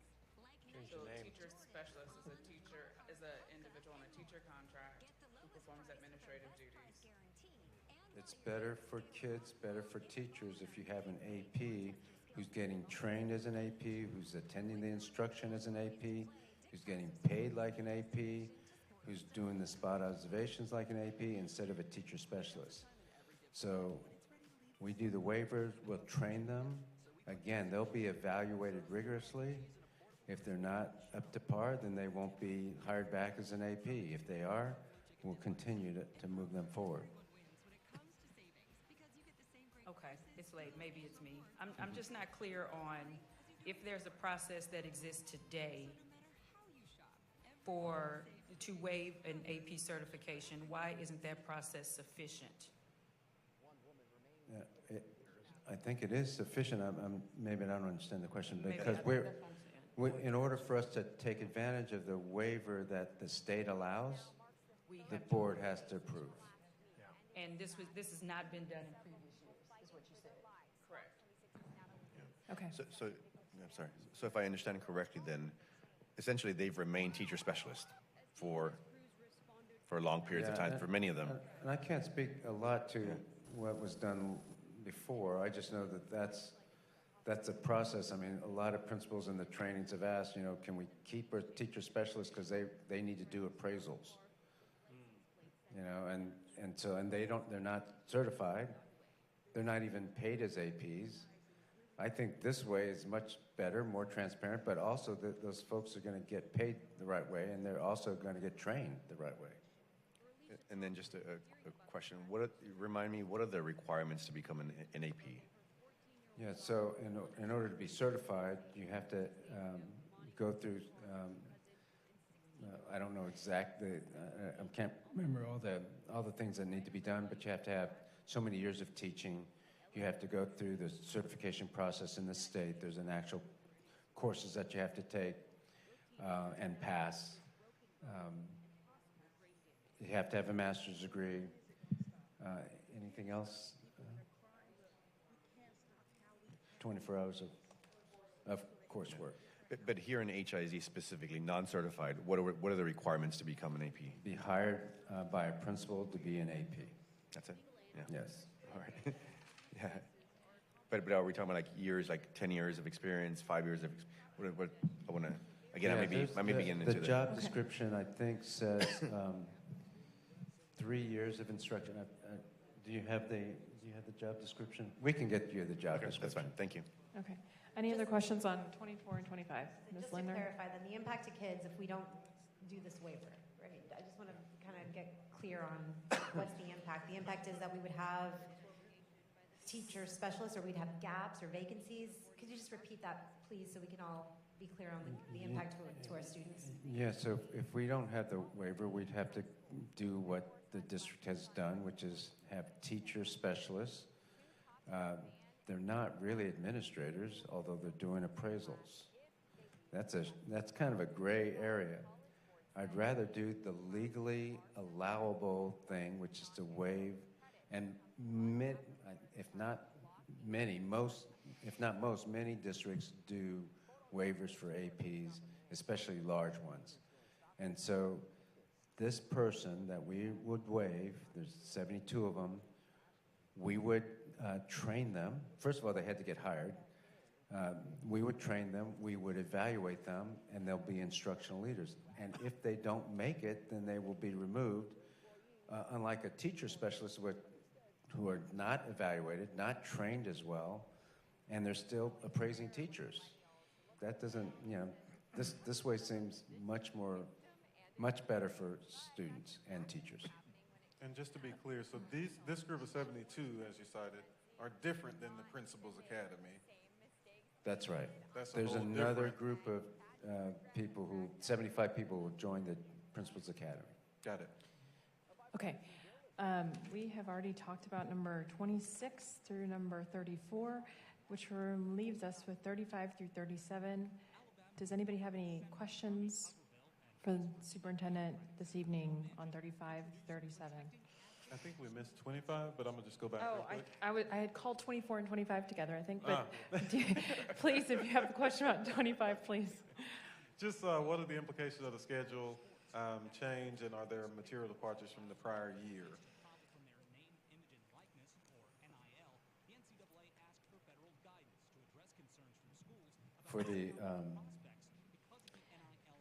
So a teacher specialist is an individual on a teacher contract who performs administrative duties. It's better for kids, better for teachers if you have an AP who's getting trained as an AP, who's attending the instruction as an AP, who's getting paid like an AP, who's doing the spot observations like an AP instead of a teacher specialist. So we do the waivers, we'll train them. Again, they'll be evaluated rigorously. If they're not up to par, then they won't be hired back as an AP. If they are, we'll continue to move them forward. Okay, it's late, maybe it's me. I'm just not clear on if there's a process that exists today to waive an AP certification, why isn't that process sufficient? I think it is sufficient. Maybe I don't understand the question, Maybe because that's in order for us to take advantage of the waiver that the state allows, the board has to approve. And this has not been done in previous years, is what you said? Correct. Okay. So I'm sorry. So if I understand correctly, then essentially they've remained teacher specialists for long periods of time, for many of them. And I can't speak a lot to what was done before. I just know that that's a process. I mean, a lot of principals in the trainings have asked, can we keep our teacher specialists because they need to do appraisals, and they're not certified. They're not even paid as APs. I think this way is much better, more transparent, but also those folks are going to get paid the right way, and they're also going to get trained the right way. And then just a question. Remind me, what are the requirements to become an AP? Yeah, so in order to be certified, you have to go through, I don't know exactly, I can't remember all the things that need to be done, but you have to have so many years of teaching. You have to go through the certification process in the state. There's an actual courses that you have to take and pass. You have to have a master's degree. Anything else? 24 hours of coursework. But here in HISD specifically, non-certified, what are the requirements to become an AP? Be hired by a principal to be an AP. That's it? Yeah. Yes. All right. Yeah. But are we talking about like years, like 10 years of experience, 5 years of what I want to, again, I may be getting into the job description, I think, says 3 years of instruction. Do you have the job description? We can get you the job description. That's fine. Thank you. Okay. Any other questions on 24 and 25? Ms. Just to Linder? clarify, then the impact to kids if we don't do this waiver, right? I just want to kind of get clear on what's the impact. The impact is that we would have teacher specialists, or we'd have gaps or vacancies. Could you just repeat that, please, so we can all be clear on the impact to our students. Yeah, so if we don't have the waiver, we'd have to do what the district has done, which is have teacher specialists. They're not really administrators, although they're doing appraisals. That's kind of a gray area. I'd rather do the legally allowable thing, which is to waive, and if not most, many districts do waivers for APs, especially large ones. And so this person that we would waive, there's 72 of them, we would train them. First of all, they had to get hired. We would train them, we would evaluate them, and they'll be instructional leaders. And if they don't make it, then they will be removed. Unlike a teacher specialist who are not evaluated, not trained as well, and they're still appraising teachers. That doesn't, this way seems much better for students and teachers. And just to be clear, so this group of 72, as you cited, are different than the Principals Academy. That's right. That's There's another group of 75 people who joined the Principals Academy. Got it. Okay. We have already talked about number 26 through number 34, which leaves us with 35 through 37. Does anybody have any questions for the superintendent this evening on 35 through 37? I think we missed 25, but I'm going to just go back real quick. I had called 24 and 25 together, I think, but please, if you have a question about 25, please. Just what are the implications of the schedule change, and are there material departures from the prior year? For the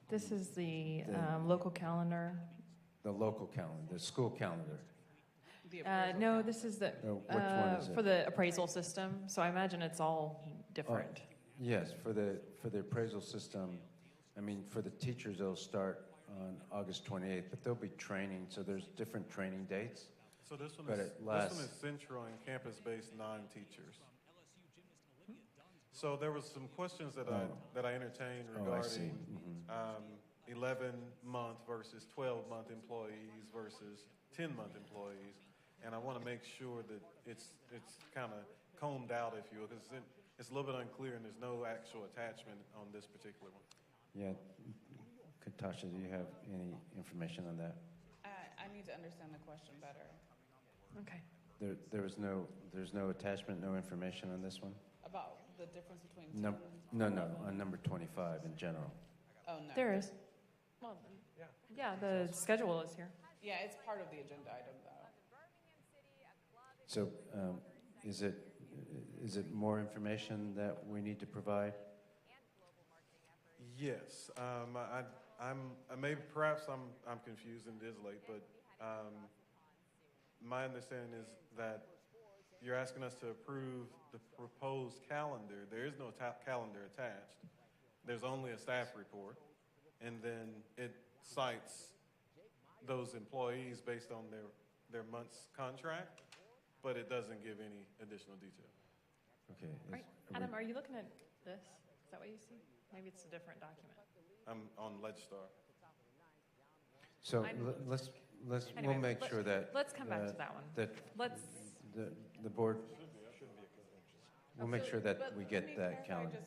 this is the local calendar. The local calendar, the school calendar. No, this is the which one is it? for the appraisal system. So I imagine it's all different. Yes, for the appraisal system. I mean, for the teachers, they'll start on August 28th, but there'll be training. So there's different training dates. So this one is central and campus-based non-teachers. So there was some questions that I entertained regarding 11-month versus 12-month employees versus 10-month employees, and I want to make sure that it's kind of combed out, if you will, because it's a little bit unclear and there's no actual attachment on this particular one. Yeah, Katasha, do you have any information on that? I need to understand the question better. Okay. There's no attachment, no information on this one? About the difference between No, on number 25 in general. Oh, no. There is. Well, yeah, the schedule is here. Yeah, it's part of the agenda item, though. So is it more information that we need to provide? Yes. Perhaps I'm confused and it is late, but my understanding is that you're asking us to approve the proposed calendar. There is no calendar attached. There's only a staff report, and then it cites those employees based on their month's contract, but it doesn't give any additional detail. Okay. Adam, are you looking at this? Is that what you see? Maybe it's a different document. I'm on Legistar. So we'll make sure that let's come back to that one. The board. We'll make sure that we get that calendar.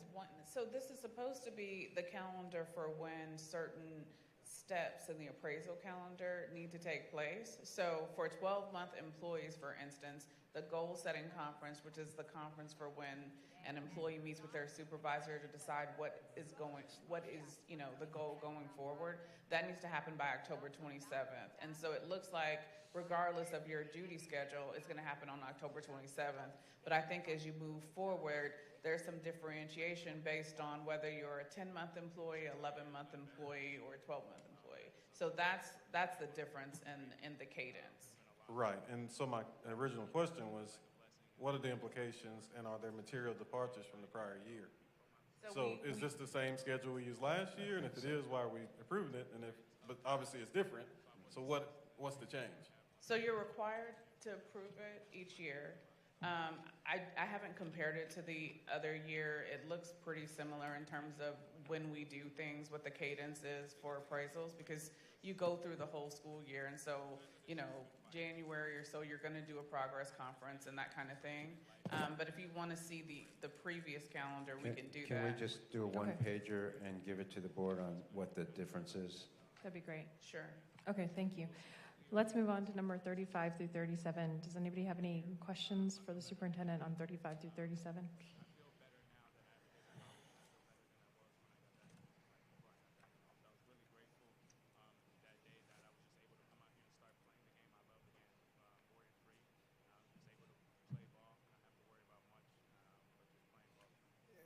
So this is supposed to be the calendar for when certain steps in the appraisal calendar need to take place. So for 12-month employees, for instance, the goal-setting conference, which is the conference for when an employee meets with their supervisor to decide what is the goal going forward, that needs to happen by October 27th. And so it looks like, regardless of your duty schedule, it's going to happen on October 27th. But I think as you move forward, there's some differentiation based on whether you're a 10-month employee, 11-month employee, or a 12-month employee. So that's the difference in the cadence. Right, and so my original question was, what are the implications, and are there material departures from the prior year? So is this the same schedule we used last year? And if it is, why are we approving it? But obviously it's different. So what's the change? So you're required to approve it each year. I haven't compared it to the other year. It looks pretty similar in terms of when we do things, what the cadence is for appraisals, because you go through the whole school year, and so, January or so, you're going to do a progress conference and that kind of thing. But if you want to see the previous calendar, we can do that. Can we just do a one-pager and give it to the board on what the difference is? That'd be great. Sure. Okay, thank you. Let's move on to number 35 through 37. Does anybody have any questions for the superintendent on 35 through 37?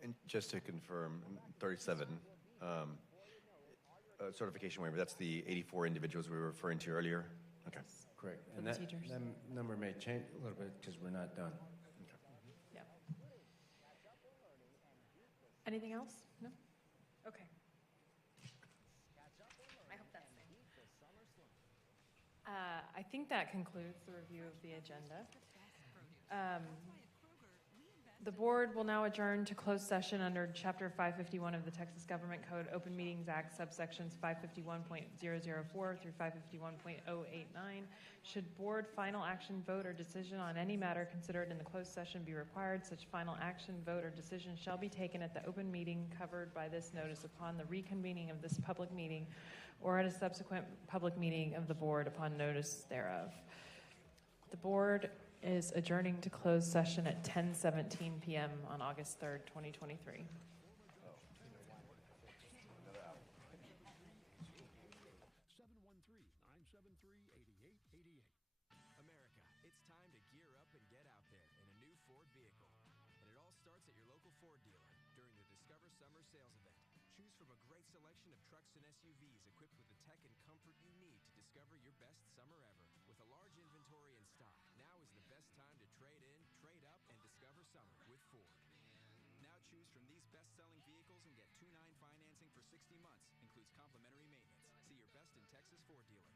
And just to confirm, 37, certification waiver, that's the 84 individuals we were referring to earlier? Okay. Correct. And that number may change a little bit because we're not done. Okay. Yeah. Anything else? No? Okay. I hope that's I think that concludes the review of the agenda. The board will now adjourn to closed session under Chapter 551 of the Texas Government Code, Open Meetings Act, subsections 551.004 through 551.089. Should board final action, vote, or decision on any matter considered in the closed session be required, such final action, vote, or decision shall be taken at the open meeting covered by this notice upon the reconvening of this public meeting or at a subsequent public meeting of the board upon notice thereof. The board is adjourning to closed session at 10:17 p.m. on August 3rd, 2023. America, it's time to gear up and get out there in a new Ford vehicle. And it all starts at your local Ford dealer during the Discover Summer Sales Event. Choose from a great selection of trucks and SUVs equipped with the tech and comfort you need to discover your best summer ever. With a large inventory in stock, now is the best time to trade in, trade up, and discover summer with Ford. Now choose from these best-selling vehicles and get 2.9 financing for 60 months. Includes complimentary maintenance. See your best in Texas Ford dealer.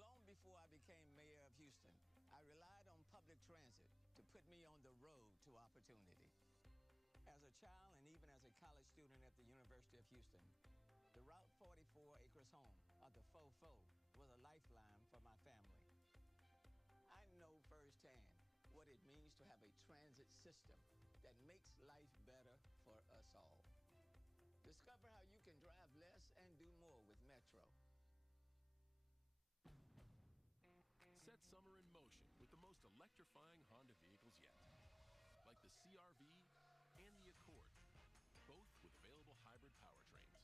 Long before I became mayor of Houston, I relied on public transit to put me on the road to opportunity. As a child and even as a college student at the University of Houston, the Route 44 Acres home of the Fofo was a lifeline for my family. I know firsthand what it means to have a transit system that makes life better for us all. Discover how you can drive less and do more with Metro. Set summer in motion with the most electrifying Honda vehicles yet, like the CR-V and the Accord, both with available hybrid powertrains,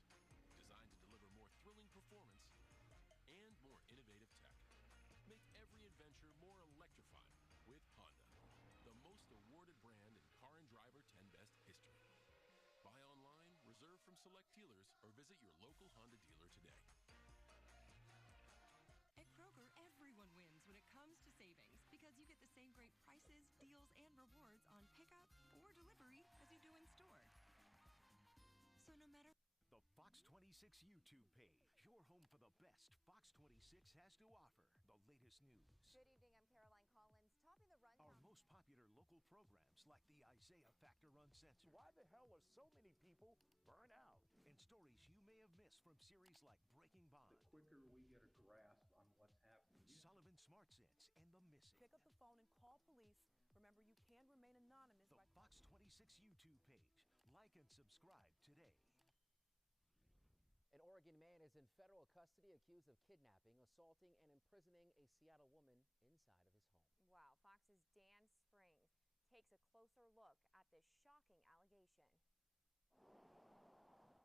designed to deliver more thrilling performance and more innovative tech. Make every adventure more electrifying with Honda, the most awarded brand in Car and Driver 10 Best history. Buy online, reserve from select dealers, or visit your local Honda dealer today. At Kroger, everyone wins when it comes to savings because you get the same great prices, deals, and rewards on pickup or delivery as you do in store. So no matter... The Fox 26 YouTube page, your home for the best Fox 26 has to offer. The latest news. Good evening, I'm Caroline Collins, topping the rundown. Our most popular local programs like the Isaiah Factor Uncensored. Why the hell are so many people burnt out? And stories you may have missed from series like Breaking Bond. The quicker we get a grasp on what's happening. Sullivan Smart Sense and The Missing. Pick up the phone and call police. Remember, you can remain anonymous. The Fox 26 YouTube page. Like and subscribe today. An Oregon man is in federal custody accused of kidnapping, assaulting, and imprisoning a Seattle woman inside of his home. Wow, Fox's Dan Springs takes a closer look at this shocking allegation.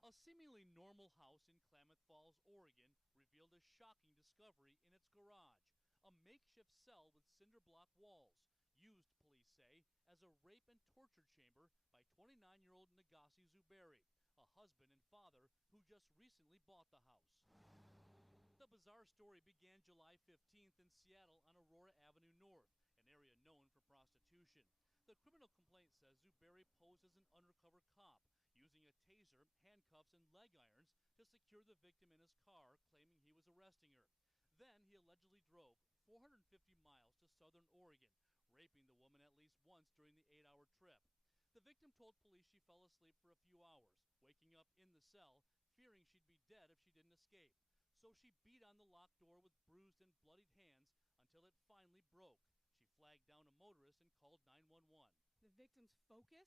A seemingly normal house in Klamath Falls, Oregon, revealed a shocking discovery in its garage. A makeshift cell with cinder block walls, used, police say, as a rape and torture chamber by 29-year-old Nagasi Zuberi, a husband and father who just recently bought the house. The bizarre story began July 15th in Seattle on Aurora Avenue North, an area known for prostitution. The criminal complaint says Zuberi posed as an undercover cop, using a taser, handcuffs, and leg irons to secure the victim in his car, claiming he was arresting her. Then he allegedly drove 450 miles to southern Oregon, raping the woman at least once during the 8-hour trip. The victim told police she fell asleep for a few hours, waking up in the cell, fearing she'd be dead if she didn't escape. So she beat on the locked door with bruised and bloodied hands until it finally broke. She flagged down a motorist and called 911. The victim's focus,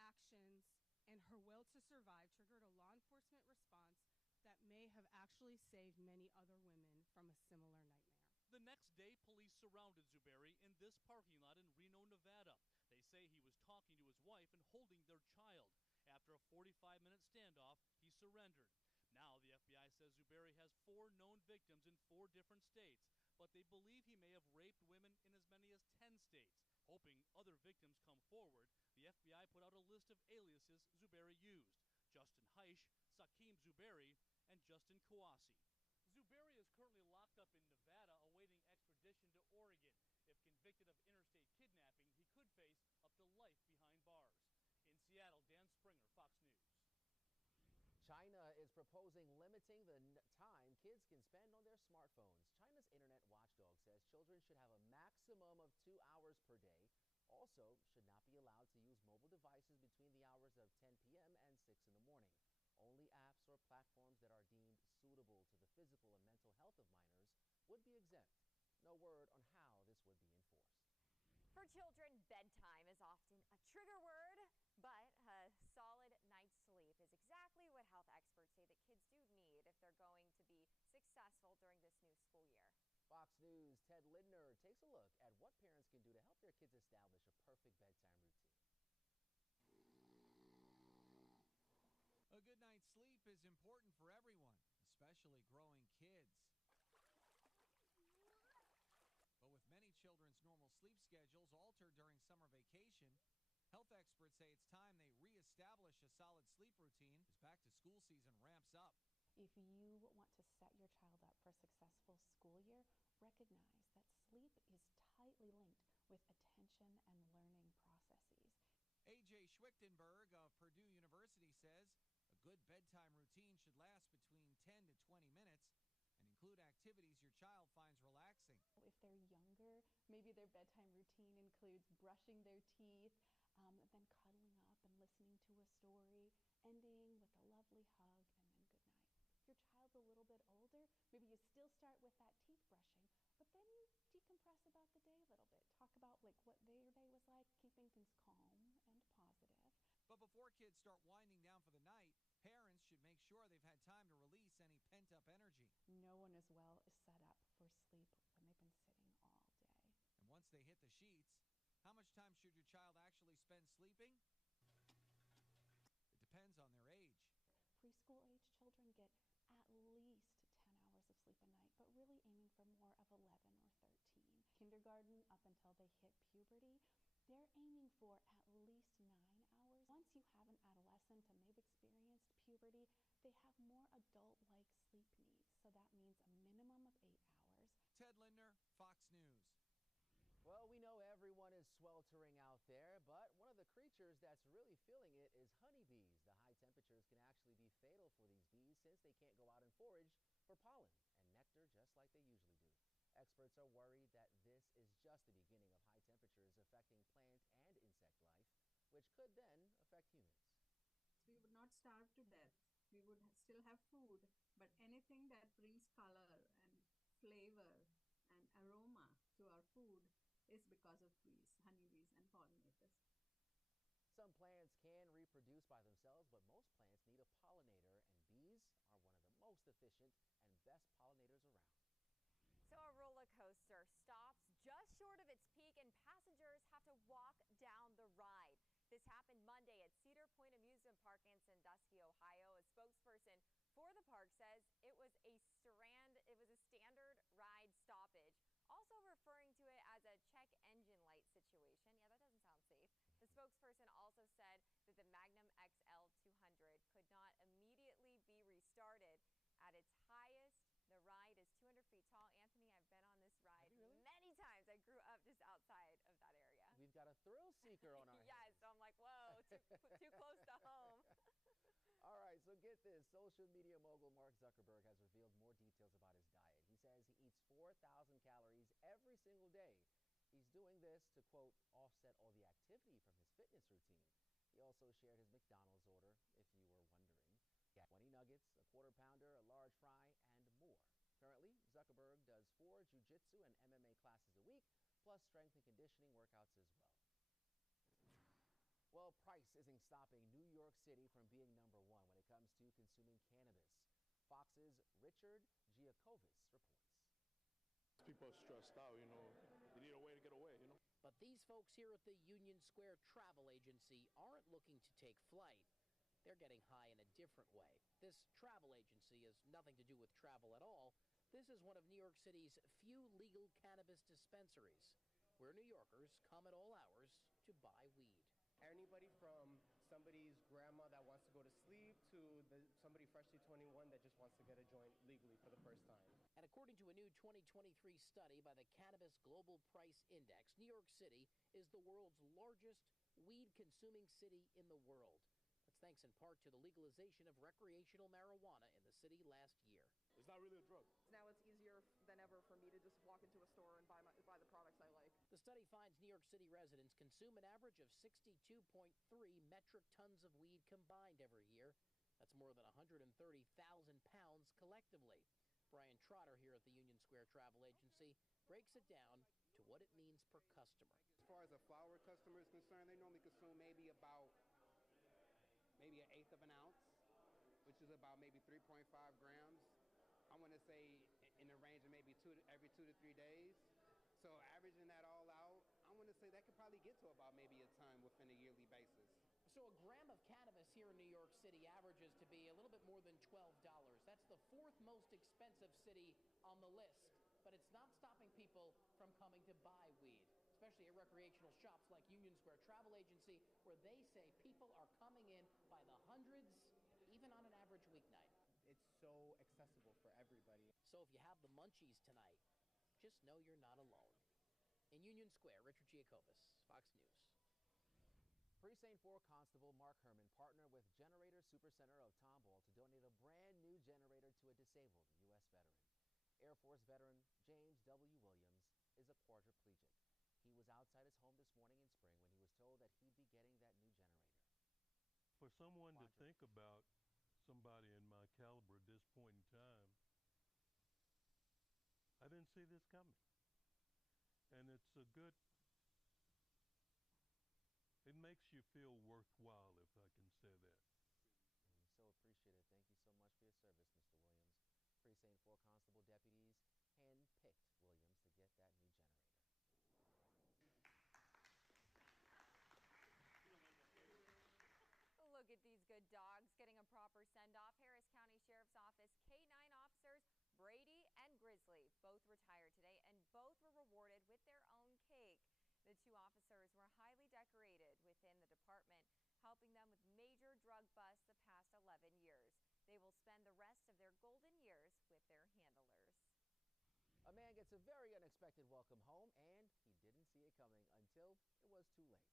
actions, and her will to survive triggered a law enforcement response that may have actually saved many other women from a similar nightmare. The next day, police surrounded Zuberi in this parking lot in Reno, Nevada. They say he was talking to his wife and holding their child. After a 45-minute standoff, he surrendered. Now the FBI says Zuberi has 4 known victims in 4 different states, but they believe he may have raped women in as many as 10 states. Hoping other victims come forward, the FBI put out a list of aliases Zuberi used: Justin Heisch, Sakim Zuberi, and Justin Kouassi. Zuberi is currently locked up in Nevada awaiting extradition to Oregon. If convicted of interstate kidnapping, he could face up to life behind bars. In Seattle, Dan Springer, Fox News. China is proposing limiting the time kids can spend on their smartphones. China's internet watchdog says children should have a maximum of 2 hours per day. Also, should not be allowed to use mobile devices between the hours of 10 p.m. and 6 in the morning. Only apps or platforms that are deemed suitable to the physical and mental health of minors would be exempt. No word on how this would be enforced. For children, bedtime is often a trigger word, but a solid night's sleep is exactly what health experts say that kids do need if they're going to be successful during this new school year. Fox News' Ted Lindner takes a look at what parents can do to help their kids establish a perfect bedtime routine. A good night's sleep is important for everyone, especially growing kids. But with many children's normal sleep schedules altered during summer vacation, health experts say it's time they reestablish a solid sleep routine as back-to-school season ramps up. If you want to set your child up for a successful school year, recognize that sleep is tightly linked with attention and learning processes. A.J. Schwichtenberg of Purdue University says a good bedtime routine should last between 10 to 20 minutes and include activities your child finds relaxing. If they're younger, maybe their bedtime routine includes brushing their teeth, then cuddling up and listening to a story, ending with a lovely hug, and then good night. If your child's a little bit older, maybe you still start with that teeth brushing, but then you decompress about the day a little bit. Talk about what their day was like, keeping things calm and positive. But before kids start winding down for the night, parents should make sure they've had time to release any pent-up energy. No one as well is set up for sleep when they've been sitting all day. And once they hit the sheets, how much time should your child actually spend sleeping? It depends on their age. Preschool-age children get at least 10 hours of sleep a night, but really aiming for more of 11 or 13. Kindergarten up until they hit puberty, they're aiming for at least 9 hours. Once you have an adolescent and they've experienced puberty, they have more adult-like sleep needs. So that means a minimum of 8 hours. Ted Lindner, Fox News. Well, we know everyone is sweltering out there, but one of the creatures that's really feeling it is honeybees. The high temperatures can actually be fatal for these bees since they can't go out and forage for pollen and nectar just like they usually do. Experts are worried that this is just the beginning of high temperatures affecting plant and insect life, which could then affect humans. We would not starve to death. We would still have food, but anything that brings color and flavor and aroma to our food is because of bees, honeybees, and pollinators. Some plants can reproduce by themselves, but most plants need a pollinator, and bees are one of the most efficient and best pollinators around. So a roller coaster stops just short of its peak and passengers have to walk down the ride. This happened Monday at Cedar Point Amusement Park in Sandusky, Ohio. A spokesperson for the park says it was a standard ride stoppage, also referring to it as a check engine light situation. Yeah, that doesn't sound safe. The spokesperson also said that the Magnum XL 200 could not immediately be restarted. At its highest, the ride is 200 feet tall. Anthony, I've been on this ride many times. I grew up just outside of that area. We've got a thrill seeker on our hands. Yes, so I'm like, whoa, too close to home. All right, so get this. Social media mogul Mark Zuckerberg has revealed more details about his diet. He says he eats 4,000 calories every single day. He's doing this to, quote, offset all the activity from his fitness routine. He also shared his McDonald's order, if you were wondering. He had 20 nuggets, a quarter pounder, a large fry, and more. Currently, Zuckerberg does 4 jiu-jitsu and MMA classes a week, plus strength and conditioning workouts as well. Well, price isn't stopping New York City from being #1 when it comes to consuming cannabis. Fox's Richard Giacovis reports. People are stressed out, you know. You need a way to get away, you know. But these folks here at the Union Square Travel Agency aren't looking to take flight. They're getting high in a different way. This travel agency has nothing to do with travel at all. This is one of New York City's few legal cannabis dispensaries, where New Yorkers come at all hours to buy weed. Anybody from somebody's grandma that wants to go to sleep to somebody freshly 21 that just wants to get a joint legally for the first time. And according to a new 2023 study by the Cannabis Global Price Index, New York City is the world's largest weed-consuming city in the world. That's thanks in part to the legalization of recreational marijuana in the city last year. It's not really a drug. Now it's easier than ever for me to just walk into a store and buy the products I like. The study finds New York City residents consume an average of 62.3 metric tons of weed combined every year. That's more than 130,000 pounds collectively. Brian Trotter here at the Union Square Travel Agency breaks it down to what it means per customer. As far as a flower customer is concerned, they normally consume maybe an eighth of an ounce, which is about maybe 3.5 grams. I want to say in the range of maybe every 2 to 3 days. So averaging that all out, I want to say that could probably get to about maybe a ton within a yearly basis. So a gram of cannabis here in New York City averages to be a little bit more than $12. That's the 4th most expensive city on the list. But it's not stopping people from coming to buy weed, especially at recreational shops like Union Square Travel Agency, where they say people are coming in by the hundreds, even on an average weeknight. It's so accessible for everybody. So if you have the munchies tonight, just know you're not alone. In Union Square, Richard Giacovis, Fox News. Precinct 4 Constable Mark Herman partnered with Generator Supercenter of Tomball to donate a brand new generator to a disabled U.S. veteran. Air Force veteran James W. Williams is a quadriplegic. He was outside his home this morning in spring when he was told that he'd be getting that new generator. For someone to think about somebody in my caliber at this point in time, I didn't see this coming. And it makes you feel worthwhile, if I can say that. And we so appreciate it. Thank you so much for your service, Mr. Williams. Precinct 4 Constable deputies hand-picked Williams to get that new generator. Look at these good dogs getting a proper send-off. Harris County Sheriff's Office K-9 officers Brady and Grizzly both retired today, and both were rewarded with their own cake. The 2 officers were highly decorated within the department, helping them with major drug busts the past 11 years. They will spend the rest of their golden years with their handlers. A man gets a very unexpected welcome home, and he didn't see it coming until it was too late.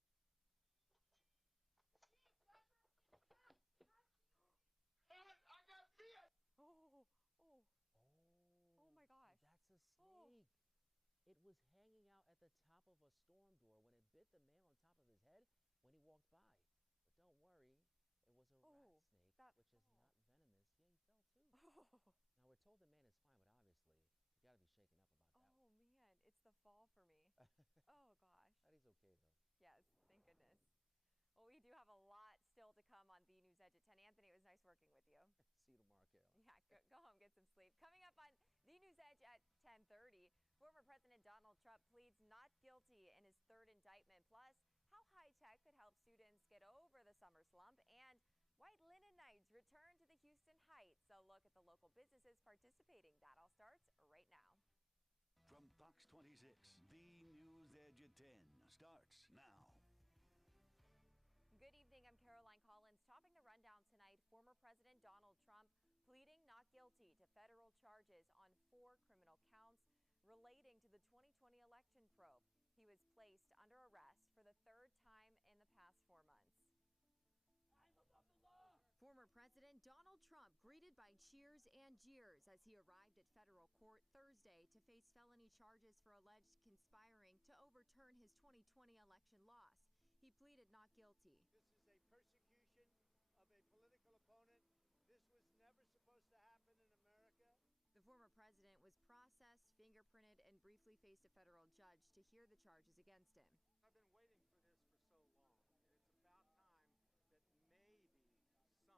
Oh my gosh. That's a snake. It was hanging out at the top of a storm door when it bit the man on top of his head when he walked by. But don't worry, it was a rat snake, which is not venomous. Yeah, he fell too. Now, we're told the man is fine, but obviously, you got to be shaken up about that. Oh man, it's the fall for me. Oh gosh. But he's okay, though. Yes, thank goodness. Well, we do have a lot still to come on The News Edge at 10. Anthony, it was nice working with you. See you tomorrow, Carol. Yeah, go home, get some sleep. Coming up on The News Edge at 10:30, former President Donald Trump pleads not guilty in his 3rd indictment. Plus, how high-tech could help students get over the summer slump, and White Linen Nights return to the Houston Heights. A look at the local businesses participating. That all starts right now. From Fox 26, The News Edge at 10 starts now. Good evening, I'm Caroline Collins. Topping the rundown tonight, former President Donald Trump pleading not guilty to federal charges on 4 criminal counts relating to the 2020 election probe. He was placed under arrest for the 3rd time in the past 4 months. Former President Donald Trump greeted by cheers and jeers as he arrived at federal court Thursday to face felony charges for alleged conspiring to overturn his 2020 election loss. He pleaded not guilty. This is a persecution of a political opponent. This was never supposed to happen in America. The former president was processed, fingerprinted, and briefly faced a federal judge to hear the charges against him. I've been waiting for this for so long, and it's about time that maybe something will happen to get this guy off the streets, because he's dangerous.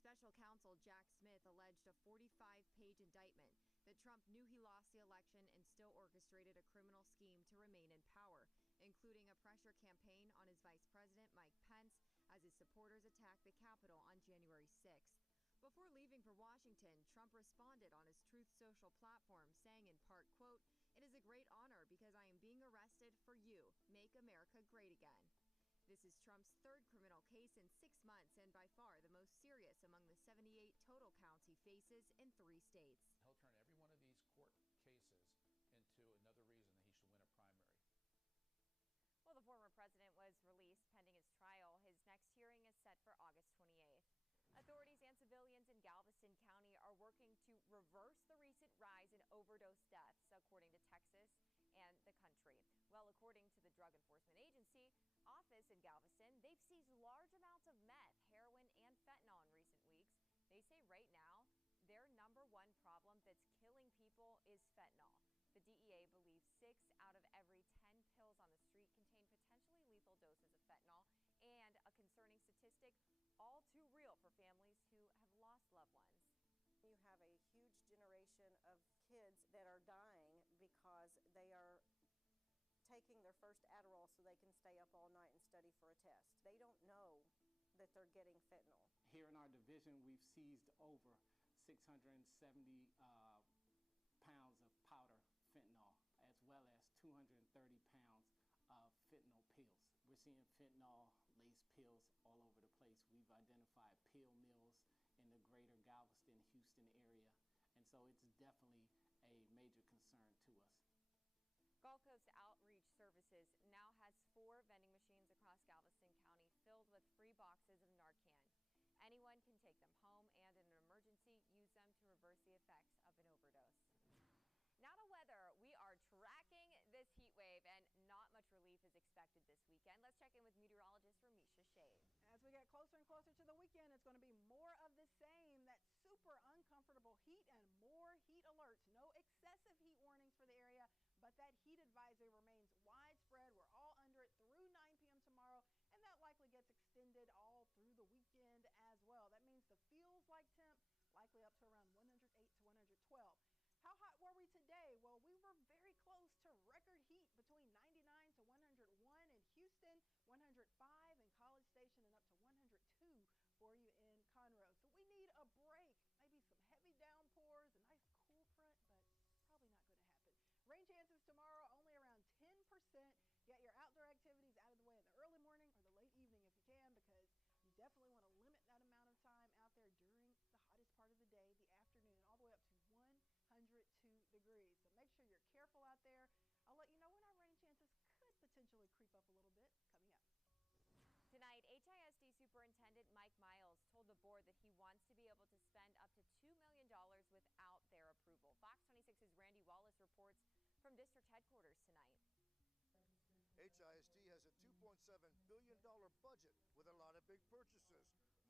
Special counsel Jack Smith alleged a 45-page indictment that Trump knew he lost the election and still orchestrated a criminal scheme to remain in power, including a pressure campaign on his vice president, Mike Pence, as his supporters attacked the Capitol on January 6th. Before leaving for Washington, Trump responded on his Truth Social platform, saying in part, quote, "It is a great honor because I am being arrested for you. Make America great again." This is Trump's third criminal case in 6 months and by far the most serious among the 78 total counts he faces in 3 states. He'll turn every one of these court cases into another reason that he should win a primary. Well, the former president was released pending his trial. His next hearing is set for August 28th. Authorities and civilians in Galveston County are working to reverse the recent rise in overdose deaths, according to Texas and the country. Well, according to the Drug Enforcement Agency office in Galveston, they've seized large amounts of meth, heroin, and fentanyl in recent weeks. They say right now their number one problem that's killing people is fentanyl. The DEA believes 6 out of every 10 pills on the street contain potentially lethal doses of fentanyl, and a concerning statistic, all too real for families who have lost loved ones. You have a huge generation of kids that are dying because they are taking their first Adderall so they can stay up all night and study for a test. They don't know that they're getting fentanyl. Here in our division, we've seized over 670 pounds of powder fentanyl, as well as 230 pounds of fentanyl pills. We're seeing fentanyl laced pills all over the place. We've identified pill mills in the greater Galveston, Houston area, and so it's definitely a major concern to us. Gulf Coast Outreach Services now has 4 vending machines across Galveston County filled with free boxes of Narcan. Anyone can take them home and, in an emergency, use them to reverse the effects of an overdose. Now to weather. We are tracking this heat wave, and not much relief is expected this weekend. Let's check in with meteorologist Ramisha Shade. As we get closer and closer to the weekend, it's going to be more of the same. That super uncomfortable heat and more heat alerts. No excessive heat warnings for the area, but that heat advisory remains widespread. We're all under it through 9 p.m. tomorrow, and that likely gets extended all through the weekend as well. That means the feels like temp likely up to around 108 to 112. How hot were we today? Well, we were very close to record heat, between 99 to 101 in Houston, 105 in College Station, and up to 102 for you in Conroe. So we need a break, maybe some heavy downpours, a nice cool front, but probably not going to happen. Rain chances tomorrow only around 10%. Get your outdoor activities out of the way in the early morning or the late evening if you can, because you definitely want to limit that amount of time out there during the hottest part of the day, the afternoon, all the way up to 102 degrees. So make sure you're careful out there. I'll let you know when our rain chances could potentially creep up a little bit coming up. Tonight, HISD Superintendent Mike Miles told the board that he wants to be able to spend up to $2 million without their approval. Fox 26's Randy Wallace reports from district headquarters tonight. HISD has a $2.7 billion budget with a lot of big purchases.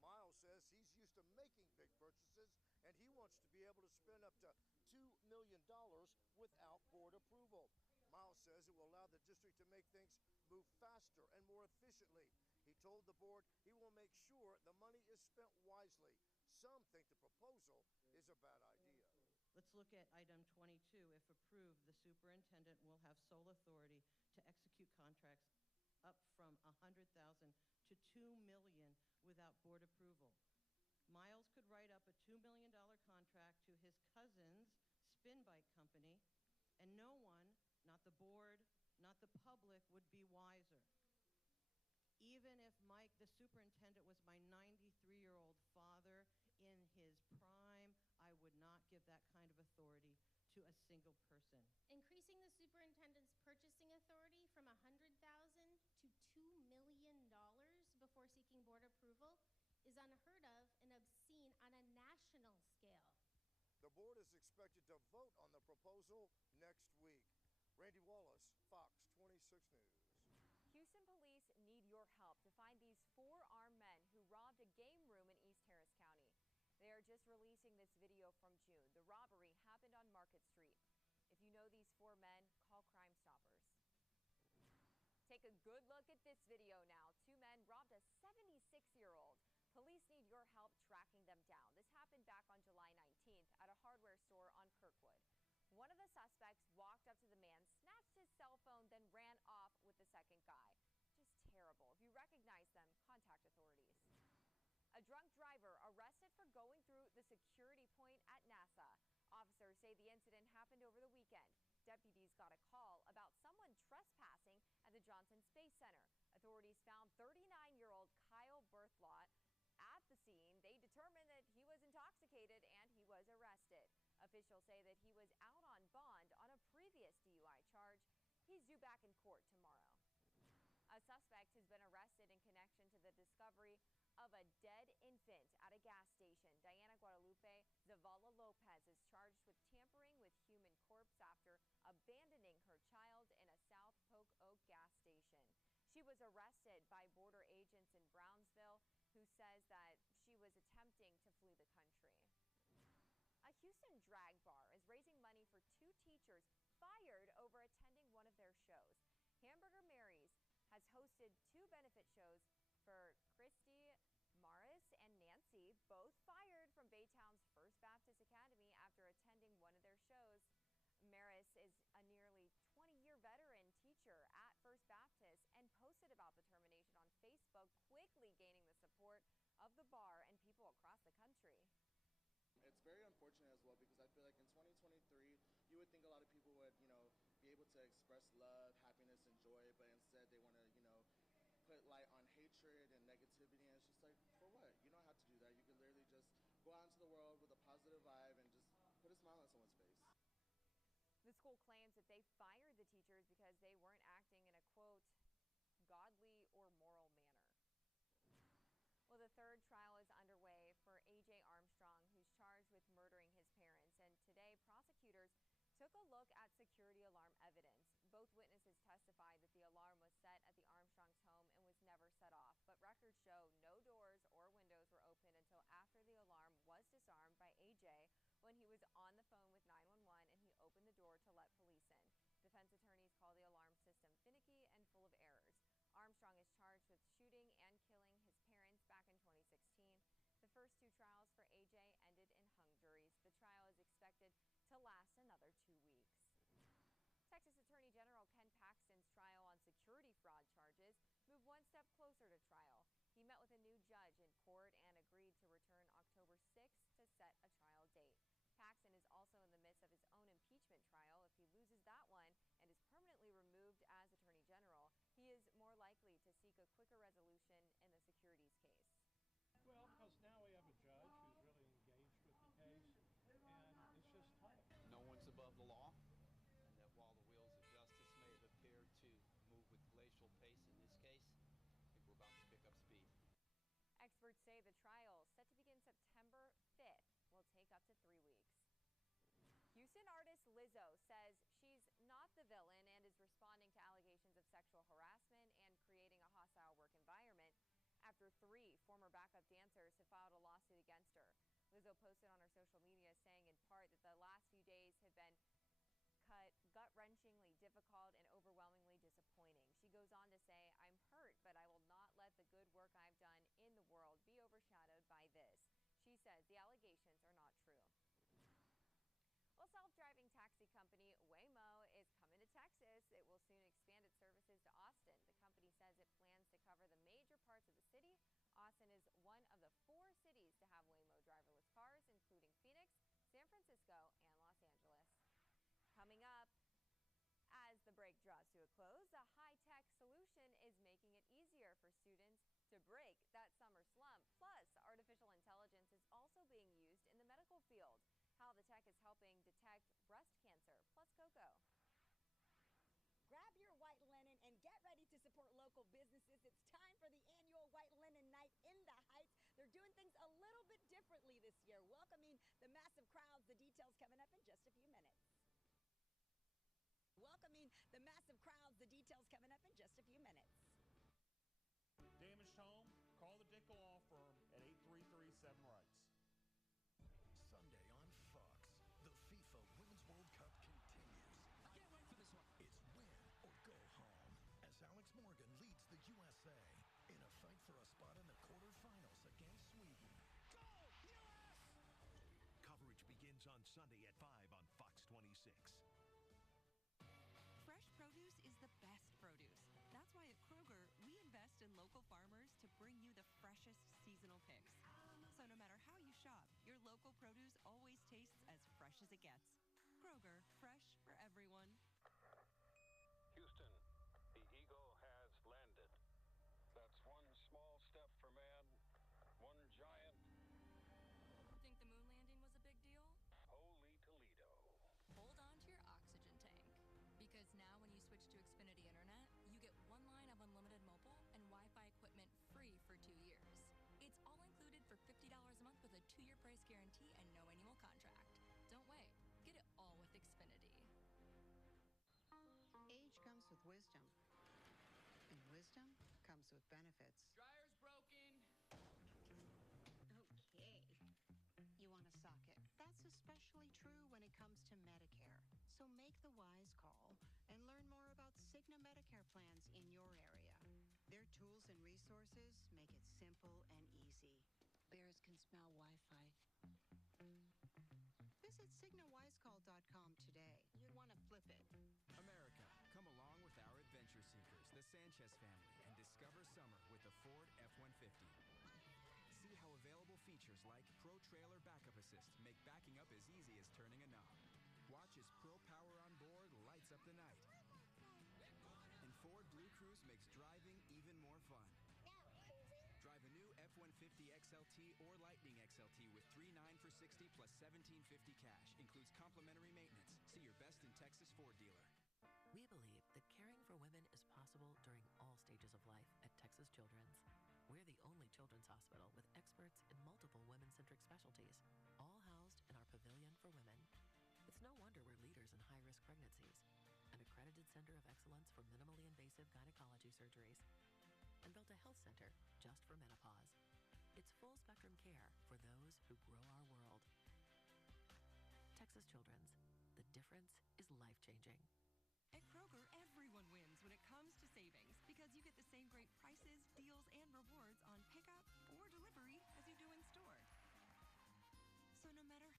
Miles says he's used to making big purchases, and he wants to be able to spend up to $2 million without board approval. Miles says it will allow the district to make things move faster and more efficiently. He told the board he will make sure the money is spent wisely. Some think the proposal is a bad idea. Let's look at item 22. If approved, the superintendent will have sole authority to execute contracts up from $100,000 to $2 million without board approval. Miles could write up a $2 million contract to his cousin's spin bike company, and no one, not the board, not the public, would be wiser. Even if Mike, the superintendent, was my 93-year-old father in his prime, I would not give that kind of authority to a single person. Increasing the superintendent's purchasing authority from $100,000 to $2 million board approval is unheard of and obscene on a national scale. The board is expected to vote on the proposal next week. Randy Wallace, Fox 26 News. Houston police need your help to find these 4 armed men who robbed a game room in East Harris County. They are just releasing this video from June. The robbery happened on Market Street. If you know these 4 men, call Crime Stoppers. Take a good look at this video now. 2 men robbed a 76-year-old. Police need your help tracking them down. This happened back on July 19th at a hardware store on Kirkwood. One of the suspects walked up to the man, snatched his cell phone, then ran off with the second guy. Just terrible. If you recognize them, contact authorities. A drunk driver arrested for going through the security point at NASA. Officers say the incident happened over the weekend. Deputies got a call about someone trespassing at the Johnson Space Center. Authorities found 39-year-old Kyle Berthlot at the scene. They determined that he was intoxicated and he was arrested. Officials say that he was out on bond on a previous DUI charge. He's due back in court tomorrow. A suspect has been arrested in connection to the discovery of a dead infant at a gas station. Diana Guadalupe Zavala Lopez is charged with tampering with human corpse after abandoning her child in a South Poke Oak gas station. She was arrested by border agents in Brownsville, who says that she was attempting to flee the country. A Houston drag bar is raising money for 2 teachers fired over attending one of their shows. Hamburger Mary's has hosted 2 benefit shows for Christy Morris and Nancy, both fired from Baytown's First Baptist Academy after attending one of their shows. Maris is a nearly 20-year veteran teacher at First Baptist and posted about the termination on Facebook, quickly gaining the support of the bar and people across the country. It's very unfortunate as well because I feel like in 2023, you would think a lot of people would, be able to express love, happiness, and joy, but instead they want to, put light on hatred and negativity, and it's just like, for what? You don't have to do that. You can literally just go out into the world with a positive vibe and just put a smile on someone's face. The school claims that they fired the teachers because they weren't acting in a, quote, godly or moral manner. Well, the 3rd trial is underway for A.J. Armstrong, who's charged with murdering his parents. And today, prosecutors took a look at security alarm evidence. Both witnesses testified that the alarm was set at the Armstrongs' home and was never set off. But records show no doors or windows were opened until after the alarm was disarmed by A.J. when he was on the phone with 911 and he opened the door to let police in. Defense attorneys call the alarm system finicky and full of errors. Armstrong is charged with shooting and killing his parents back in 2016. The first 2 trials for A.J. ended in hung juries. The trial is expected to last another 2 weeks. Texas Attorney General Ken Paxton's trial on security fraud charges moved one step closer to trial. He met with a new judge in court and agreed to return October 6th to set a trial date. Paxton is also in the midst of his own impeachment trial. If he loses that one and is permanently removed as Attorney General, he is more likely to seek a quicker resolution in the securities case. Well, because now we have a judge who's really engaged with the case, and it's just time. No one's above the law, and that while the wheels of justice may have appeared to move with glacial pace in this case, I think we're about to pick up speed. Experts say the trial, set to begin September 5th, will take up to 3 weeks. Houston artist Lizzo says she's not the villain and is responding to allegations of sexual harassment and creating a hostile work environment after 3 former backup dancers have filed a lawsuit against her. Lizzo posted on her social media saying in part that the last few days have been gut-wrenchingly difficult and overwhelmingly disappointing. She goes on to say, "I'm hurt, but I will not let the good work I've done in the world be overshadowed by this." She says the allegations are not true. Well, self-driving taxi company Waymo is coming to Texas. It will soon expand its services to Austin. The company says it plans to cover the major parts of the city. Austin is one of the 4 cities to have Waymo driverless cars, including Phoenix, San Francisco, and Los Angeles. Coming up, as the break draws to a close, a high-tech solution is making it easier for students to break that summer slump. Plus, artificial intelligence is also being used in the medical field. How the tech is helping detect breast cancer. Plus, Coco. Grab your white linen and get ready to support local businesses. It's time for the annual White Linen Night in crowds. The details coming up in just a few minutes. Welcoming the massive crowds. The details coming up in just a few minutes. Damaged home? Call the Dickel Law Firm at 8337 Rights. Sunday on Fox, the FIFA Women's World Cup continues. I can't wait for this one. It's win or go home as Alex Morgan leads the USA in a fight for a spot in the quarterfinals against Sweden. Go, U.S.! Coverage begins on Sunday at 5 on Fox 26. Fresh produce is the best produce. That's why at Kroger, we invest in local farmers to bring you the freshest seasonal picks. So no matter how you shop, your local produce always tastes as fresh as it gets. Kroger, fresh for everyone. Houston, the Eagle has landed. That's one small step for man, one giant. Think the moon landing was a big deal? Holy Toledo. Hold on to your oxygen tank. Because now when you switch to Xfinity Internet, you get one line of unlimited mobile and Wi-Fi equipment free for 2 years. It's all included for $50 a month with a 2-year price guarantee and no annual contract. Don't wait. Get it all with Xfinity. Age comes with wisdom, and wisdom comes with benefits. Dryer's broken. Okay. You want a socket. That's especially true when it comes to Medicare. So make the wise call and learn more about Cigna Medicare plans in your area. Their tools and resources make it simple and easy. Bears can smell Wi-Fi. Visit CignaWiseCall.com today. You want to flip it. America, come along with our adventure seekers, the Sanchez family, and discover summer with the Ford F-150. See how available features like Pro Trailer Backup Assist make backing up as easy as turning a knob. Watch as Pro Power on board lights up the night. And Ford Blue Cruise makes driving even more fun. Drive a new F-150 XLT or Lightning XLT with $3,900 for 60 plus $1,750 cash. Includes complimentary maintenance. See your best in Texas Ford dealer. We believe that caring for women is possible during all stages of life at Texas Children's. We're the only children's hospital with experts in multiple women-centric specialties, all housed in our pavilion for women. It's no wonder we're leaders in high-risk pregnancies, an accredited center of excellence for minimally invasive gynecology surgeries, and built a health center just for menopause. It's full-spectrum care for those who grow our world. Texas Children's. The difference is life-changing. At Kroger, everyone wins when it comes to savings because you get the same great prices, deals, and rewards on pickup or delivery as you do in store. So no matter...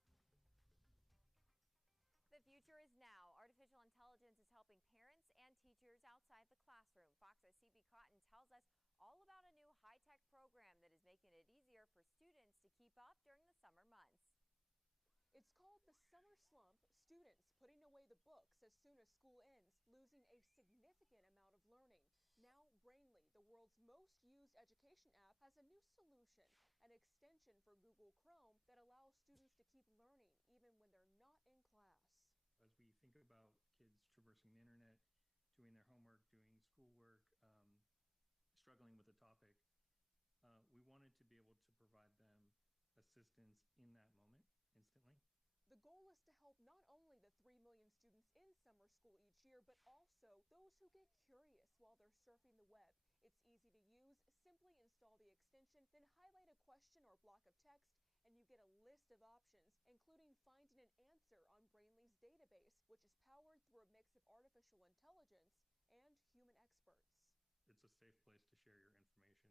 The future is now. Artificial intelligence is helping parents and teachers outside the classroom. Fox's CB Cotton tells us all about a new high-tech program that is making it easier for students to keep up during the summer months. It's called the Summer Slump. Students putting away the books as soon as school ends, losing a significant amount of learning. Now Brainly, the world's most used education app, has a new solution, an extension for Google Chrome that allows students to keep learning even when they're not in class. As we think about kids traversing the internet, doing their homework, doing schoolwork, struggling with a topic, we wanted to be able to provide them assistance in that moment, instantly. The goal is to help not only the 3 million students in summer school each year, but also those who get curious while they're surfing the web. It's easy to use. Simply install the extension, then highlight a question or block of text, and you get a list of options, including finding an answer on Brainly's database, which is powered through a mix of artificial intelligence and human experts. It's a safe place to share your information.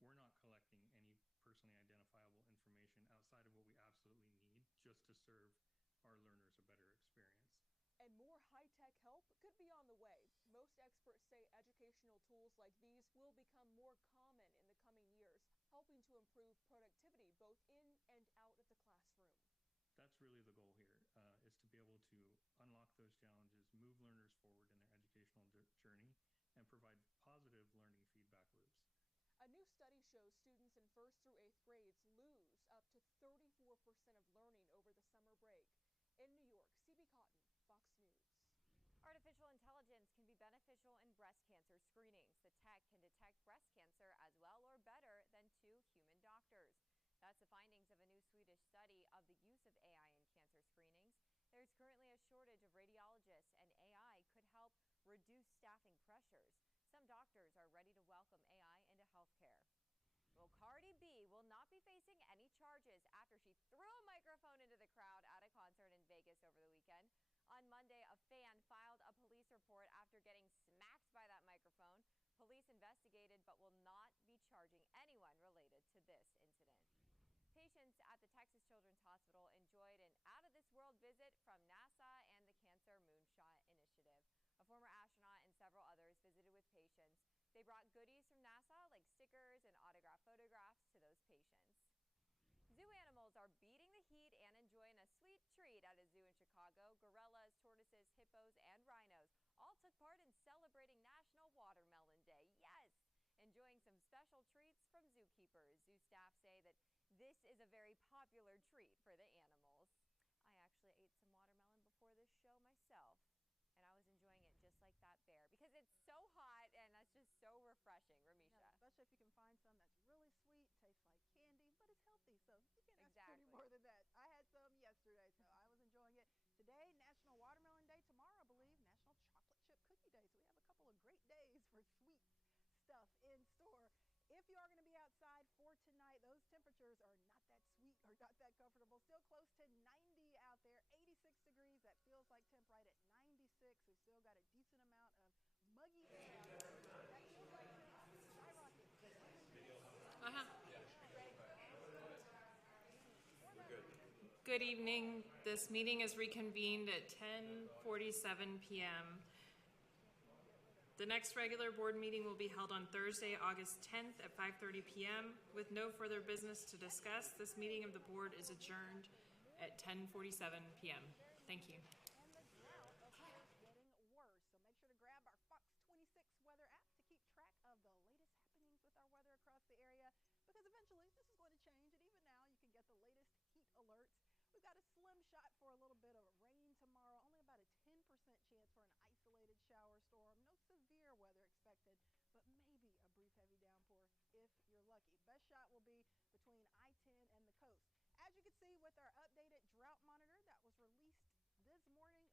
We're not collecting any personally identifiable information outside of what we absolutely need just to serve our learners a better experience. And more high-tech help could be on the way. Most experts say educational tools like these will become more common in the coming years, helping to improve productivity both in and out of the classroom. That's really the goal here, is to be able to unlock those challenges, move learners forward in their educational journey, and provide positive learning feedback loops. A new study shows students in 1st through 8th grades lose up to 34% of learning over the summer break. In New York, CB Cotton, Fox News. Artificial intelligence can be beneficial in breast cancer screenings. The tech can detect breast cancer as well or better than 2 human doctors. That's the findings of a new Swedish study of the use of AI in cancer screenings. There's currently a shortage of radiologists, and AI could help reduce staffing pressures. Some doctors are ready to welcome AI into healthcare. Well, Cardi B will not be facing any charges after she threw a microphone into the crowd at a concert in Vegas over the weekend. On Monday, a fan filed a police report after getting smacked by that microphone. Police investigated but will not be charging anyone related to this incident. Patients at the Texas Children's Hospital enjoyed an out-of-this-world visit from NASA and the Cancer Moonshot Initiative. A former astronaut and several others visited with patients. They brought goodies from NASA like stickers and autographed photographs to those patients. Zoo animals are beating the heat and enjoying a sweet treat at a zoo in Chicago. Gorillas, tortoises, hippos, and rhinos all took part in celebrating National Watermelon Day. Yes! Enjoying some special treats from zookeepers. Zoo staff say that this is a very popular treat for the animals. I actually ate some watermelon before this show myself, and I was enjoying it just like that bear because it's so hot and that's just so refreshing. Ramisha. Yeah, especially if you can find some that's really sweet, tastes like candy, but it's healthy, so you can't ask for any more than that. I had some yesterday, so I was enjoying it. Today, National Watermelon Day. Tomorrow, I believe, National Chocolate Chip Cookie Day. So we have a couple of great days for sweet stuff in store. If you are going to be outside for tonight, those temperatures are not that sweet or not that comfortable. Still close to 90 out there, 86 degrees. That feels like temp right at 96. We've still got a decent amount of muggy air out there. That feels like Good evening. This meeting is reconvened at 10:47 p.m. The next regular board meeting will be held on Thursday, August 10th at 5:30 p.m. With no further business to discuss, this meeting of the board is adjourned at 10:47 p.m. Thank you. And the drought, of course, getting worse. So make sure to grab our Fox 26 weather app to keep track of the latest happenings with our weather across the area, because eventually this is going to change, and even now you can get the latest heat alerts. We've got a slim shot for a little bit of rain tomorrow, only about a 10% chance for an isolated shower storm. No severe weather expected, but maybe a brief heavy downpour if you're lucky. Best shot will be between I-10 and the coast. As you can see with our updated drought monitor that was released this morning,